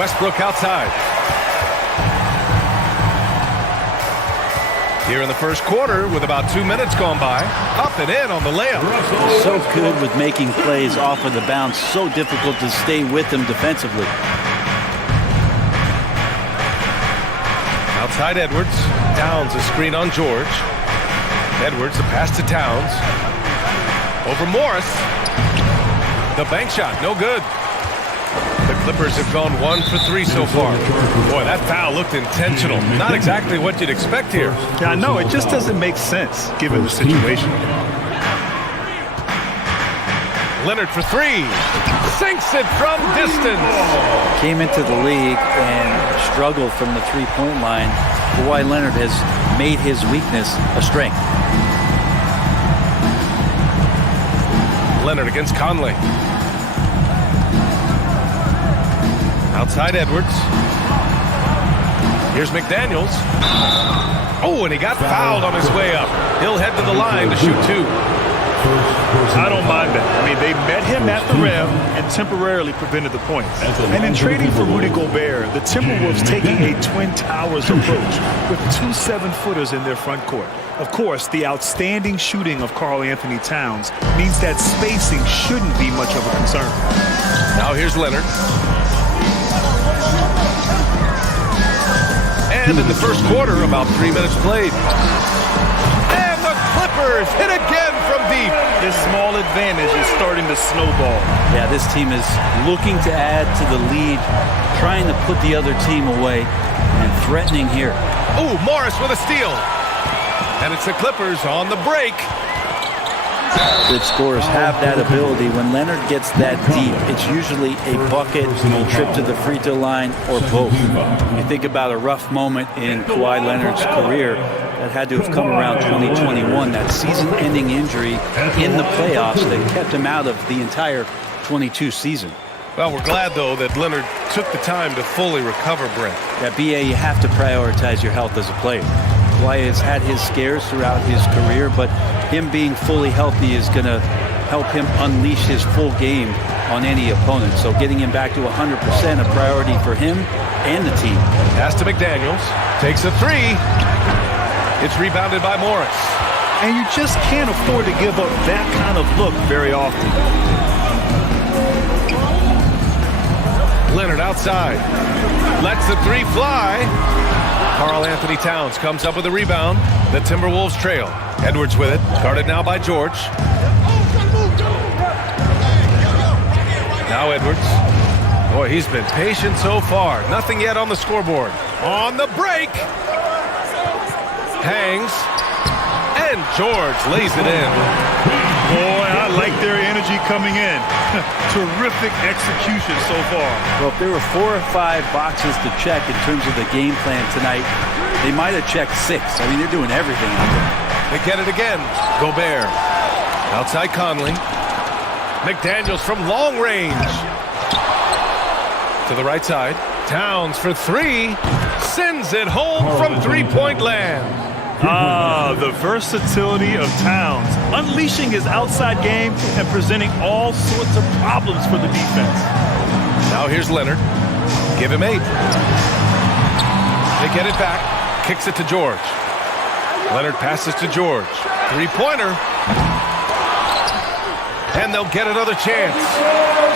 Westbrook outside. Here in the first quarter, with about 2 minutes gone by, up and in on the layup. So good with making plays off of the bounce. So difficult to stay with him defensively. Outside Edwards. Towns a screen on George. Edwards, the pass to Towns. Over Morris. The bank shot, no good. The Clippers have gone 1 for 3 so far. Boy, that foul looked intentional. Not exactly what you'd expect here. Yeah, I know. It just doesn't make sense given the situation. Leonard for 3. Sinks it from distance. Came into the league and struggled from the three-point line. Kawhi Leonard has made his weakness a strength. Leonard against Conley. Outside Edwards. Here's McDaniels. Oh, and he got fouled on his way up. He'll head to the line to shoot 2. I don't mind that. I mean, they met him at the rim and temporarily prevented the points. And in trading for Rudy Gobert, the Timberwolves taking a Twin Towers approach with 2 7-footers in their front court. Of course, the outstanding shooting of Karl Anthony Towns means that spacing shouldn't be much of a concern. Now here's Leonard. And in the first quarter, about 3 minutes played. And the Clippers hit again from deep. This small advantage is starting to snowball. Yeah, this team is looking to add to the lead, trying to put the other team away, and threatening here. Ooh, Morris with a steal. And it's the Clippers on the break. Good scorers have that ability. When Leonard gets that deep, it's usually a bucket, a trip to the free throw line, or both. You think about a rough moment in Kawhi Leonard's career that had to have come around 2021, that season-ending injury in the playoffs that kept him out of the entire 22 season. Well, we're glad, though, that Leonard took the time to fully recover, Brent. That BA, you have to prioritize your health as a player. Kawhi has had his scares throughout his career, but him being fully healthy is going to help him unleash his full game on any opponent. So getting him back to 100% a priority for him and the team. Pass to McDaniels. Takes a 3. It's rebounded by Morris. And you just can't afford to give up that kind of look very often. Leonard outside. Lets the three fly. Karl Anthony Towns comes up with a rebound. The Timberwolves trail. Edwards with it. Guarded now by George. Now Edwards. Boy, he's been patient so far. Nothing yet on the scoreboard. On the break. Hangs. And George lays it in. Boy, I like their energy coming in. Terrific execution so far. Well, if there were 4 or 5 boxes to check in terms of the game plan tonight, they might have checked 6. I mean, they're doing everything out there. They get it again. Gobert. Outside Conley. McDaniels from long range. To the right side. Towns for 3. Sends it home from three-point land. The versatility of Towns, unleashing his outside game and presenting all sorts of problems for the defense. Now here's Leonard. Give him 8. They get it back. Kicks it to George. Leonard passes to George. Three-pointer. And they'll get another chance.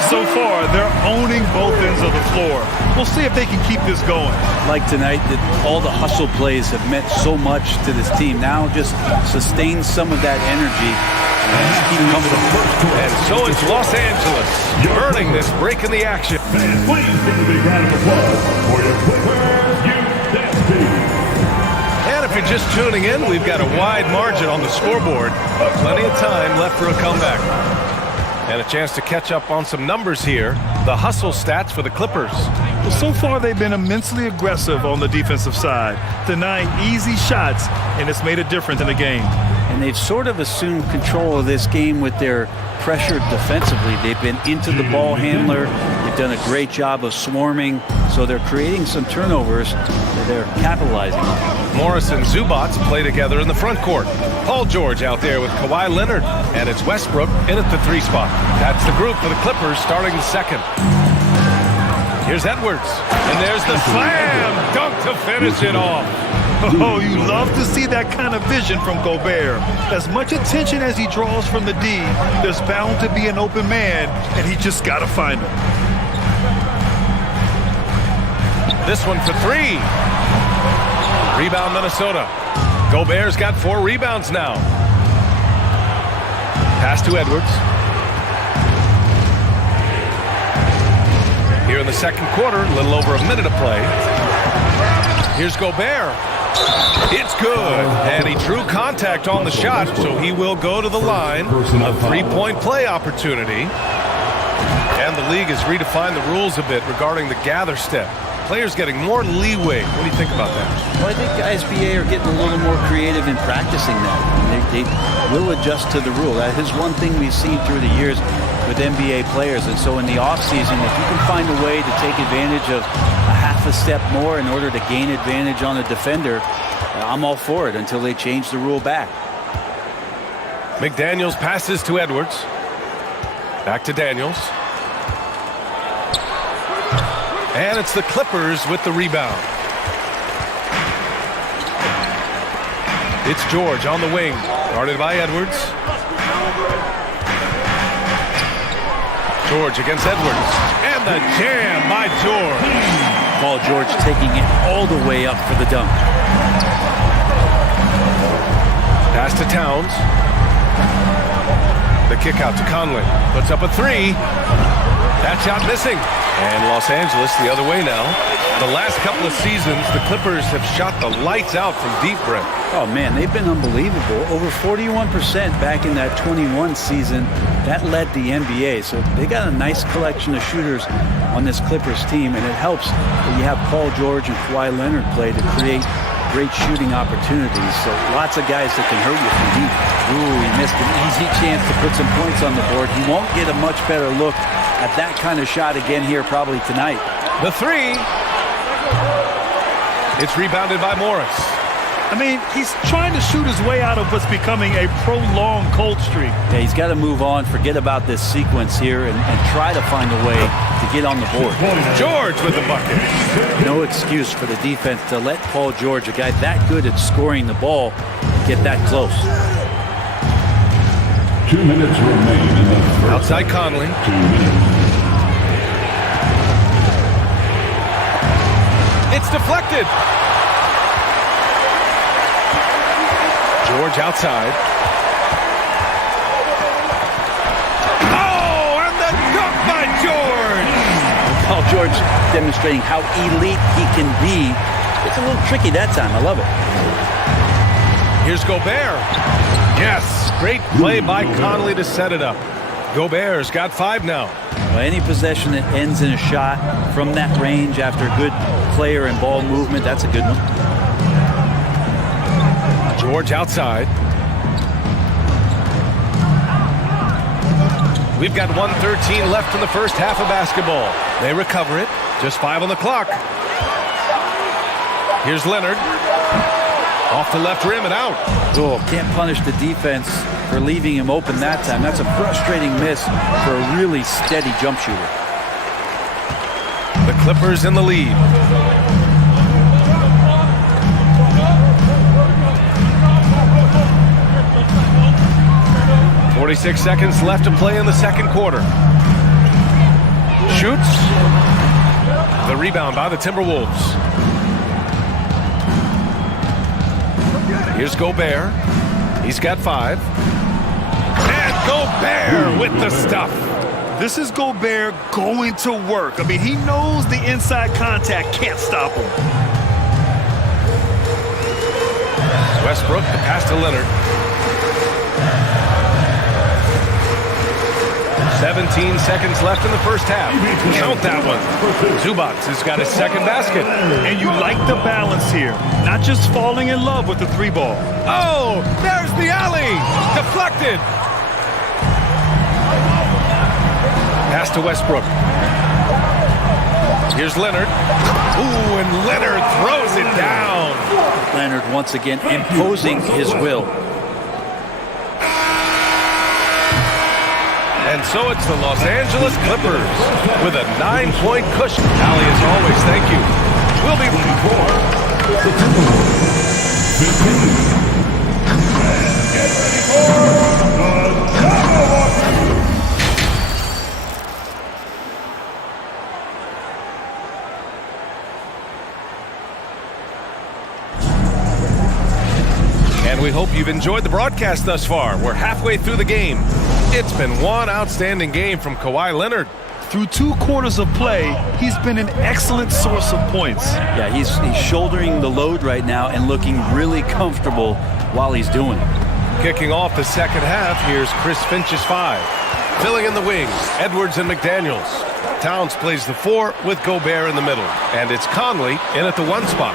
So far, they're owning both ends of the floor. We'll see if they can keep this going. Like tonight, that all the hustle plays have meant so much to this team. Now just sustain some of that energy and just keep comfortable. And so it's Los Angeles earning this break in the action. Fans, please give a big round of applause for your Clippers Youth Team. And if you're just tuning in, we've got a wide margin on the scoreboard, but plenty of time left for a comeback. And a chance to catch up on some numbers here. The hustle stats for the Clippers. Well, so far, they've been immensely aggressive on the defensive side, denying easy shots, and it's made a difference in the game. And they've sort of assumed control of this game with their pressure defensively. They've been into the ball handler. They've done a great job of swarming. So they're creating some turnovers that they're capitalizing on. Morris and Zubats play together in the front court. Paul George out there with Kawhi Leonard. And it's Westbrook in at the 3 spot. That's the group for the Clippers starting the second. Here's Edwards. And there's the slam dunk to finish it off. Oh, you love to see that kind of vision from Gobert. As much attention as he draws from the D, there's bound to be an open man, and he just got to find him. This one for 3. Rebound Minnesota. Gobert's got 4 rebounds now. Pass to Edwards. Here in the second quarter, a little over a minute to play. Here's Gobert. It's good. And he drew contact on the shot, so he will go to the line. A 3-point play opportunity. And the league has redefined the rules a bit regarding the gather step. Players getting more leeway. What do you think about that? Well, I think SBA are getting a little more creative in practicing that. They will adjust to the rule. That is one thing we've seen through the years with NBA players. And so in the offseason, if you can find a way to take advantage of a half a step more in order to gain advantage on a defender, I'm all for it until they change the rule back. McDaniels passes to Edwards. Back to Daniels. And it's the Clippers with the rebound. It's George on the wing. Guarded by Edwards. George against Edwards. And the jam by George. Paul George taking it all the way up for the dunk. Pass to Towns. The kick out to Conley. Puts up a 3. That shot missing. And Los Angeles the other way now. The last couple of seasons, the Clippers have shot the lights out from deep, Brett. Oh, man, they've been unbelievable. Over 41% back in that 21 season. That led the NBA. So they got a nice collection of shooters on this Clippers team, and it helps that you have Paul George and Kawhi Leonard play to create great shooting opportunities. So lots of guys that can hurt you from deep. Ooh, he missed an easy chance to put some points on the board. He won't get a much better look at that kind of shot again here probably tonight. The 3. It's rebounded by Morris. I mean, he's trying to shoot his way out of what's becoming a prolonged cold streak. Yeah, he's got to move on, forget about this sequence here, and try to find a way to get on the board. George with the bucket. No excuse for the defense to let Paul George, a guy that good at scoring the ball, get that close. 2 minutes remain in the first. Outside Conley. 2 minutes. It's deflected. George outside. Oh, and the dunk by George. Oh, George demonstrating how elite he can be. It's a little tricky that time. I love it. Here's Gobert. Yes, great play by Conley to set it up. Gobert's got 5 now. Well, any possession that ends in a shot from that range after good player and ball movement, that's a good one. George outside. We've got 1:13 left in the first half of basketball. They recover it. Just 5 on the clock. Here's Leonard. Off the left rim and out. Oh, can't punish the defense for leaving him open that time. That's a frustrating miss for a really steady jump shooter. The Clippers in the lead. .46 seconds left to play in the second quarter. Shoots. The rebound by the Timberwolves. Here's Gobert. He's got 5. And Gobert with the stuff. This is Gobert going to work. I mean, he knows the inside contact can't stop him. Westbrook, the pass to Leonard. 17 seconds left in the first half. Count that one. Zubac has got his second basket. And you like the balance here. Not just falling in love with the 3 ball. Oh, there's the alley. Deflected. Pass to Westbrook. Here's Leonard. Ooh, and Leonard throws it down. Leonard once again imposing his will. And so it's the Los Angeles Clippers with a 9-point cushion. Allie, as always, thank you. We'll be And we hope you've enjoyed the broadcast thus far. We're halfway through the game. It's been one outstanding game from Kawhi Leonard. Through 2 quarters of play, he's been an excellent source of points. Yeah, he's shouldering the load right now and looking really comfortable while he's doing it. Kicking off the second half, here's Chris Finch's 5. Filling in the wings, Edwards and McDaniels. Towns plays the 4 with Gobert in the middle. And it's Conley in at the 1 spot.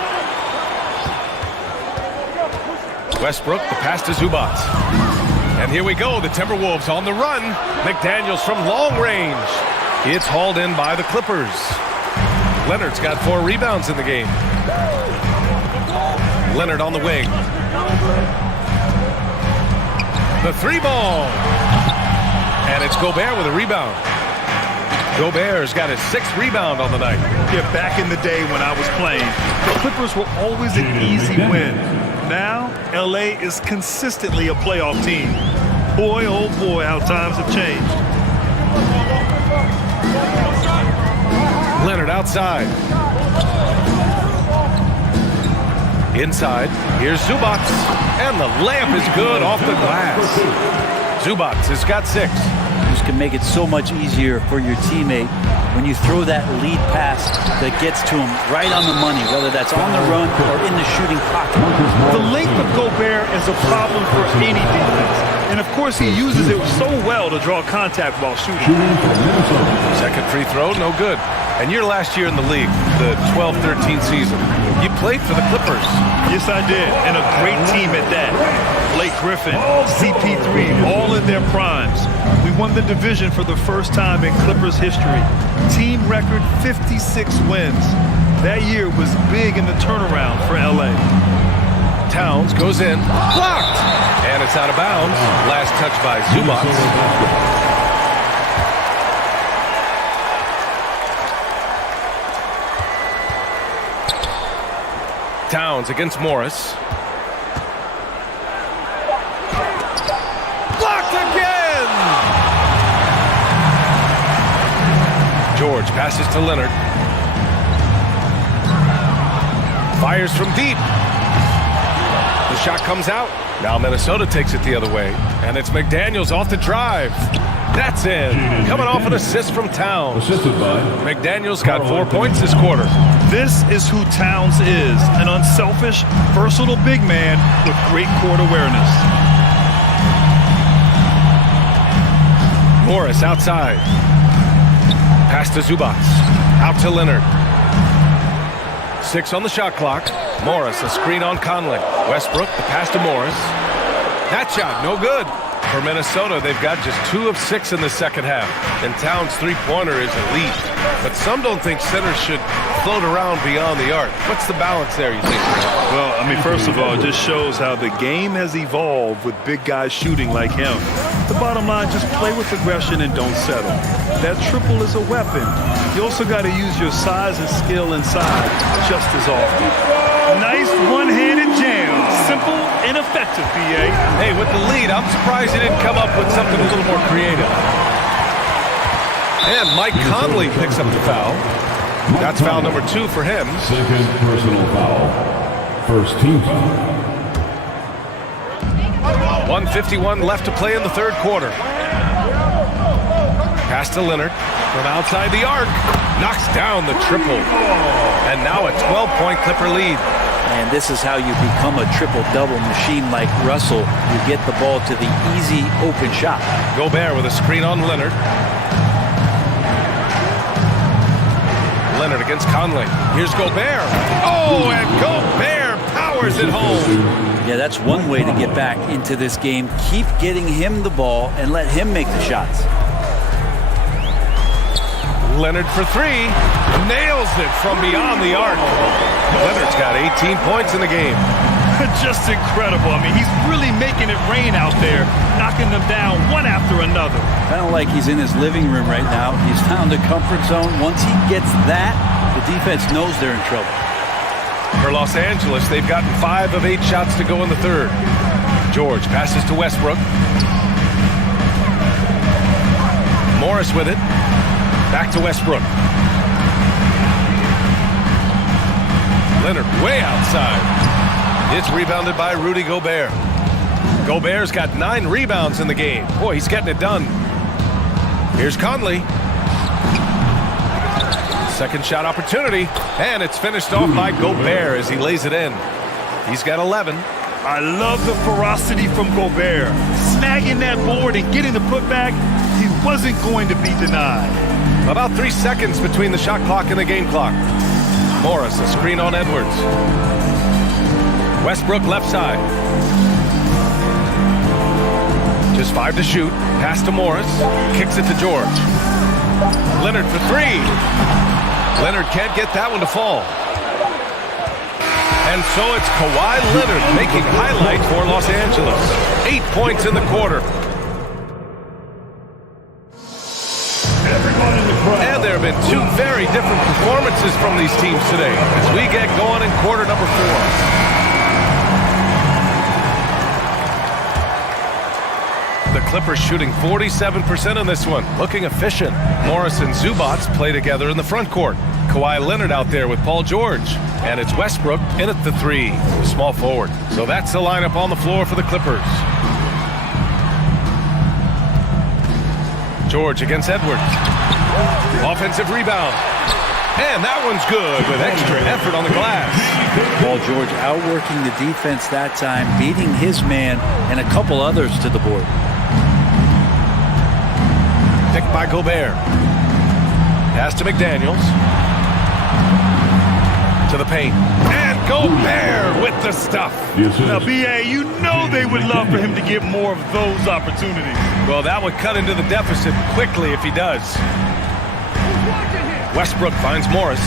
Westbrook, the pass to Zubac. And here we go, the Timberwolves on the run. McDaniels from long range. It's hauled in by the Clippers. Leonard's got 4 rebounds in the game. Leonard on the wing. The 3 ball. And it's Gobert with a rebound. Gobert's got his 6th rebound on the night. Yeah, back in the day when I was playing, the Clippers were always an easy win. Now, LA is consistently a playoff team. Boy, oh boy, how times have changed. Leonard outside. Inside, here's Zubac. And the layup is good off the glass. Zubac has got 6. Just can make it so much easier for your teammate when you throw that lead pass that gets to him right on the money, whether that's on the run or in the shooting pocket. The length of Gobert is a problem for any defense. And of course, he uses it so well to draw contact while shooting. Second free throw, no good. And your last year in the league, the 12-13 season, you played for the Clippers. Yes, I did, and a great team at that. Blake Griffin, CP3, all in their primes. We won the division for the first time in Clippers history. Team record 56 wins. That year was big in the turnaround for LA. Towns goes in, blocked, and it's out of bounds. Last touch by Zubac. Towns against Morris. Blocked again! George passes to Leonard. Fires from deep. The shot comes out. Now Minnesota takes it the other way. And it's McDaniels off the drive. That's in. Coming off an assist from Towns. Assisted by McDaniels got 4 points this quarter. This is who Towns is, an unselfish, versatile big man with great court awareness. Morris outside. Pass to Zubac. Out to Leonard. 6 on the shot clock. Morris, a screen on Conley. Westbrook, the pass to Morris. That shot, no good. For Minnesota, they've got just 2 of 6 in the second half. And Towns' three-pointer is elite. But some don't think centers should float around beyond the arc. What's the balance there, you think? Well, I mean, first of all, it just shows how the game has evolved with big guys shooting like him. The bottom line, just play with aggression and don't settle. That triple is a weapon. You also got to use your size and skill inside just as often. Nice one-handed jam. Simple and effective, B.A. Hey, with the lead, I'm surprised he didn't come up with something a little more creative. And Mike Conley picks up the foul. That's foul number 2 for him. Second personal foul. First team foul. 1:51 left to play in the third quarter. Pass to Leonard from outside the arc. Knocks down the triple. And now a 12-point Clipper lead. And this is how you become a triple-double machine like Russell. You get the ball to the easy open shot. Gobert with a screen on Leonard. Leonard against Conley. Here's Gobert. Oh, and Gobert powers it home. Yeah, that's one way to get back into this game. Keep getting him the ball and let him make the shots. Leonard for 3. Nails it from beyond the arc. Leonard's got 18 points in the game. Just incredible. I mean, he's really making it rain out there, knocking them down one after another. Kind of like he's in his living room right now. He's found a comfort zone. Once he gets that, the defense knows they're in trouble. For Los Angeles, they've gotten 5 of 8 shots to go in the third. George passes to Westbrook. Morris with it. Back to Westbrook. Leonard way outside. It's rebounded by Rudy Gobert. Gobert's got 9 rebounds in the game. Boy, he's getting it done. Here's Conley. Second shot opportunity. And it's finished off by Gobert as he lays it in. He's got 11. I love the ferocity from Gobert. Snagging that board and getting the putback, he wasn't going to be denied. About 3 seconds between the shot clock and the game clock. Morris, a screen on Edwards. Westbrook left side. Just 5 to shoot. Pass to Morris. Kicks it to George. Leonard for 3. Leonard can't get that one to fall. And so it's Kawhi Leonard making highlights for Los Angeles. 8 points in the quarter. And there have been 2 very different performances from these teams today as we get going in quarter number 4. The Clippers shooting 47% in this one, looking efficient. Morris and Zubac play together in the front court. Kawhi Leonard out there with Paul George. And it's Westbrook in at the 3, small forward. So that's the lineup on the floor for the Clippers. George against Edwards. Offensive rebound. And that one's good with extra effort on the glass. Paul George outworking the defense that time, beating his man and a couple others to the board. Picked by Gobert. Pass to McDaniels. To the paint. And Gobert with the stuff. Now, B.A., you know they would love for him to get more of those opportunities. Well, that would cut into the deficit quickly if he does. Westbrook finds Morris.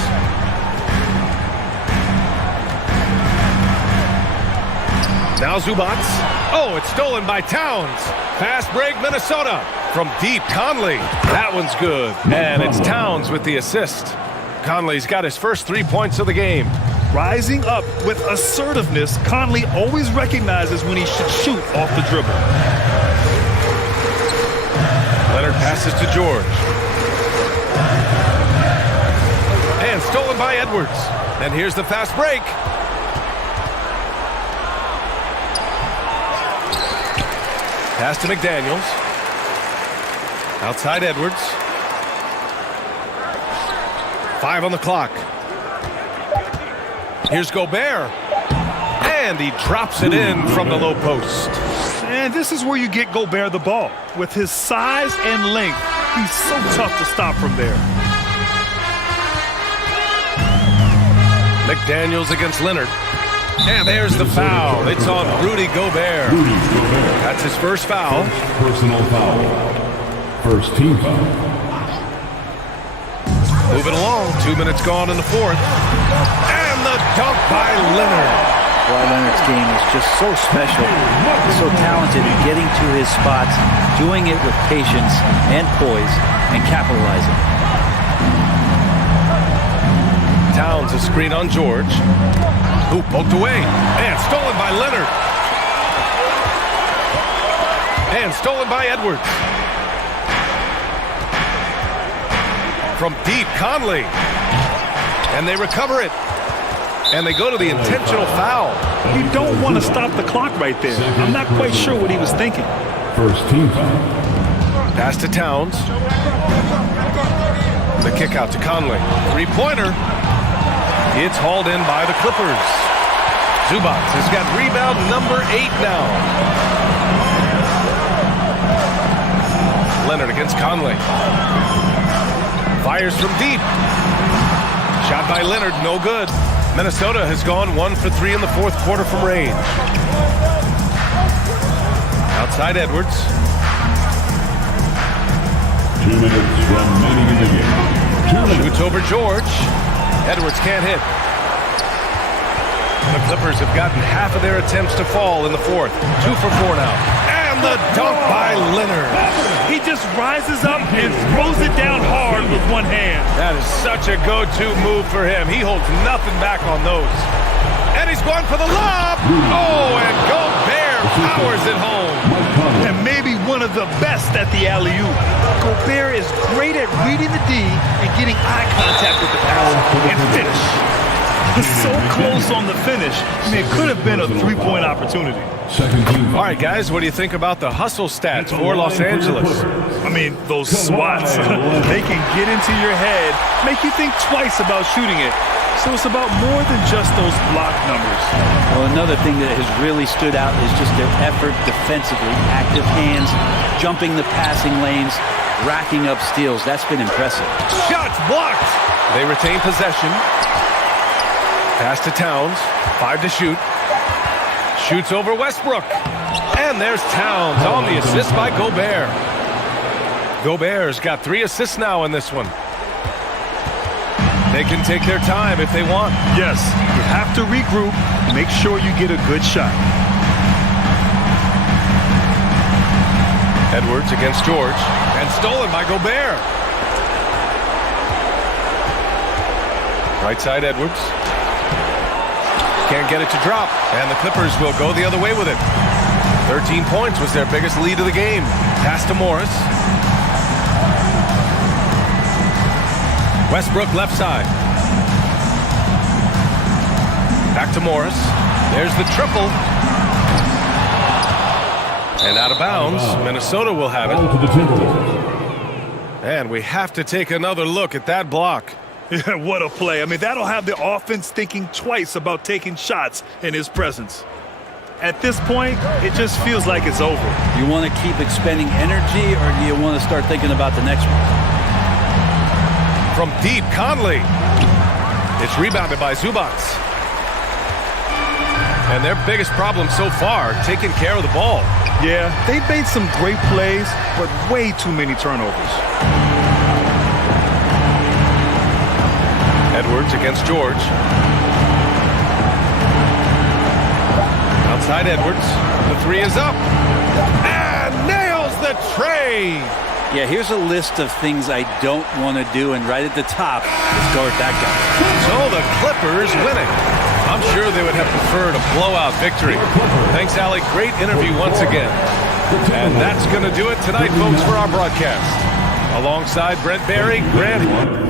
Now Zubac. Oh, it's stolen by Towns. Fast break, Minnesota. From deep, Conley. That one's good. And it's Towns with the assist. Conley's got his first 3 points of the game. Rising up with assertiveness, Conley always recognizes when he should shoot off the dribble. Leonard passes to George. And stolen by Edwards. And here's the fast break. Pass to McDaniels. Outside Edwards. 5 on the clock. Here's Gobert. And he drops it in from the low post. And this is where you get Gobert the ball. With his size and length, he's so tough to stop from there. McDaniels against Leonard. And there's the foul. It's on Rudy Gobert. That's his first foul. Personal foul. First team foul. Moving along. 2 minutes gone in the fourth. And the dunk by Leonard. Kawhi Leonard's game is just so special. He's so talented in getting to his spots, doing it with patience and poise, and capitalizing. Towns a screen on George. Who poked away. And stolen by Leonard. And stolen by Edwards. From deep, Conley. And they recover it. And they go to the intentional foul. You don't want to stop the clock right there. I'm not quite sure what he was thinking. First team foul. Pass to Towns. The kick out to Conley. Three-pointer. It's hauled in by the Clippers. Zubac has got rebound number 8 now. Leonard against Conley. Fires from deep. Shot by Leonard, no good. Minnesota has gone 1 for 3 in the fourth quarter from range. Outside Edwards. 2 minutes remaining in the game. Shoots over George. Edwards can't hit. The Clippers have gotten half of their attempts to fall in the fourth. 2 for 4 now. And the dunk by Leonard. He just rises up and throws it down hard with one hand. That is such a go-to move for him. He holds nothing back on those. And he's going for the lob. Oh, and Gobert powers it home. And maybe one of the best at the alley-oop. Gobert is great at reading the D and getting eye contact with the pass and finish. So close on the finish. I mean, it could have been a three-point opportunity. All right, guys, what do you think about the hustle stats for Los Angeles? I mean, those swats, they can get into your head, make you think twice about shooting it. So it's about more than just those block numbers. Well, another thing that has really stood out is just their effort defensively. Active hands, jumping the passing lanes, racking up steals. That's been impressive. Shots blocked. They retain possession. Pass to Towns. 5 to shoot. Shoots over Westbrook. And there's Towns on the assist by Gobert. Gobert's got 3 assists now in this one. They can take their time if they want. Yes, you have to regroup. Make sure you get a good shot. Edwards against George. And stolen by Gobert. Right side Edwards. Can't get it to drop. And the Clippers will go the other way with it. 13 points was their biggest lead of the game. Pass to Morris. Westbrook left side. Back to Morris. There's the triple. And out of bounds. Minnesota will have it. And we have to take another look at that block. Yeah, what a play. I mean, that'll have the offense thinking twice about taking shots in his presence. At this point, it just feels like it's over. You want to keep expending energy, or do you want to start thinking about the next one? From deep, Conley. It's rebounded by Zubac. And their biggest problem so far, taking care of the ball. Yeah, they've made some great plays, but way too many turnovers. Edwards against George. Outside Edwards. The 3 is up. And nails the tray. Yeah, here's a list of things I don't want to do, and right at the top is guard that guy. So the Clippers winning. I'm sure they would have preferred a blowout victory. Thanks, Allie. Great interview once again. And that's going to do it tonight, folks, for our broadcast. Alongside Brent Barry, Grant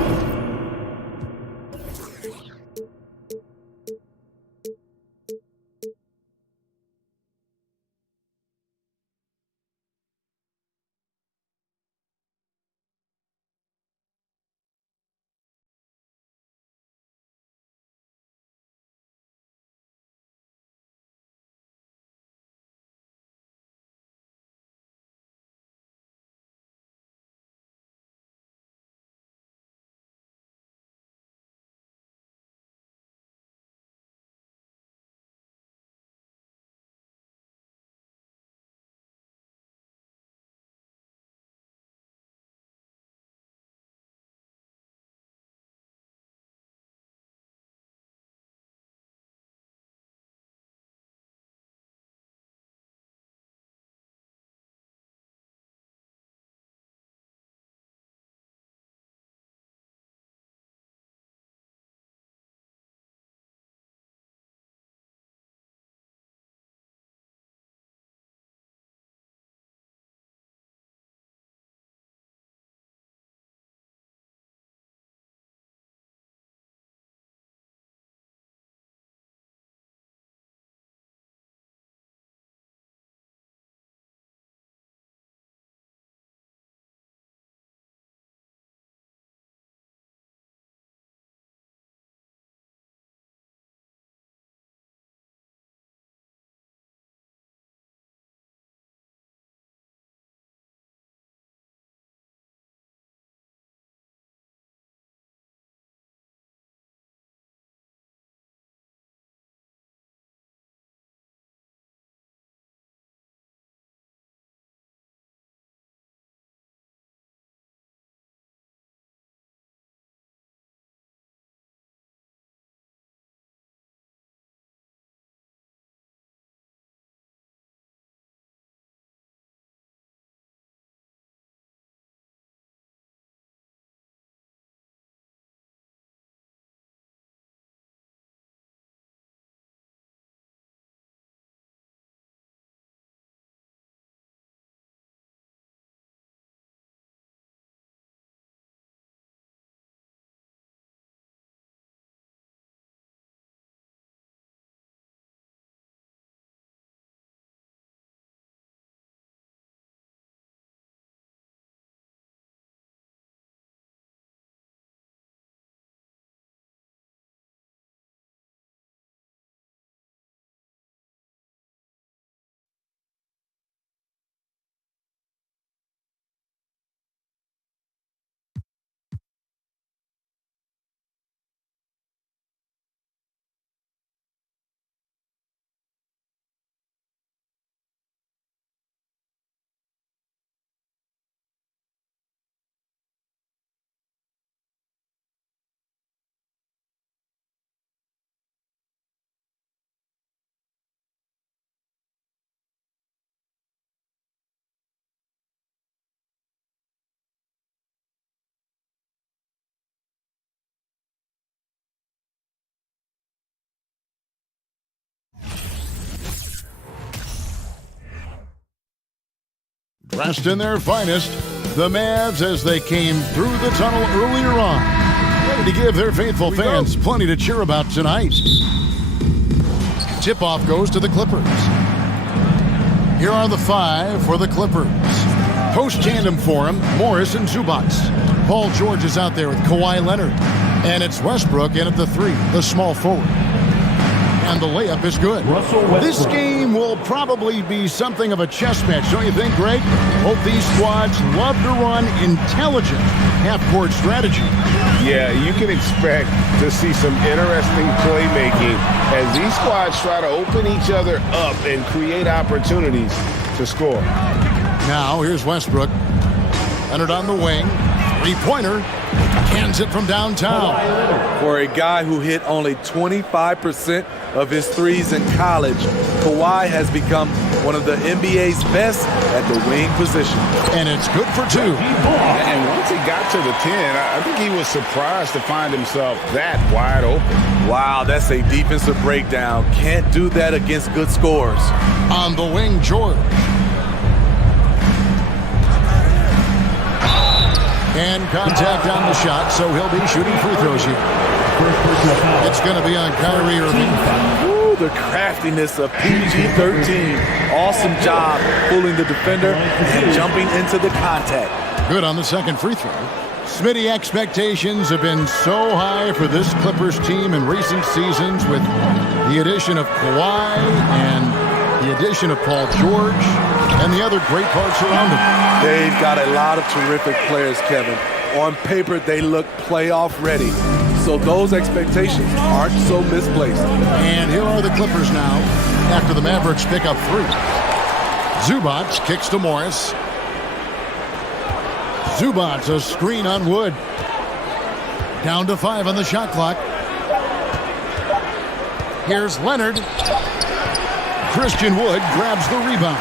Dressed in their finest, the Mavs as they came through the tunnel earlier on. Ready to give their faithful fans plenty to cheer about tonight. Tip-off goes to the Clippers. Here are the 5 for the Clippers. Post tandem for him, Morris and Zubac. Paul George is out there with Kawhi Leonard. And it's Westbrook in at the 3, the small forward. And the layup is good. This game will probably be something of a chess match, don't you think, Greg? Both these squads love to run intelligent half-court strategy. Yeah, you can expect to see some interesting playmaking as these squads try to open each other up and create opportunities to score. Now, here's Westbrook. Leonard on the wing. Three-pointer. Cans it from downtown. For a guy who hit only 25% of his threes in college, Kawhi has become one of the NBA's best at the wing position. And it's good for 2. And once he got to the 10, I think he was surprised to find himself that wide open. Wow, that's a defensive breakdown. Can't do that against good scores. On the wing, George. And contact on the shot, so he'll be shooting free throws here. It's going to be on Kyrie Irving. Ooh, the craftiness of PG-13. Awesome job fooling the defender and jumping into the contact. Good on the second free throw. Smitty, expectations have been so high for this Clippers team in recent seasons with the addition of Kawhi and the addition of Paul George and the other great parts around him. They've got a lot of terrific players, Kevin. On paper, they look playoff ready. So those expectations aren't so misplaced. And here are the Clippers now after the Mavericks pick up 3. Zubac kicks to Morris. Zubac, a screen on Wood. Down to 5 on the shot clock. Here's Leonard. Christian Wood grabs the rebound.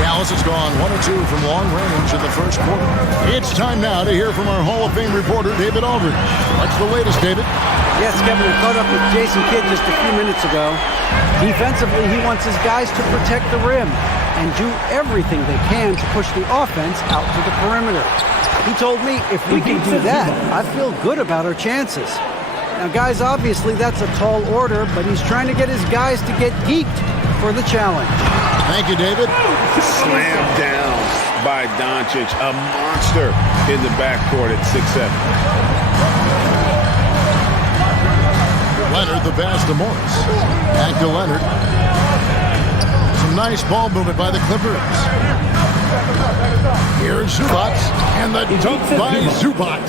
Dallas has gone 1 or 2 from long range in the first quarter. It's time now to hear from our Hall of Fame reporter, David Aldridge. What's the latest, David? Yes, Kevin, we caught up with Jason Kidd just a few minutes ago. Defensively, he wants his guys to protect the rim and do everything they can to push the offense out to the perimeter. He told me if we can do that, I feel good about our chances. Now, guys, obviously that's a tall order, but he's trying to get his guys to get geeked for the challenge. Thank you, David. Slammed down by Doncic, a monster in the backcourt at 6'7". Leonard, the pass to Morris. Back to Leonard. Some nice ball movement by the Clippers. Here's Zubac, and the dunk by Zubac.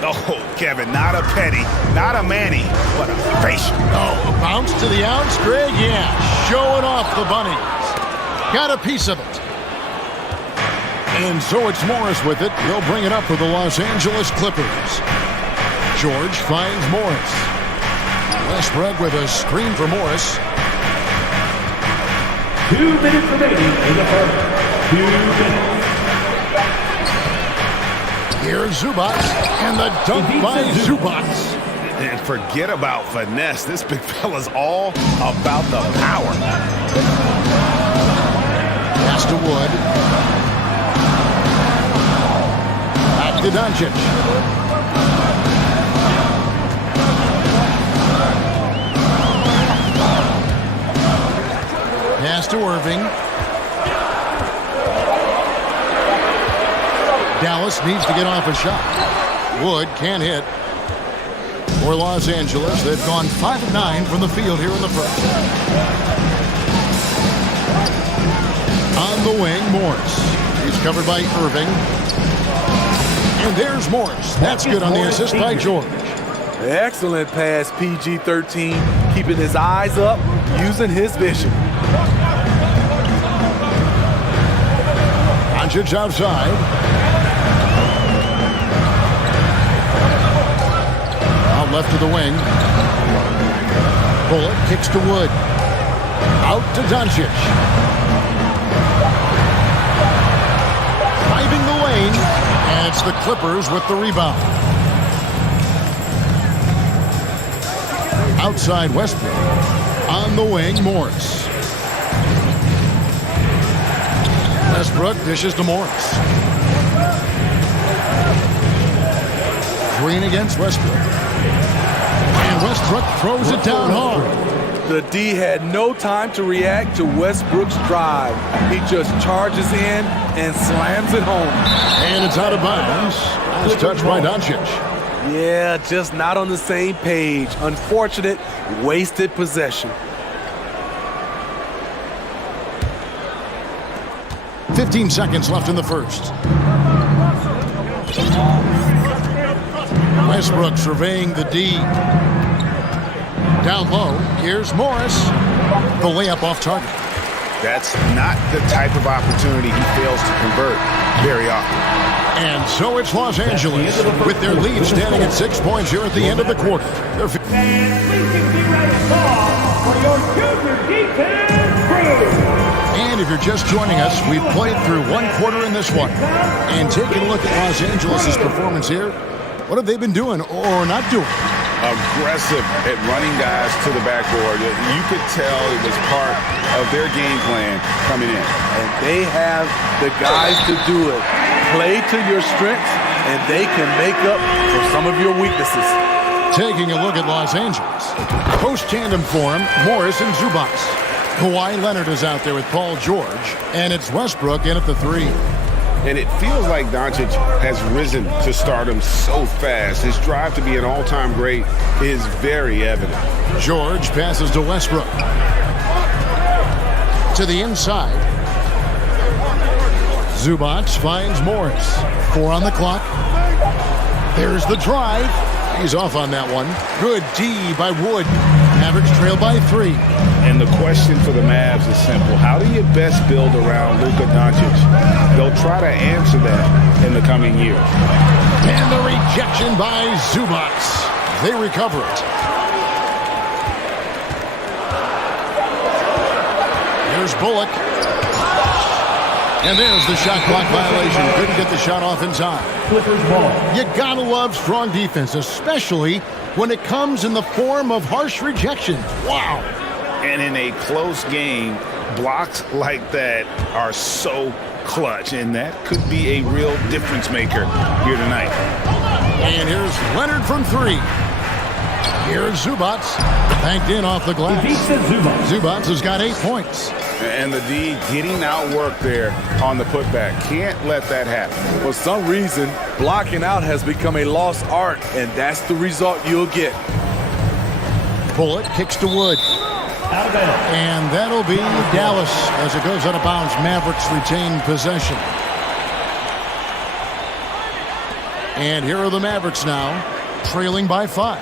Oh, Kevin, not a petty, not a Manny, but a facial. Oh, a bounce to the ounce, Greg? Yeah, showing off the bunnies. Got a piece of it. And so it's Morris with it. He'll bring it up for the Los Angeles Clippers. George finds Morris. Westbrook with a screen for Morris. 2 minutes remaining in the first. 2 minutes. Here's Zubac, and the dunk by Zubac. And forget about finesse. This big fella's all about the power. Pass to Wood. Back to Doncic. Pass to Irving. Dallas needs to get off a shot. Wood can't hit. For Los Angeles, they've gone 5 of 9 from the field here in the first. On the wing, Morris. He's covered by Irving. And there's Morris. That's good on the assist by George. Excellent pass, PG-13. Keeping his eyes up, using his vision. Doncic outside. Left to the wing. Bullock kicks to Wood. Out to Doncic. Driving the lane. And it's the Clippers with the rebound. Outside Westbrook. On the wing, Morris. Westbrook dishes to Morris. Green against Westbrook. And Westbrook throws it down hard. The D had no time to react to Westbrook's drive. He just charges in and slams it home. And it's out of bounds. Last touch by Doncic. Yeah, just not on the same page. Unfortunate, wasted possession. 15 seconds left in the first. Westbrook surveying the D. Down low, here's Morris. The layup off target. That's not the type of opportunity he fails to convert very often. And so it's Los Angeles with their lead standing at 6 points here at the end of the quarter. And please be ready for your junior defense crew. And if you're just joining us, we've played through one quarter in this one. And taking a look at Los Angeles' performance here, what have they been doing or not doing? Aggressive at running guys to the backboard. You could tell it was part of their game plan coming in. And they have the guys to do it. Play to your strengths, and they can make up for some of your weaknesses. Taking a look at Los Angeles. Post-tandem form, Morris and Zubac. Kawhi Leonard is out there with Paul George, and it's Westbrook in at the 3. And it feels like Doncic has risen to stardom so fast. His drive to be an all-time great is very evident. George passes to Westbrook. To the inside. Zubac finds Morris. 4 on the clock. There's the drive. He's off on that one. Good D by Wood. Mavericks trail by 3. And the question for the Mavs is simple. How do you best build around Luka Doncic? They'll try to answer that in the coming year. And the rejection by Zubac. They recover it. Here's Bullock. And there's the shot clock violation. Couldn't get the shot off in time. Clippers ball. You gotta love strong defense, especially when it comes in the form of harsh rejections. Wow. And in a close game, blocks like that are so clutch, and that could be a real difference maker here tonight. And here's Leonard from 3. Here's Zubac. Banked in off the glass. Zubac has got 8 points. And the D getting outworked there on the putback. Can't let that happen. For some reason, blocking out has become a lost art, and that's the result you'll get. Bullock kicks to Wood. And that'll be Dallas as it goes out of bounds. Mavericks retain possession. And here are the Mavericks now, trailing by 5.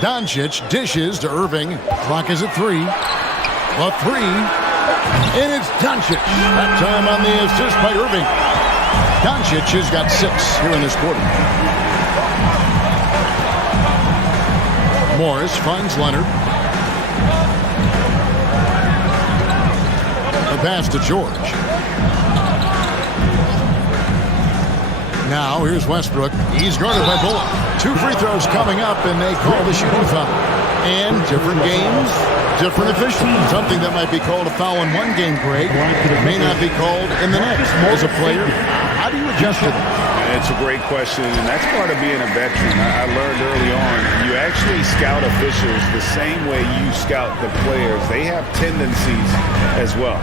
Doncic dishes to Irving. Clock is at 3. A 3. And it's Doncic. That time on the assist by Irving. Doncic has got 6 here in this quarter. Morris finds Leonard. The pass to George. Now here's Westbrook. He's guarded by Bullock. 2 free throws coming up, and they call the shooting foul. And different games, different officials. Something that might be called a foul in one game, Greg, may not be called in the next. As a player, how do you adjust to that? It's a great question, and that's part of being a veteran. I learned early on, you actually scout officials the same way you scout the players. They have tendencies as well.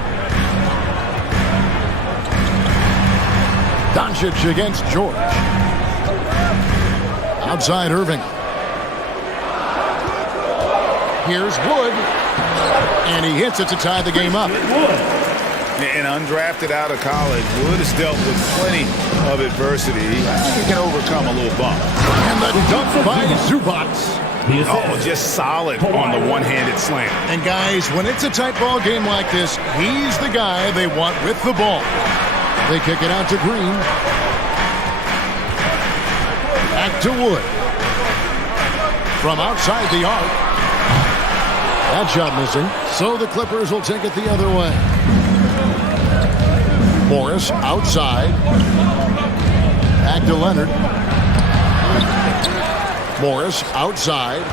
Doncic against George. Outside Irving. Here's Wood. And he hits it to tie the game up. And undrafted out of college, Wood has dealt with plenty of adversity. I think he can overcome a little bump. And the dunk by Zubac. Oh, just solid on the one-handed slam. And guys, when it's a tight ball game like this, he's the guy they want with the ball. They kick it out to Green. Back to Wood. From outside the arc. That shot missing. So the Clippers will take it the other way. Morris outside. Back to Leonard. Morris outside.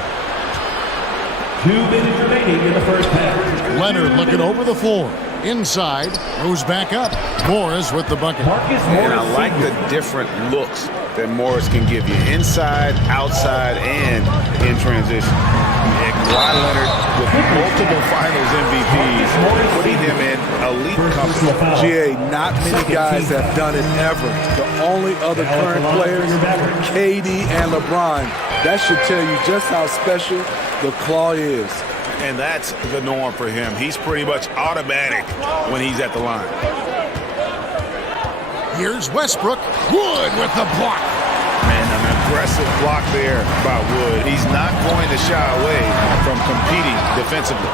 2 minutes remaining in the first half. Leonard looking over the floor. Inside, moves back up. Morris with the bucket. And I like the different looks that Morris can give you. Inside, outside, and in transition. And Kawhi Leonard with multiple finals MVPs, putting him in elite company. GA, not many guys have done it ever. The only other current players, KD and LeBron. That should tell you just how special the claw is. And that's the norm for him. He's pretty much automatic when he's at the line. Here's Westbrook. Wood with the block. Man, an aggressive block there by Wood. He's not going to shy away from competing defensively.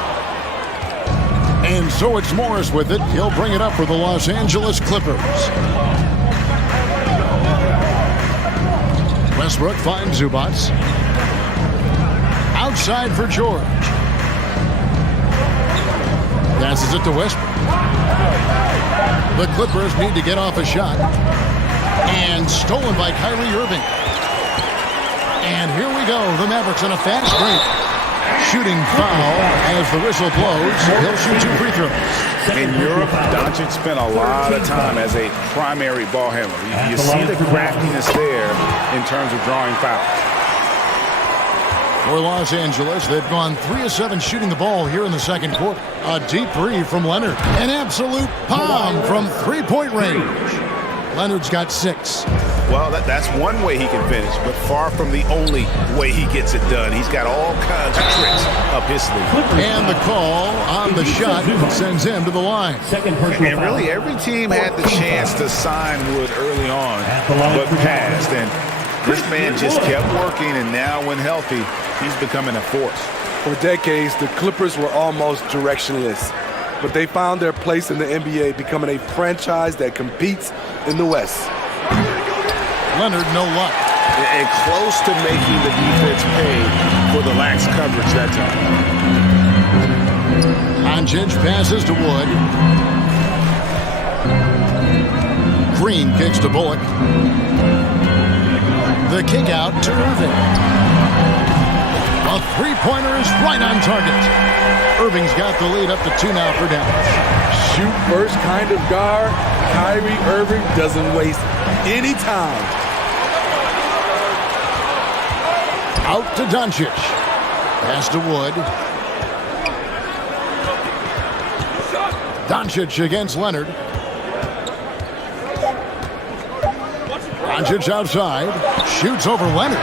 And so it's Morris with it. He'll bring it up for the Los Angeles Clippers. Westbrook finds Zubac. Outside for George. Passes it to Westbrook. The Clippers need to get off a shot. And stolen by Kyrie Irving. And here we go. The Mavericks on a fast break. Shooting foul as the whistle blows. He'll shoot 2 free throws. In Europe, Doncic spent a lot of time as a primary ball handler. You see the craftiness there in terms of drawing fouls. For Los Angeles, they've gone 3 of 7 shooting the ball here in the second quarter. A deep three from Leonard. An absolute bomb from three-point range. Leonard's got 6. Well, that's one way he can finish, but far from the only way he gets it done. He's got all kinds of tricks up his sleeve. And the call on the shot sends him to the line. And really, every team had the chance to sign Wood early on, but passed. And this man just kept working, and now when healthy, he's becoming a force. For decades, the Clippers were almost directionless, but they found their place in the NBA, becoming a franchise that competes in the West. Leonard, no luck. And close to making the defense pay for the lax coverage that time. Doncic passes to Wood. Green kicks to Bullock. The kick out to Irving. A three-pointer is right on target. Irving's got the lead up to 2 now for Dallas. Shoot first kind of guard. Kyrie Irving doesn't waste any time. Out to Doncic. Pass to Wood. Doncic against Leonard. Doncic outside. Shoots over Leonard.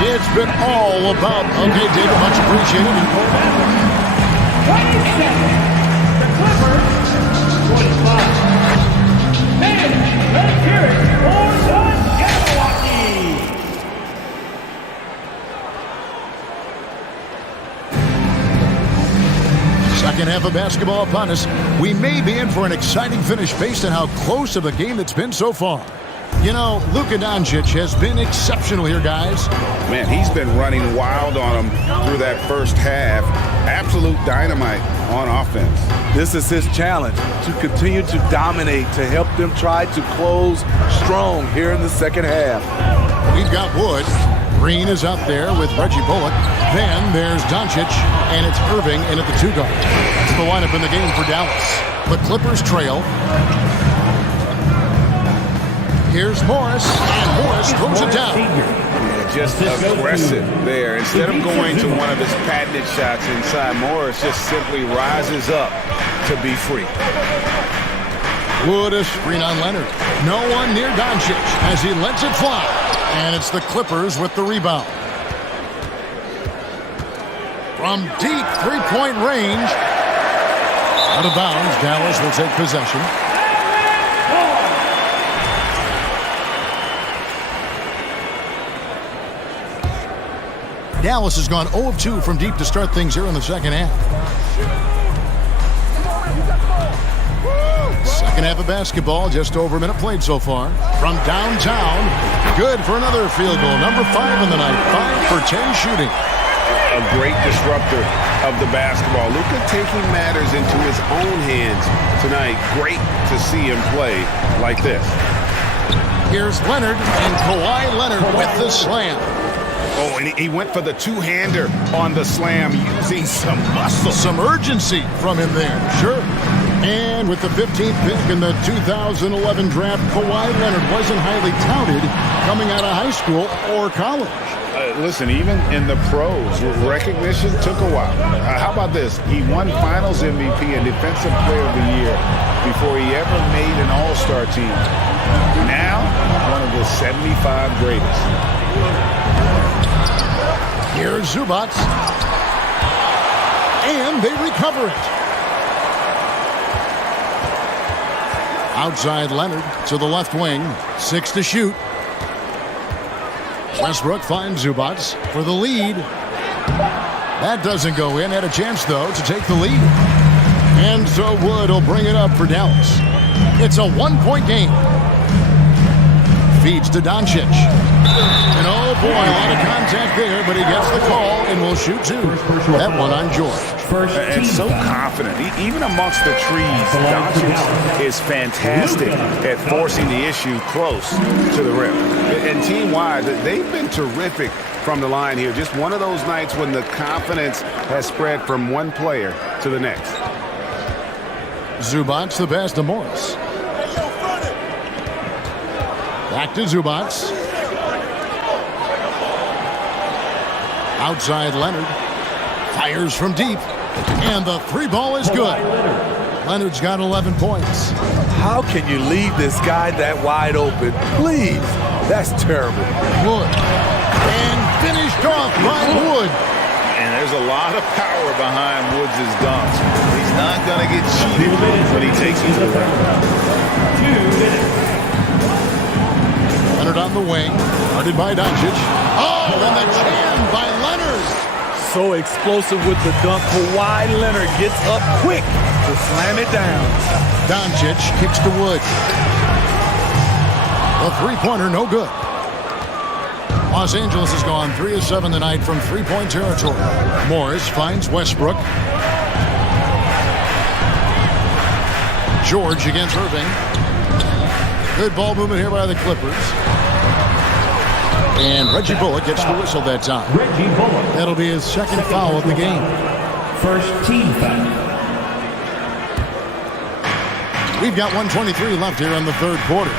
It's been all about. Okay, David, much appreciated. The Clippers, 25. Man, let's hear it for the Jabberwocky. Second half of basketball upon us. We may be in for an exciting finish based on how close of a game it's been so far. You know, Luka Doncic has been exceptional here, guys. Man, he's been running wild on him through that first half. Absolute dynamite on offense. This is his challenge, to continue to dominate, to help them try to close strong here in the second half. We've got Wood. Green is up there with Reggie Bullock. Then there's Doncic, and it's Irving in at the 2 guard. That's the lineup in the game for Dallas. The Clippers trail. Here's Morris, and Morris throws it down. Yeah, just aggressive there. Instead of going to one of his patented shots inside, Morris just simply rises up to be free. Wood a screen on Leonard. No one near Doncic as he lets it fly. And it's the Clippers with the rebound. From deep three-point range. Out of bounds, Dallas will take possession. Dallas has gone 0 of 2 from deep to start things here in the second half. Second half of basketball, just over a minute played so far. From downtown, good for another field goal. Number 5 in the night, 5 for 10 shooting. A great disruptor of the basketball. Luka taking matters into his own hands tonight. Great to see him play like this. Here's Leonard, and Kawhi Leonard with the slam. Oh, and he went for the two-hander on the slam, using some muscle. Some urgency from him there, sure. And with the 15th pick in the 2011 draft, Kawhi Leonard wasn't highly touted coming out of high school or college. Listen, even in the pros, recognition took a while. How about this? He won Finals MVP and Defensive Player of the Year before he ever made an All-Star team. Now, one of the 75 greatest. Here's Zubac. And they recover it. Outside Leonard to the left wing. 6 to shoot. Westbrook finds Zubac for the lead. That doesn't go in. Had a chance, though, to take the lead. And so Wood will bring it up for Dallas. It's a 1-point game. Feeds to Doncic. And oh boy, a lot of contact there, but he gets the call and will shoot 2. That one on George. And so confident. Even amongst the trees, Doncic is fantastic at forcing the issue close to the rim. And team-wide, they've been terrific from the line here. Just one of those nights when the confidence has spread from one player to the next. Zubac the pass to Morris. Back to Zubac. Outside Leonard. Fires from deep. And the 3 ball is good. Leonard's got 11 points. How can you leave this guy that wide open? Please. That's terrible. Wood. And finished off by Wood. And there's a lot of power behind Woods' dunks. He's not going to get cheated when he takes you to the rim. 2 minutes. Leonard on the wing. Guarded by Doncic. Oh, and the jam by Leonard. So explosive with the dunk. Kawhi Leonard gets up quick to slam it down. Doncic kicks to Wood. The three-pointer, no good. Los Angeles has gone 3 of 7 tonight from three-point territory. Morris finds Westbrook. George against Irving. Good ball movement here by the Clippers. And Reggie Bullock gets the whistle that time. Reggie Bullock. That'll be his second foul of the game. First team foul. We've got 1:23 left here in the third quarter.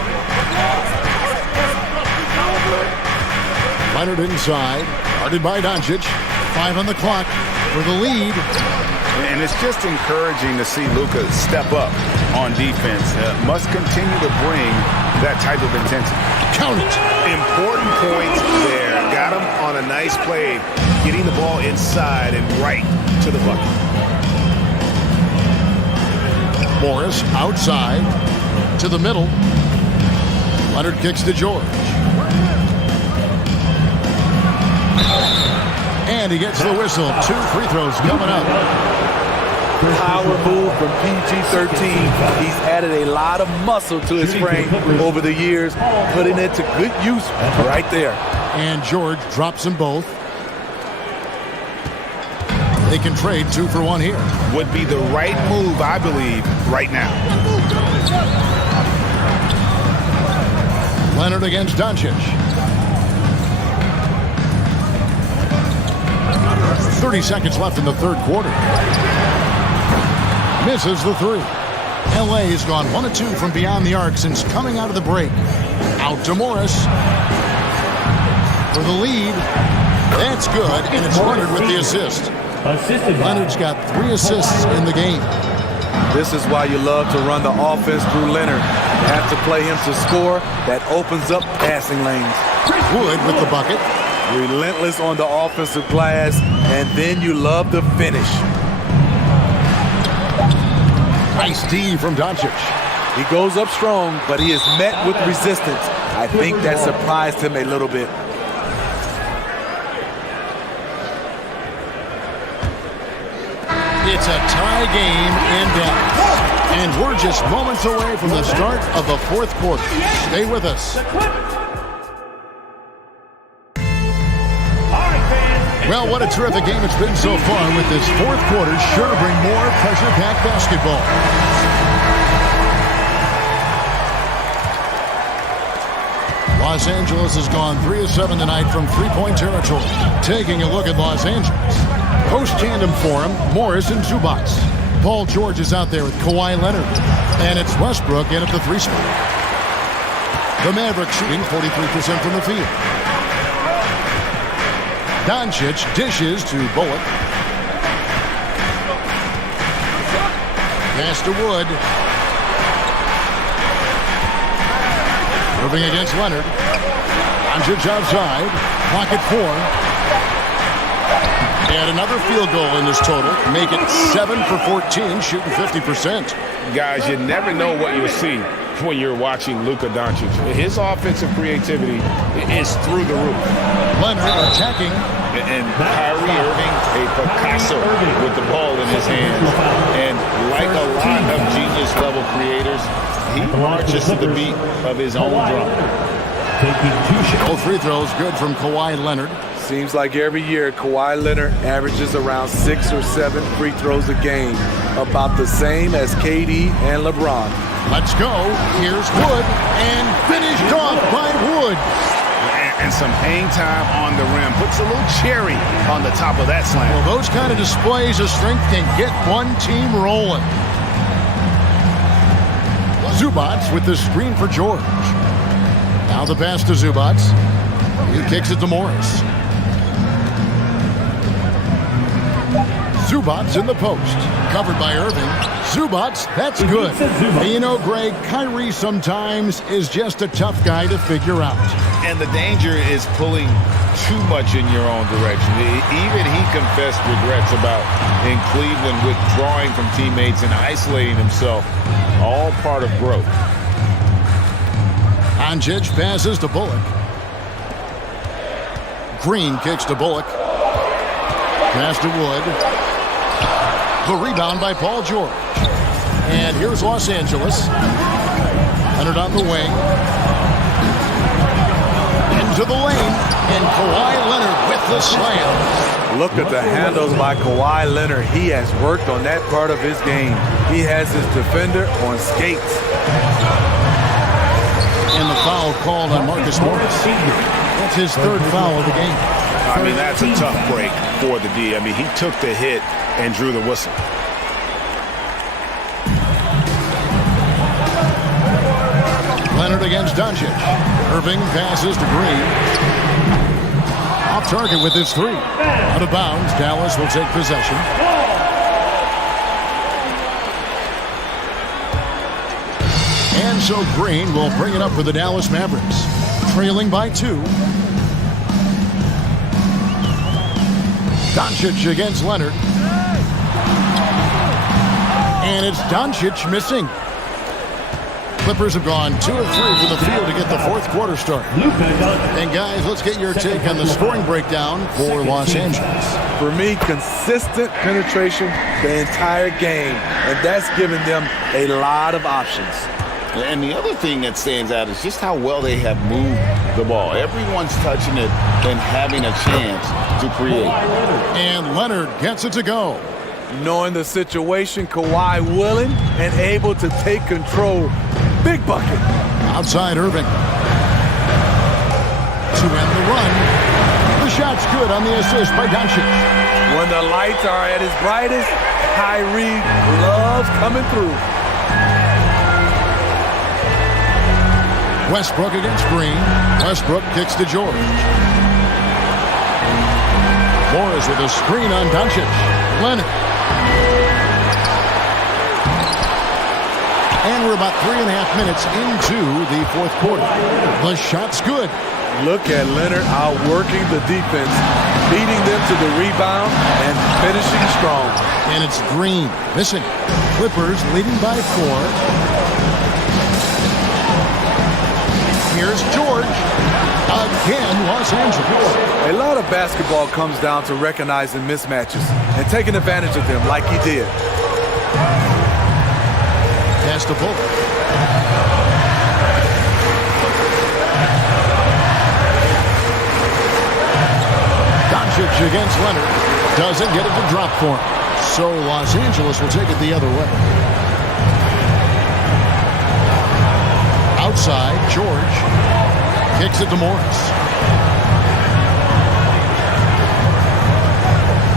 Leonard inside. Guarded by Doncic. 5 on the clock for the lead. And it's just encouraging to see Luka step up on defense. Must continue to bring that type of intensity. Count it. Important points there. Got him on a nice play, getting the ball inside and right to the bucket. Morris outside to the middle. Leonard kicks to George. And he gets the whistle. 2 free throws coming up. Power move from PG-13. He's added a lot of muscle to his frame over the years, putting it to good use right there. And George drops them both. They can trade 2 for 1 here. Would be the right move, I believe, right now. Leonard against Doncic. 30 seconds left in the third quarter. Misses the 3. LA has gone 1 of 2 from beyond the arc since coming out of the break. Out to Morris. For the lead. That's good, and it's Leonard with the assist. Leonard's got 3 assists in the game. This is why you love to run the offense through Leonard. You have to play him to score. That opens up passing lanes. Wood with the bucket. Relentless on the offensive glass, and then you love the finish. Nice D from Doncic. He goes up strong, but he is met with resistance. I think that surprised him a little bit. It's a tie game in Dallas. And we're just moments away from the start of the fourth quarter. Stay with us. Well, what a terrific game it's been so far, with this fourth quarter sure to bring more pressure-packed basketball. Los Angeles has gone 3 of 7 tonight from three-point territory. Taking a look at Los Angeles. Post-tandem for him, Morris and Zubac. Paul George is out there with Kawhi Leonard. And it's Westbrook in at the 3 spot. The Mavericks shooting 43% from the field. Doncic dishes to Bullock. Pass to Wood. Moving against Leonard. Doncic outside. Clock at 4. And another field goal in this total. Make it 7 for 14, shooting 50%. Guys, you never know what you'll see when you're watching Luka Doncic. His offensive creativity is through the roof. Leonard attacking. And Kyrie Irving, a Picasso with the ball in his hands. And like a lot of genius-level creators, he marches to the beat of his own drum. Both free throws good from Kawhi Leonard. Seems like every year Kawhi Leonard averages around 6 or 7 free throws a game, about the same as KD and LeBron. Let's go. Here's Wood, and finished off by Wood. And some hang time on the rim. Puts a little cherry on the top of that slam. Well, those kind of displays of strength can get one team rolling. Zubats with the screen for George. Now the pass to Zubats. He kicks it to Morris. Zubats in the post. Covered by Irving. Zubats, that's good. And you know, Greg, Kyrie sometimes is just a tough guy to figure out. And the danger is pulling too much in your own direction. Even he confessed regrets about in Cleveland withdrawing from teammates and isolating himself. All part of growth. Doncic passes to Bullock. Green kicks to Bullock. Pass to Wood. The rebound by Paul George. And here's Los Angeles. Leonard on the wing. Into the lane. And Kawhi Leonard with the slam. Look at the handles by Kawhi Leonard. He has worked on that part of his game. He has his defender on skates. And the foul called on Marcus Morris. That's his 3rd foul of the game. I mean, that's a tough break for the D. I mean, he took the hit and drew the whistle. Leonard against Doncic. Irving passes to Green. Off target with his 3. Out of bounds. Dallas will take possession. And so Green will bring it up for the Dallas Mavericks. Trailing by 2. Doncic against Leonard. And it's Doncic missing. Clippers have gone 2 of 3 from the field to get the 4th quarter start. And guys, let's get your take on the scoring breakdown for Los Angeles. For me, consistent penetration the entire game, and that's given them a lot of options. And the other thing that stands out is just how well they have moved the ball. Everyone's touching it and having a chance to create. And Leonard gets it to go. Knowing the situation, Kawhi willing and able to take control. Big bucket. Outside Irving. To end the run. The shot's good on the assist by Doncic. When the lights are at its brightest, Kyrie loves coming through. Westbrook against Green. Westbrook kicks to George. Morris with a screen on Doncic. Leonard. And we're about 3.5 minutes into the 4th quarter. The shot's good. Look at Leonard outworking the defense, beating them to the rebound and finishing strong. And it's Green missing. Clippers leading by 4. Here's George. Again, Los Angeles. A lot of basketball comes down to recognizing mismatches and taking advantage of them like he did. Pass to Bullock. Doncic against Leonard. Doesn't get it to drop for him. So Los Angeles will take it the other way. Outside, George kicks it to Morris.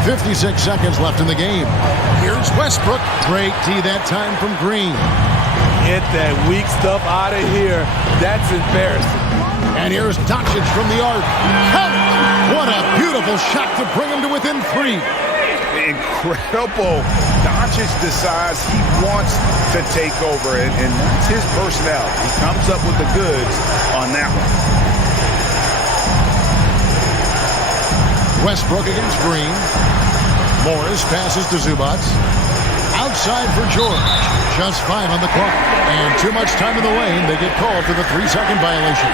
56 seconds left in the game. Here's Westbrook. Great D that time from Green. Get that weak stuff out of here. That's embarrassing. And here's Doncic from the arc. Count it! What a beautiful shot to bring him to within 3. Incredible. Doncic decides he wants to take over, and that's his personality. He comes up with the goods on that one. Westbrook against Green. Morris passes to Zubac. Outside for George. Just 5 on the clock. And too much time in the lane. They get called for the 3-second violation.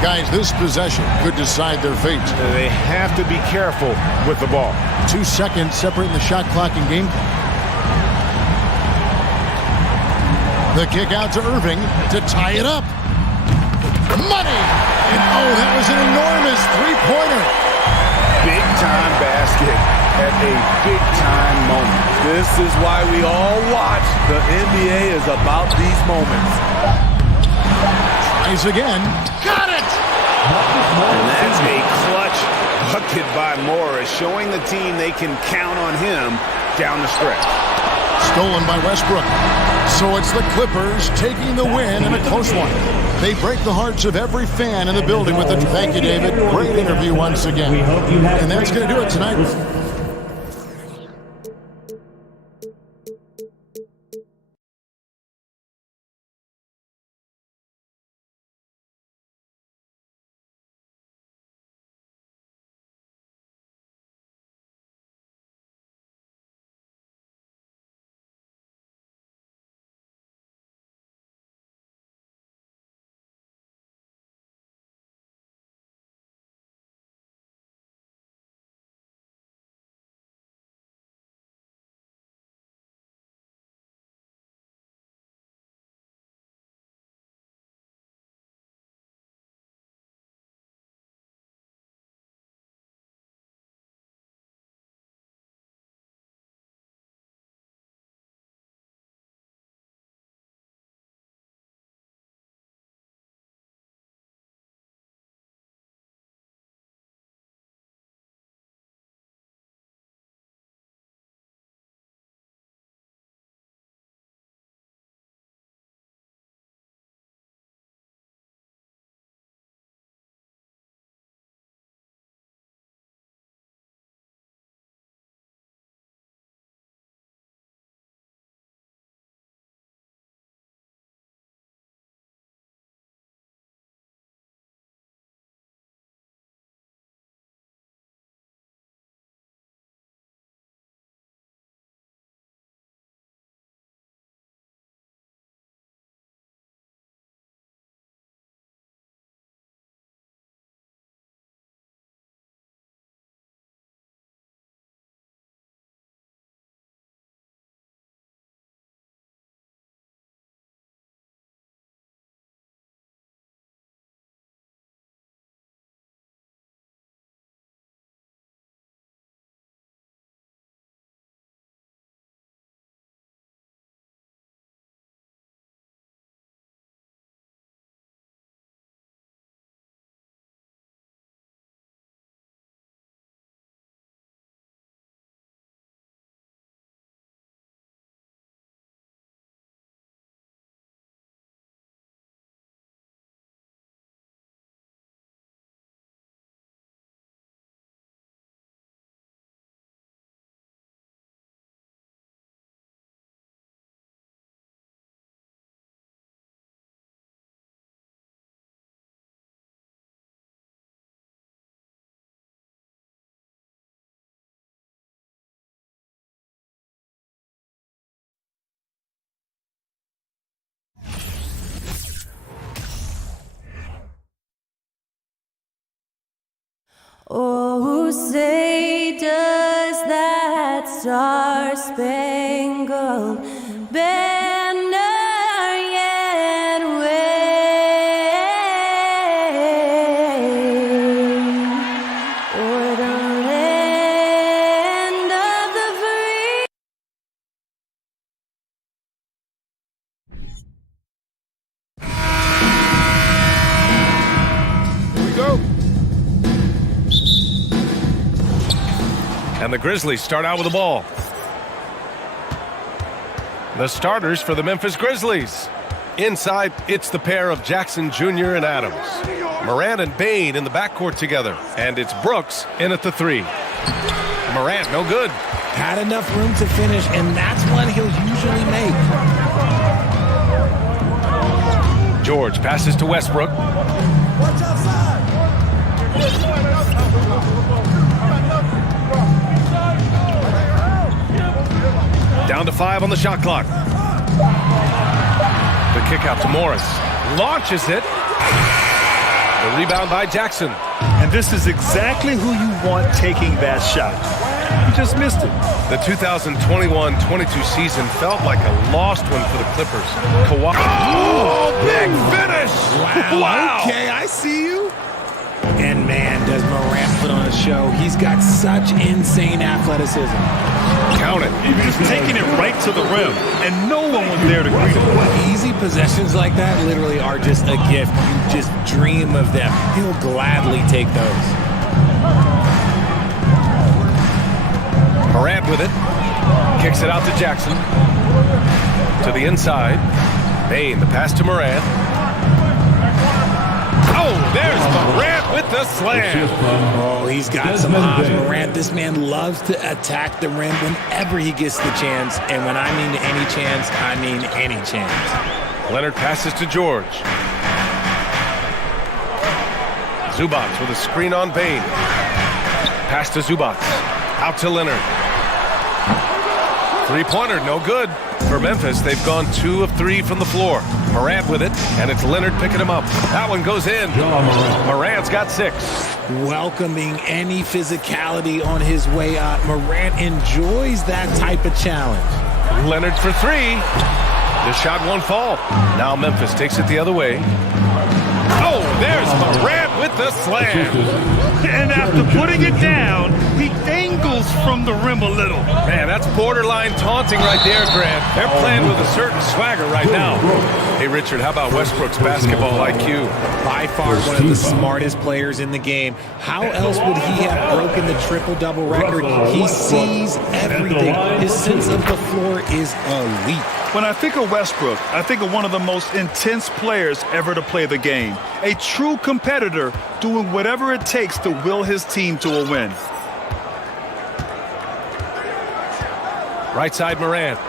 Guys, this possession could decide their fate. They have to be careful with the ball. 2 seconds separating the shot clock and game clock. The kick out to Irving to tie it up. Money! And oh, that was an enormous three-pointer. Big-time basket at a big-time moment. This is why we all watch. The NBA is about these moments. Tries again. Got it! And that's a clutch bucket by Morris, showing the team they can count on him down the stretch. Stolen by Westbrook. So it's the Clippers taking the win in a close one. They break the hearts of every fan in the building with a thank you, David. Great interview once again. And that's going to do it tonight. Oh, say does that star-spangled banner yet wave o'er the land of the free? Here we go. the Grizzlies start out with the ball. The starters for the Memphis Grizzlies. Inside, it's the pair of Jackson Jr. and Adams. Morant and Bane in the backcourt together. And it's Brooks in at the 3. Morant, no good. Had enough room to finish, and that's one he'll usually make. George passes to Westbrook. Watch outside. Down to 5 on the shot clock. The kick out to Morris. Launches it. The rebound by Jackson. And this is exactly who you want taking that shot. You just missed it. The 2021-22 season felt like a lost one for the Clippers. Kawhi. Oh, big finish! Wow. Okay, I see you. And man, does Morant put on a show. He's got such insane athleticism. Count it. He's taking it right to the rim, and no one was there to greet him. Easy possessions like that literally are just a gift. You just dream of them. He'll gladly take those. Morant with it. Kicks it out to Jackson. To the inside. Bane, the pass to Morant. Oh, there's Morant with the slam. Oh, he's got some odds. Morant, this man loves to attack the rim whenever he gets the chance. And when I mean any chance, I mean any chance. Leonard passes to George. Zubats with a screen on Bane. Pass to Zubats. Out to Leonard. Three-pointer, no good. For Memphis, they've gone 2 of 3 from the floor. Morant with it, and it's Leonard picking him up. That one goes in. Morant's got 6. Welcoming any physicality on his way out. Morant enjoys that type of challenge. Leonard for 3. The shot won't fall. Now Memphis takes it the other way. Oh, there's Morant with the slam. And after putting it down, he dangles from the rim a little. Man, that's borderline taunting right there, Grant. They're playing with a certain swagger right now. Hey, Richard, how about Westbrook's basketball IQ? By far one of the smartest players in the game. How else would he have broken the triple-double record? He sees everything. His sense of the floor is elite. When I think of Westbrook, I think of one of the most intense players ever to play the game. A true competitor doing whatever it takes to will his team to a win. Right side, Morant.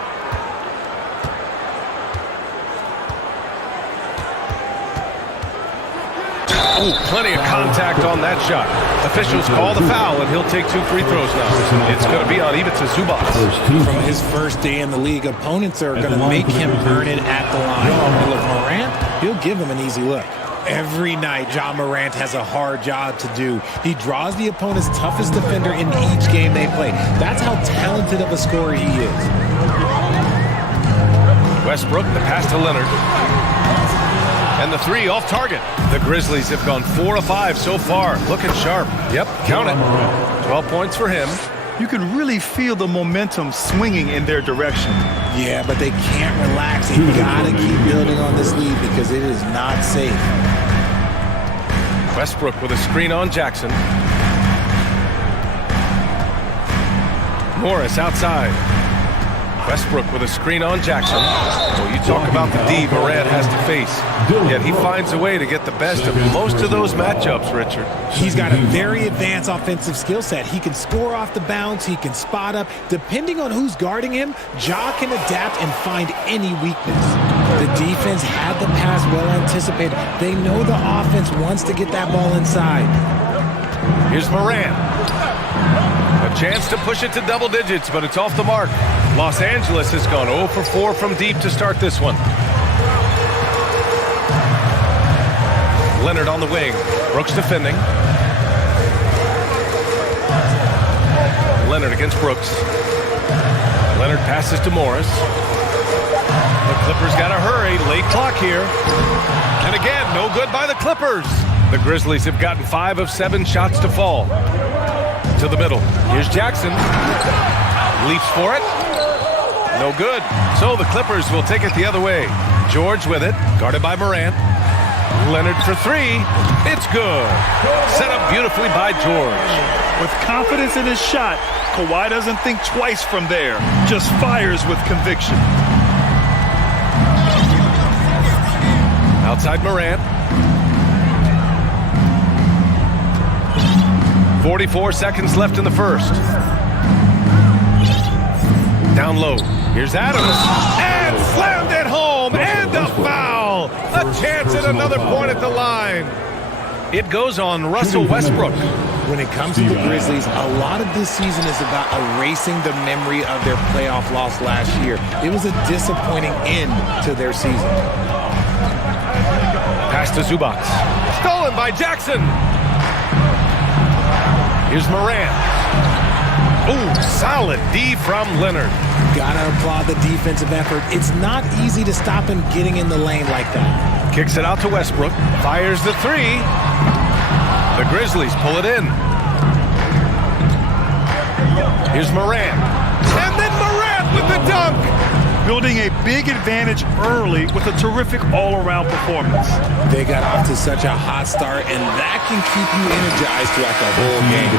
Oh, plenty of contact on that shot. Officials call the foul, and he'll take 2 free throws now. It's going to be on Ivica Zubac. From his first day in the league, opponents are going to make him earn it at the line. And with Morant, he'll give him an easy look. Every night, John Morant has a hard job to do. He draws the opponent's toughest defender in each game they play. That's how talented of a scorer he is. Westbrook, the pass to Leonard. And the 3 off target. The Grizzlies have gone 4 of 5 so far. Looking sharp. Yep, count it. 12 points for him. You can really feel the momentum swinging in their direction. Yeah, but they can't relax. They've got to keep building on this lead because it is not safe. Westbrook with a screen on Jackson. Morris outside. Westbrook with a screen on Jackson. Well, you talk about the D Morant has to face. Yet he finds a way to get the best of most of those matchups, Richard. He's got a very advanced offensive skill set. He can score off the bounce. He can spot up. Depending on who's guarding him, Ja can adapt and find any weakness. The defense had the pass well anticipated. They know the offense wants to get that ball inside. Here's Morant. A chance to push it to double digits, but it's off the mark. Los Angeles has gone 0 for 4 from deep to start this one. Leonard on the wing. Brooks defending. Leonard against Brooks. Leonard passes to Morris. The Clippers got to hurry. Late clock here. And again, no good by the Clippers. The Grizzlies have gotten 5 of 7 shots to fall. To the middle. Here's Jackson. Leaps for it. No good. So the Clippers will take it the other way. George with it. Guarded by Morant. Leonard for three. It's good. Set up beautifully by George. With confidence in his shot, Kawhi doesn't think twice from there. Just fires with conviction. Outside Morant. 44 seconds left in the first. Down low. Here's Adams. And slammed it home. And a foul. A chance at another point at the line. It goes on Russell Westbrook. When it comes to the Grizzlies, a lot of this season is about erasing the memory of their playoff loss last year. It was a disappointing end to their season. Pass to Zubac. Stolen by Jackson. Here's Morant. Ooh, solid D from Leonard. Gotta applaud the defensive effort. It's not easy to stop him getting in the lane like that. Kicks it out to Westbrook. Fires the three. The Grizzlies pull it in. Here's Morant. And then Morant with the dunk. Building a big advantage early with a terrific all-around performance. They got off to such a hot start, and that can keep you energized throughout the whole game.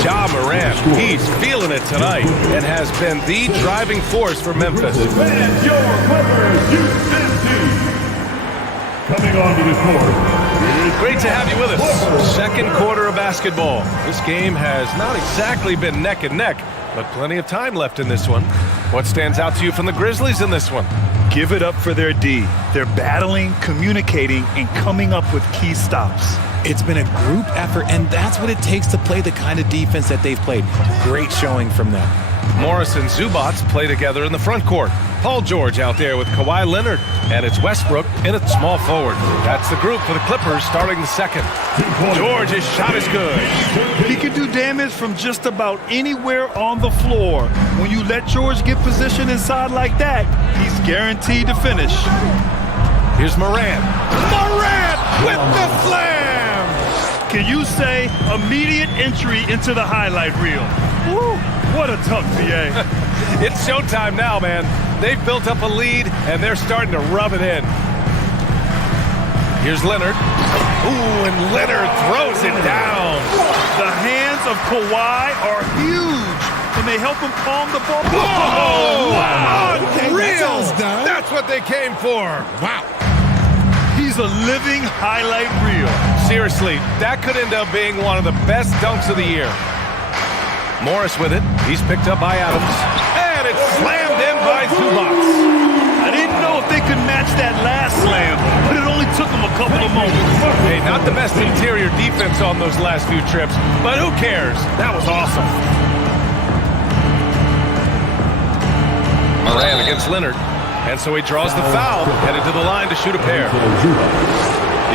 Ja Morant, he's feeling it tonight and has been the driving force for Memphis. And your Clippers Houston team. Coming onto the court. Great to have you with us. Second quarter of basketball. This game has not exactly been neck and neck, but plenty of time left in this one. What stands out to you from the Grizzlies in this one? Give it up for their D. They're battling, communicating, and coming up with key stops. It's been a group effort, and that's what it takes to play the kind of defense that they've played. Great showing from them. Morris and Zubac play together in the front court. Paul George out there with Kawhi Leonard, and it's Westbrook in at small forward. That's the group for the Clippers starting the second. George's shot is good. He can do damage from just about anywhere on the floor. When you let George get position inside like that, he's guaranteed to finish. Here's Morant. Morant with the slam! Can you say immediate entry into the highlight reel? Woo, what a tough PA. It's showtime now, man. They've built up a lead, and they're starting to rub it in. Here's Leonard. Ooh, and Leonard throws it down. The hands of Kawhi are huge, and they help him palm the ball. Whoa! Wow! Unreal! That's what they came for. Wow. He's a living highlight reel. Seriously, that could end up being one of the best dunks of the year. Morris with it. He's picked up by Adams. And it's slammed in by Zubac. I didn't know if they could match that last slam, but it only took them a couple of moments. Hey, not the best interior defense on those last few trips, but who cares? That was awesome. Morant against Leonard. And so he draws the foul, headed to the line to shoot a pair.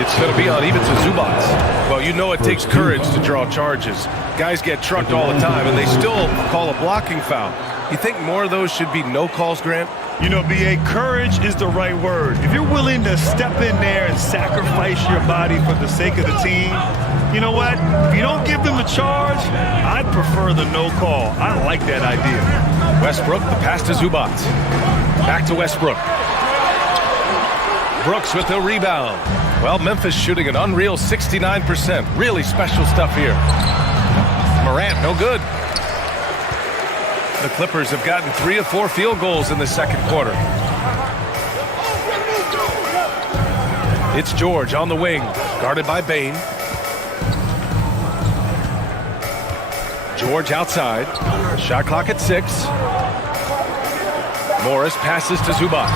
It's going to be on even to Zubac. Well, you know it takes courage to draw charges. Guys get trucked all the time, and they still call a blocking foul. You think more of those should be no calls, Grant? You know, B.A., courage is the right word. If you're willing to step in there and sacrifice your body for the sake of the team, you know what? If you don't give them a charge, I'd prefer the no call. I like that idea. Westbrook, the pass to Zubac. Back to Westbrook. Brooks with the rebound. Well, Memphis shooting an unreal 69%. Really special stuff here. Morant, no good. The Clippers have gotten 3 of 4 field goals in the second quarter. It's George on the wing, guarded by Bane. George outside. Shot clock at 6. Morris passes to Zubac.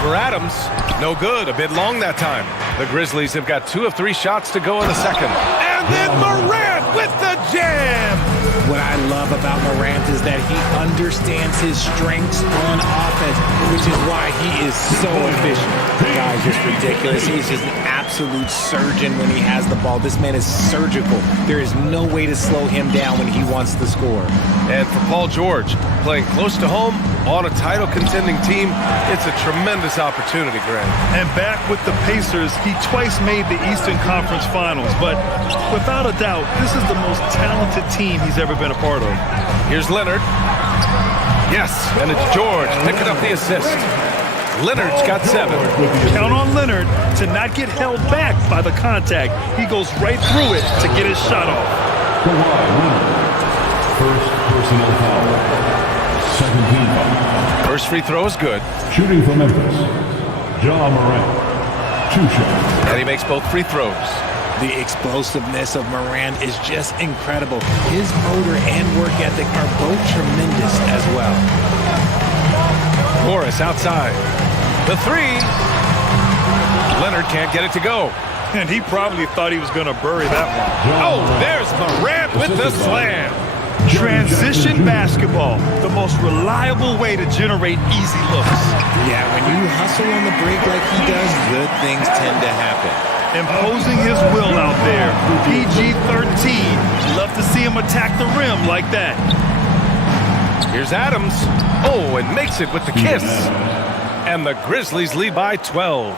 Over Adams. No good. A bit long that time. The Grizzlies have got 2 of 3 shots to go in the second. And then Morant with the jam! What I love about Morant is that he understands his strengths on offense, which is why he is so efficient. The guy's just ridiculous. He's just an absolute surgeon when he has the ball. This man is surgical. There is no way to slow him down when he wants to score. And for Paul George, playing close to home on a title-contending team, it's a tremendous opportunity, Grant. And back with the Pacers, he twice made the Eastern Conference Finals. But without a doubt, this is the most talented team he's ever been a part of. Here's Leonard. Yes, and it's George picking up the assist. Leonard's got 7. Count on Leonard to not get held back by the contact. He goes right through it to get his shot off. First personal foul. Second team foul. First free throw is good. Shooting for Memphis, Ja Morant. 2 shots. And he makes both free throws. The explosiveness of Morant is just incredible. His motor and work ethic are both tremendous as well. Morris outside. The 3. Leonard can't get it to go. And he probably thought he was going to bury that one. Oh, there's Morant with the slam. Transition basketball, the most reliable way to generate easy looks. Yeah, when you hustle on the break like he does, good things tend to happen. Imposing his will out there. PG-13. Love to see him attack the rim like that. Here's Adams. Oh, and makes it with the kiss. And the Grizzlies lead by 12.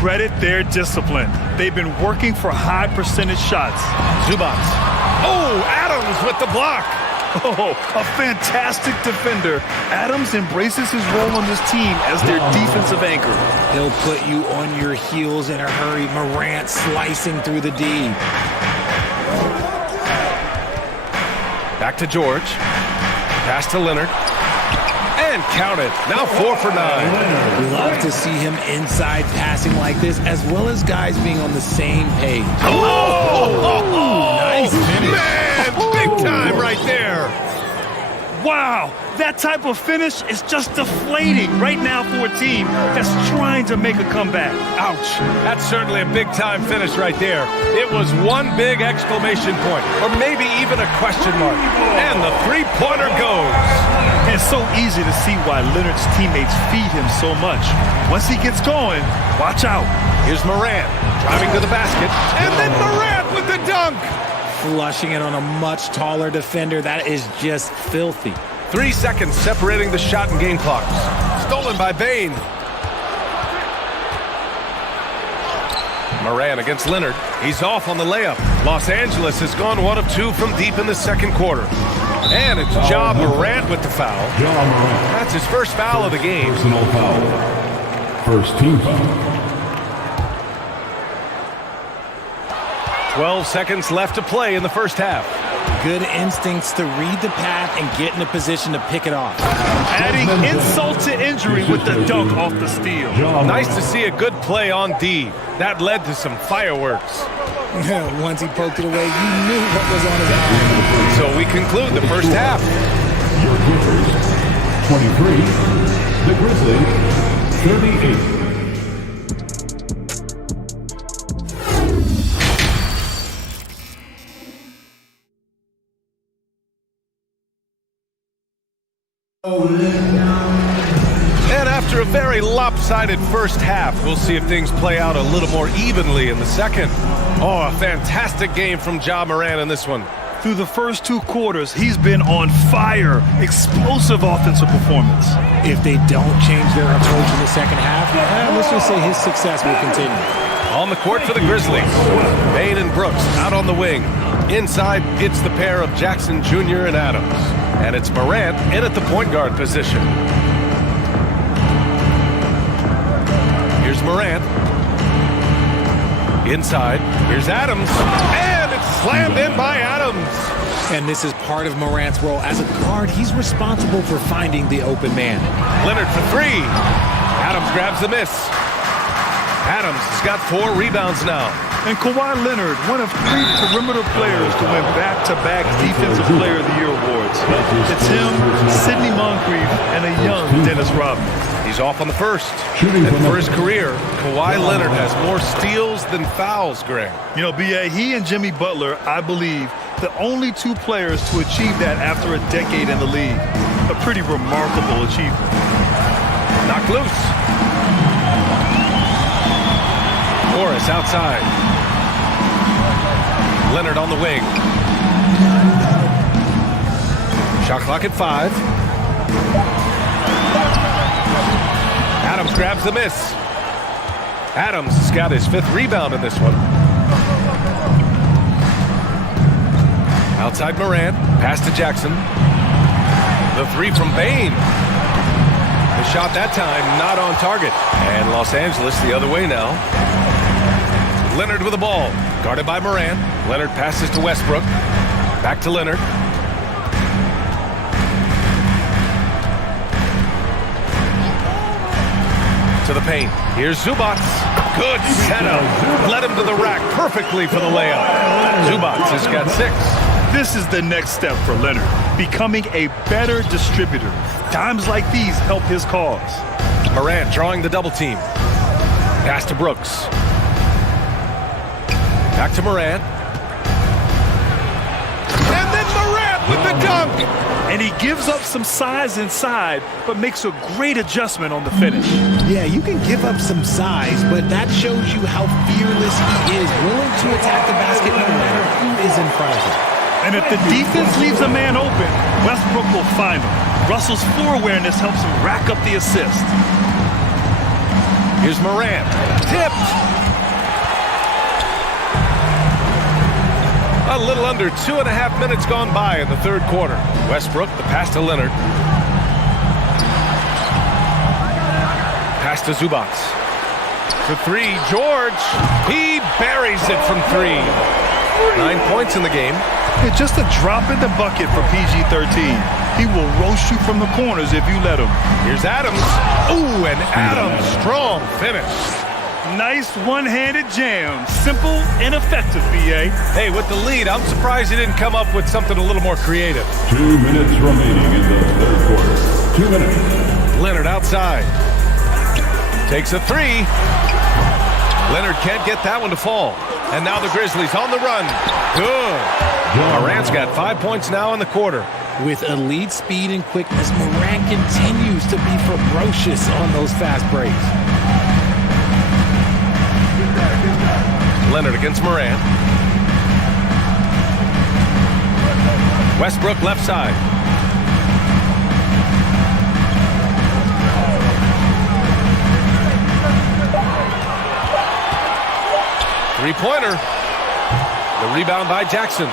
Credit their discipline. They've been working for high percentage shots. Zubac. Oh, Adams with the block. Oh, a fantastic defender. Adams embraces his role on this team as their defensive anchor. He'll put you on your heels in a hurry. Morant slicing through the D. Back to George. Pass to Leonard. And count it. Now 4 for 9. Love to see him inside passing like this, as well as guys being on the same page. Oh! Nice finish. Man, big time right there. Wow, that type of finish is just deflating right now for a team that's trying to make a comeback. Ouch. That's certainly a big-time finish right there. It was one big exclamation point, or maybe even a question mark. And the three-pointer goes. It's so easy to see why Leonard's teammates feed him so much. Once he gets going, watch out. Here's Morant driving to the basket, and then Morant with the dunk. Flushing it on a much taller defender. That is just filthy. 3 seconds separating the shot and game clocks. Stolen by Bain. Morant against Leonard. He's off on the layup. Los Angeles has gone 1 of 2 from deep in the second quarter. And it's Ja Morant with the foul. Ja Morant. That's his first foul of the game. Personal foul. First team foul. 12 seconds left to play in the first half. Good instincts to read the path and get in a position to pick it off. Adding insult to injury with the dunk off the steal. Nice to see a good play on D. That led to some fireworks. Once he poked it away, you knew what was on his mind. So we conclude the first half. Your Clippers, 23. The Grizzlies, 38. And after a very lopsided first half, we'll see if things play out a little more evenly in the second. Oh, a fantastic game from Ja Morant in this one. Through the first 2 quarters, he's been on fire. Explosive offensive performance. If they don't change their approach in the second half, let's just say his success will continue. On the court for the Grizzlies, Bain and Brooks out on the wing. Inside, it's the pair of Jackson Jr. and Adams. And it's Morant in at the point guard position. Here's Morant. Inside, here's Adams. And it's slammed in by Adams. And this is part of Morant's role. As a guard, he's responsible for finding the open man. Leonard for 3. Adams grabs the miss. Adams has got 4 rebounds now. And Kawhi Leonard, one of 3 perimeter players to win back-to-back Defensive Player of the Year awards. It's him, Sidney Moncrief, and a young Dennis Rodman. He's off on the first. And for his career, Kawhi Leonard has more steals than fouls, Greg. You know, B.A., he and Jimmy Butler, I believe, the only 2 players to achieve that after a decade in the league. A pretty remarkable achievement. Knocked loose. Morris outside. Leonard on the wing. Shot clock at 5. Adams grabs the miss. Adams has got his 5th rebound in this one. Outside Morant. Pass to Jackson. The 3 from Bain. The shot that time not on target. And Los Angeles the other way now. Leonard with the ball. Guarded by Morant. Leonard passes to Westbrook. Back to Leonard. To the paint. Here's Zubac. Good setup. Led him to the rack perfectly for the layup. Zubac has got 6. This is the next step for Leonard, becoming a better distributor. Times like these help his cause. Morant drawing the double team. Pass to Brooks. Back to Morant. And then Morant with the dunk. And he gives up some size inside, but makes a great adjustment on the finish. Yeah, you can give up some size, but that shows you how fearless he is, willing to attack the basket no matter who is in front of him. And if the defense leaves a man open, Westbrook will find him. Russell's floor awareness helps him rack up the assist. Here's Morant. Tipped. A little under 2.5 minutes gone by in the third quarter. Westbrook, the pass to Leonard. Pass to Zubac. For 3, George. He buries it from 3. 9 points in the game. It's just a drop in the bucket for PG-13. He will roast you from the corners if you let him. Here's Adams. Ooh, and Adams, strong finish. Nice one-handed jam. Simple and effective, B.A. Hey, with the lead, I'm surprised he didn't come up with something a little more creative. 2 minutes remaining in the third quarter. 2 minutes. Leonard outside. Takes a 3. Leonard can't get that one to fall. And now the Grizzlies on the run. Good. Morant's got 5 points now in the quarter. With elite speed and quickness, Morant continues to be ferocious on those fast breaks. Leonard against Morant. Westbrook left side. Three-pointer. The rebound by Jackson.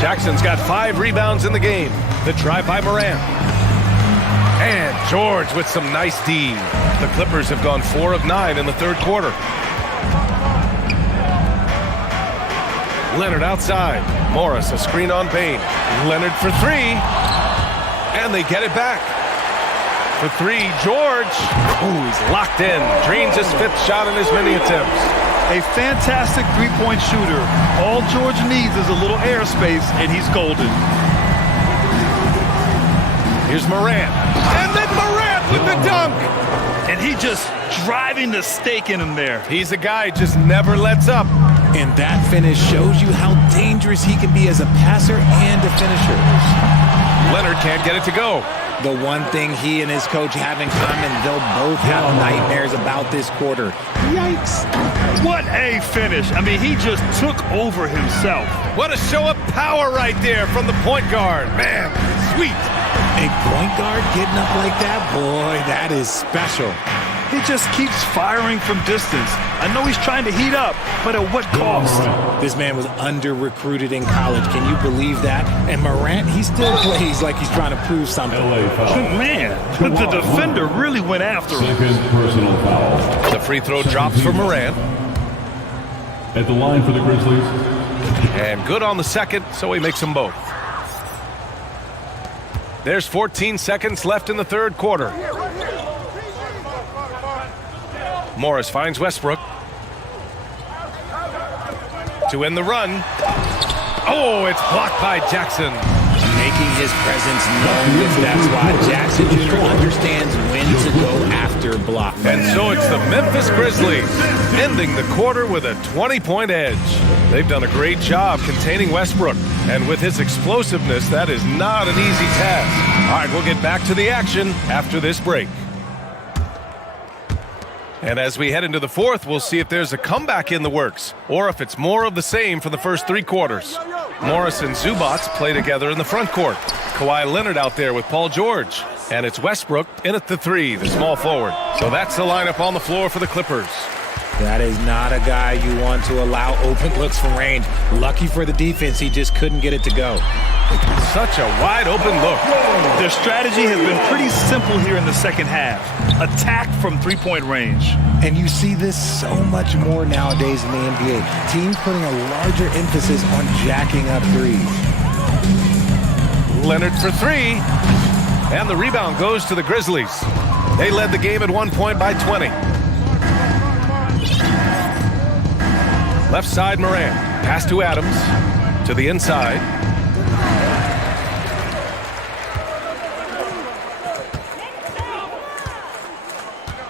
Jackson's got 5 rebounds in the game. The try by Morant. And George with some nice D. The Clippers have gone 4 of 9 in the third quarter. Leonard outside. Morris, a screen on Payne. Leonard for 3. And they get it back. For 3, George. Ooh, he's locked in. Drains his 5th shot in as many attempts. A fantastic three-point shooter. All George needs is a little airspace, and he's golden. Here's Morant. And then Morant with the dunk. And he just driving the stake in him there. He's a guy just never lets up. And that finish shows you how dangerous he can be as a passer and a finisher. Leonard can't get it to go. The one thing he and his coach have in common, they'll both have nightmares about this quarter. Yikes. What a finish. I mean, he just took over himself. What a show of power right there from the point guard. Man, sweet. A point guard getting up like that? Boy, that is special. He just keeps firing from distance. I know he's trying to heat up, but at what cost? This man was under-recruited in college. Can you believe that? And Morant, he still plays like he's trying to prove something. Man, the defender really went after him. Second personal foul. The free throw drops for Morant. At the line for the Grizzlies. And good on the second, so he makes them both. There's 14 seconds left in the third quarter. Morris finds Westbrook. To end the run. Oh, it's blocked by Jackson. Making his presence known. That's why Jackson Jr. understands when to go after block. And so it's the Memphis Grizzlies ending the quarter with a 20-point edge. They've done a great job containing Westbrook. And with his explosiveness, that is not an easy task. All right, we'll get back to the action after this break. And as we head into the fourth, we'll see if there's a comeback in the works or if it's more of the same for the first 3 quarters. Morris and Zubac play together in the front court. Kawhi Leonard out there with Paul George. And it's Westbrook in at the 3, the small forward. So that's the lineup on the floor for the Clippers. That is not a guy you want to allow open looks from range. Lucky for the defense, he just couldn't get it to go. Such a wide open look. Their strategy has been pretty simple here in the second half. Attack from three-point range. And you see this so much more nowadays in the NBA. Teams putting a larger emphasis on jacking up threes. Leonard for three. And the rebound goes to the Grizzlies. They led the game at 1 point by 20. Left side, Morant. Pass to Adams. To the inside.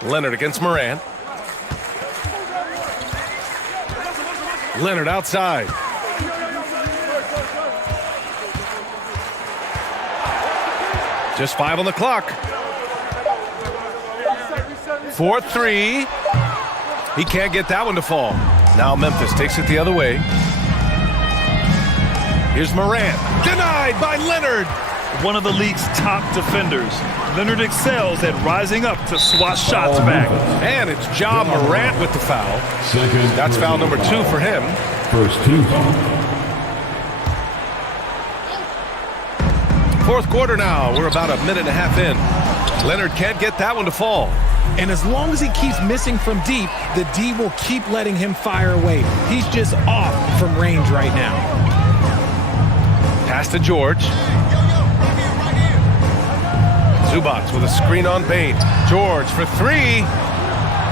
Leonard against Morant. Leonard outside. Just 5 on the clock. 4-3. He can't get that one to fall. Now Memphis takes it the other way. Here's Morant. Denied by Leonard. One of the league's top defenders. Leonard excels at rising up to swat shots back. And it's Ja Morant with the foul. That's foul number 2 for him. First team foul. Fourth quarter now. We're about a minute and a half in. Leonard can't get that one to fall. And as long as he keeps missing from deep, the D will keep letting him fire away. He's just off from range right now. Pass to George. Zubac with a screen on Bane. George for 3.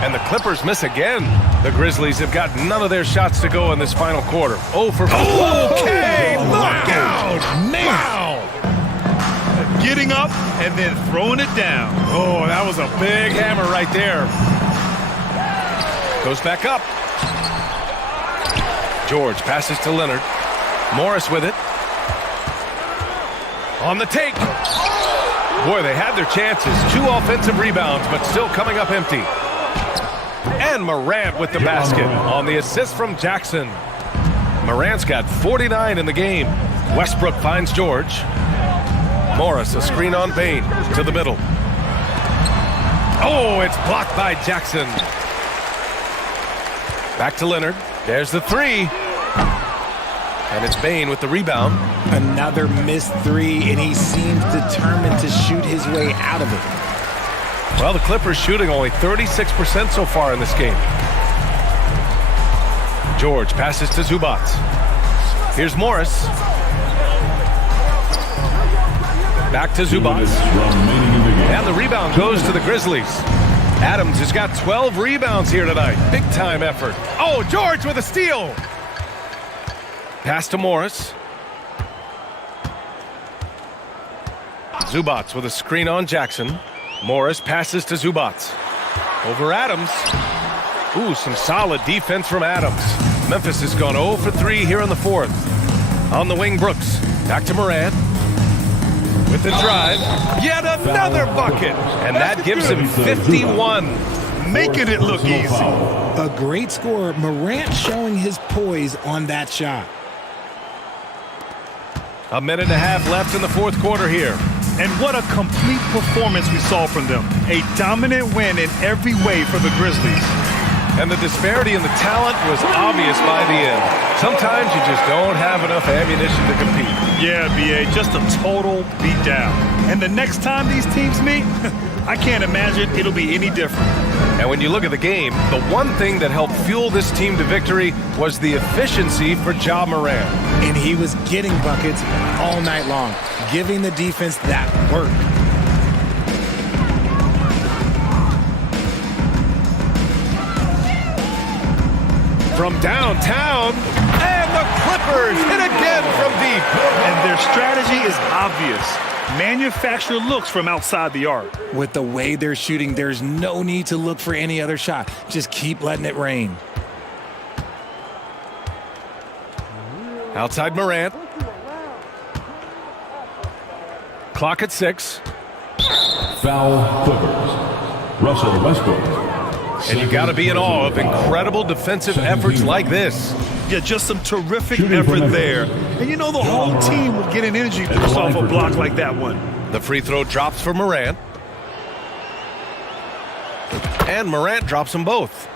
And the Clippers miss again. The Grizzlies have got none of their shots to go in this final quarter. 0 for 4. Okay, look out. Man. Getting up and then throwing it down. Oh, that was a big hammer right there. Goes back up. George passes to Leonard. Morris with it. On the take. Boy, they had their chances. 2 offensive rebounds, but still coming up empty. And Morant with the basket on the assist from Jackson. Morant's got 49 in the game. Westbrook finds George. Morris, a screen on Bane to the middle. Oh, it's blocked by Jackson. Back to Leonard. There's the 3. And it's Bane with the rebound. Another missed 3, and he seems determined to shoot his way out of it. Well, the Clippers shooting only 36% so far in this game. George passes to Zubac. Here's Morris. Back to Zubac. And the rebound goes to the Grizzlies. Adams has got 12 rebounds here tonight. Big time effort. Oh, George with a steal. Pass to Morris. Zubac with a screen on Jackson. Morris passes to Zubac. Over Adams. Ooh, some solid defense from Adams. Memphis has gone 0 for 3 here in the fourth. On the wing, Brooks. Back to Morant. With the drive. Yet another bucket. And that gives him 51. Making it look easy. A great score. Morant showing his poise on that shot. A minute and a half left in the fourth quarter here. And what a complete performance we saw from them. A dominant win in every way for the Grizzlies. And the disparity in the talent was obvious by the end. Sometimes you just don't have enough ammunition to compete. Yeah, B.A., just a total beatdown. And the next time these teams meet, I can't imagine it'll be any different. And when you look at the game, the one thing that helped fuel this team to victory was the efficiency for Ja Morant. And he was getting buckets all night long, giving the defense that work. From downtown, and the Clippers hit again from deep. And their strategy is obvious. Manufacture looks from outside the arc. With the way they're shooting, there's no need to look for any other shot. Just keep letting it rain. Outside Morant. Clock at 6. Foul Clippers. Russell Westbrook. And you got to be in awe of incredible defensive efforts like this. Yeah, just some terrific effort there. And you know the whole team will get an energy boost off a block like that one. The free throw drops for Morant. And Morant drops them both.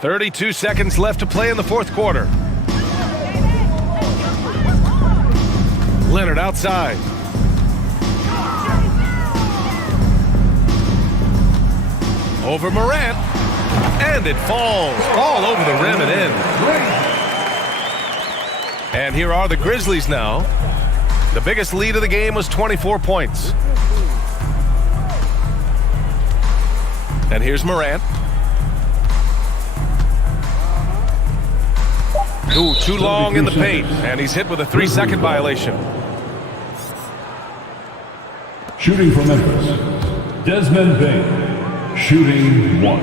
32 seconds left to play in the fourth quarter. Leonard outside. Over Morant. And it falls all over the rim and in. And here are the Grizzlies now. The biggest lead of the game was 24 points. And here's Morant. Ooh, too long in the paint. And he's hit with a 3-second violation. Shooting for Memphis, Desmond Bain. Shooting 1.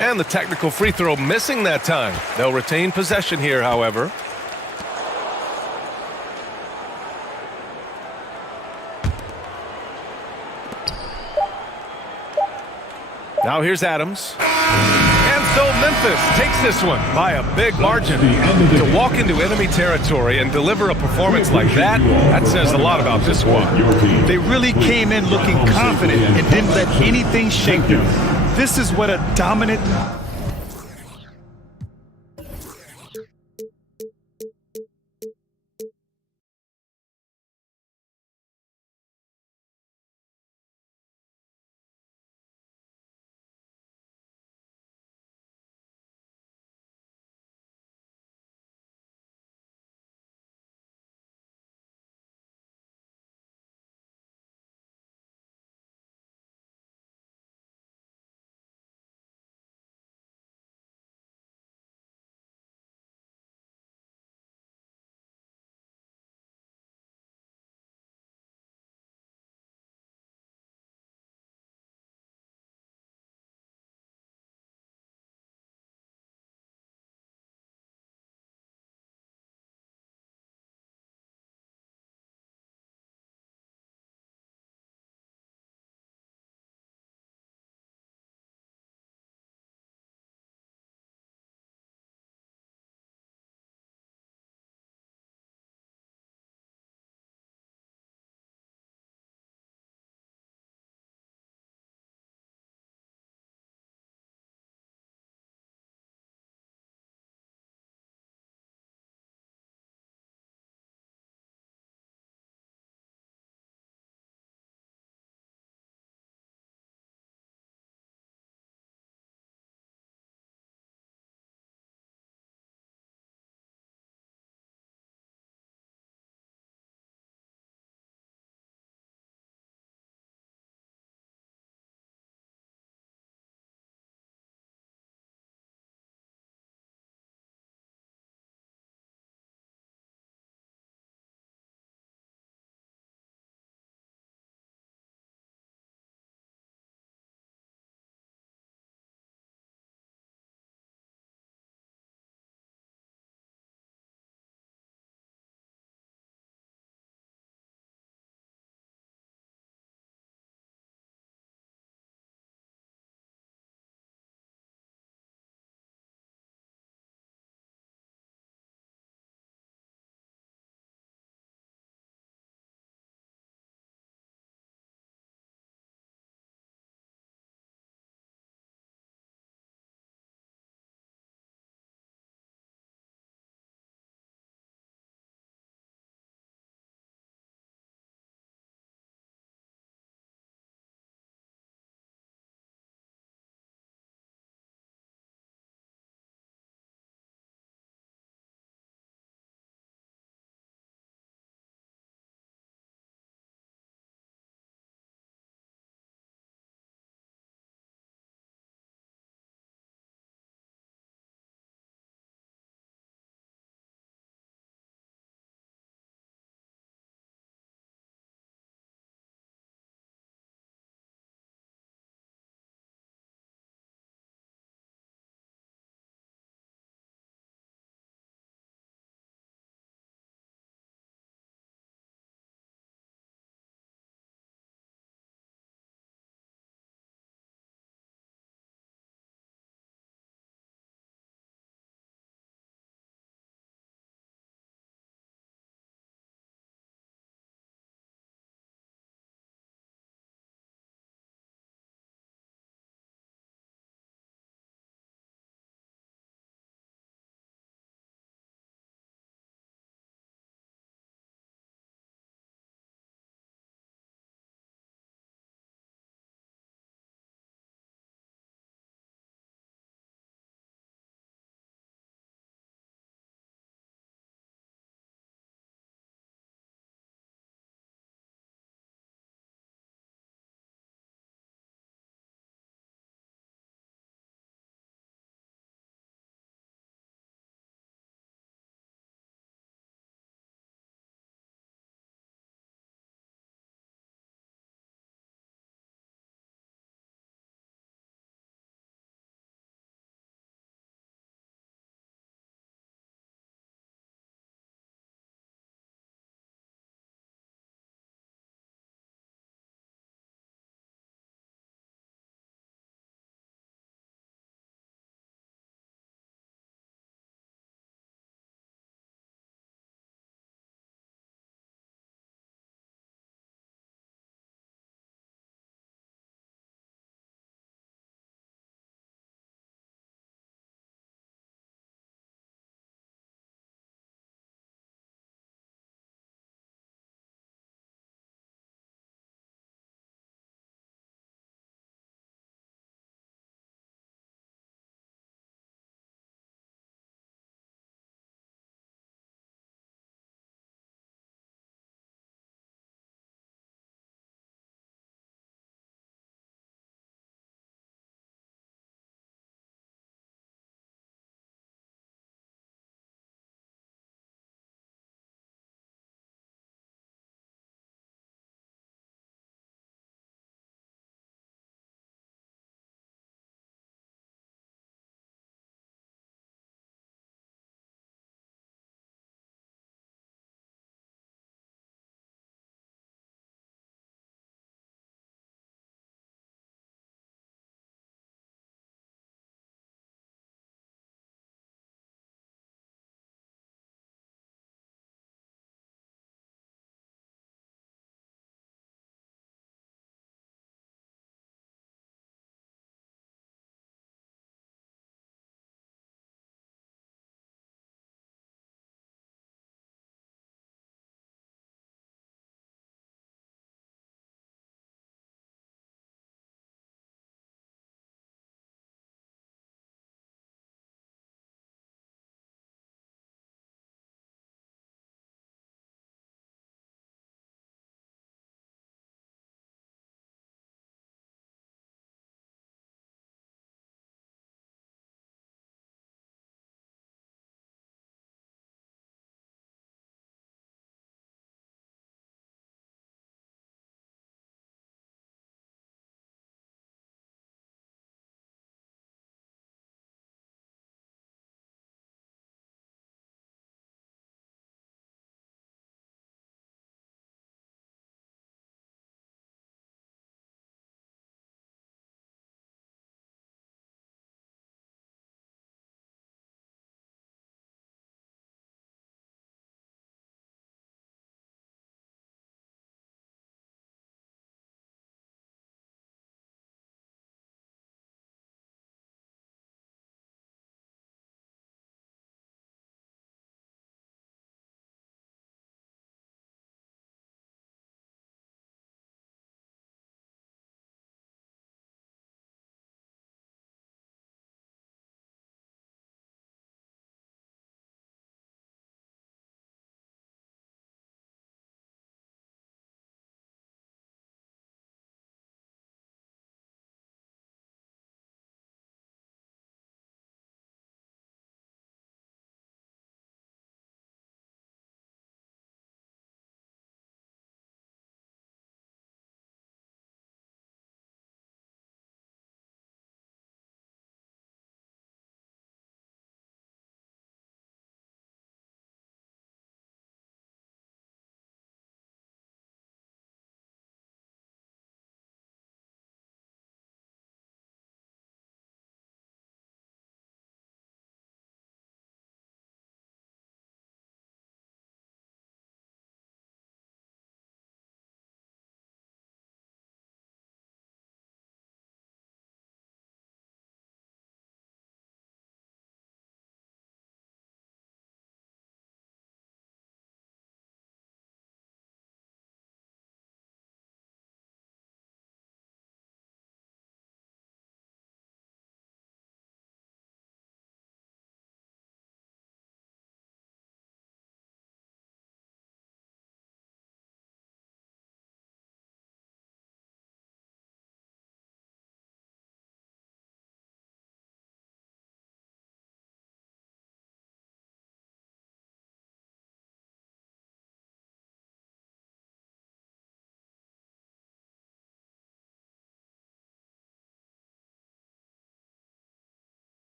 And the technical free throw missing that time. They'll retain possession here, however. Now here's Adams. And so Memphis takes this one by a big margin. To walk into enemy territory and deliver a performance like that, that says a lot about this squad. They really came in looking confident and didn't let anything shake them. This is what a dominant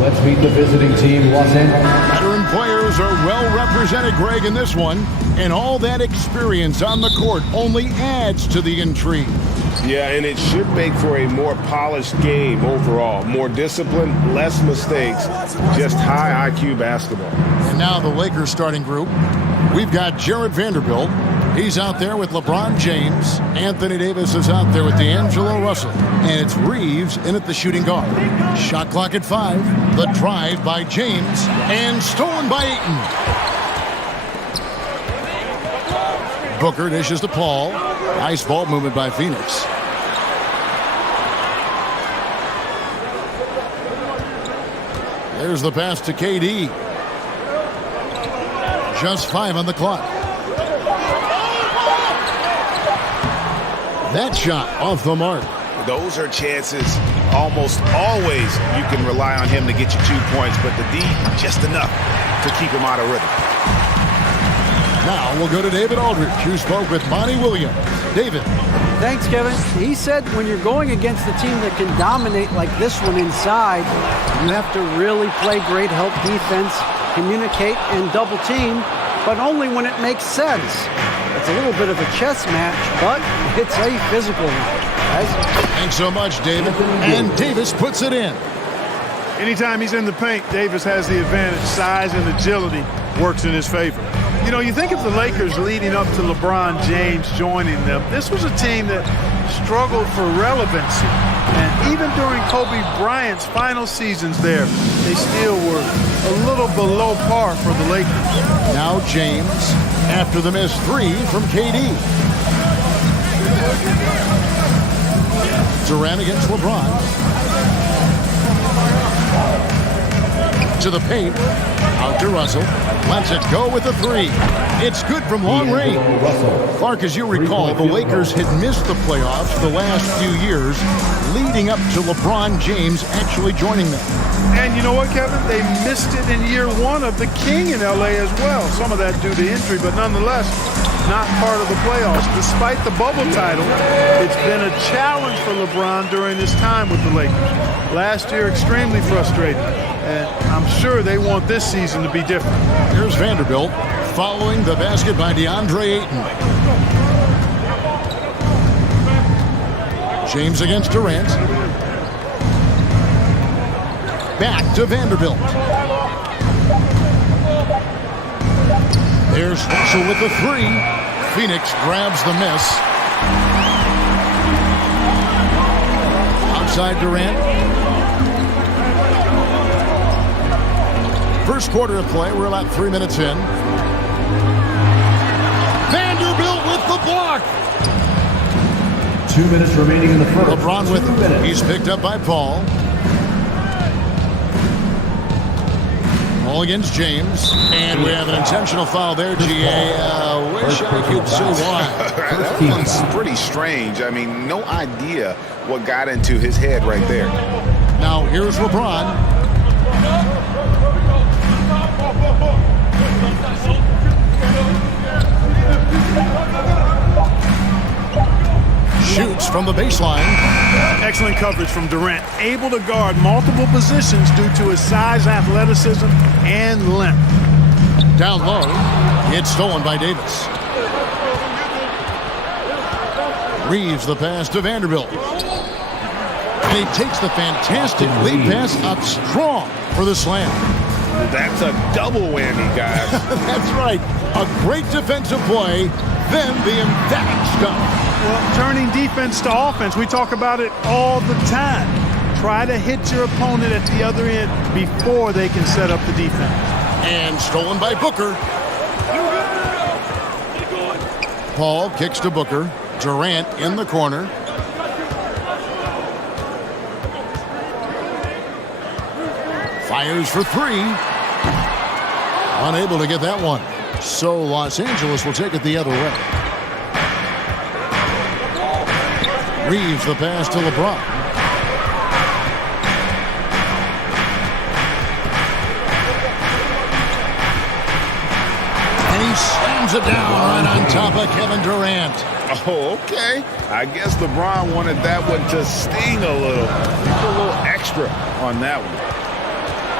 Let's meet the visiting team, Los Angeles. Veteran players are well represented, Greg, in this one. And all that experience on the court only adds to the intrigue. Yeah, and it should make for a more polished game overall. More discipline, less mistakes, just high IQ basketball. And now the Lakers starting group. We've got Jared Vanderbilt. He's out there with LeBron James. Anthony Davis is out there with D'Angelo Russell. And it's Reeves in at the shooting guard. Shot clock at 5. The drive by James. And stolen by Ayton. Booker dishes to Paul. Nice ball movement by Phoenix. There's the pass to KD. Just 5 on the clock. That shot off the mark. Those are chances almost always you can rely on him to get you 2 points, but the D, just enough to keep him out of rhythm. Now we'll go to David Aldridge, who spoke with Monty Williams. David. Thanks, Kevin. He said when you're going against a team that can dominate like this one inside, you have to really play great help defense, communicate, and double team, but only when it makes sense. It's a little bit of a chess match, but it's a physical one. Thanks so much, David. And Davis puts it in. Anytime he's in the paint, Davis has the advantage. Size and agility works in his favor. You know, you think of the Lakers leading up to LeBron James joining them. This was a team that struggled for relevancy. And even during Kobe Bryant's final seasons there, they still were a little below par for the Lakers. Now James, after the missed 3 from KD. Durant against LeBron. To the paint. Out to Russell. Lets it go with a 3. It's good from long range. Clark, as you recall, the Lakers had missed the playoffs the last few years, leading up to LeBron James actually joining them. And you know what, Kevin? They missed it in year 1 of the King in L.A. as well. Some of that due to injury, but nonetheless, not part of the playoffs. Despite the bubble title, it's been a challenge for LeBron during his time with the Lakers. Last year, extremely frustrating. And I'm sure they want this season to be different. Here's Vanderbilt following the basket by DeAndre Ayton. James against Durant. Back to Vanderbilt. There's Russell with the 3. Phoenix grabs the miss. Outside Durant. First quarter of play, we're about 3 minutes in. Vanderbilt with the block. 2 minutes remaining in the first. LeBron with it. He's picked up by Paul. Paul against James. And we have an intentional foul there, GA. Wish I could say why. That one's pretty strange. I mean, no idea what got into his head right there. Now, here's LeBron. Shoots from the baseline. Excellent coverage from Durant. Able to guard multiple positions due to his size, athleticism, and length. Down low. It's stolen by Davis. Reeves the pass to Vanderbilt. And he takes the fantastic lead pass up strong for the slam. That's a double whammy, guys. That's right. A great defensive play, then the emphatic stuff. Well, turning defense to offense, we talk about it all the time. Try to hit your opponent at the other end before they can set up the defense. And stolen by Booker. Paul kicks to Booker. Durant in the corner. Fires for 3. Unable to get that one. So Los Angeles will take it the other way. Reeves the pass to LeBron. And he slams it down right on top of Kevin Durant. Oh, okay. I guess LeBron wanted that one to sting a little. A little extra on that one.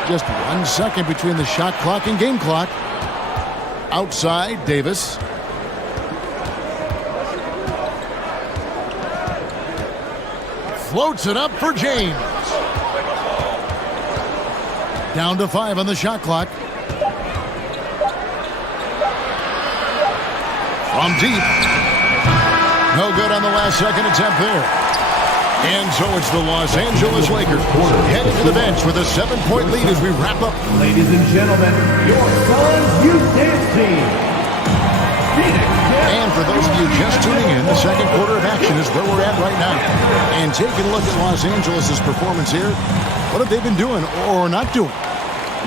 Just 1 second between the shot clock and game clock. Outside, Davis. Floats it up for James. Down to 5 on the shot clock. From deep. No good on the last second attempt there. And so it's the Los Angeles Lakers headed to the bench with a 7-point lead as we wrap up. Ladies and gentlemen, your Suns Youth Dance Team. And for those of you just tuning in, the second quarter of action is where we're at right now. And taking a look at Los Angeles' performance here, what have they been doing or not doing?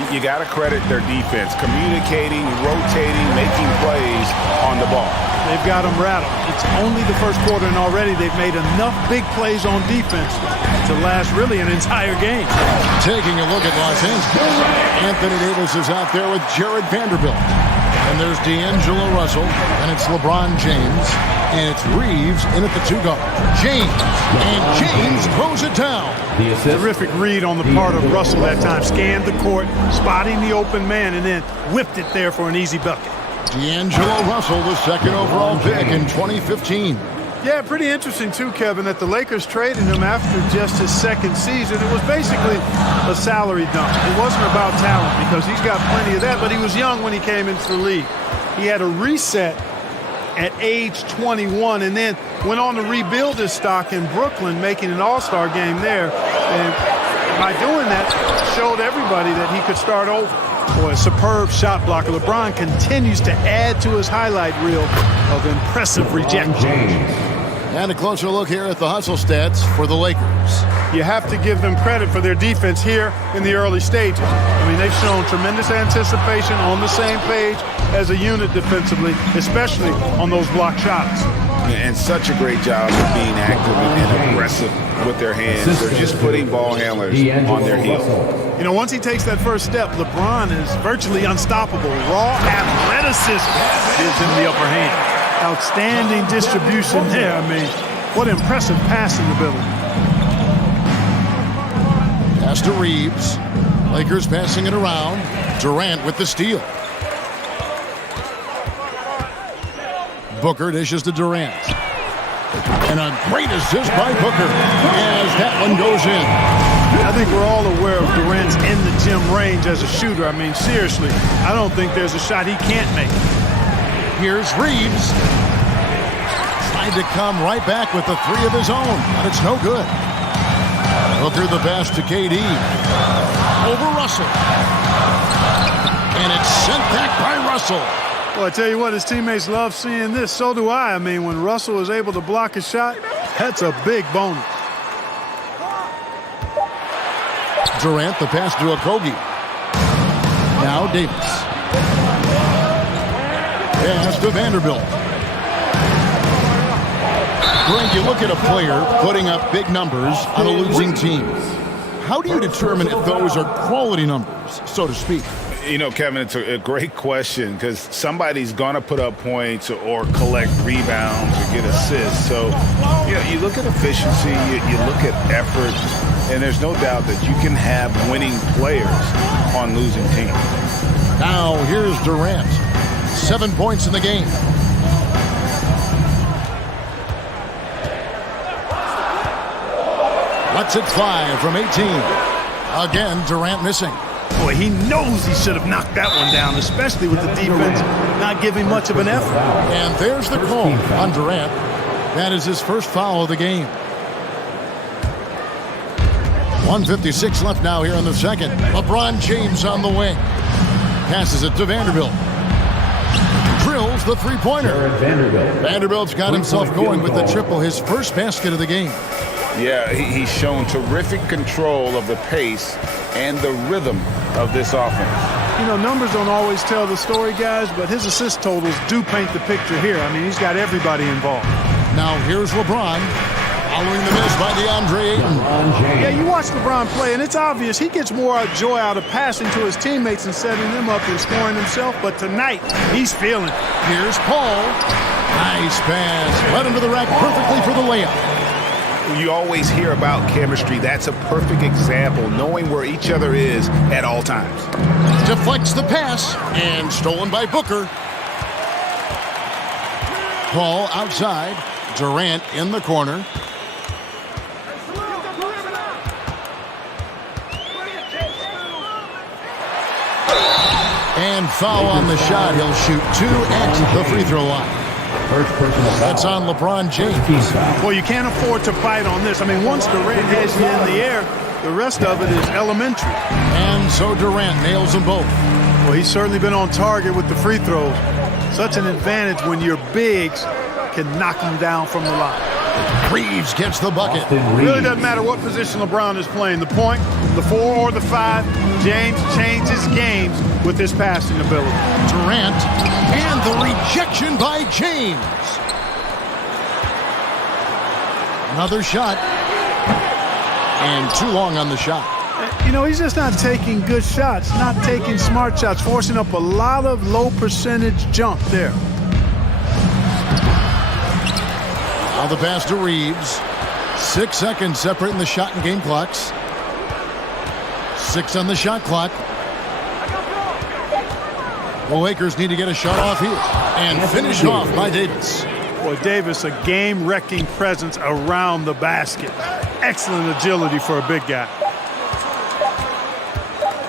You got to credit their defense, communicating, rotating, making plays on the ball. They've got them rattled. It's only the first quarter, and already they've made enough big plays on defense to last really an entire game. Taking a look at Los Angeles, Anthony Davis is out there with Jared Vanderbilt. And there's D'Angelo Russell, and it's LeBron James, and it's Reeves in at the 2 guard. James, and James throws it down. Terrific read on the part of Russell that time. Scanned the court, spotting the open man, and then whipped it there for an easy bucket. D'Angelo Russell, the second overall pick in 2015. Yeah, pretty interesting too, Kevin, that the Lakers traded him after just his second season. It was basically a salary dump. It wasn't about talent because he's got plenty of that, but he was young when he came into the league. He had a reset at age 21 and then went on to rebuild his stock in Brooklyn, making an all-star game there. And by doing that, showed everybody that he could start over. Boy, a superb shot blocker. LeBron continues to add to his highlight reel of impressive rejections. And a closer look here at the hustle stats for the Lakers. You have to give them credit for their defense here in the early stages. I mean, they've shown tremendous anticipation, on the same page as a unit defensively, especially on those block shots. And such a great job of being active and aggressive with their hands. They're just putting ball handlers on their heels. You know, once he takes that first step, LeBron is virtually unstoppable. Raw athleticism gives him the upper hand. Outstanding distribution there. I mean, what impressive passing ability. Pass to Reeves. Lakers passing it around. Durant with the steal. Booker dishes to Durant. And a great assist by Booker as that one goes in. I think we're all aware of Durant's in the gym range as a shooter. I mean, seriously, I don't think there's a shot he can't make. Here's Reeves. Tried to come right back with the 3 of his own, but it's no good. Booker the pass to KD. Over Russell. And it's sent back by Russell. Well, I tell you what, his teammates love seeing this. So do I. I mean, when Russell is able to block a shot, that's a big bonus. Durant, the pass to Okogie. Now Davis. Pass to Vanderbilt. Greg, you look at a player putting up big numbers on a losing team. How do you determine if those are quality numbers, so to speak? You know, Kevin, it's a great question because somebody's going to put up points or collect rebounds or get assists. So, you look at efficiency, you look at effort, and there's no doubt that you can have winning players on losing teams. Now, here's Durant. 7 points in the game. Lets it fly from 18. Again, Durant missing. Boy, he knows he should have knocked that one down, especially with the defense not giving much of an effort. And there's the call on Durant. That is his first foul of the game. 1:56 left now here in the second. LeBron James on the wing. Passes it to Vanderbilt. Drills the three-pointer. Vanderbilt's got himself going with the triple, his first basket of the game. Yeah, he's shown terrific control of the pace and the rhythm of this offense. You know, numbers don't always tell the story, guys, but his assist totals do paint the picture here. I mean, he's got everybody involved. Now here's LeBron, following the miss by DeAndre Ayton. Yeah, you watch LeBron play, and it's obvious he gets more joy out of passing to his teammates and setting them up and scoring himself, but tonight, he's feeling it. Here's Paul. Nice pass. Led him to the rack perfectly for the layup. You always hear about chemistry. That's a perfect example, knowing where each other is at all times. Deflects the pass and stolen by Booker. Ball outside. Durant in the corner. And foul on the shot. He'll shoot 2 at the free throw line. That's on LeBron James. Well, you can't afford to fight on this. I mean, once Durant has you in the air, the rest of it is elementary. And so Durant nails them both. Well, he's certainly been on target with the free throws. Such an advantage when your bigs can knock them down from the line. Reeves gets the bucket. It really doesn't matter what position LeBron is playing, the point, the 4 or the 5. James changes games with his passing ability. Durant and the rejection by James. Another shot. And too long on the shot. You know, he's just not taking good shots, not taking smart shots, forcing up a lot of low percentage jump there. Now the pass to Reeves. 6 seconds separating the shot and game clocks. 6 on the shot clock. The Lakers need to get a shot off here. And finished off by Davis. Boy, Davis, a game-wrecking presence around the basket. Excellent agility for a big guy.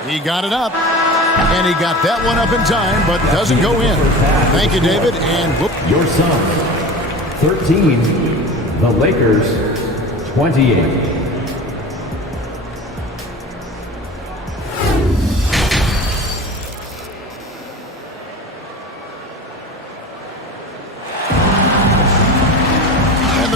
He got it up. And he got that one up in time, but doesn't go in. Thank you, David. And whoop. Your Suns 13, the Lakers 28.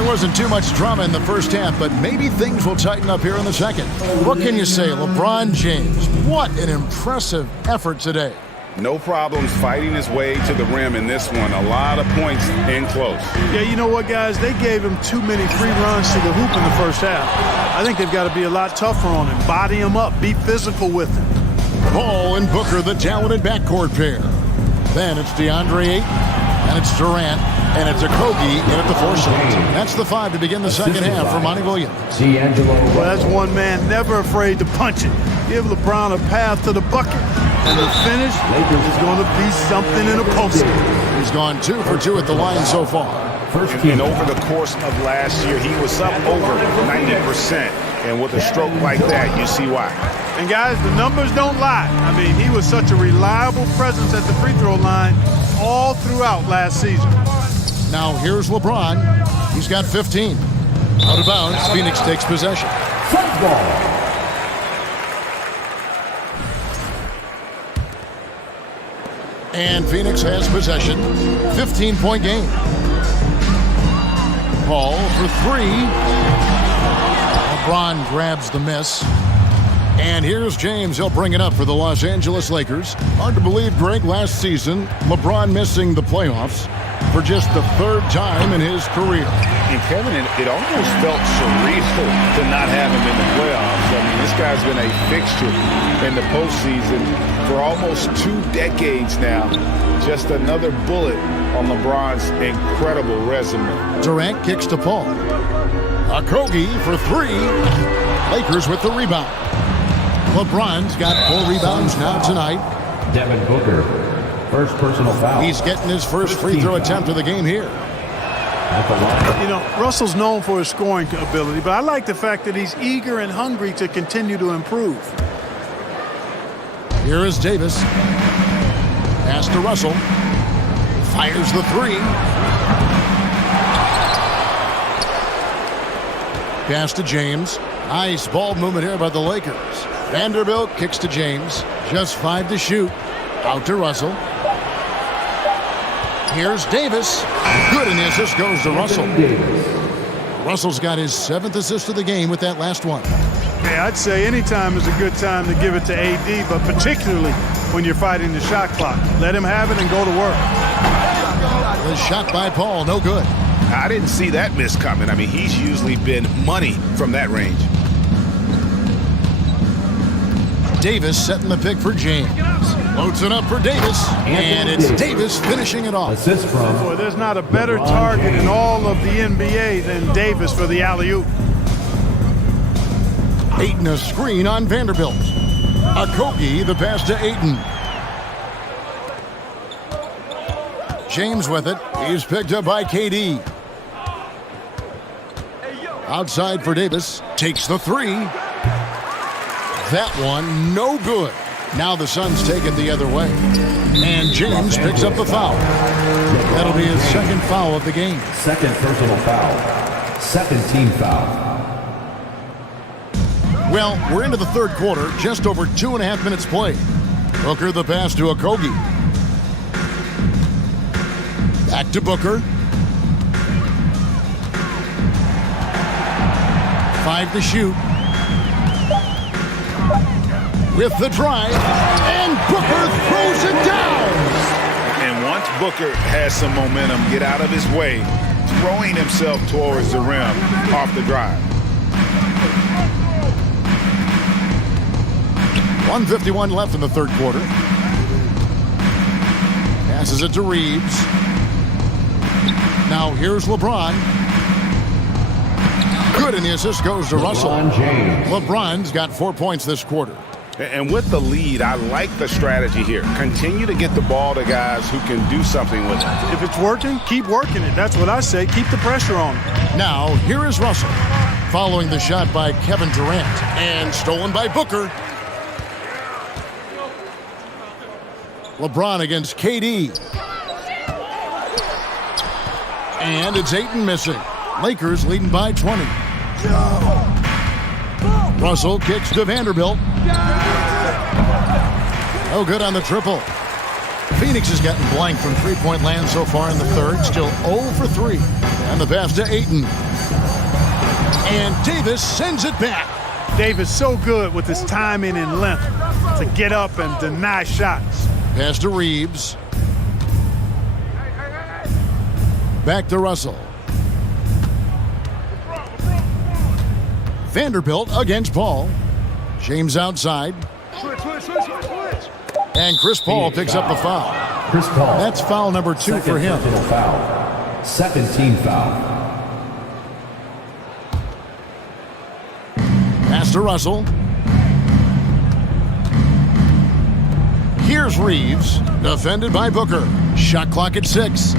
Wasn't too much drama in the first half, but maybe things will tighten up here in the second. What can you say? LeBron James, what an impressive effort today. No problems fighting his way to the rim in this one. A lot of points in close. Yeah, you know what, guys? They gave him too many free runs to the hoop in the first half. I think they've got to be a lot tougher on him. Body him up. Be physical with him. Ball and Booker, the talented backcourt pair. Then it's DeAndre Ayton, and it's Durant, and it's Okogie in at the 4 slot. That's the 5 to begin the second half for Monty Williams. Well, that's one man never afraid to punch it. Give LeBron a path to the bucket, and the finish is going to be something in a post. He's gone 2 for 2 at the line so far. And over the course of last year, he was up over 90%. And with a stroke like that, you see why. And guys, the numbers don't lie. I mean, he was such a reliable presence at the free throw line all throughout last season. Now here's LeBron. He's got 15. Out of bounds, Phoenix takes possession. Suns ball. And Phoenix has possession. 15-point game. Ball for 3. LeBron grabs the miss. And here's James. He'll bring it up for the Los Angeles Lakers. Hard to believe, Greg, last season, LeBron missing the playoffs for just the 3rd time in his career. And Kevin, it almost felt surreal to not have him in the playoffs. I mean, this guy's been a fixture in the postseason for almost 2 decades now. Just another bullet on LeBron's incredible resume. Durant kicks to Paul. Okogie for 3. Lakers with the rebound. LeBron's got 4 rebounds now tonight. Devin Booker, first personal foul. He's getting his first free throw attempt of the game here. You know, Russell's known for his scoring ability, but I like the fact that he's eager and hungry to continue to improve. Here is Davis. Pass to Russell. Fires the 3. Pass to James. Nice ball movement here by the Lakers. Vanderbilt kicks to James. Just 5 to shoot. Out to Russell. Here's Davis. Good, and the assist goes to Russell. Russell's got his 7th assist of the game with that last one. Yeah, I'd say any time is a good time to give it to AD, but particularly when you're fighting the shot clock. Let him have it and go to work. The shot by Paul, no good. I didn't see that miss coming. I mean, he's usually been money from that range. Davis setting the pick for James. Loads it up for Davis. And it's Davis finishing it off. Boy, there's not a better target in all of the NBA than Davis for the alley-oop. Ayton a screen on Vanderbilt. Okogie the pass to Ayton. James with it. He's picked up by KD. Outside for Davis. Takes the three. That one no good. Now the Suns take it the other way. And James picks up the foul. That'll be his second foul of the game. Second personal foul. Second team foul. Well, we're into the third quarter, just over 2.5 minutes played. Booker the pass to Okogie. Back to Booker. 5 to shoot. With the drive, and Booker throws it down. And once Booker has some momentum, get out of his way, throwing himself towards the rim off the drive. 1:51 left in the third quarter. Passes it to Reeves. Now here's LeBron. Good, and the assist goes to Russell. LeBron's got 4 points this quarter. And with the lead, I like the strategy here. Continue to get the ball to guys who can do something with it. If it's working, keep working it. That's what I say. Keep the pressure on. Now, here is Russell. Following the shot by Kevin Durant. And stolen by Booker. LeBron against KD. And it's Ayton missing. Lakers leading by 20. Russell kicks to Vanderbilt. Oh, good on the triple. Phoenix has gotten blank from three-point land so far in the third. Still 0 for 3. And the pass to Ayton. And Davis sends it back. Davis so good with his timing and length to get up and deny shots. Pass to Reeves. Back to Russell. Vanderbilt against Paul. James outside. And Chris Paul picks up the foul. Chris Paul. That's foul number 2 for him. Foul. Second team foul. Pass to Russell. Here's Reeves. Defended by Booker. Shot clock at 6.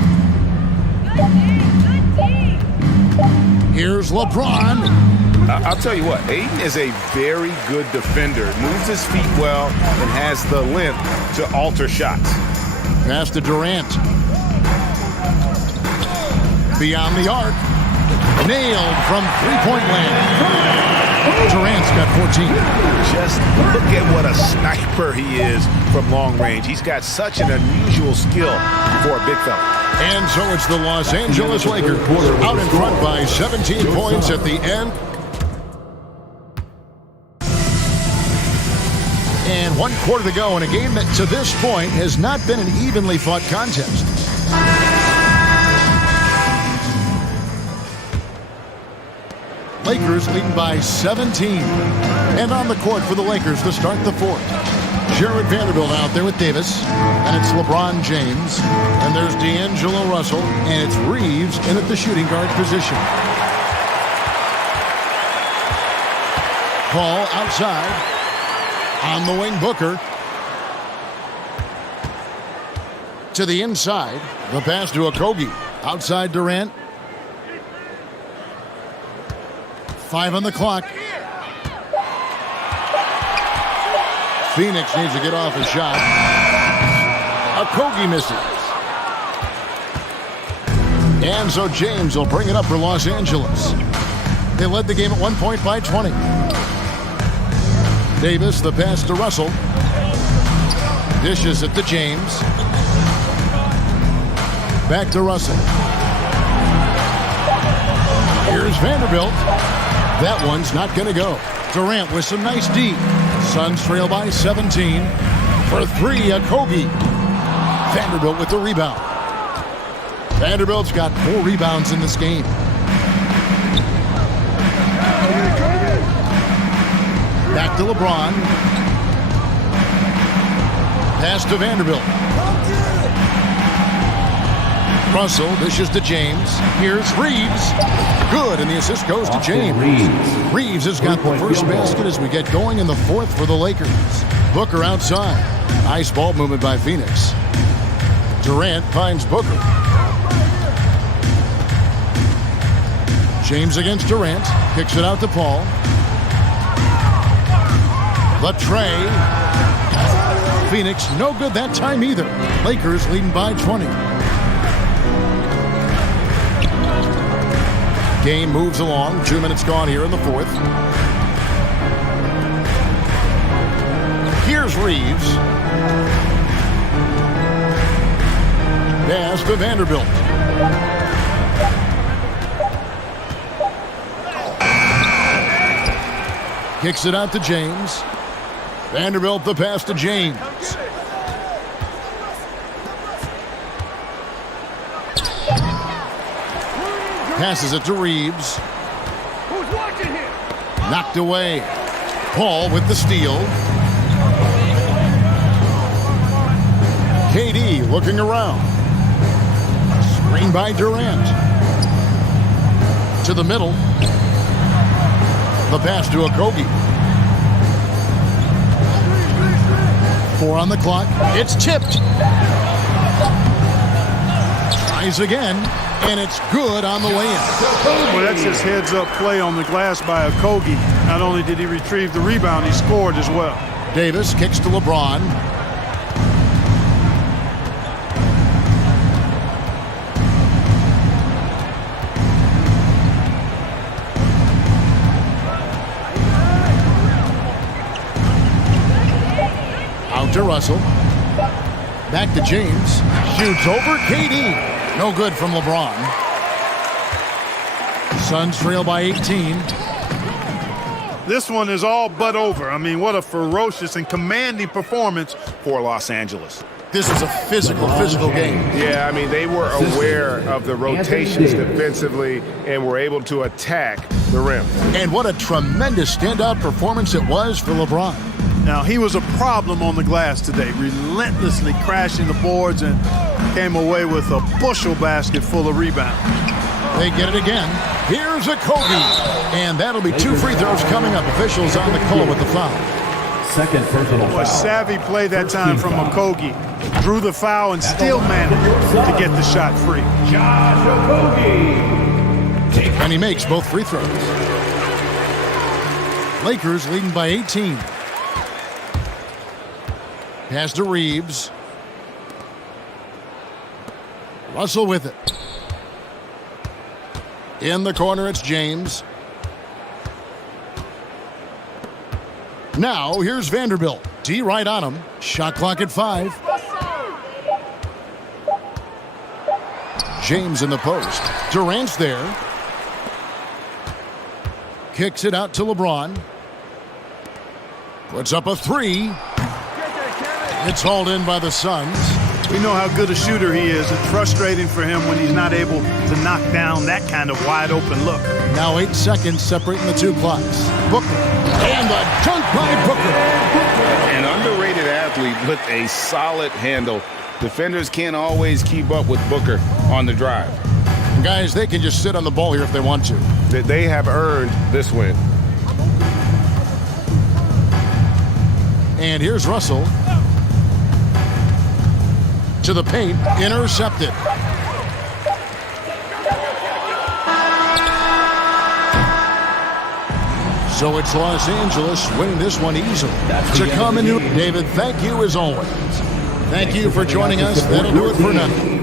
Here's LeBron. I'll tell you what, Ayton is a very good defender. Moves his feet well and has the length to alter shots. Pass to Durant. Beyond the arc. Nailed from three-point land. Durant's got 14. Just look at what a sniper he is from long range. He's got such an unusual skill for a big fella. And so it's the Los Angeles Lakers out in front by 17 points at the end. And 1 quarter to go in a game that to this point has not been an evenly fought contest. Lakers leading by 17. And on the court for the Lakers to start the fourth. Jared Vanderbilt out there with Davis. And it's LeBron James. And there's D'Angelo Russell. And it's Reeves in at the shooting guard position. Paul outside. On the wing, Booker. To the inside. The pass to Okogie. Outside Durant. 5 on the clock. Phoenix needs to get off his shot. Okogie misses. And so James will bring it up for Los Angeles. They led the game at 1 point by 20. Davis, the pass to Russell. Dishes it to James. Back to Russell. Here's Vanderbilt. That one's not going to go. Durant with some nice D. Suns trail by 17. For 3, Okogie. Vanderbilt with the rebound. Vanderbilt's got 4 rebounds in this game. Back to LeBron. Pass to Vanderbilt. Russell dishes to James. Here's Reeves. Good, and the assist goes to James. Reeves has got the first basket as we get going in the fourth for the Lakers. Booker outside. Nice ball movement by Phoenix. Durant finds Booker. James against Durant. Kicks it out to Paul. The tray. Phoenix, no good that time either. Lakers leading by 20. Game moves along. 2 minutes gone here in the fourth. Here's Reeves. Pass to Vanderbilt. Kicks it out to James. Vanderbilt the pass to James. Passes it to Reeves. Who's watching here? Knocked away. Paul with the steal. KD looking around. Screen by Durant. To the middle. The pass to Okogie. 4 on the clock. It's tipped. Tries again, and it's good on the way in. Well, that's just heads-up play on the glass by Okogie. Not only did he retrieve the rebound, he scored as well. Davis kicks to LeBron. Out to Russell. Back to James. Shoots over KD. No good from LeBron. Suns trail by 18. This one is all but over. I mean, what a ferocious and commanding performance for Los Angeles. This was a physical game. Yeah, I mean, they were aware of the rotations defensively and were able to attack the rim. And what a tremendous standout performance it was for LeBron. Now, he was a problem on the glass today, relentlessly crashing the boards and came away with a bushel basket full of rebounds. They get it again. Here's Okogie. And that'll be 2 free throws coming up. Officials on the call with the foul. Second personal foul. A savvy play that time from Okogie. Drew the foul and still managed to get the shot free. Josh Okogie. And he makes both free throws. Lakers leading by 18. Pass to Reeves. Russell with it. In the corner, it's James. Now, here's Vanderbilt. D right on him. Shot clock at 5. James in the post. Durant's there. Kicks it out to LeBron. Puts up a 3. It's hauled in by the Suns. We know how good a shooter he is. It's frustrating for him when he's not able to knock down that kind of wide-open look. Now 8 seconds separating the 2 clocks. Booker. And the dunk by Booker. An underrated athlete with a solid handle. Defenders can't always keep up with Booker on the drive. And guys, they can just sit on the ball here if they want to. They have earned this win. And here's Russell. To the paint, intercepted. So it's Los Angeles winning this one easily. To come in, David, thank you as always. Thank you for joining us. That'll do it for now.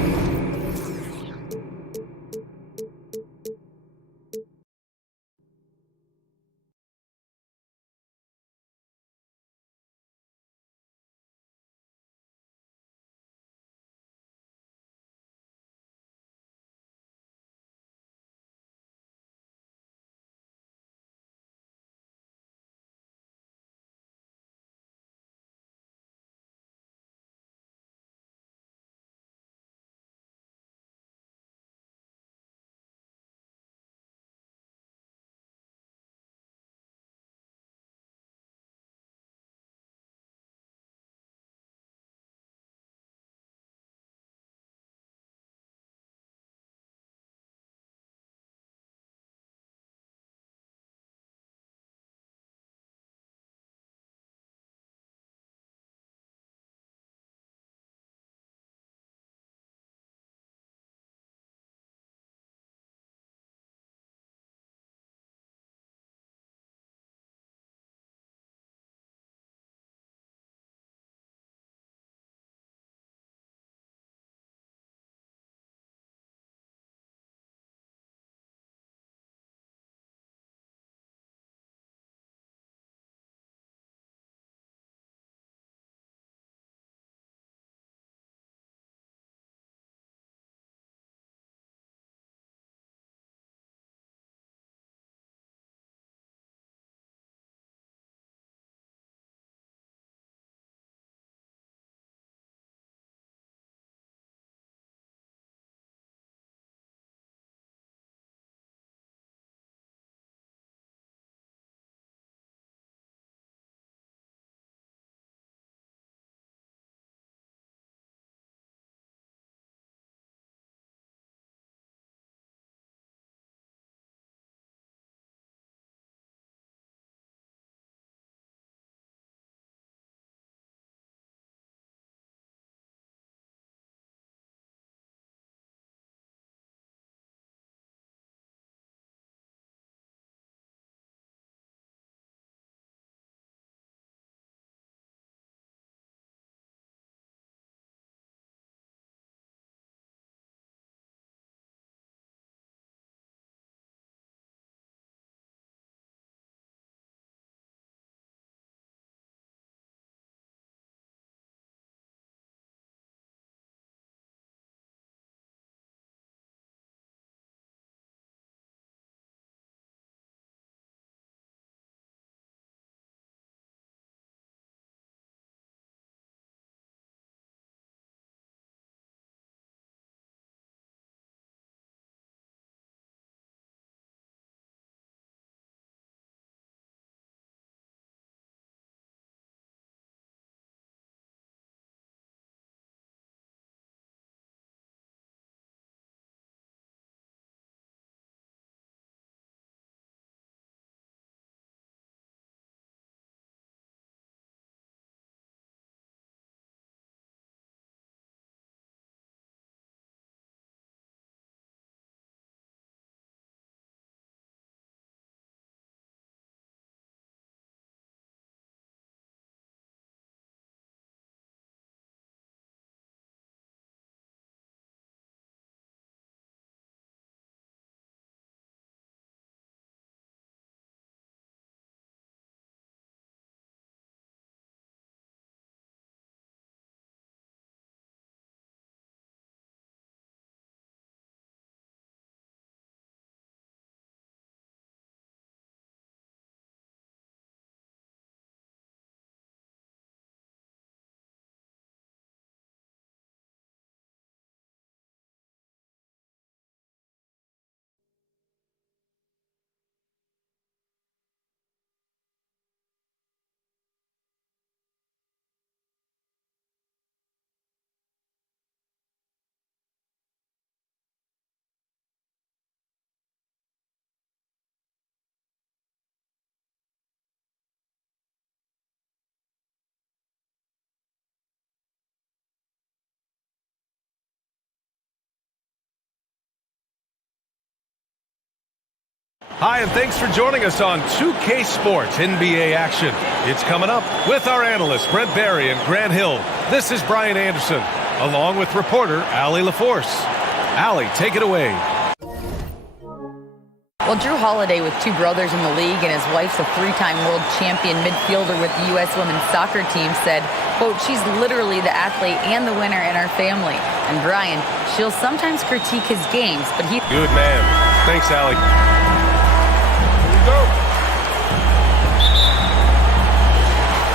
Hi, and thanks for joining us on 2K Sports NBA action. It's coming up with our analysts, Brent Barry and Grant Hill. This is Brian Anderson, along with reporter Allie LaForce. Allie, take it away. Well, Drew Holiday, with two brothers in the league and his wife's a three-time world champion midfielder with the U.S. women's soccer team, said, quote, she's literally the athlete and the winner in our family. And Brian, she'll sometimes critique his games, but he... Good man. Thanks, Allie.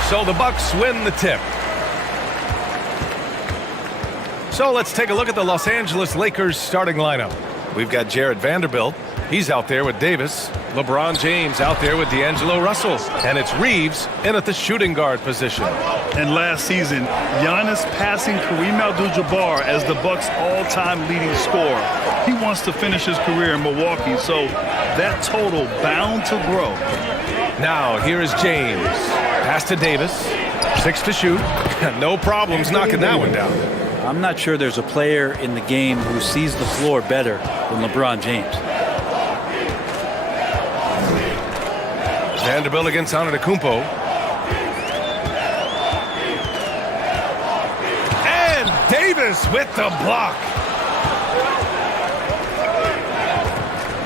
So the Bucks win the tip. So let's take a look at the Los Angeles Lakers starting lineup. We've got Jared Vanderbilt. He's out there with Davis. LeBron James out there with D'Angelo Russell. And it's Reeves in at the shooting guard position. And last season, Giannis passing Kareem Abdul-Jabbar as the Bucks' all-time leading scorer. He wants to finish his career in Milwaukee, so that total bound to grow. Now, here is James. Pass to Davis. 6 to shoot. No problems knocking that one down. I'm not sure there's a player in the game who sees the floor better than LeBron James. Vanderbilt against Antetokounmpo. And Davis with the block.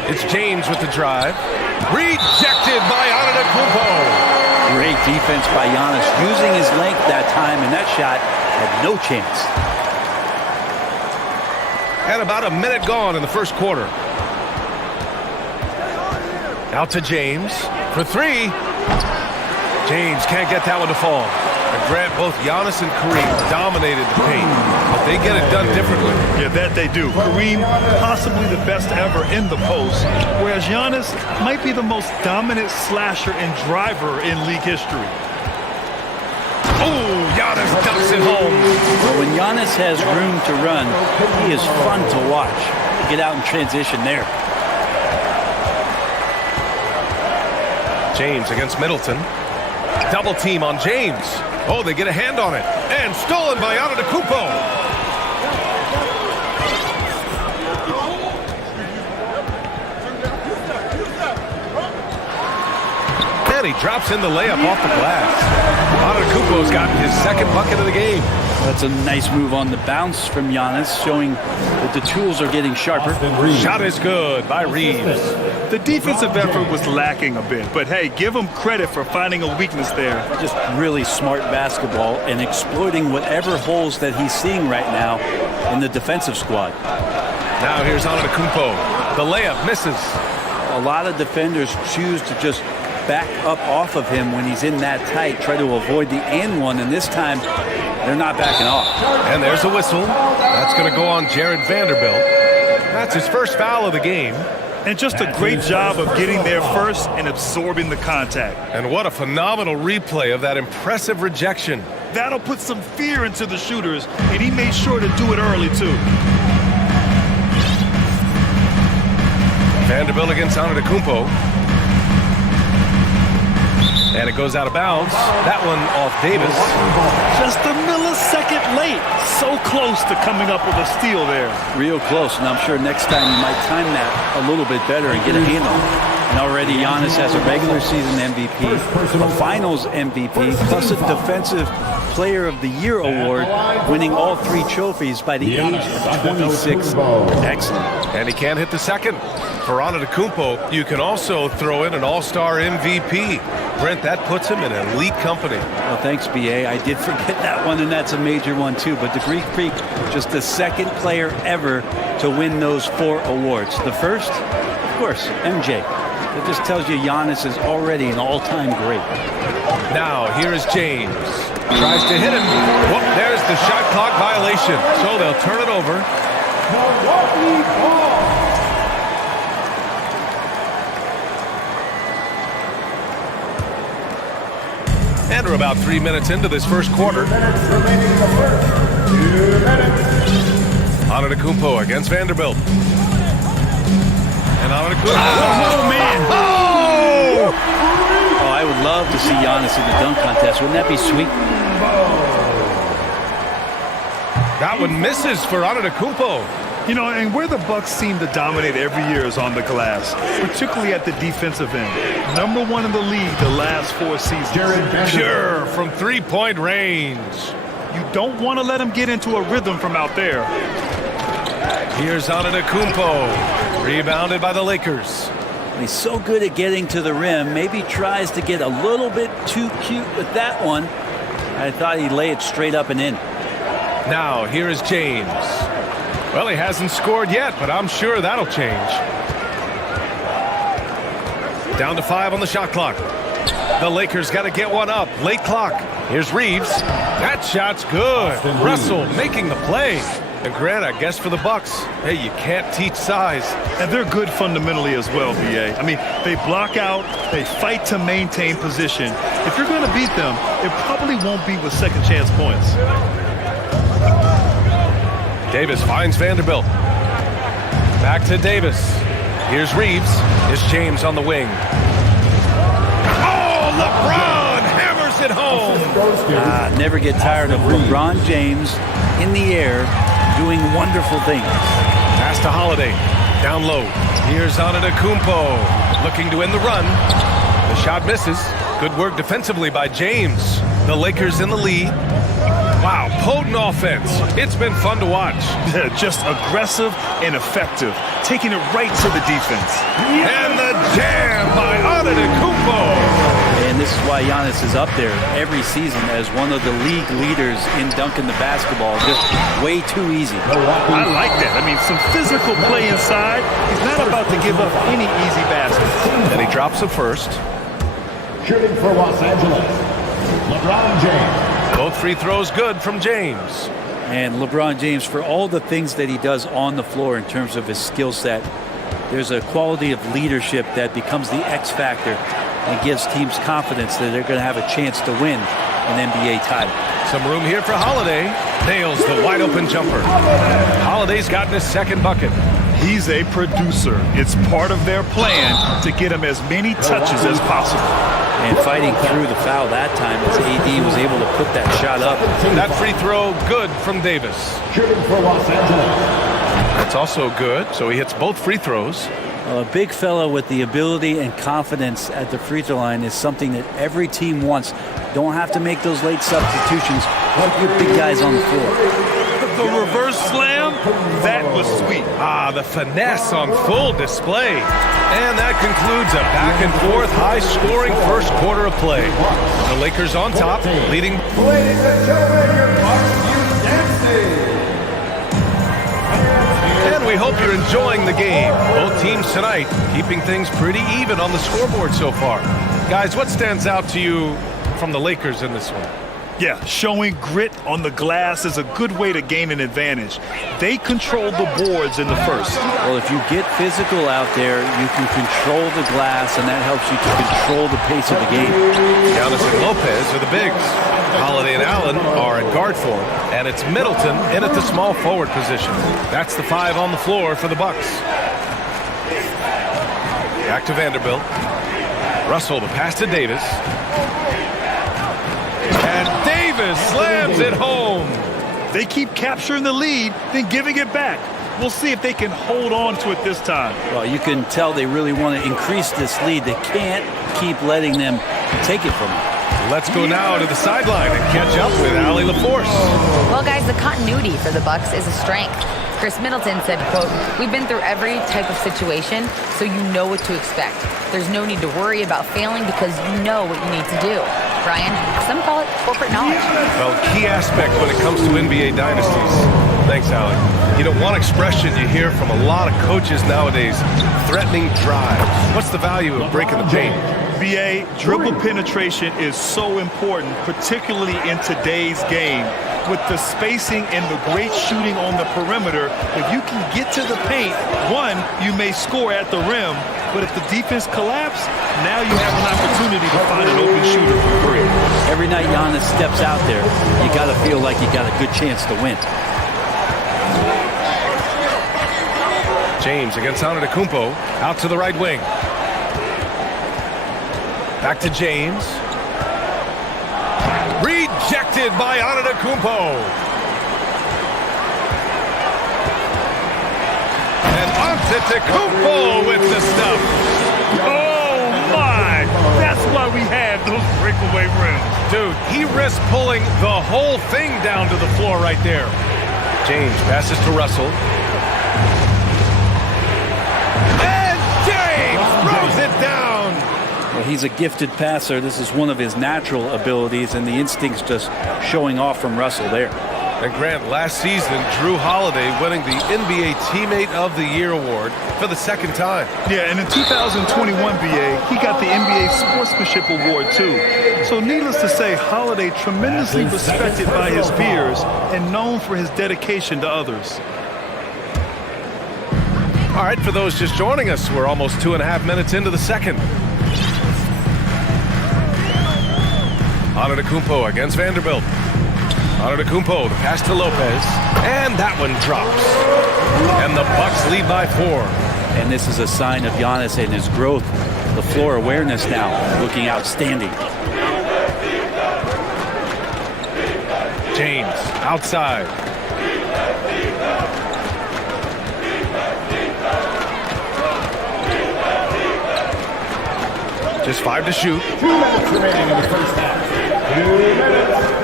It's James with the drive. Rejected by Antetokounmpo. Great defense by Giannis, using his length that time, and that shot had no chance. And about a minute gone in the first quarter. Out to James for 3. James can't get that one to fall. And Grant, both Giannis and Kareem dominated the paint, but they get it done differently. Yeah, that they do. Kareem, possibly the best ever in the post, whereas Giannis might be the most dominant slasher and driver in league history. Oh, Giannis dumps it home. But when Giannis has room to run, he is fun to watch. Get out in transition there. James against Middleton. Double team on James. Oh, they get a hand on it. And stolen by Antetokounmpo. And he drops in the layup off the glass. Antetokounmpo's gotten his second bucket of the game. That's a nice move on the bounce from Giannis, showing that the tools are getting sharper. Shot is good by Reeves. The defensive effort was lacking a bit, but hey, give him credit for finding a weakness there. Just really smart basketball and exploiting whatever holes that he's seeing right now in the defensive squad. Now here's Antetokounmpo. The layup misses. A lot of defenders choose to just back up off of him when he's in that tight, try to avoid the and one, and this time they're not backing off. And there's a whistle. That's going to go on Jared Vanderbilt. That's his first foul of the game. And just a great job of getting there first and absorbing the contact. And what a phenomenal replay of that impressive rejection. That'll put some fear into the shooters, and he made sure to do it early, too. Vanderbilt against Antetokounmpo. And it goes out of bounds. That one off Davis. Just a millisecond late. So close to coming up with a steal there. Real close, and I'm sure next time you might time that a little bit better and get a handle. And already Giannis has a regular season MVP, a finals MVP, plus a defensive player of the year award, winning all 3 trophies by the age of 26. Excellent. And he can't hit the second. For Antetokounmpo, you can also throw in an all-star MVP. Brent, that puts him in elite company. Well, thanks, B.A. I did forget that one, and that's a major one, too. But the Greek Freak, just the second player ever to win those 4 awards. The first, of course, MJ. That just tells you Giannis is already an all-time great. Now, here is James. Tries to hit him. Whoop, there's the shot clock violation. So they'll turn it over. And we're about 3 minutes into this first quarter. Antetokounmpo against Vanderbilt. And Antetokounmpo. Oh, man. Oh! Oh, I would love to see Giannis in the dunk contest. Wouldn't that be sweet? That one misses for Antetokounmpo. You know, and where the Bucks seem to dominate every year is on the glass, particularly at the defensive end. #1 in the league the last 4 seasons. Pure from three-point range. You don't want to let him get into a rhythm from out there. Here's Antetokounmpo. Rebounded by the Lakers. He's so good at getting to the rim. Maybe tries to get a little bit too cute with that one. I thought he'd lay it straight up and in. Now, here is James. Well, he hasn't scored yet, but I'm sure that'll change. Down to 5 on the shot clock. The Lakers got to get one up. Late clock. Here's Reeves. That shot's good. Russell making the play. And Grant, I guess for the Bucks, hey, you can't teach size. And they're good fundamentally as well, BA. I mean, they block out, they fight to maintain position. If you're going to beat them, it probably won't be with second chance points. Davis finds Vanderbilt. Back to Davis. Here's Reeves. Here's James on the wing. Oh, LeBron hammers it home. Never get tired of LeBron James in the air doing wonderful things. Pass to Holiday. Down low. Here's Antetokounmpo. Looking to end the run. The shot misses. Good work defensively by James. The Lakers in the lead. Wow, potent offense. It's been fun to watch. Just aggressive and effective, taking it right to the defense. And the jam by Antetokounmpo. And this is why Giannis is up there every season as one of the league leaders in dunking the basketball. Just way too easy. I like that. I mean, some physical play inside. He's not about to give up any easy baskets. And he drops it first. Shooting for Los Angeles, LeBron James. Both free throws good from James. And LeBron James, for all the things that he does on the floor in terms of his skill set, there's a quality of leadership that becomes the X factor and gives teams confidence that they're going to have a chance to win an NBA title. Some room here for Holiday. Nails the wide open jumper. Holiday's gotten his second bucket. He's a producer. It's part of their plan to get him as many touches as possible. And fighting through the foul that time as AD was able to put that shot up. That free throw good from Davis. Shooting for Los Angeles. That's also good, so he hits both free throws. A big fella with the ability and confidence at the free throw line is something that every team wants. Don't have to make those late substitutions. Put your big guys on the floor. The reverse slam, that was sweet. The finesse on full display. And that concludes a back-and-forth, high-scoring first quarter of play. The Lakers on top, leading. Ladies and gentlemen, your Bucks Youth Dancing. And we hope you're enjoying the game. Both teams tonight keeping things pretty even on the scoreboard so far. Guys, what stands out to you from the Lakers in this one? Yeah, showing grit on the glass is a good way to gain an advantage. They control the boards in the first. Well, if you get physical out there, you can control the glass, and that helps you to control the pace of the game. Giannis and Lopez are the bigs. Holiday and Allen are at guard form, and it's Middleton in at the small forward position. That's the 5 on the floor for the Bucks. Back to Vanderbilt. Russell, the pass to Davis. And Davis slams it home. They keep capturing the lead, then giving it back. We'll see if they can hold on to it this time. Well, you can tell they really want to increase this lead. They can't keep letting them take it from them. Let's go now to the sideline and catch up with Allie LaForce. Well, guys, the continuity for the Bucks is a strength. Chris Middleton said, quote, "We've been through every type of situation, so you know what to expect. There's no need to worry about failing because you know what you need to do." Brian, some call it corporate knowledge. Well, key aspect when it comes to NBA dynasties. Thanks, Allie. You know, one expression you hear from a lot of coaches nowadays, threatening drives. What's the value of breaking the paint? BA, dribble penetration is so important, particularly in today's game. With the spacing and the great shooting on the perimeter, if you can get to the paint, one, you may score at the rim, but if the defense collapses, now you have an opportunity to find an open shooter for free. Every night Giannis steps out there, you got to feel like you got a good chance to win. James against Antetokounmpo, out to the right wing. Back to James. Rejected by Antetokounmpo. Antetokounmpo with the stuff. Oh, my. That's why we have those breakaway rims. Dude, he risked pulling the whole thing down to the floor right there. James passes to Russell. And James throws it down. Well, he's a gifted passer. This is one of his natural abilities, and the instinct's just showing off from Russell there. And Grant, last season, Drew Holiday winning the NBA Teammate of the Year award for the second time. Yeah, and in 2021, BA, he got the NBA Sportsmanship Award, too. So needless to say, Holiday tremendously respected by his peers and known for his dedication to others. All right, for those just joining us, we're almost 2.5 minutes into the second. Antetokounmpo against Vanderbilt. Antetokounmpo, the pass to Lopez, and that one drops. And the Bucks lead by 4. And this is a sign of Giannis and his growth. The floor awareness now looking outstanding. James outside. Just 5 to shoot. 2 minutes remaining in the first half. 2 minutes.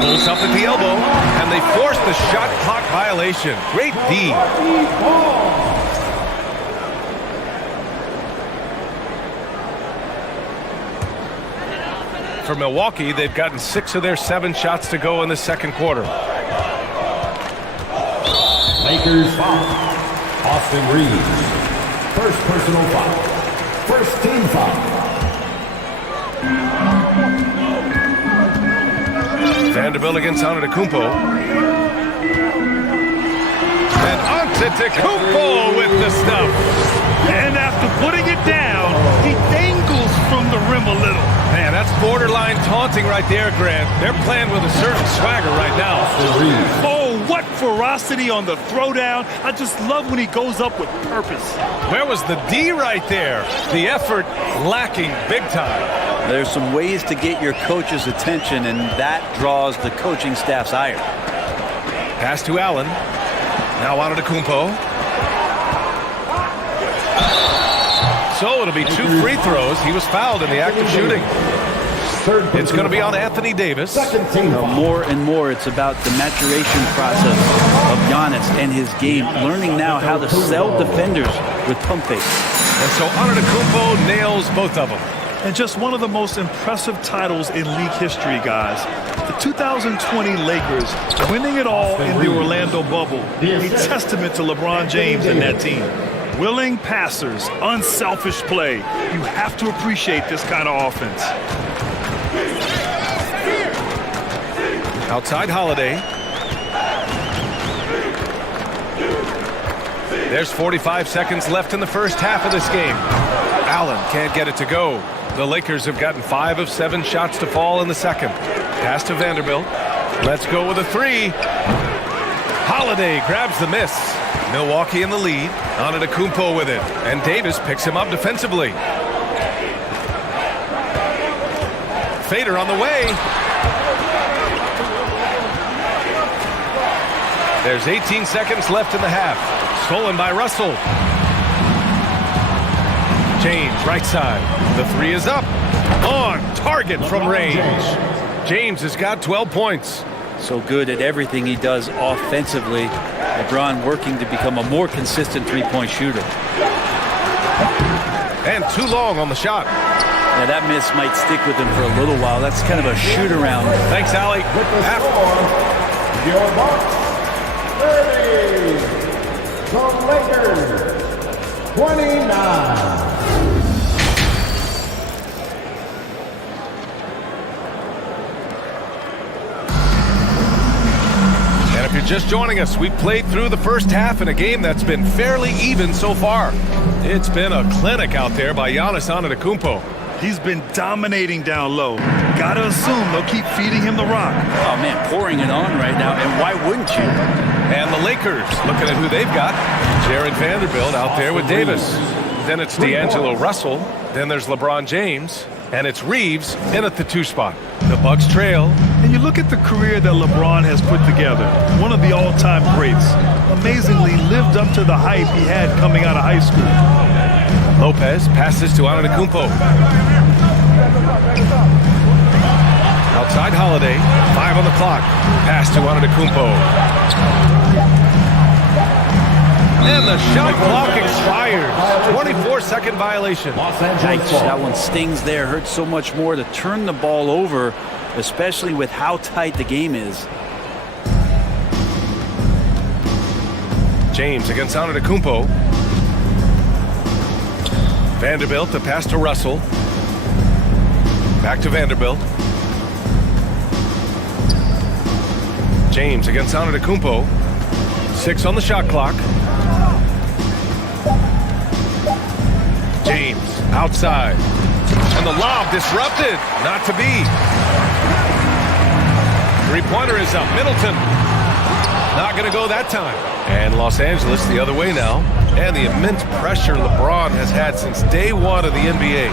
Pulls up at the elbow, and they force the shot clock violation. Great D. For Milwaukee, they've gotten 6 of their 7 shots to go in the second quarter. Lakers foul. Austin Reeves. First personal foul. First team foul. Vanderbilt against Antetokounmpo. And Antetokounmpo with the stuff. And after putting it down, he dangles from the rim a little. Man, that's borderline taunting right there, Grant. They're playing with a certain swagger right now. Oh, what ferocity on the throwdown. I just love when he goes up with purpose. Where was the D right there? The effort lacking big time. There's some ways to get your coach's attention, and that draws the coaching staff's ire. Pass to Allen. Now Antetokounmpo. So it'll be 2 free throws. He was fouled in the act of shooting. It's going to be on Anthony Davis. More and more, it's about the maturation process of Giannis and his game, learning now how to sell defenders with pump fakes. And so Antetokounmpo nails both of them. And just one of the most impressive titles in league history, guys. The 2020 Lakers winning it all in the Orlando bubble. A testament to LeBron James and that team. Willing passers, unselfish play. You have to appreciate this kind of offense. Outside Holiday. There's 45 seconds left in the first half of this game. Allen can't get it to go. The Lakers have gotten 5 of 7 shots to fall in the second. Pass to Vanderbilt. Let's go with a 3. Holiday grabs the miss. Milwaukee in the lead. Antetokounmpo with it. And Davis picks him up defensively. Fader on the way. There's 18 seconds left in the half. Stolen by Russell. James, right side. The 3 is up. On target from range. James has got 12 points. So good at everything he does offensively. LeBron working to become a more consistent three-point shooter. And too long on the shot. Now that miss might stick with him for a little while. That's kind of a shoot-around. Thanks, Allie. Your Bucks 30. The Lakers 29. And if you're just joining us, we played through the first half in a game that's been fairly even so far. It's been a clinic out there by Giannis Antetokounmpo. He's been dominating down low. Gotta assume they'll keep feeding him the rock. Oh, man, pouring it on right now, and why wouldn't you? And the Lakers, looking at who they've got. Jared Vanderbilt out there with Davis. Then it's D'Angelo Russell. Then there's LeBron James. And it's Reeves in at the 2 spot. The Bucks trail. And you look at the career that LeBron has put together. One of the all-time greats. amazingly lived up to the hype he had coming out of high school. Lopez passes to Antetokounmpo. Outside Holiday, 5 on the clock. Pass to Antetokounmpo. And the shot clock expires. 24-second violation. Yikes, that one stings there. Hurts so much more to turn the ball over, especially with how tight the game is. James against Antetokounmpo. Vanderbilt, the pass to Russell. Back to Vanderbilt. James against Antetokounmpo. 6 on the shot clock. James outside. And the lob disrupted. Not to be. Three-pointer is up. Middleton. Not going to go that time. And Los Angeles the other way now. And the immense pressure LeBron has had since day one of the NBA.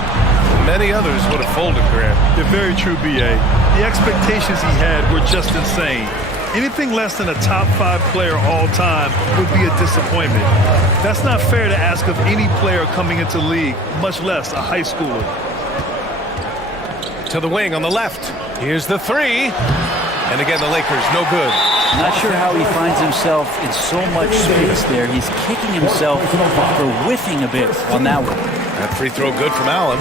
Many others would have folded, Grant. They're very true, B.A. The expectations he had were just insane. Anything less than a top 5 player all time would be a disappointment. That's not fair to ask of any player coming into the league, much less a high schooler. To the wing on the left. Here's the three. And again, the Lakers, no good. Not sure how he finds himself in so much space there. He's kicking himself for whiffing a bit on that one. That free throw good from Allen.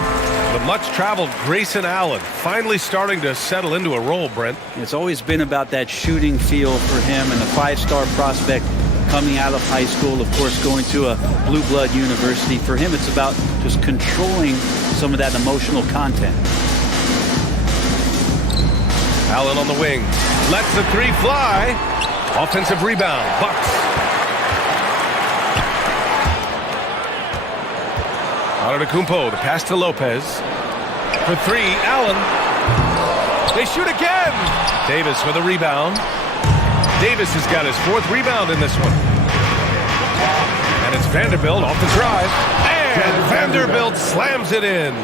The much-traveled Grayson Allen finally starting to settle into a role, Brent. It's always been about that shooting feel for him, and the 5-star prospect coming out of high school, of course, going to a blue blood university. For him, it's about just controlling some of that emotional content. Allen on the wing. Lets the three fly. Offensive rebound. Bucks. Antetokounmpo, the pass to Lopez. For three, Allen. They shoot again. Davis with a rebound. Davis has got his 4th rebound in this one. And it's Vanderbilt off the drive. And Vanderbilt slams it in.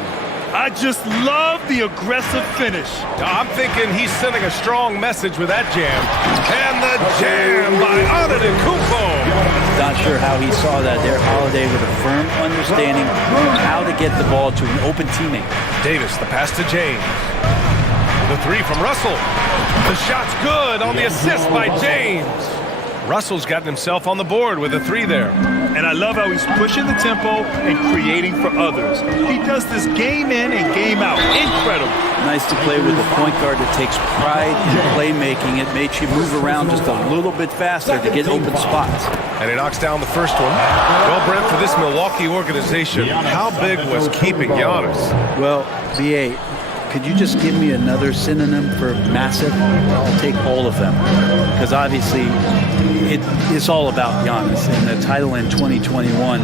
I just love the aggressive finish. I'm thinking he's sending a strong message with that jam. And the jam by Antetokounmpo. Not sure how he saw that there. Holiday with a firm understanding of how to get the ball to an open teammate. Davis, the pass to James. The three from Russell. The shot's good on the assist by James. Russell's gotten himself on the board with a three there. And I love how he's pushing the tempo and creating for others. He does this game in and game out. Incredible. Nice to play with a point guard that takes pride in playmaking. It makes you move around just a little bit faster to get open spots. And he knocks down the first one. Well, Brent, for this Milwaukee organization, how big was keeping Giannis? Well, B.A., could you just give me another synonym for massive? I'll take all of them. Because obviously, it's all about Giannis. And the title in 2021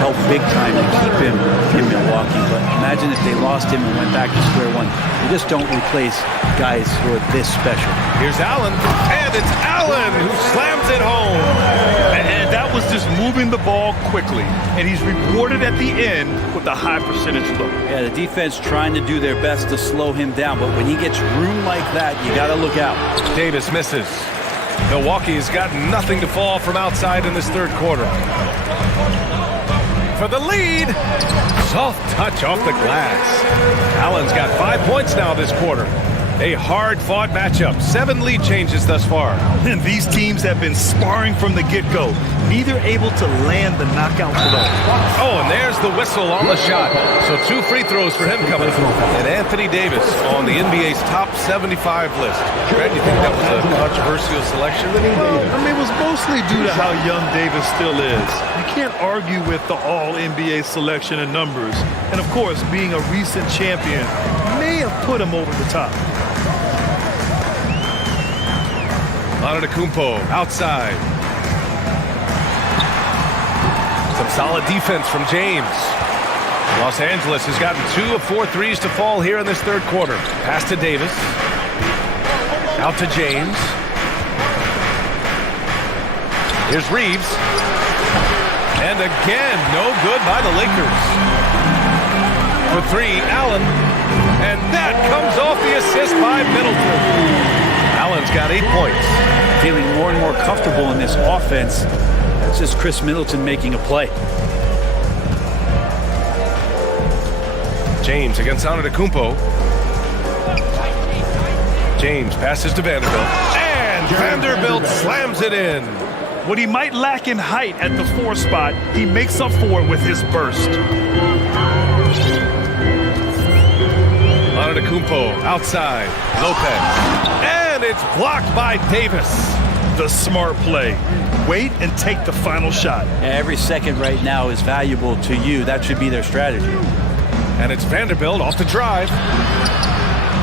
helped big time to keep him in Milwaukee. But imagine if they lost him and went back to square one. You just don't replace guys who are this special. Here's Allen. And it's Allen who slams it home. And that was just moving the ball quickly. And he's rewarded at the end with a high percentage look. Yeah, the defense trying to do their best to slow him down. But when he gets room like that, you got to look out. Davis misses. Milwaukee has got nothing to fall from outside in this third quarter. For the lead. Soft touch off the glass. Allen's got 5 points now this quarter. A hard-fought matchup. 7 lead changes thus far. And these teams have been sparring from the get-go. Neither able to land the knockout blow. Oh, and there's the whistle on the shot. So 2 free throws for him coming. And Anthony Davis on the NBA's top 75 list. Grant, you think that was a controversial selection? Well, I mean, it was mostly due to how young Davis still is. You can't argue with the all-NBA selection and numbers. And, of course, being a recent champion may have put him over the top. Antetokounmpo outside. Some solid defense from James. Los Angeles has gotten 2 of 4 threes to fall here in this third quarter. Pass to Davis. Out to James. Here's Reeves. And again, no good by the Lakers. For 3, Allen. And that comes off the assist by Middleton. Allen's got 8 points. feeling more and more comfortable in this offense. It's just Chris Middleton making a play. James against Antetokounmpo. James passes to Vanderbilt. And Vanderbilt slams it in. What he might lack in height at the 4 spot, he makes up for it with his burst. Antetokounmpo outside. Lopez. And it's blocked by Davis. The smart play. Wait and take the final shot. Every second right now is valuable to you. That should be their strategy. And it's Vanderbilt off the drive.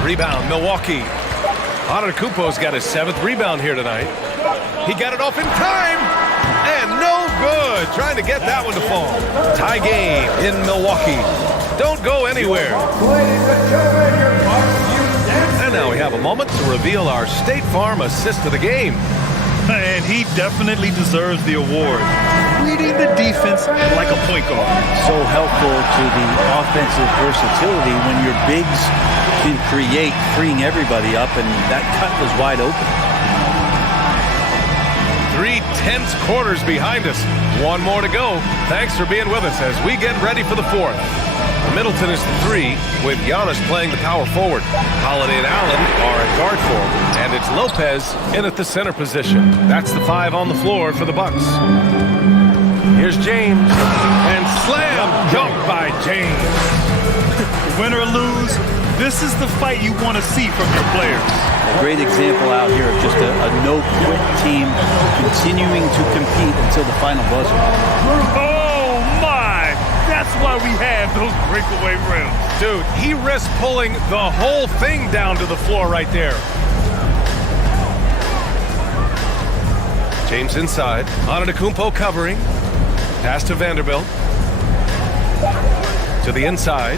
Rebound, Milwaukee. Antetokounmpo's got his 7th rebound here tonight. He got it off in time. And no good. Trying to get that one to fall. Tie game in Milwaukee. Don't go anywhere. And now we have a moment to reveal our State Farm assist of the game. And he definitely deserves the award. Reading the defense like a point guard. So helpful to the offensive versatility when your bigs can create, freeing everybody up, and that cut was wide open. 3 tense quarters behind us. One more to go. Thanks for being with us as we get ready for the 4th. Middleton is the 3, with Giannis playing the power forward. Holiday and Allen are at guard for him, and it's Lopez in at the center position. That's the 5 on the floor for the Bucks. Here's James, and slam dunk by James. Win or lose, this is the fight you want to see from your players. A great example out here of just a no-quit team continuing to compete until the final buzzer. Oh, my! That's why we have those breakaway rims. Dude, he risked pulling the whole thing down to the floor right there. James inside. Antetokounmpo covering. Pass to Vanderbilt. To the inside.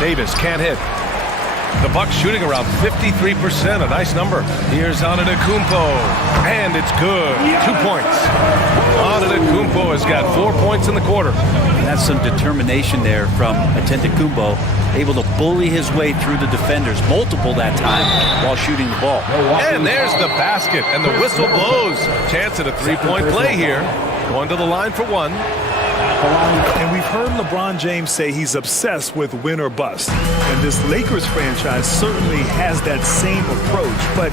Davis can't hit. The Bucks shooting around 53%, a nice number. Here's Antetokounmpo, and it's good. 2 points. Antetokounmpo has got 4 points in the quarter. That's some determination there from Antetokounmpo, able to bully his way through the defenders, multiple that time, while shooting the ball. And there's the basket, and the whistle blows. Chance at a 3-point play here. Going to the line for 1. And we've heard LeBron James say he's obsessed with win or bust. And this Lakers franchise certainly has that same approach. But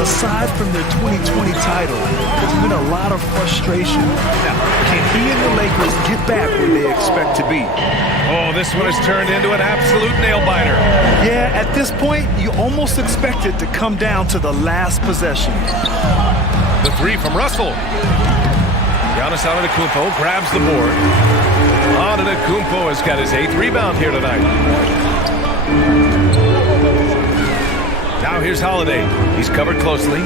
aside from their 2020 title, there's been a lot of frustration. Now, can he and the Lakers get back where they expect to be? Oh, this one has turned into an absolute nail-biter. Yeah, at this point, you almost expect it to come down to the last possession. The 3 from Russell. Giannis Antetokounmpo grabs the board. Antetokounmpo has got his 8th rebound here tonight. Now here's Holiday. He's covered closely.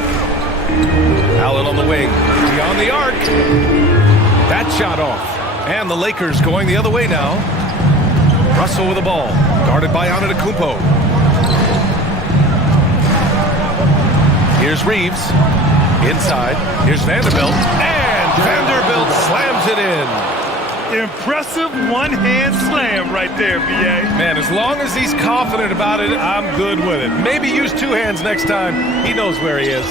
Allen on the wing. Beyond the arc. That shot off. And the Lakers going the other way now. Russell with the ball. Guarded by Antetokounmpo. Here's Reeves. Inside. Here's Vanderbilt. Vanderbilt slams it in. Impressive one-hand slam right there, B.A. Man, as long as he's confident about it, I'm good with it. Maybe use 2 hands next time. He knows where he is.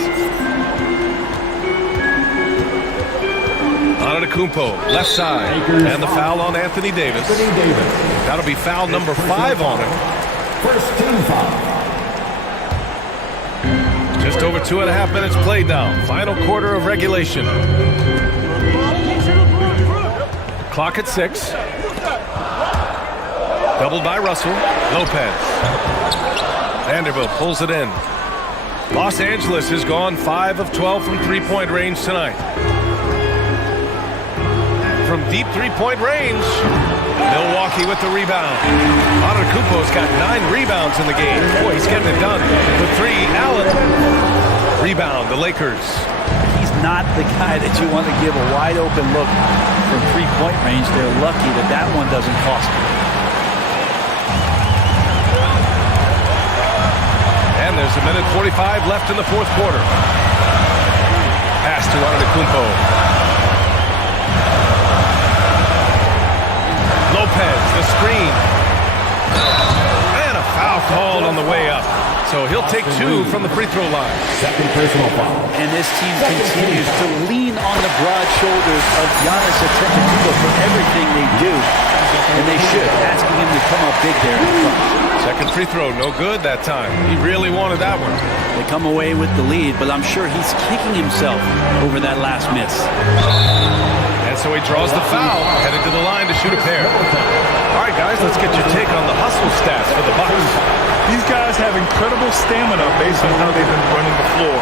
Antetokounmpo, left side. And the foul on Anthony Davis. That'll be foul number 5 on him. First team foul. Just over 2.5 minutes played now. Final quarter of regulation. Clock at 6. Doubled by Russell. Lopez. Vanderbilt pulls it in. Los Angeles has gone 5 of 12 from 3-point range tonight. From deep 3-point range, Milwaukee with the rebound. Antetokounmpo's got 9 rebounds in the game. Boy, he's getting it done. The 3, Allen. Rebound, the Lakers. He's not the guy that you want to give a wide open look from 3-point range. They're lucky that that one doesn't cost them. And there's a minute 45 left in the 4th quarter. Pass to Antetokounmpo. Lopez, the screen. And a foul called on the way up. So he'll He'll take 2 from the free throw line. Second personal foul. And this team continues to lean on the broad shoulders of Giannis Antetokounmpo for everything they do. And they should, asking him to come up big there in the clutch. Second free throw, no good that time. He really wanted that one. They come away with the lead, but I'm sure he's kicking himself over that last miss. And so he draws the foul, heading to the line to shoot a pair. All right, guys, let's get your take on the hustle stats for the Bucks. These guys have incredible stamina based on how they've been running the floor,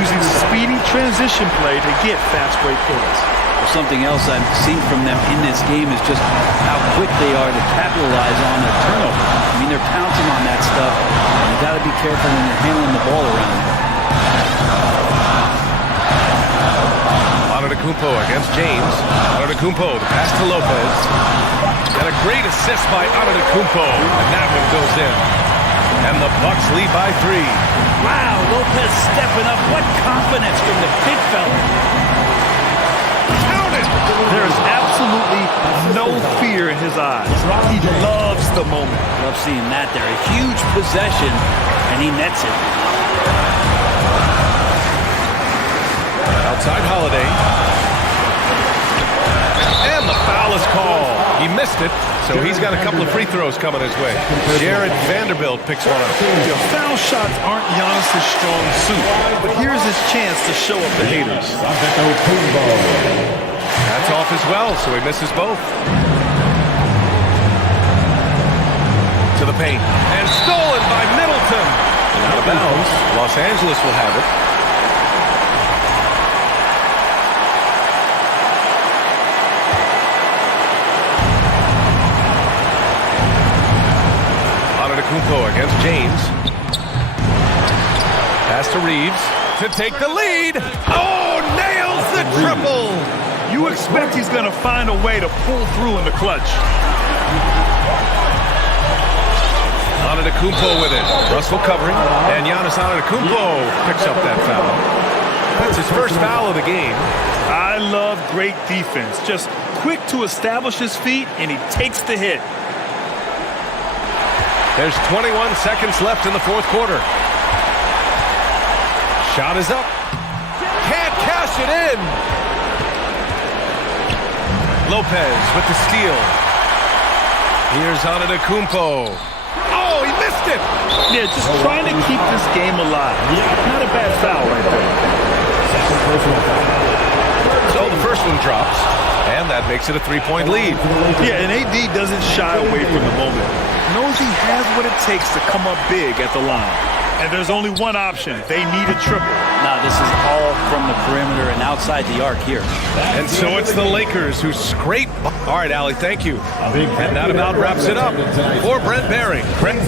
using speedy transition play to get fast break points. Well, something else I've seen from them in this game is just how quick they are to capitalize on a turnover. I mean, they're pouncing on that stuff. You got to be careful when you're handling the ball around. Antetokounmpo against James. Antetokounmpo, the pass to Lopez. And a great assist by Antetokounmpo. And that one goes in. And the Bucks lead by 3. Wow, Lopez stepping up. What confidence from the big fella. Count it! There is absolutely no fear in his eyes. He loves the moment. Love seeing that there. A huge possession, and he nets it. Outside Holiday. And the foul is called. He missed it, so he's got a couple of free throws coming his way. Jared Vanderbilt picks one up. Foul shots aren't Giannis' strong suit, but here's his chance to show up the haters. That's off as well, so he misses both. To the paint. And stolen by Middleton. Out of bounds. Los Angeles will have it. Antetokounmpo against James. Pass to Reeves to take the lead. Oh, nails the triple. You expect he's going to find a way to pull through in the clutch. Antetokounmpo with it. Russell covering. And Giannis Antetokounmpo picks up that foul. That's his first foul of the game. I love great defense. Just quick to establish his feet, and he takes the hit. There's 21 seconds left in the fourth quarter. Shot is up. Can't cash it in. Lopez with the steal. Here's Antetokounmpo. Oh, he missed it. Yeah, just trying to keep this game alive. Not a bad foul right there. So the first one drops, and that makes it a 3-point lead. Yeah, and AD doesn't shy away from the moment. Knows he has what it takes to come up big at the line. And there's only one option. They need a triple. Now, this is all from the perimeter and outside the arc here. And so it's the Lakers who scrape. All right, Allie, thank you. And that about wraps it up. For Brent Barry. Brent.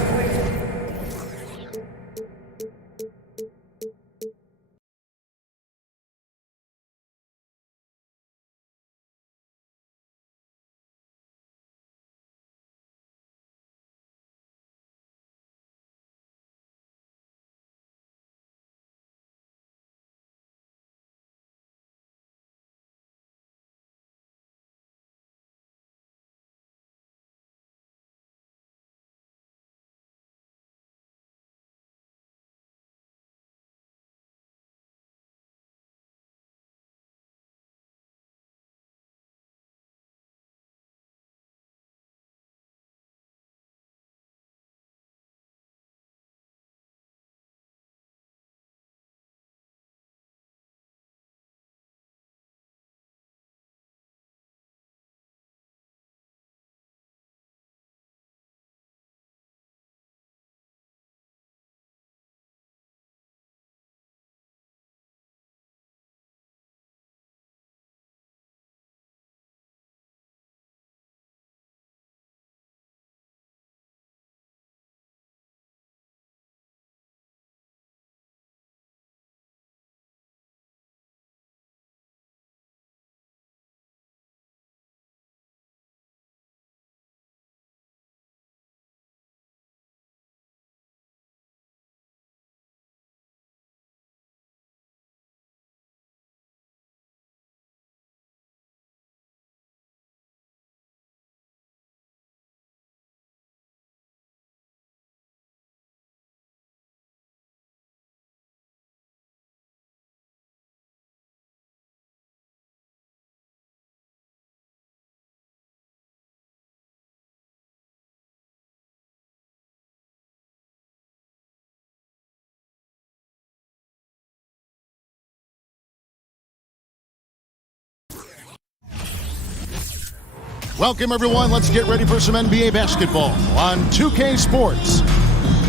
Welcome, everyone. Let's get ready for some NBA basketball on 2K Sports.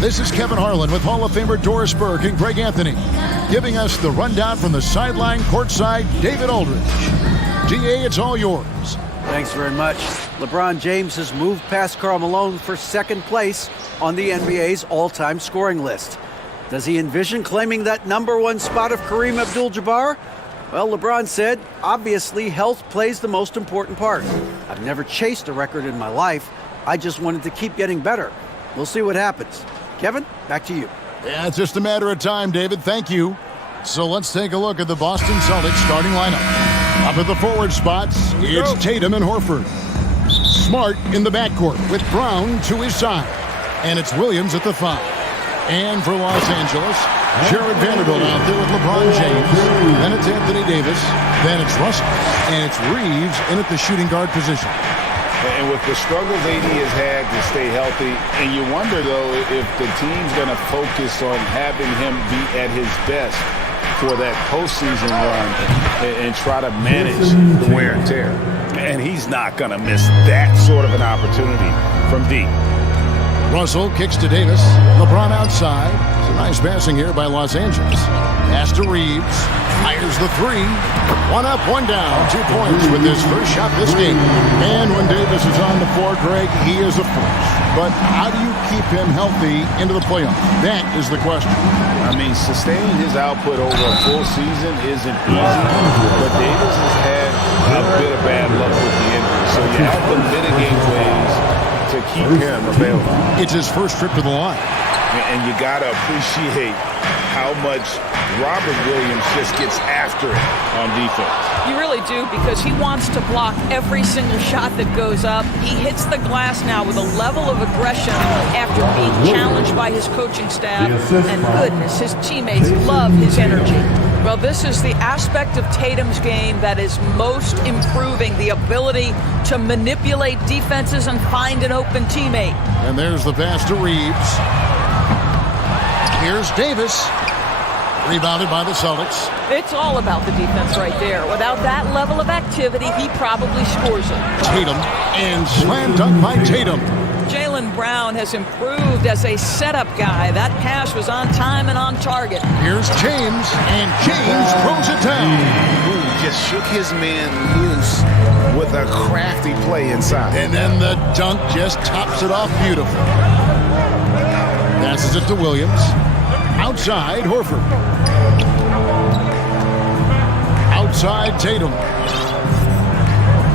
This is Kevin Harlan with Hall of Famer Doris Burke and Greg Anthony, giving us the rundown from the sideline courtside, David Aldridge. GA, it's all yours. Thanks very much. LeBron James has moved past Karl Malone for second place on the NBA's all-time scoring list. Does he envision claiming that #1 spot of Kareem Abdul-Jabbar? Well, LeBron said, obviously, health plays the most important part. I've never chased a record in my life. I just wanted to keep getting better. We'll see what happens. Kevin, back to you. Yeah, it's just a matter of time, David. Thank you. So let's take a look at the Boston Celtics starting lineup. Up at the forward spots, it's Tatum and Horford. Smart in the backcourt with Brown to his side. And it's Williams at the 5. And for Los Angeles, Jared Vanderbilt out there with LeBron James. Then it's Anthony Davis. Then it's Russell. And it's Reeves in at the shooting guard position. And with the struggles AD has had to stay healthy, and you wonder, though, if the team's going to focus on having him be at his best for that postseason run and try to manage the wear and tear. And he's not going to miss that sort of an opportunity from deep. Russell kicks to Davis. LeBron outside. It's a nice passing here by Los Angeles. Pass to Reeves. Fires the 3. 1 up, 1 down. 2 points with his first shot this game. And when Davis is on the floor, Greg, he is a force. But how do you keep him healthy into the playoffs? That is the question. I mean, sustaining his output over a full season isn't easy. But Davis has had a bit of bad luck with the injury. So you have to mitigate ways to keep him available. It's his first trip to the line. And you got to appreciate how much Robert Williams just gets after it on defense. You really do, because he wants to block every single shot that goes up. He hits the glass now with a level of aggression after being challenged by his coaching staff. And goodness, his teammates love his energy. Well, this is the aspect of Tatum's game that is most improving, the ability to manipulate defenses and find an open teammate. And there's the pass to Reeves. Here's Davis. Rebounded by the Celtics. It's all about the defense right there. Without that level of activity, he probably scores it. Tatum, and slam dunk by Tatum. Jaylen Brown has improved as a setup guy. That pass was on time and on target. Here's James, and James throws it down. Ooh, just shook his man loose with a crafty play inside. And then the dunk just tops it off beautifully. Passes it to Williams. Outside, Horford. Outside, Tatum.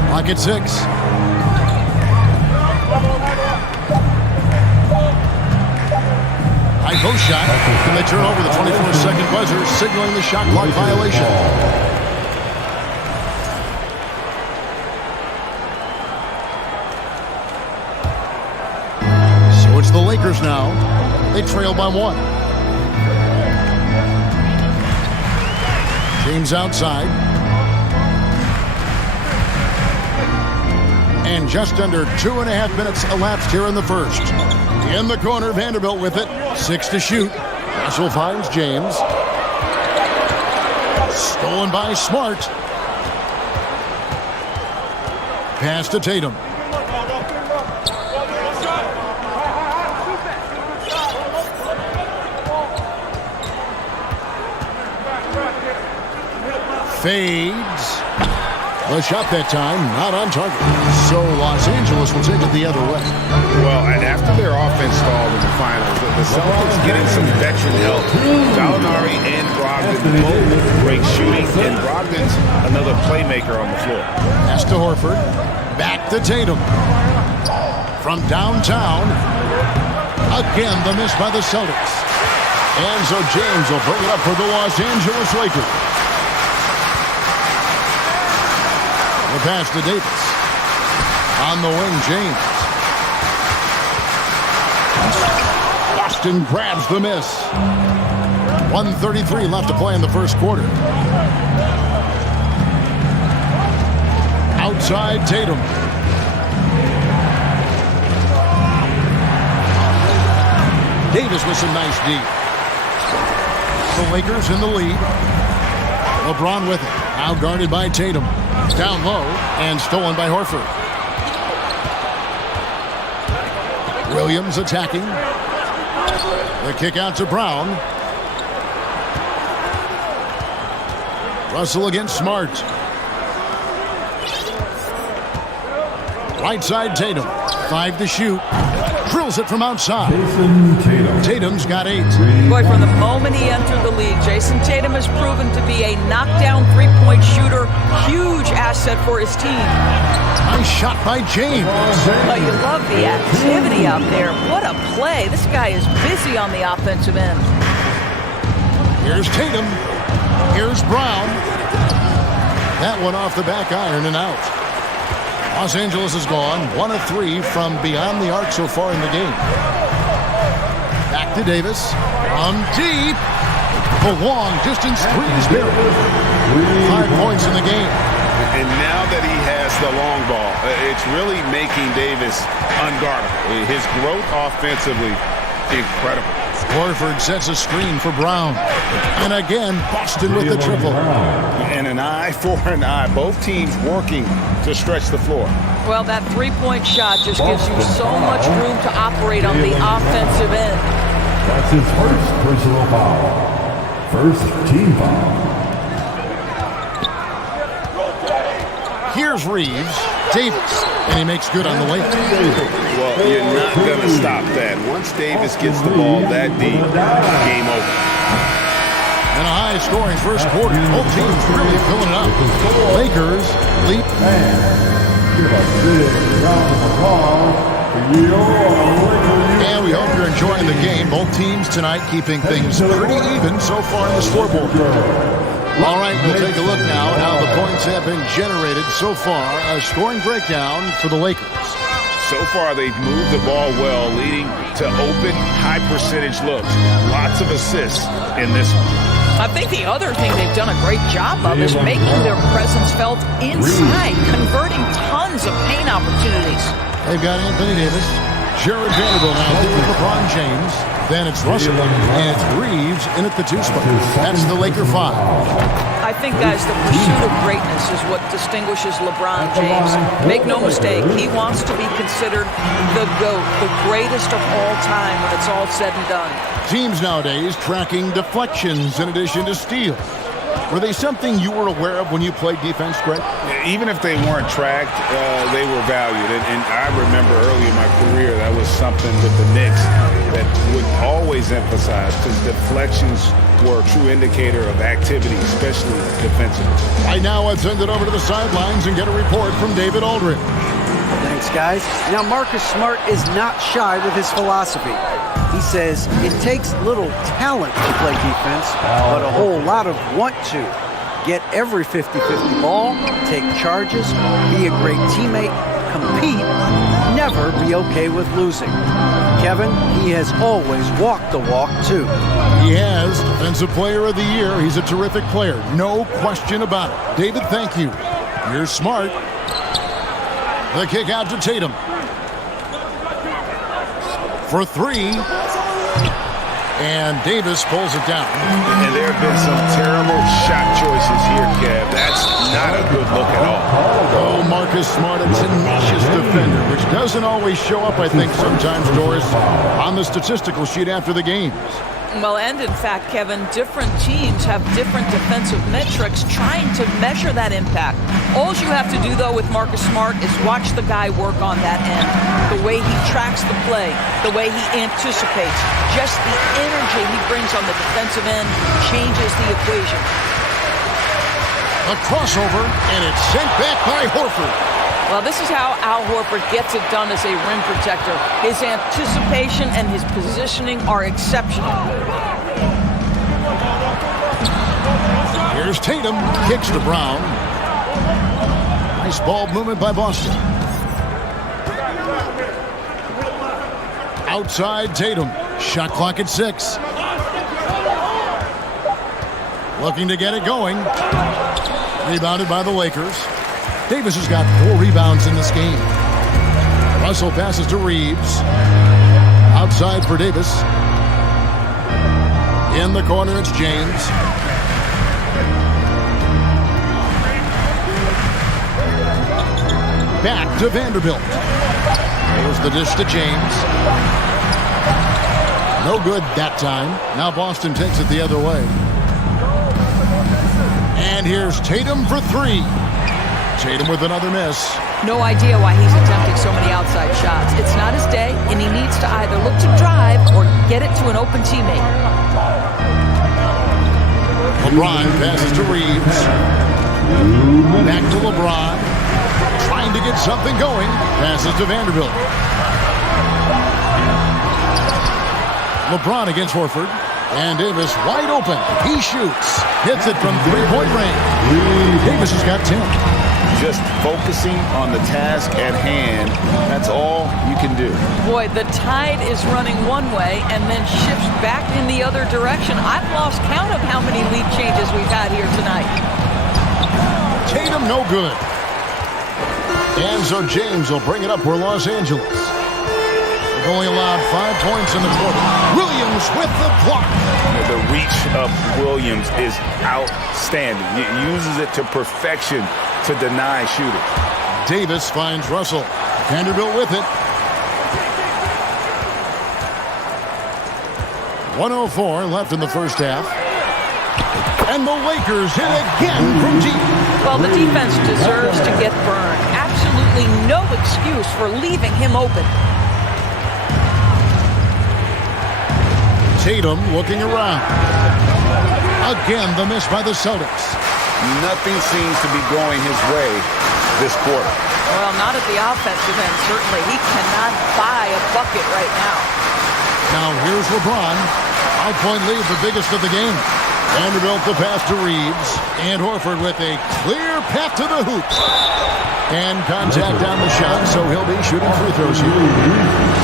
Clock at 6. High post shot. And they turn over the 24-second buzzer, signaling the shot clock violation. So it's the Lakers now. They trail by 1. James outside. And just under 2.5 minutes elapsed here in the first. In the corner, Vanderbilt with it. 6 to shoot. Russell finds James. Stolen by Smart. Pass to Tatum. Fades. The shot that time, not on target. So Los Angeles will take it the other way. Well, after their offense stalled in the finals, the Celtics getting some veteran help. Gallinari and Brogdon both great shooting, and Brogdon's another playmaker on the floor. Pass to Horford. Back to Tatum. From downtown. Again, the miss by the Celtics. And so James will bring it up for the Los Angeles Lakers. The pass to Davis. On the wing, James. Boston grabs the miss. 1:33 left to play in the first quarter. Outside Tatum. Davis with some nice D. The Lakers in the lead. LeBron with it. Now guarded by Tatum. Down low and stolen by Horford. Williams attacking. The kick out to Brown. Russell against Smart. Right side Tatum. 5 to shoot. Drills it from outside. Tatum's got 8. Boy, from the moment he entered the league, Jason Tatum has proven to be a knockdown three-point shooter. Huge asset for his team. Nice shot by James. But you love the activity out there. What a play. This guy is busy on the offensive end. Here's Tatum. Here's Brown. That one off the back iron and out. Los Angeles has gone 1 of 3 from beyond the arc so far in the game. Back to Davis. From deep. The long distance three is buried. 5 points in the game. And now that he has the long ball, it's really making Davis unguardable. His growth offensively, incredible. Horford sets a screen for Brown. And again, Boston with the triple. And an eye for an eye. Both teams working to stretch the floor. Well, that three-point shot just gives you so much room to operate on the offensive end. That's his first personal foul. First team foul. Here's Reeves. Davis. And he makes good on the layup. Well, you're not going to stop that. Once Davis gets the ball that deep, game over. And a high-scoring first quarter. Both teams really filling it up. Lakers lead. Give a big round of applause for your Lakers. And we hope you're enjoying the game. Both teams tonight keeping things pretty even so far in the scoreboard. All right, we'll take a look now at how the points have been generated so far. A scoring breakdown for the Lakers. So far, they've moved the ball well, leading to open, high-percentage looks. Lots of assists in this one. I think the other thing they've done a great job of is making their presence felt inside, converting tons of paint opportunities. They've got Anthony Davis, Jared Vanderbilt out there with LeBron James. Then it's Russell, and it's Reeves in at the 2 spot. That's the Laker 5. I think, guys, the pursuit of greatness is what distinguishes LeBron James. Make no mistake, he wants to be considered the GOAT, the greatest of all time when it's all said and done. Teams nowadays tracking deflections in addition to steals. Were they something you were aware of when you played defense, Greg? Even if they weren't tracked, they were valued. And I remember early in my career, that was something with the Knicks that would always emphasize, because deflections were a true indicator of activity, especially defensively. Right now, let's send it over to the sidelines and get a report from David Aldridge. Thanks, guys. Now, Marcus Smart is not shy with his philosophy. He says it takes little talent to play defense, but a whole lot of want to. Get every 50-50 ball, take charges, be a great teammate, compete, never be okay with losing. Kevin, he has always walked the walk, too. He has Defensive Player of the Year. He's a terrific player. No question about it. David, thank you. You're smart. The kick out to Tatum. For 3. And Davis pulls it down. And there have been some terrible shot choices here, Kev. That's not a good look at all. Oh, Marcus Smart, a tenacious defender, which doesn't always show up, I think, sometimes, Doris, on the statistical sheet after the games. Well, and in fact, Kevin, different teams have different defensive metrics trying to measure that impact. All you have to do, though, with Marcus Smart is watch the guy work on that end. The way he tracks the play, the way he anticipates, just the energy he brings on the defensive end changes the equation. A crossover, and it's sent back by Horford. Well, this is how Al Horford gets it done as a rim protector. His anticipation and his positioning are exceptional. Here's Tatum, kicks to Brown. Nice ball movement by Boston. Outside Tatum, shot clock at 6. Looking to get it going. Rebounded by the Lakers. Davis has got 4 rebounds in this game. Russell passes to Reeves. Outside for Davis. In the corner, it's James. Back to Vanderbilt. Here's the dish to James. No good that time. Now Boston takes it the other way. And here's Tatum for three. Tatum with another miss. No idea why he's attempting so many outside shots. It's not his day, and he needs to either look to drive or get it to an open teammate. LeBron passes to Reeves. Back to LeBron. Trying to get something going. Passes to Vanderbilt. LeBron against Horford. And Davis wide open. He shoots. Hits it from three-point range. Davis has got 10. Just focusing on the task at hand. That's all you can do. Boy, the tide is running one way and then shifts back in the other direction. I've lost count of how many lead changes we've had here tonight. Tatum no good. And so James will bring it up for Los Angeles. They've only allowed 5 points in the quarter. Williams with the block. The reach of Williams is outstanding. He uses it to perfection to deny shooters. Davis finds Russell. Vanderbilt with it. 1:04 left in the first half. And the Lakers hit again from deep. Well, the defense deserves to get burned. Absolutely no excuse for leaving him open. Tatum looking around. Again, the miss by the Celtics. Nothing seems to be going his way this quarter. Well, not at the offensive end, certainly. He cannot buy a bucket right now. Now here's LeBron. 5-point lead, the biggest of the game. Vanderbilt the pass to Reeves. And Horford with a clear path to the hoop. And contact on the shot, so he'll be shooting free throws here.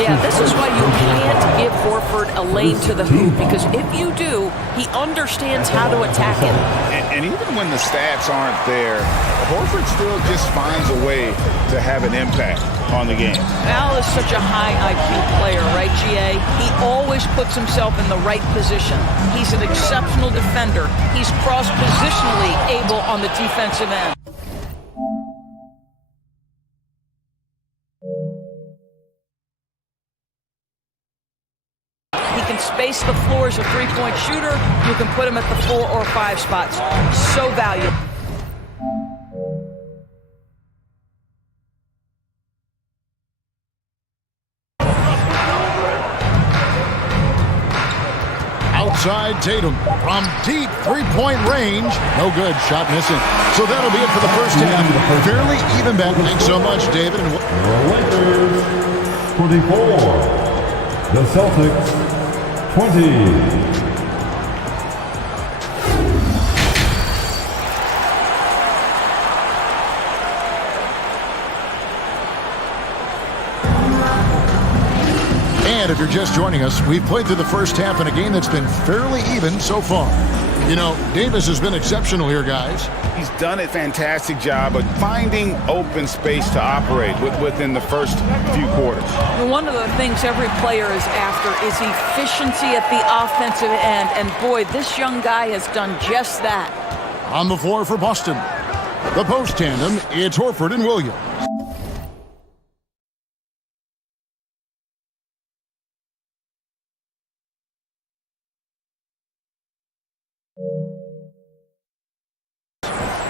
Yeah, this is why you can't give Horford a lane to the hoop, because if you do, he understands how to attack it. And even when the stats aren't there, Horford still just finds a way to have an impact on the game. Al is such a high IQ player, right, GA? He always puts himself in the right position. He's an exceptional defender. He's cross-positionally able on the defensive end. Space the floor as a three-point shooter. You can put him at the 4 or 5 spots. So valuable. Outside Tatum from deep three-point range. No good. Shot missing. So that'll be it for the first half. Fairly even bet. Thanks so much, David. Lakers 24. The Celtics 20. And if you're just joining us, we've played through the first half in a game that's been fairly even so far. You know, Davis has been exceptional here, guys. He's done a fantastic job of finding open space to operate within the first few quarters. One of the things every player is after is efficiency at the offensive end. And boy, this young guy has done just that. On the floor for Boston, the post tandem, it's Horford and Williams.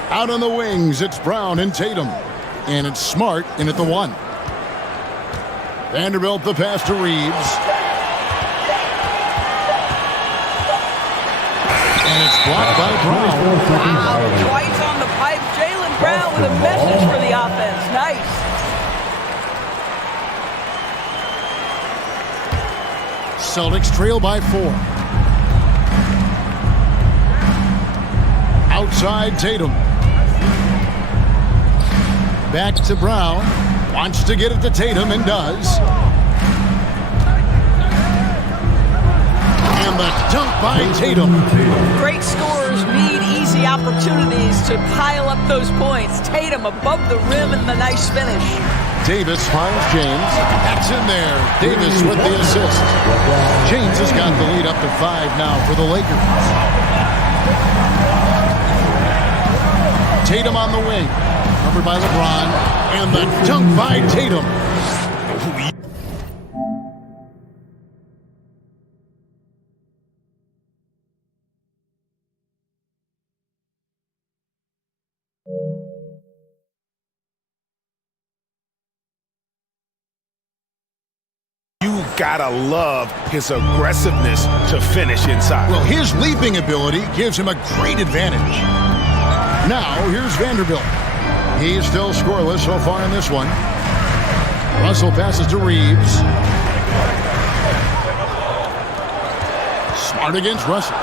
Out on the wings, it's Brown and Tatum. And it's Smart in at the 1. Vanderbilt the pass to Reeves. And it's blocked by Brown. Wow, twice on the pipe. Jaylen Brown with a message for the offense. Nice. Celtics trail by 4. Outside Tatum. Back to Brown. Wants to get it to Tatum and does. And the dunk by Tatum. Great scorers need easy opportunities to pile up those points. Tatum above the rim and the nice finish. Davis finds James. That's in there. Davis with the assist. James has got the lead up to 5 now for the Lakers. Tatum on the wing. Covered by LeBron. And the dunk by Tatum. you gotta love his aggressiveness to finish inside. Well, his leaping ability gives him a great advantage. Now, here's Vanderbilt. He's still scoreless so far in this one. Russell passes to Reeves. Smart against Russell.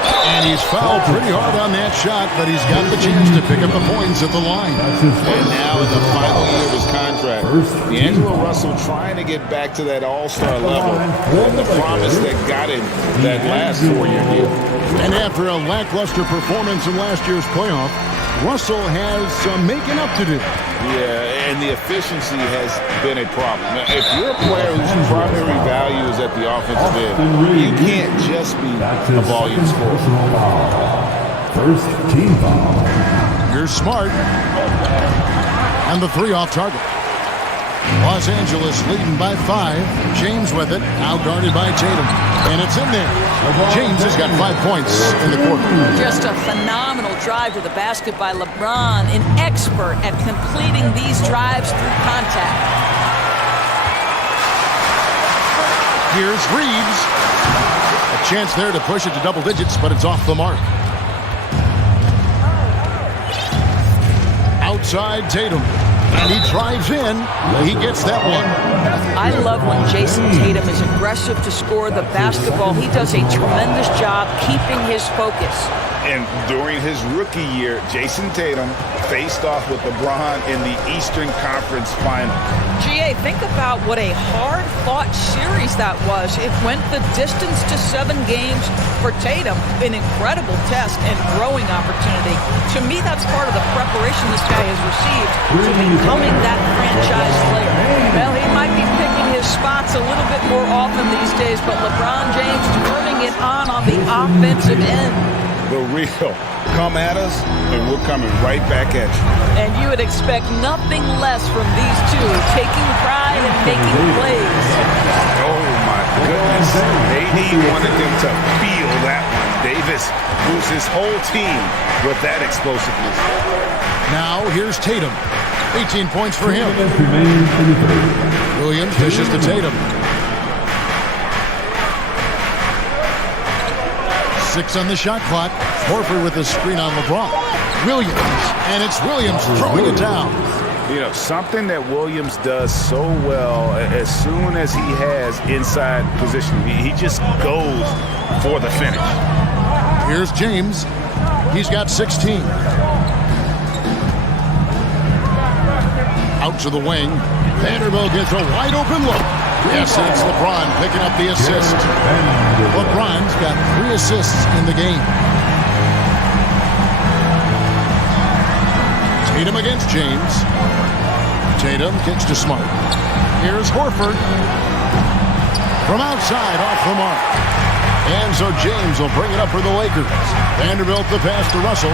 And he's fouled pretty hard on that shot, but he's got the chance to pick up the points at the line. And now in the final year of his contract, D'Angelo Russell trying to get back to that all-star level and the promise that got him that last 4-year deal. And after a lackluster performance in last year's playoff, Russell has some making up to do. Yeah, and the efficiency has been a problem. Now, if you're a player whose primary value is at the offensive end, you can't just be a volume scorer. First team foul. Here's Smart. And the 3 off target. Los Angeles leading by 5. James with it. Now guarded by Tatum. And it's in there. James has got 5 points in the quarter. Just a phenomenal drive to the basket by LeBron, an expert at completing these drives through contact. Here's Reeves. A chance there to push it to double digits, but it's off the mark. Outside Tatum. And he drives in. He gets that one. I love when Jason Tatum is aggressive to score the basketball. He does a tremendous job keeping his focus. And during his rookie year, Jason Tatum faced off with LeBron in the Eastern Conference Final. GA, think about what a hard-fought series that was. It went the distance to 7 games for Tatum. An incredible test and growing opportunity. To me, that's part of the preparation this guy has received to becoming that franchise player. Well, he might be picking his spots a little bit more often these days, but LeBron James turning it on the offensive end. The real. Come at us, and we're coming right back at you. And you would expect nothing less from these two, taking pride and making plays. Oh, my goodness. AD wanted them to feel that one. Davis moves his whole team with that explosiveness. Now, here's Tatum. 18 points for him. Williams dishes to Tatum. 6 on the shot clock. Horford with the screen on LeBron. Williams. And it's Williams throwing it down. You know, something that Williams does so well as soon as he has inside position, he just goes for the finish. Here's James. He's got 16. Out to the wing. Vanderbilt gets a wide open look. Yes, and it's LeBron picking up the assist. LeBron's got 3 assists in the game. Tatum against James. Tatum kicks to Smart. Here's Horford. From outside, off the mark. And so James will bring it up for the Lakers. Vanderbilt the pass to Russell.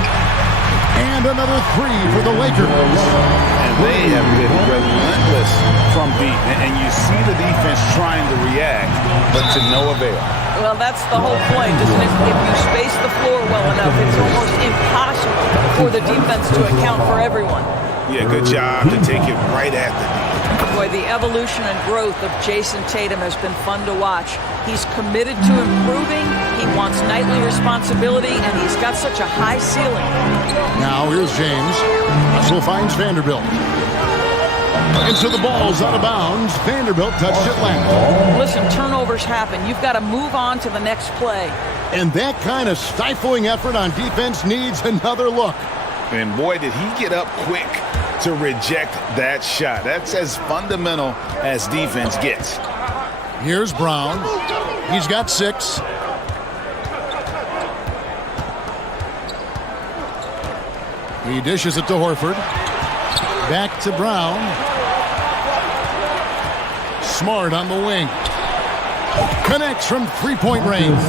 And another 3 for the Lakers. And they have been relentless from deep. And you see the defense trying to react, but to no avail. Well, that's the whole point, isn't it? If you space the floor well enough, it's almost impossible for the defense to account for everyone. Yeah, good job to take it right at the defense. Boy, the evolution and growth of Jason Tatum has been fun to watch. He's committed to improving, he wants nightly responsibility, and he's got such a high ceiling. Now here's James. Russell finds Vanderbilt. And so the ball's out of bounds. Vanderbilt touched it last. Listen, turnovers happen. You've got to move on to the next play. And that kind of stifling effort on defense needs another look. And boy, did he get up quick to reject that shot. That's as fundamental as defense gets. Here's Brown. He's got 6. He dishes it to Horford. Back to Brown. Smart on the wing. Connects from 3-point range.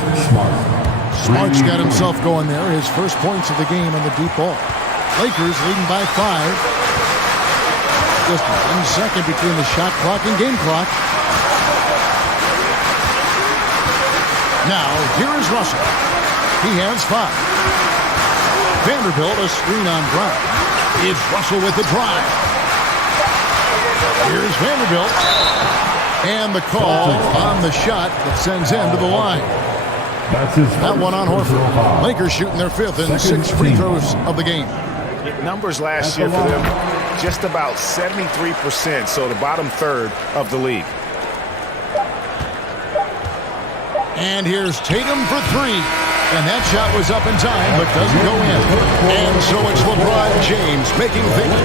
Smart's got himself going there. His first points of the game on the deep ball. Lakers leading by 5. Just 1 second between the shot clock and game clock. Now, here is Russell. He has 5. Vanderbilt a screen on Brown. It's Russell with the drive. Here's Vanderbilt. And the call on the shot that sends him to the line. That one on Horford. Lakers shooting their 5th and 6 free throws of the game. Numbers last year for them, just about 73%, so the bottom third of the league. And here's Tatum for 3. And that shot was up in time, but doesn't go in. And so it's LeBron James making things.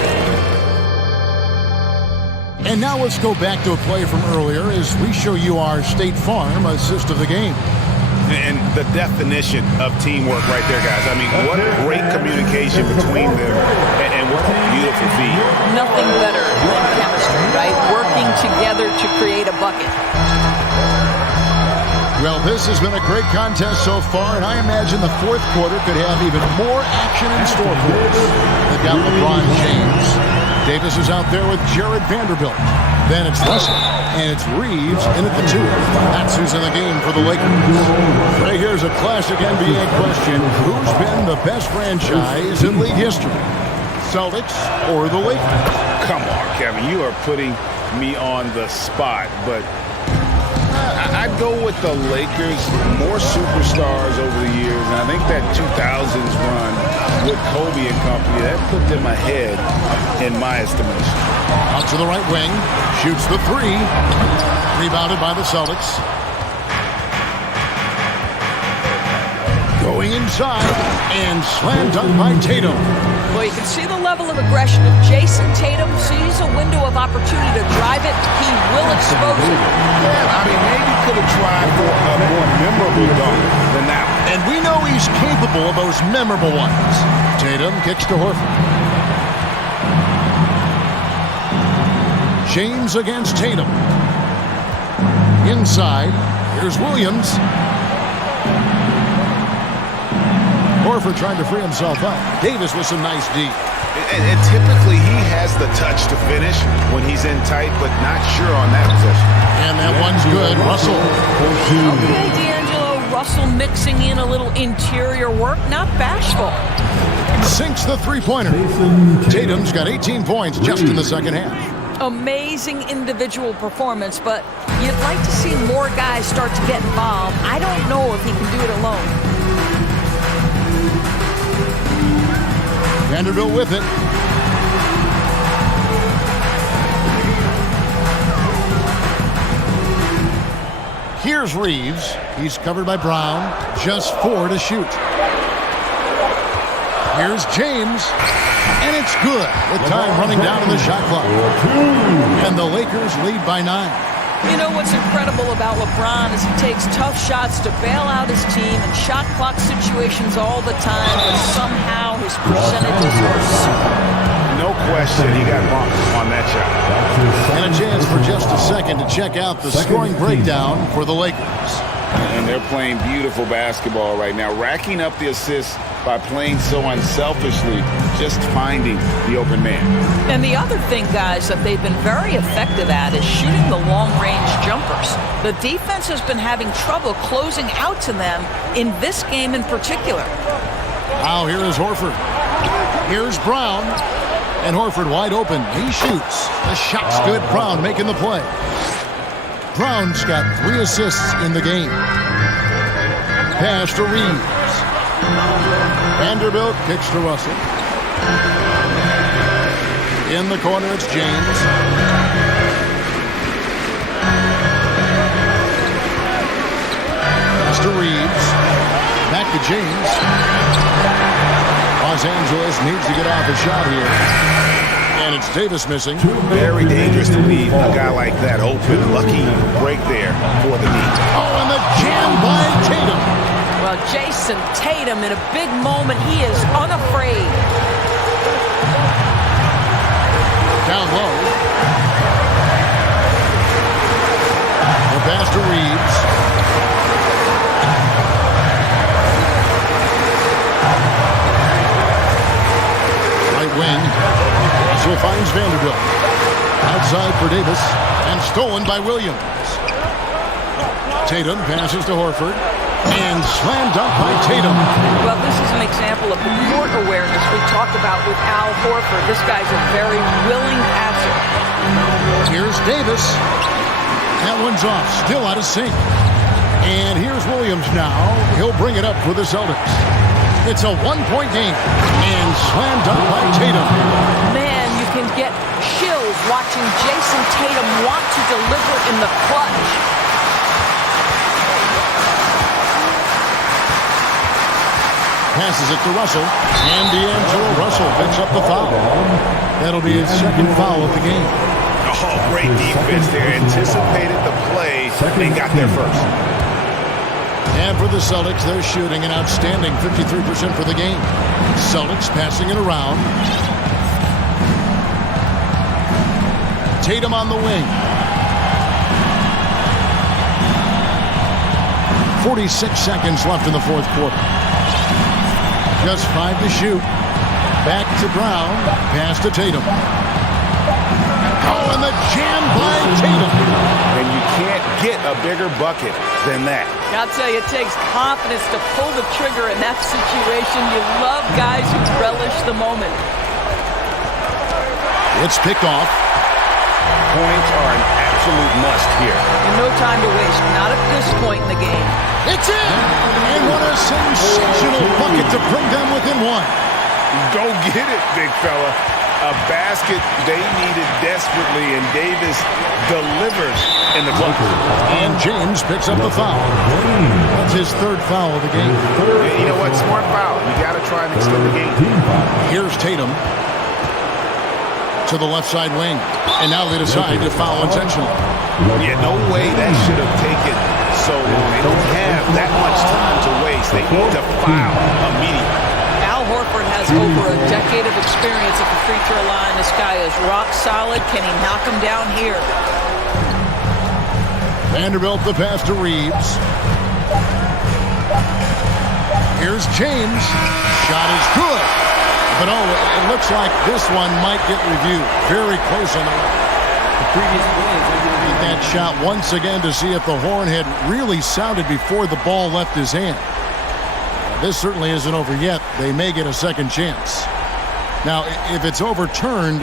And now let's go back to a play from earlier as we show you our State Farm assist of the game. And the definition of teamwork right there, guys. I mean, what great communication between them, and what a beautiful feat. Nothing better than chemistry, right? Working together to create a bucket. Well, this has been a great contest so far, and I imagine the 4th quarter could have even more action in store for us. They've got LeBron James. Davis is out there with Jared Vanderbilt. Then it's Russell, and it's Reeves in at the 2. That's who's in the game for the Lakers. Right here's a classic NBA question. Who's been the best franchise in league history? Celtics or the Lakers? Come on, Kevin. You are putting me on the spot, but I'd go with the Lakers. More superstars over the years, and I think that 2000s run with Kobe and company, that put them ahead in my estimation. Out to the right wing, shoots the 3. Rebounded by the Celtics. Going inside, and slam dunk by Tatum. Well, you can see the level of aggression. If Jason Tatum sees a window of opportunity to drive it, he will expose it. Yeah, I mean, maybe could have tried for a more memorable dunk than that one. And we know he's capable of those memorable ones. Tatum kicks to Horford. James against Tatum. Inside, here's Williams. Horford trying to free himself up. Davis with some nice D. And typically he has the touch to finish when he's in tight, but not sure on that possession. And that one's good. Russell. Okay, D'Angelo. Russell mixing in a little interior work, not bashful. Sinks the 3-pointer. Tatum's got 18 points just in the second half. Amazing individual performance, but you'd like to see more guys start to get involved. I don't know if he can do it alone. Vanderbilt with it. Here's Reeves. He's covered by Brown. Just 4 to shoot. Here's James. And it's good with time running down in the shot clock. And the Lakers lead by 9. You know what's incredible about LeBron is he takes tough shots to bail out his team in shot clock situations all the time, but somehow his percentages are super. No question he got bumped on that shot. And a chance for just a second to check out the scoring breakdown for the Lakers. And they're playing beautiful basketball right now, racking up the assists by playing so unselfishly, just finding the open man. And the other thing, guys, that they've been very effective at is shooting the long-range jumpers. The defense has been having trouble closing out to them in this game in particular. Now here is Horford. Here's Brown. And Horford wide open. He shoots. The shot's good. Brown making the play. Brown's got 3 assists in the game. Pass to Reeves. Vanderbilt kicks to Russell. In the corner, it's James. Pass to Reeves. Back to James. Los Angeles needs to get off a shot here. And it's Davis missing. Very dangerous to leave a guy like that open. Lucky break there for the D. Oh, and the jam by Tatum. Well, Jason Tatum, in a big moment, he is unafraid. Down low. The pass to Reeves. Right wing. Russell finds Vanderbilt. Outside for Davis. And stolen by Williams. Tatum passes to Horford. And slam dunk by Tatum. Well, this is an example of the court awareness we talked about with Al Horford. This guy's a very willing passer. Here's Davis. That one's off, still out of sync. And here's Williams now. He'll bring it up for the Celtics. It's a one-point game. And slammed up by Tatum. Man, you can get chills watching Jason Tatum want to deliver in the clutch. Passes it to Russell. And D'Angelo Russell picks up the foul. That'll be his second foul of the game. Oh, great defense there. Anticipated the play and got there first. And for the Celtics, they're shooting an outstanding 53% for the game. Celtics passing it around. Tatum on the wing. 46 seconds left in the fourth quarter. Just 5 to shoot. Back to Brown. Pass to Tatum. Oh, and the jam by Tatum. And you can't get a bigger bucket than that. I'll tell you, it takes confidence to pull the trigger in that situation. You love guys who relish the moment. It's picked off. Points are an absolute must here. And no time to waste. Not at this point in the game. It's in! And what a sensational bucket to bring them within one. Go get it, big fella. A basket they needed desperately, and Davis delivers in the clutch. And James picks up the foul. That's his third foul of the game. You know what? Smart foul. You got to try and extend the game. Here's Tatum to the left side wing. And now they decide to foul intentionally. Yeah, no way that should have taken so long. They don't have that much time to waste. They need to foul immediately. Al Horford has over a decade of experience at the free throw line. This guy is rock solid. Can he knock him down here? Vanderbilt the pass to Reeves. Here's James. Shot is good. But oh, it looks like this one might get reviewed. Very close on the previous play. That shot once again to see if the horn had really sounded before the ball left his hand. This certainly isn't over yet. They may get a second chance. Now, if it's overturned,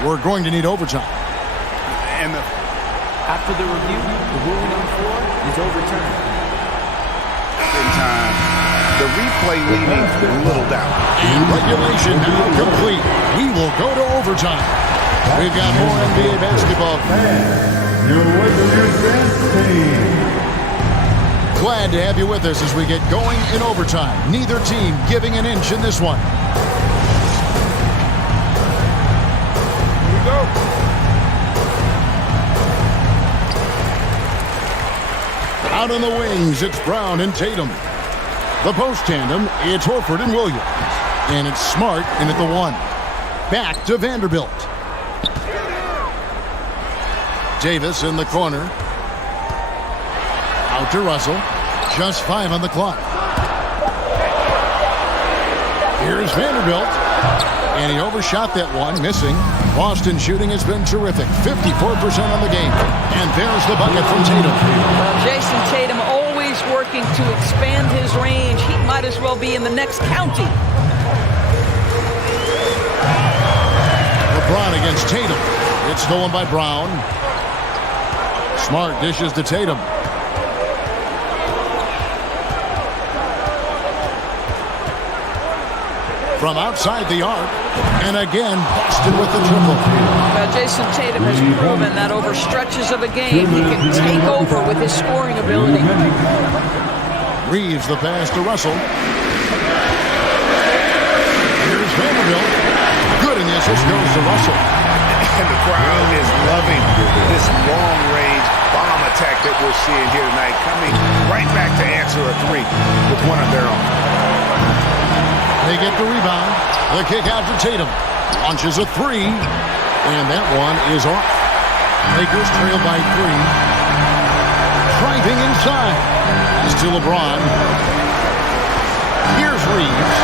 we're going to need overtime. And after the review, the ruling on the floor is overturned. In time, the replay leaving little doubt. And regulation now complete. We will go to overtime. We've got more NBA basketball. Glad to have you with us as we get going in overtime. Neither team giving an inch in this one. Here we go. Out on the wings, it's Brown and Tatum. The post tandem, it's Horford and Williams. And it's Smart in at the one. Back to Vanderbilt. Davis in the corner. Out to Russell. Just 5 on the clock. Here's Vanderbilt. And he overshot that one, missing. Boston shooting has been terrific. 54% on the game. And there's the bucket from Tatum. Well, Jason Tatum always working to expand his range. He might as well be in the next county. LeBron against Tatum. It's stolen by Brown. Smart dishes to Tatum. From outside the arc. And again, Boston with the triple. Well, Jason Tatum has proven that over stretches of a game, he can take over with his scoring ability. Reeves the pass to Russell. Here's Vanderbilt. Good, and the assist goes to Russell. And the crowd is loving this long-range bomb attack that we're seeing here tonight, coming right back to answer a three with one of their own. They get the rebound. The kick out to Tatum. Launches a three. And that one is off. Lakers trail by 3. Driving inside. It's to LeBron. Here's Reeves.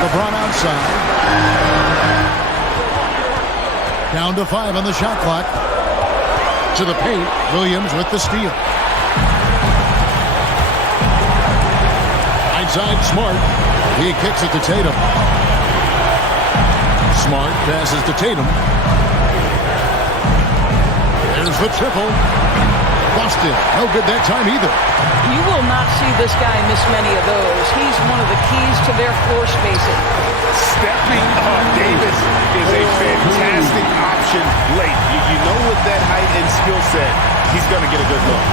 LeBron outside. Down to 5 on the shot clock. To the paint. Williams with the steal. Side Smart. He kicks it to Tatum. Smart passes to Tatum. Here's the triple. Busted. No good that time either. You will not see this guy miss many of those. He's one of the keys to their floor spacing. Stepping up Davis is a fantastic option late. You know with that height and skill set, he's going to get a good look.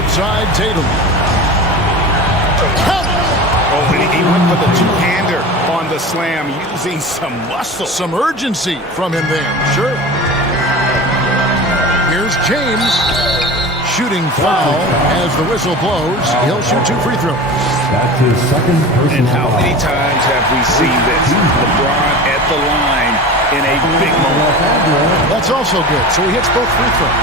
Outside Tatum. Oh, and he went for the two-hander on the slam, using some muscle. Some urgency from him there. Sure. Here's James. Shooting foul as the whistle blows. He'll shoot 2 free throws. That's his second personal And how foul. many times have we seen this? LeBron at the line in a big moment. That's also good. So he hits both free throws.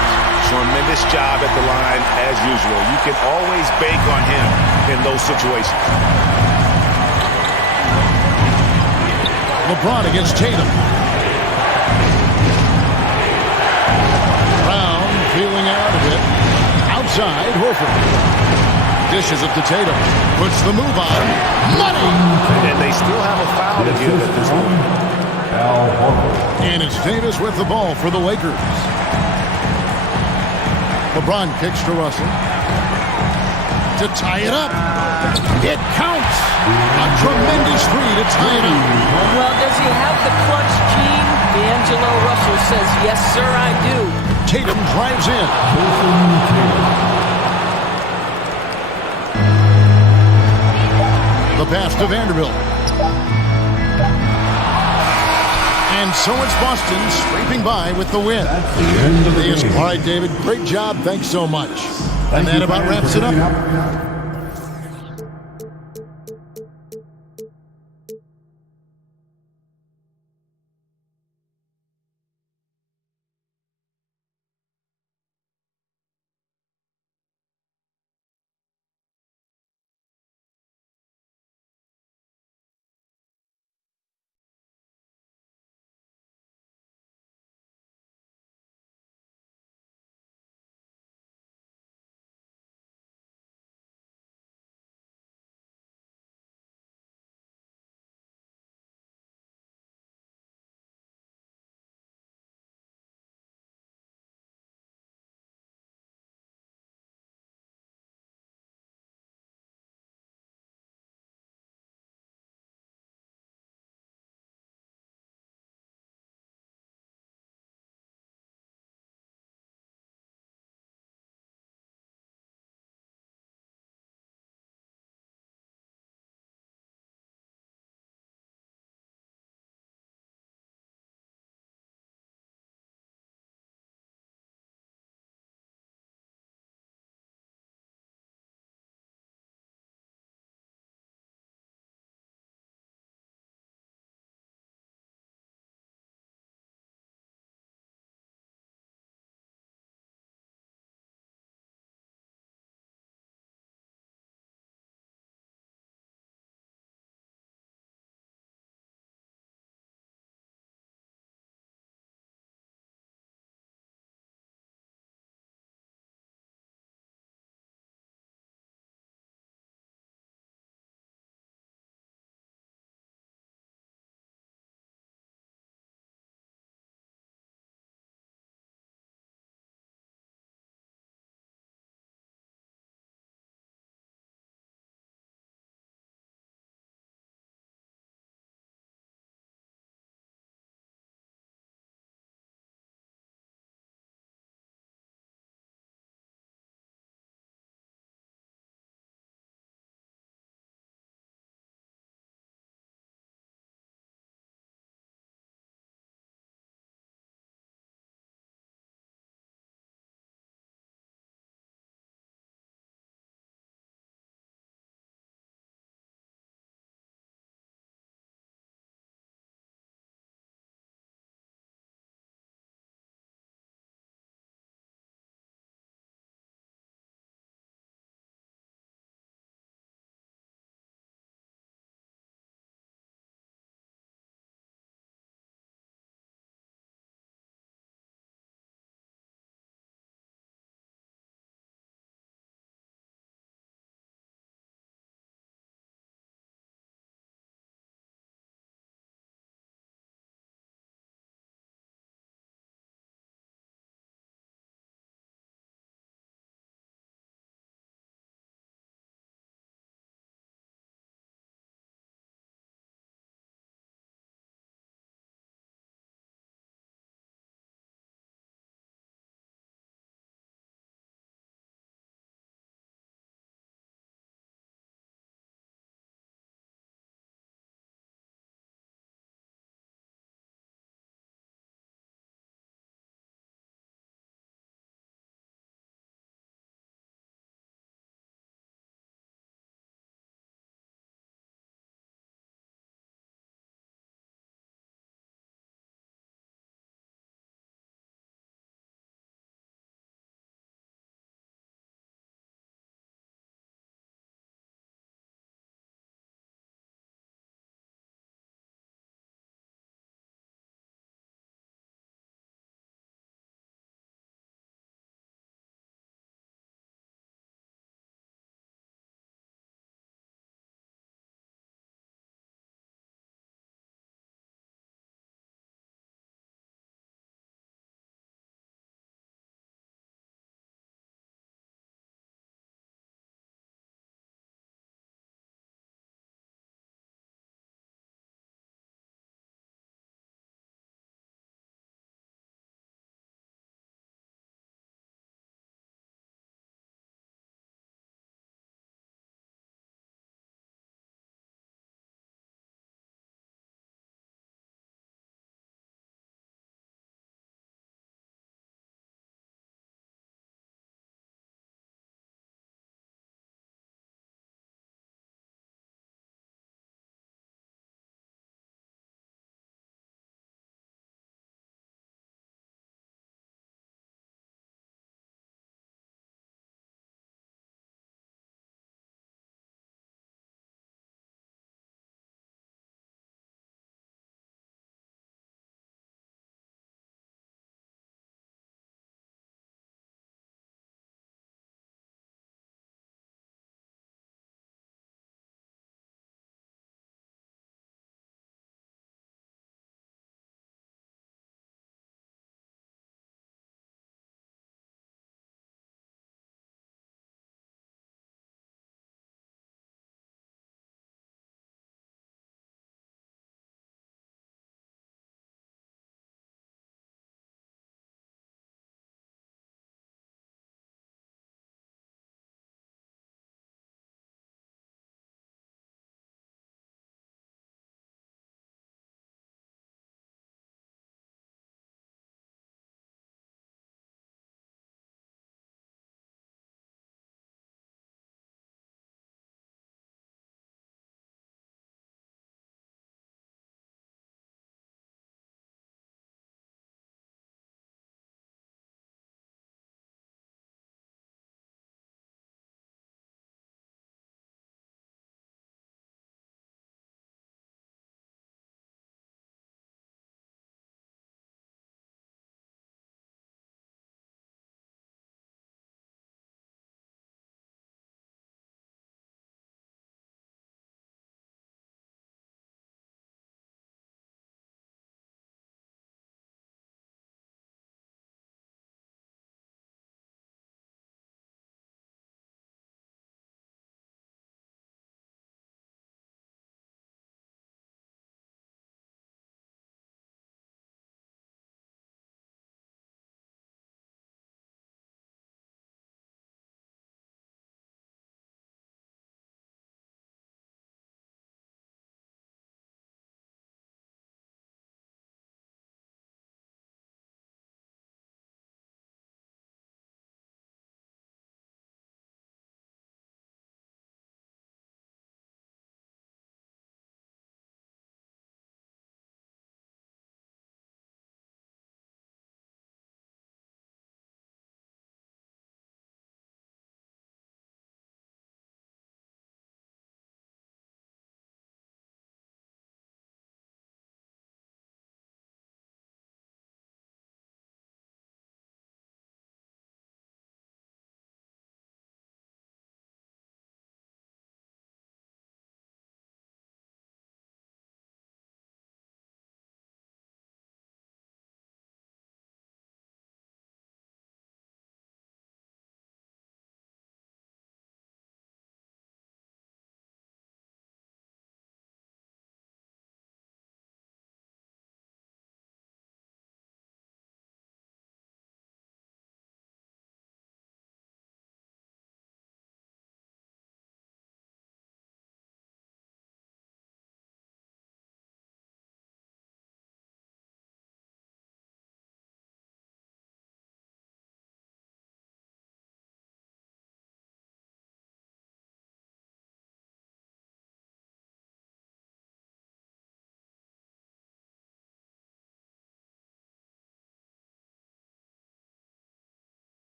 Tremendous job at the line as usual. You can always bank on him in those situations. LeBron against Tatum. Brown feeling out of it. Outside, Horford. Dishes it to Tatum. Puts the move on. Money! And they still have a foul to give at this point. And it's Davis with the ball for the Lakers. LeBron kicks to Russell. To tie it up. It counts. A tremendous three to tie it up. Well, does he have the clutch gene? D'Angelo Russell says, yes, sir, I do. Tatum drives in. The pass to Vanderbilt. And so it's Boston scraping by with the win. All right, David, great job. Thanks so much. And that about wraps it up.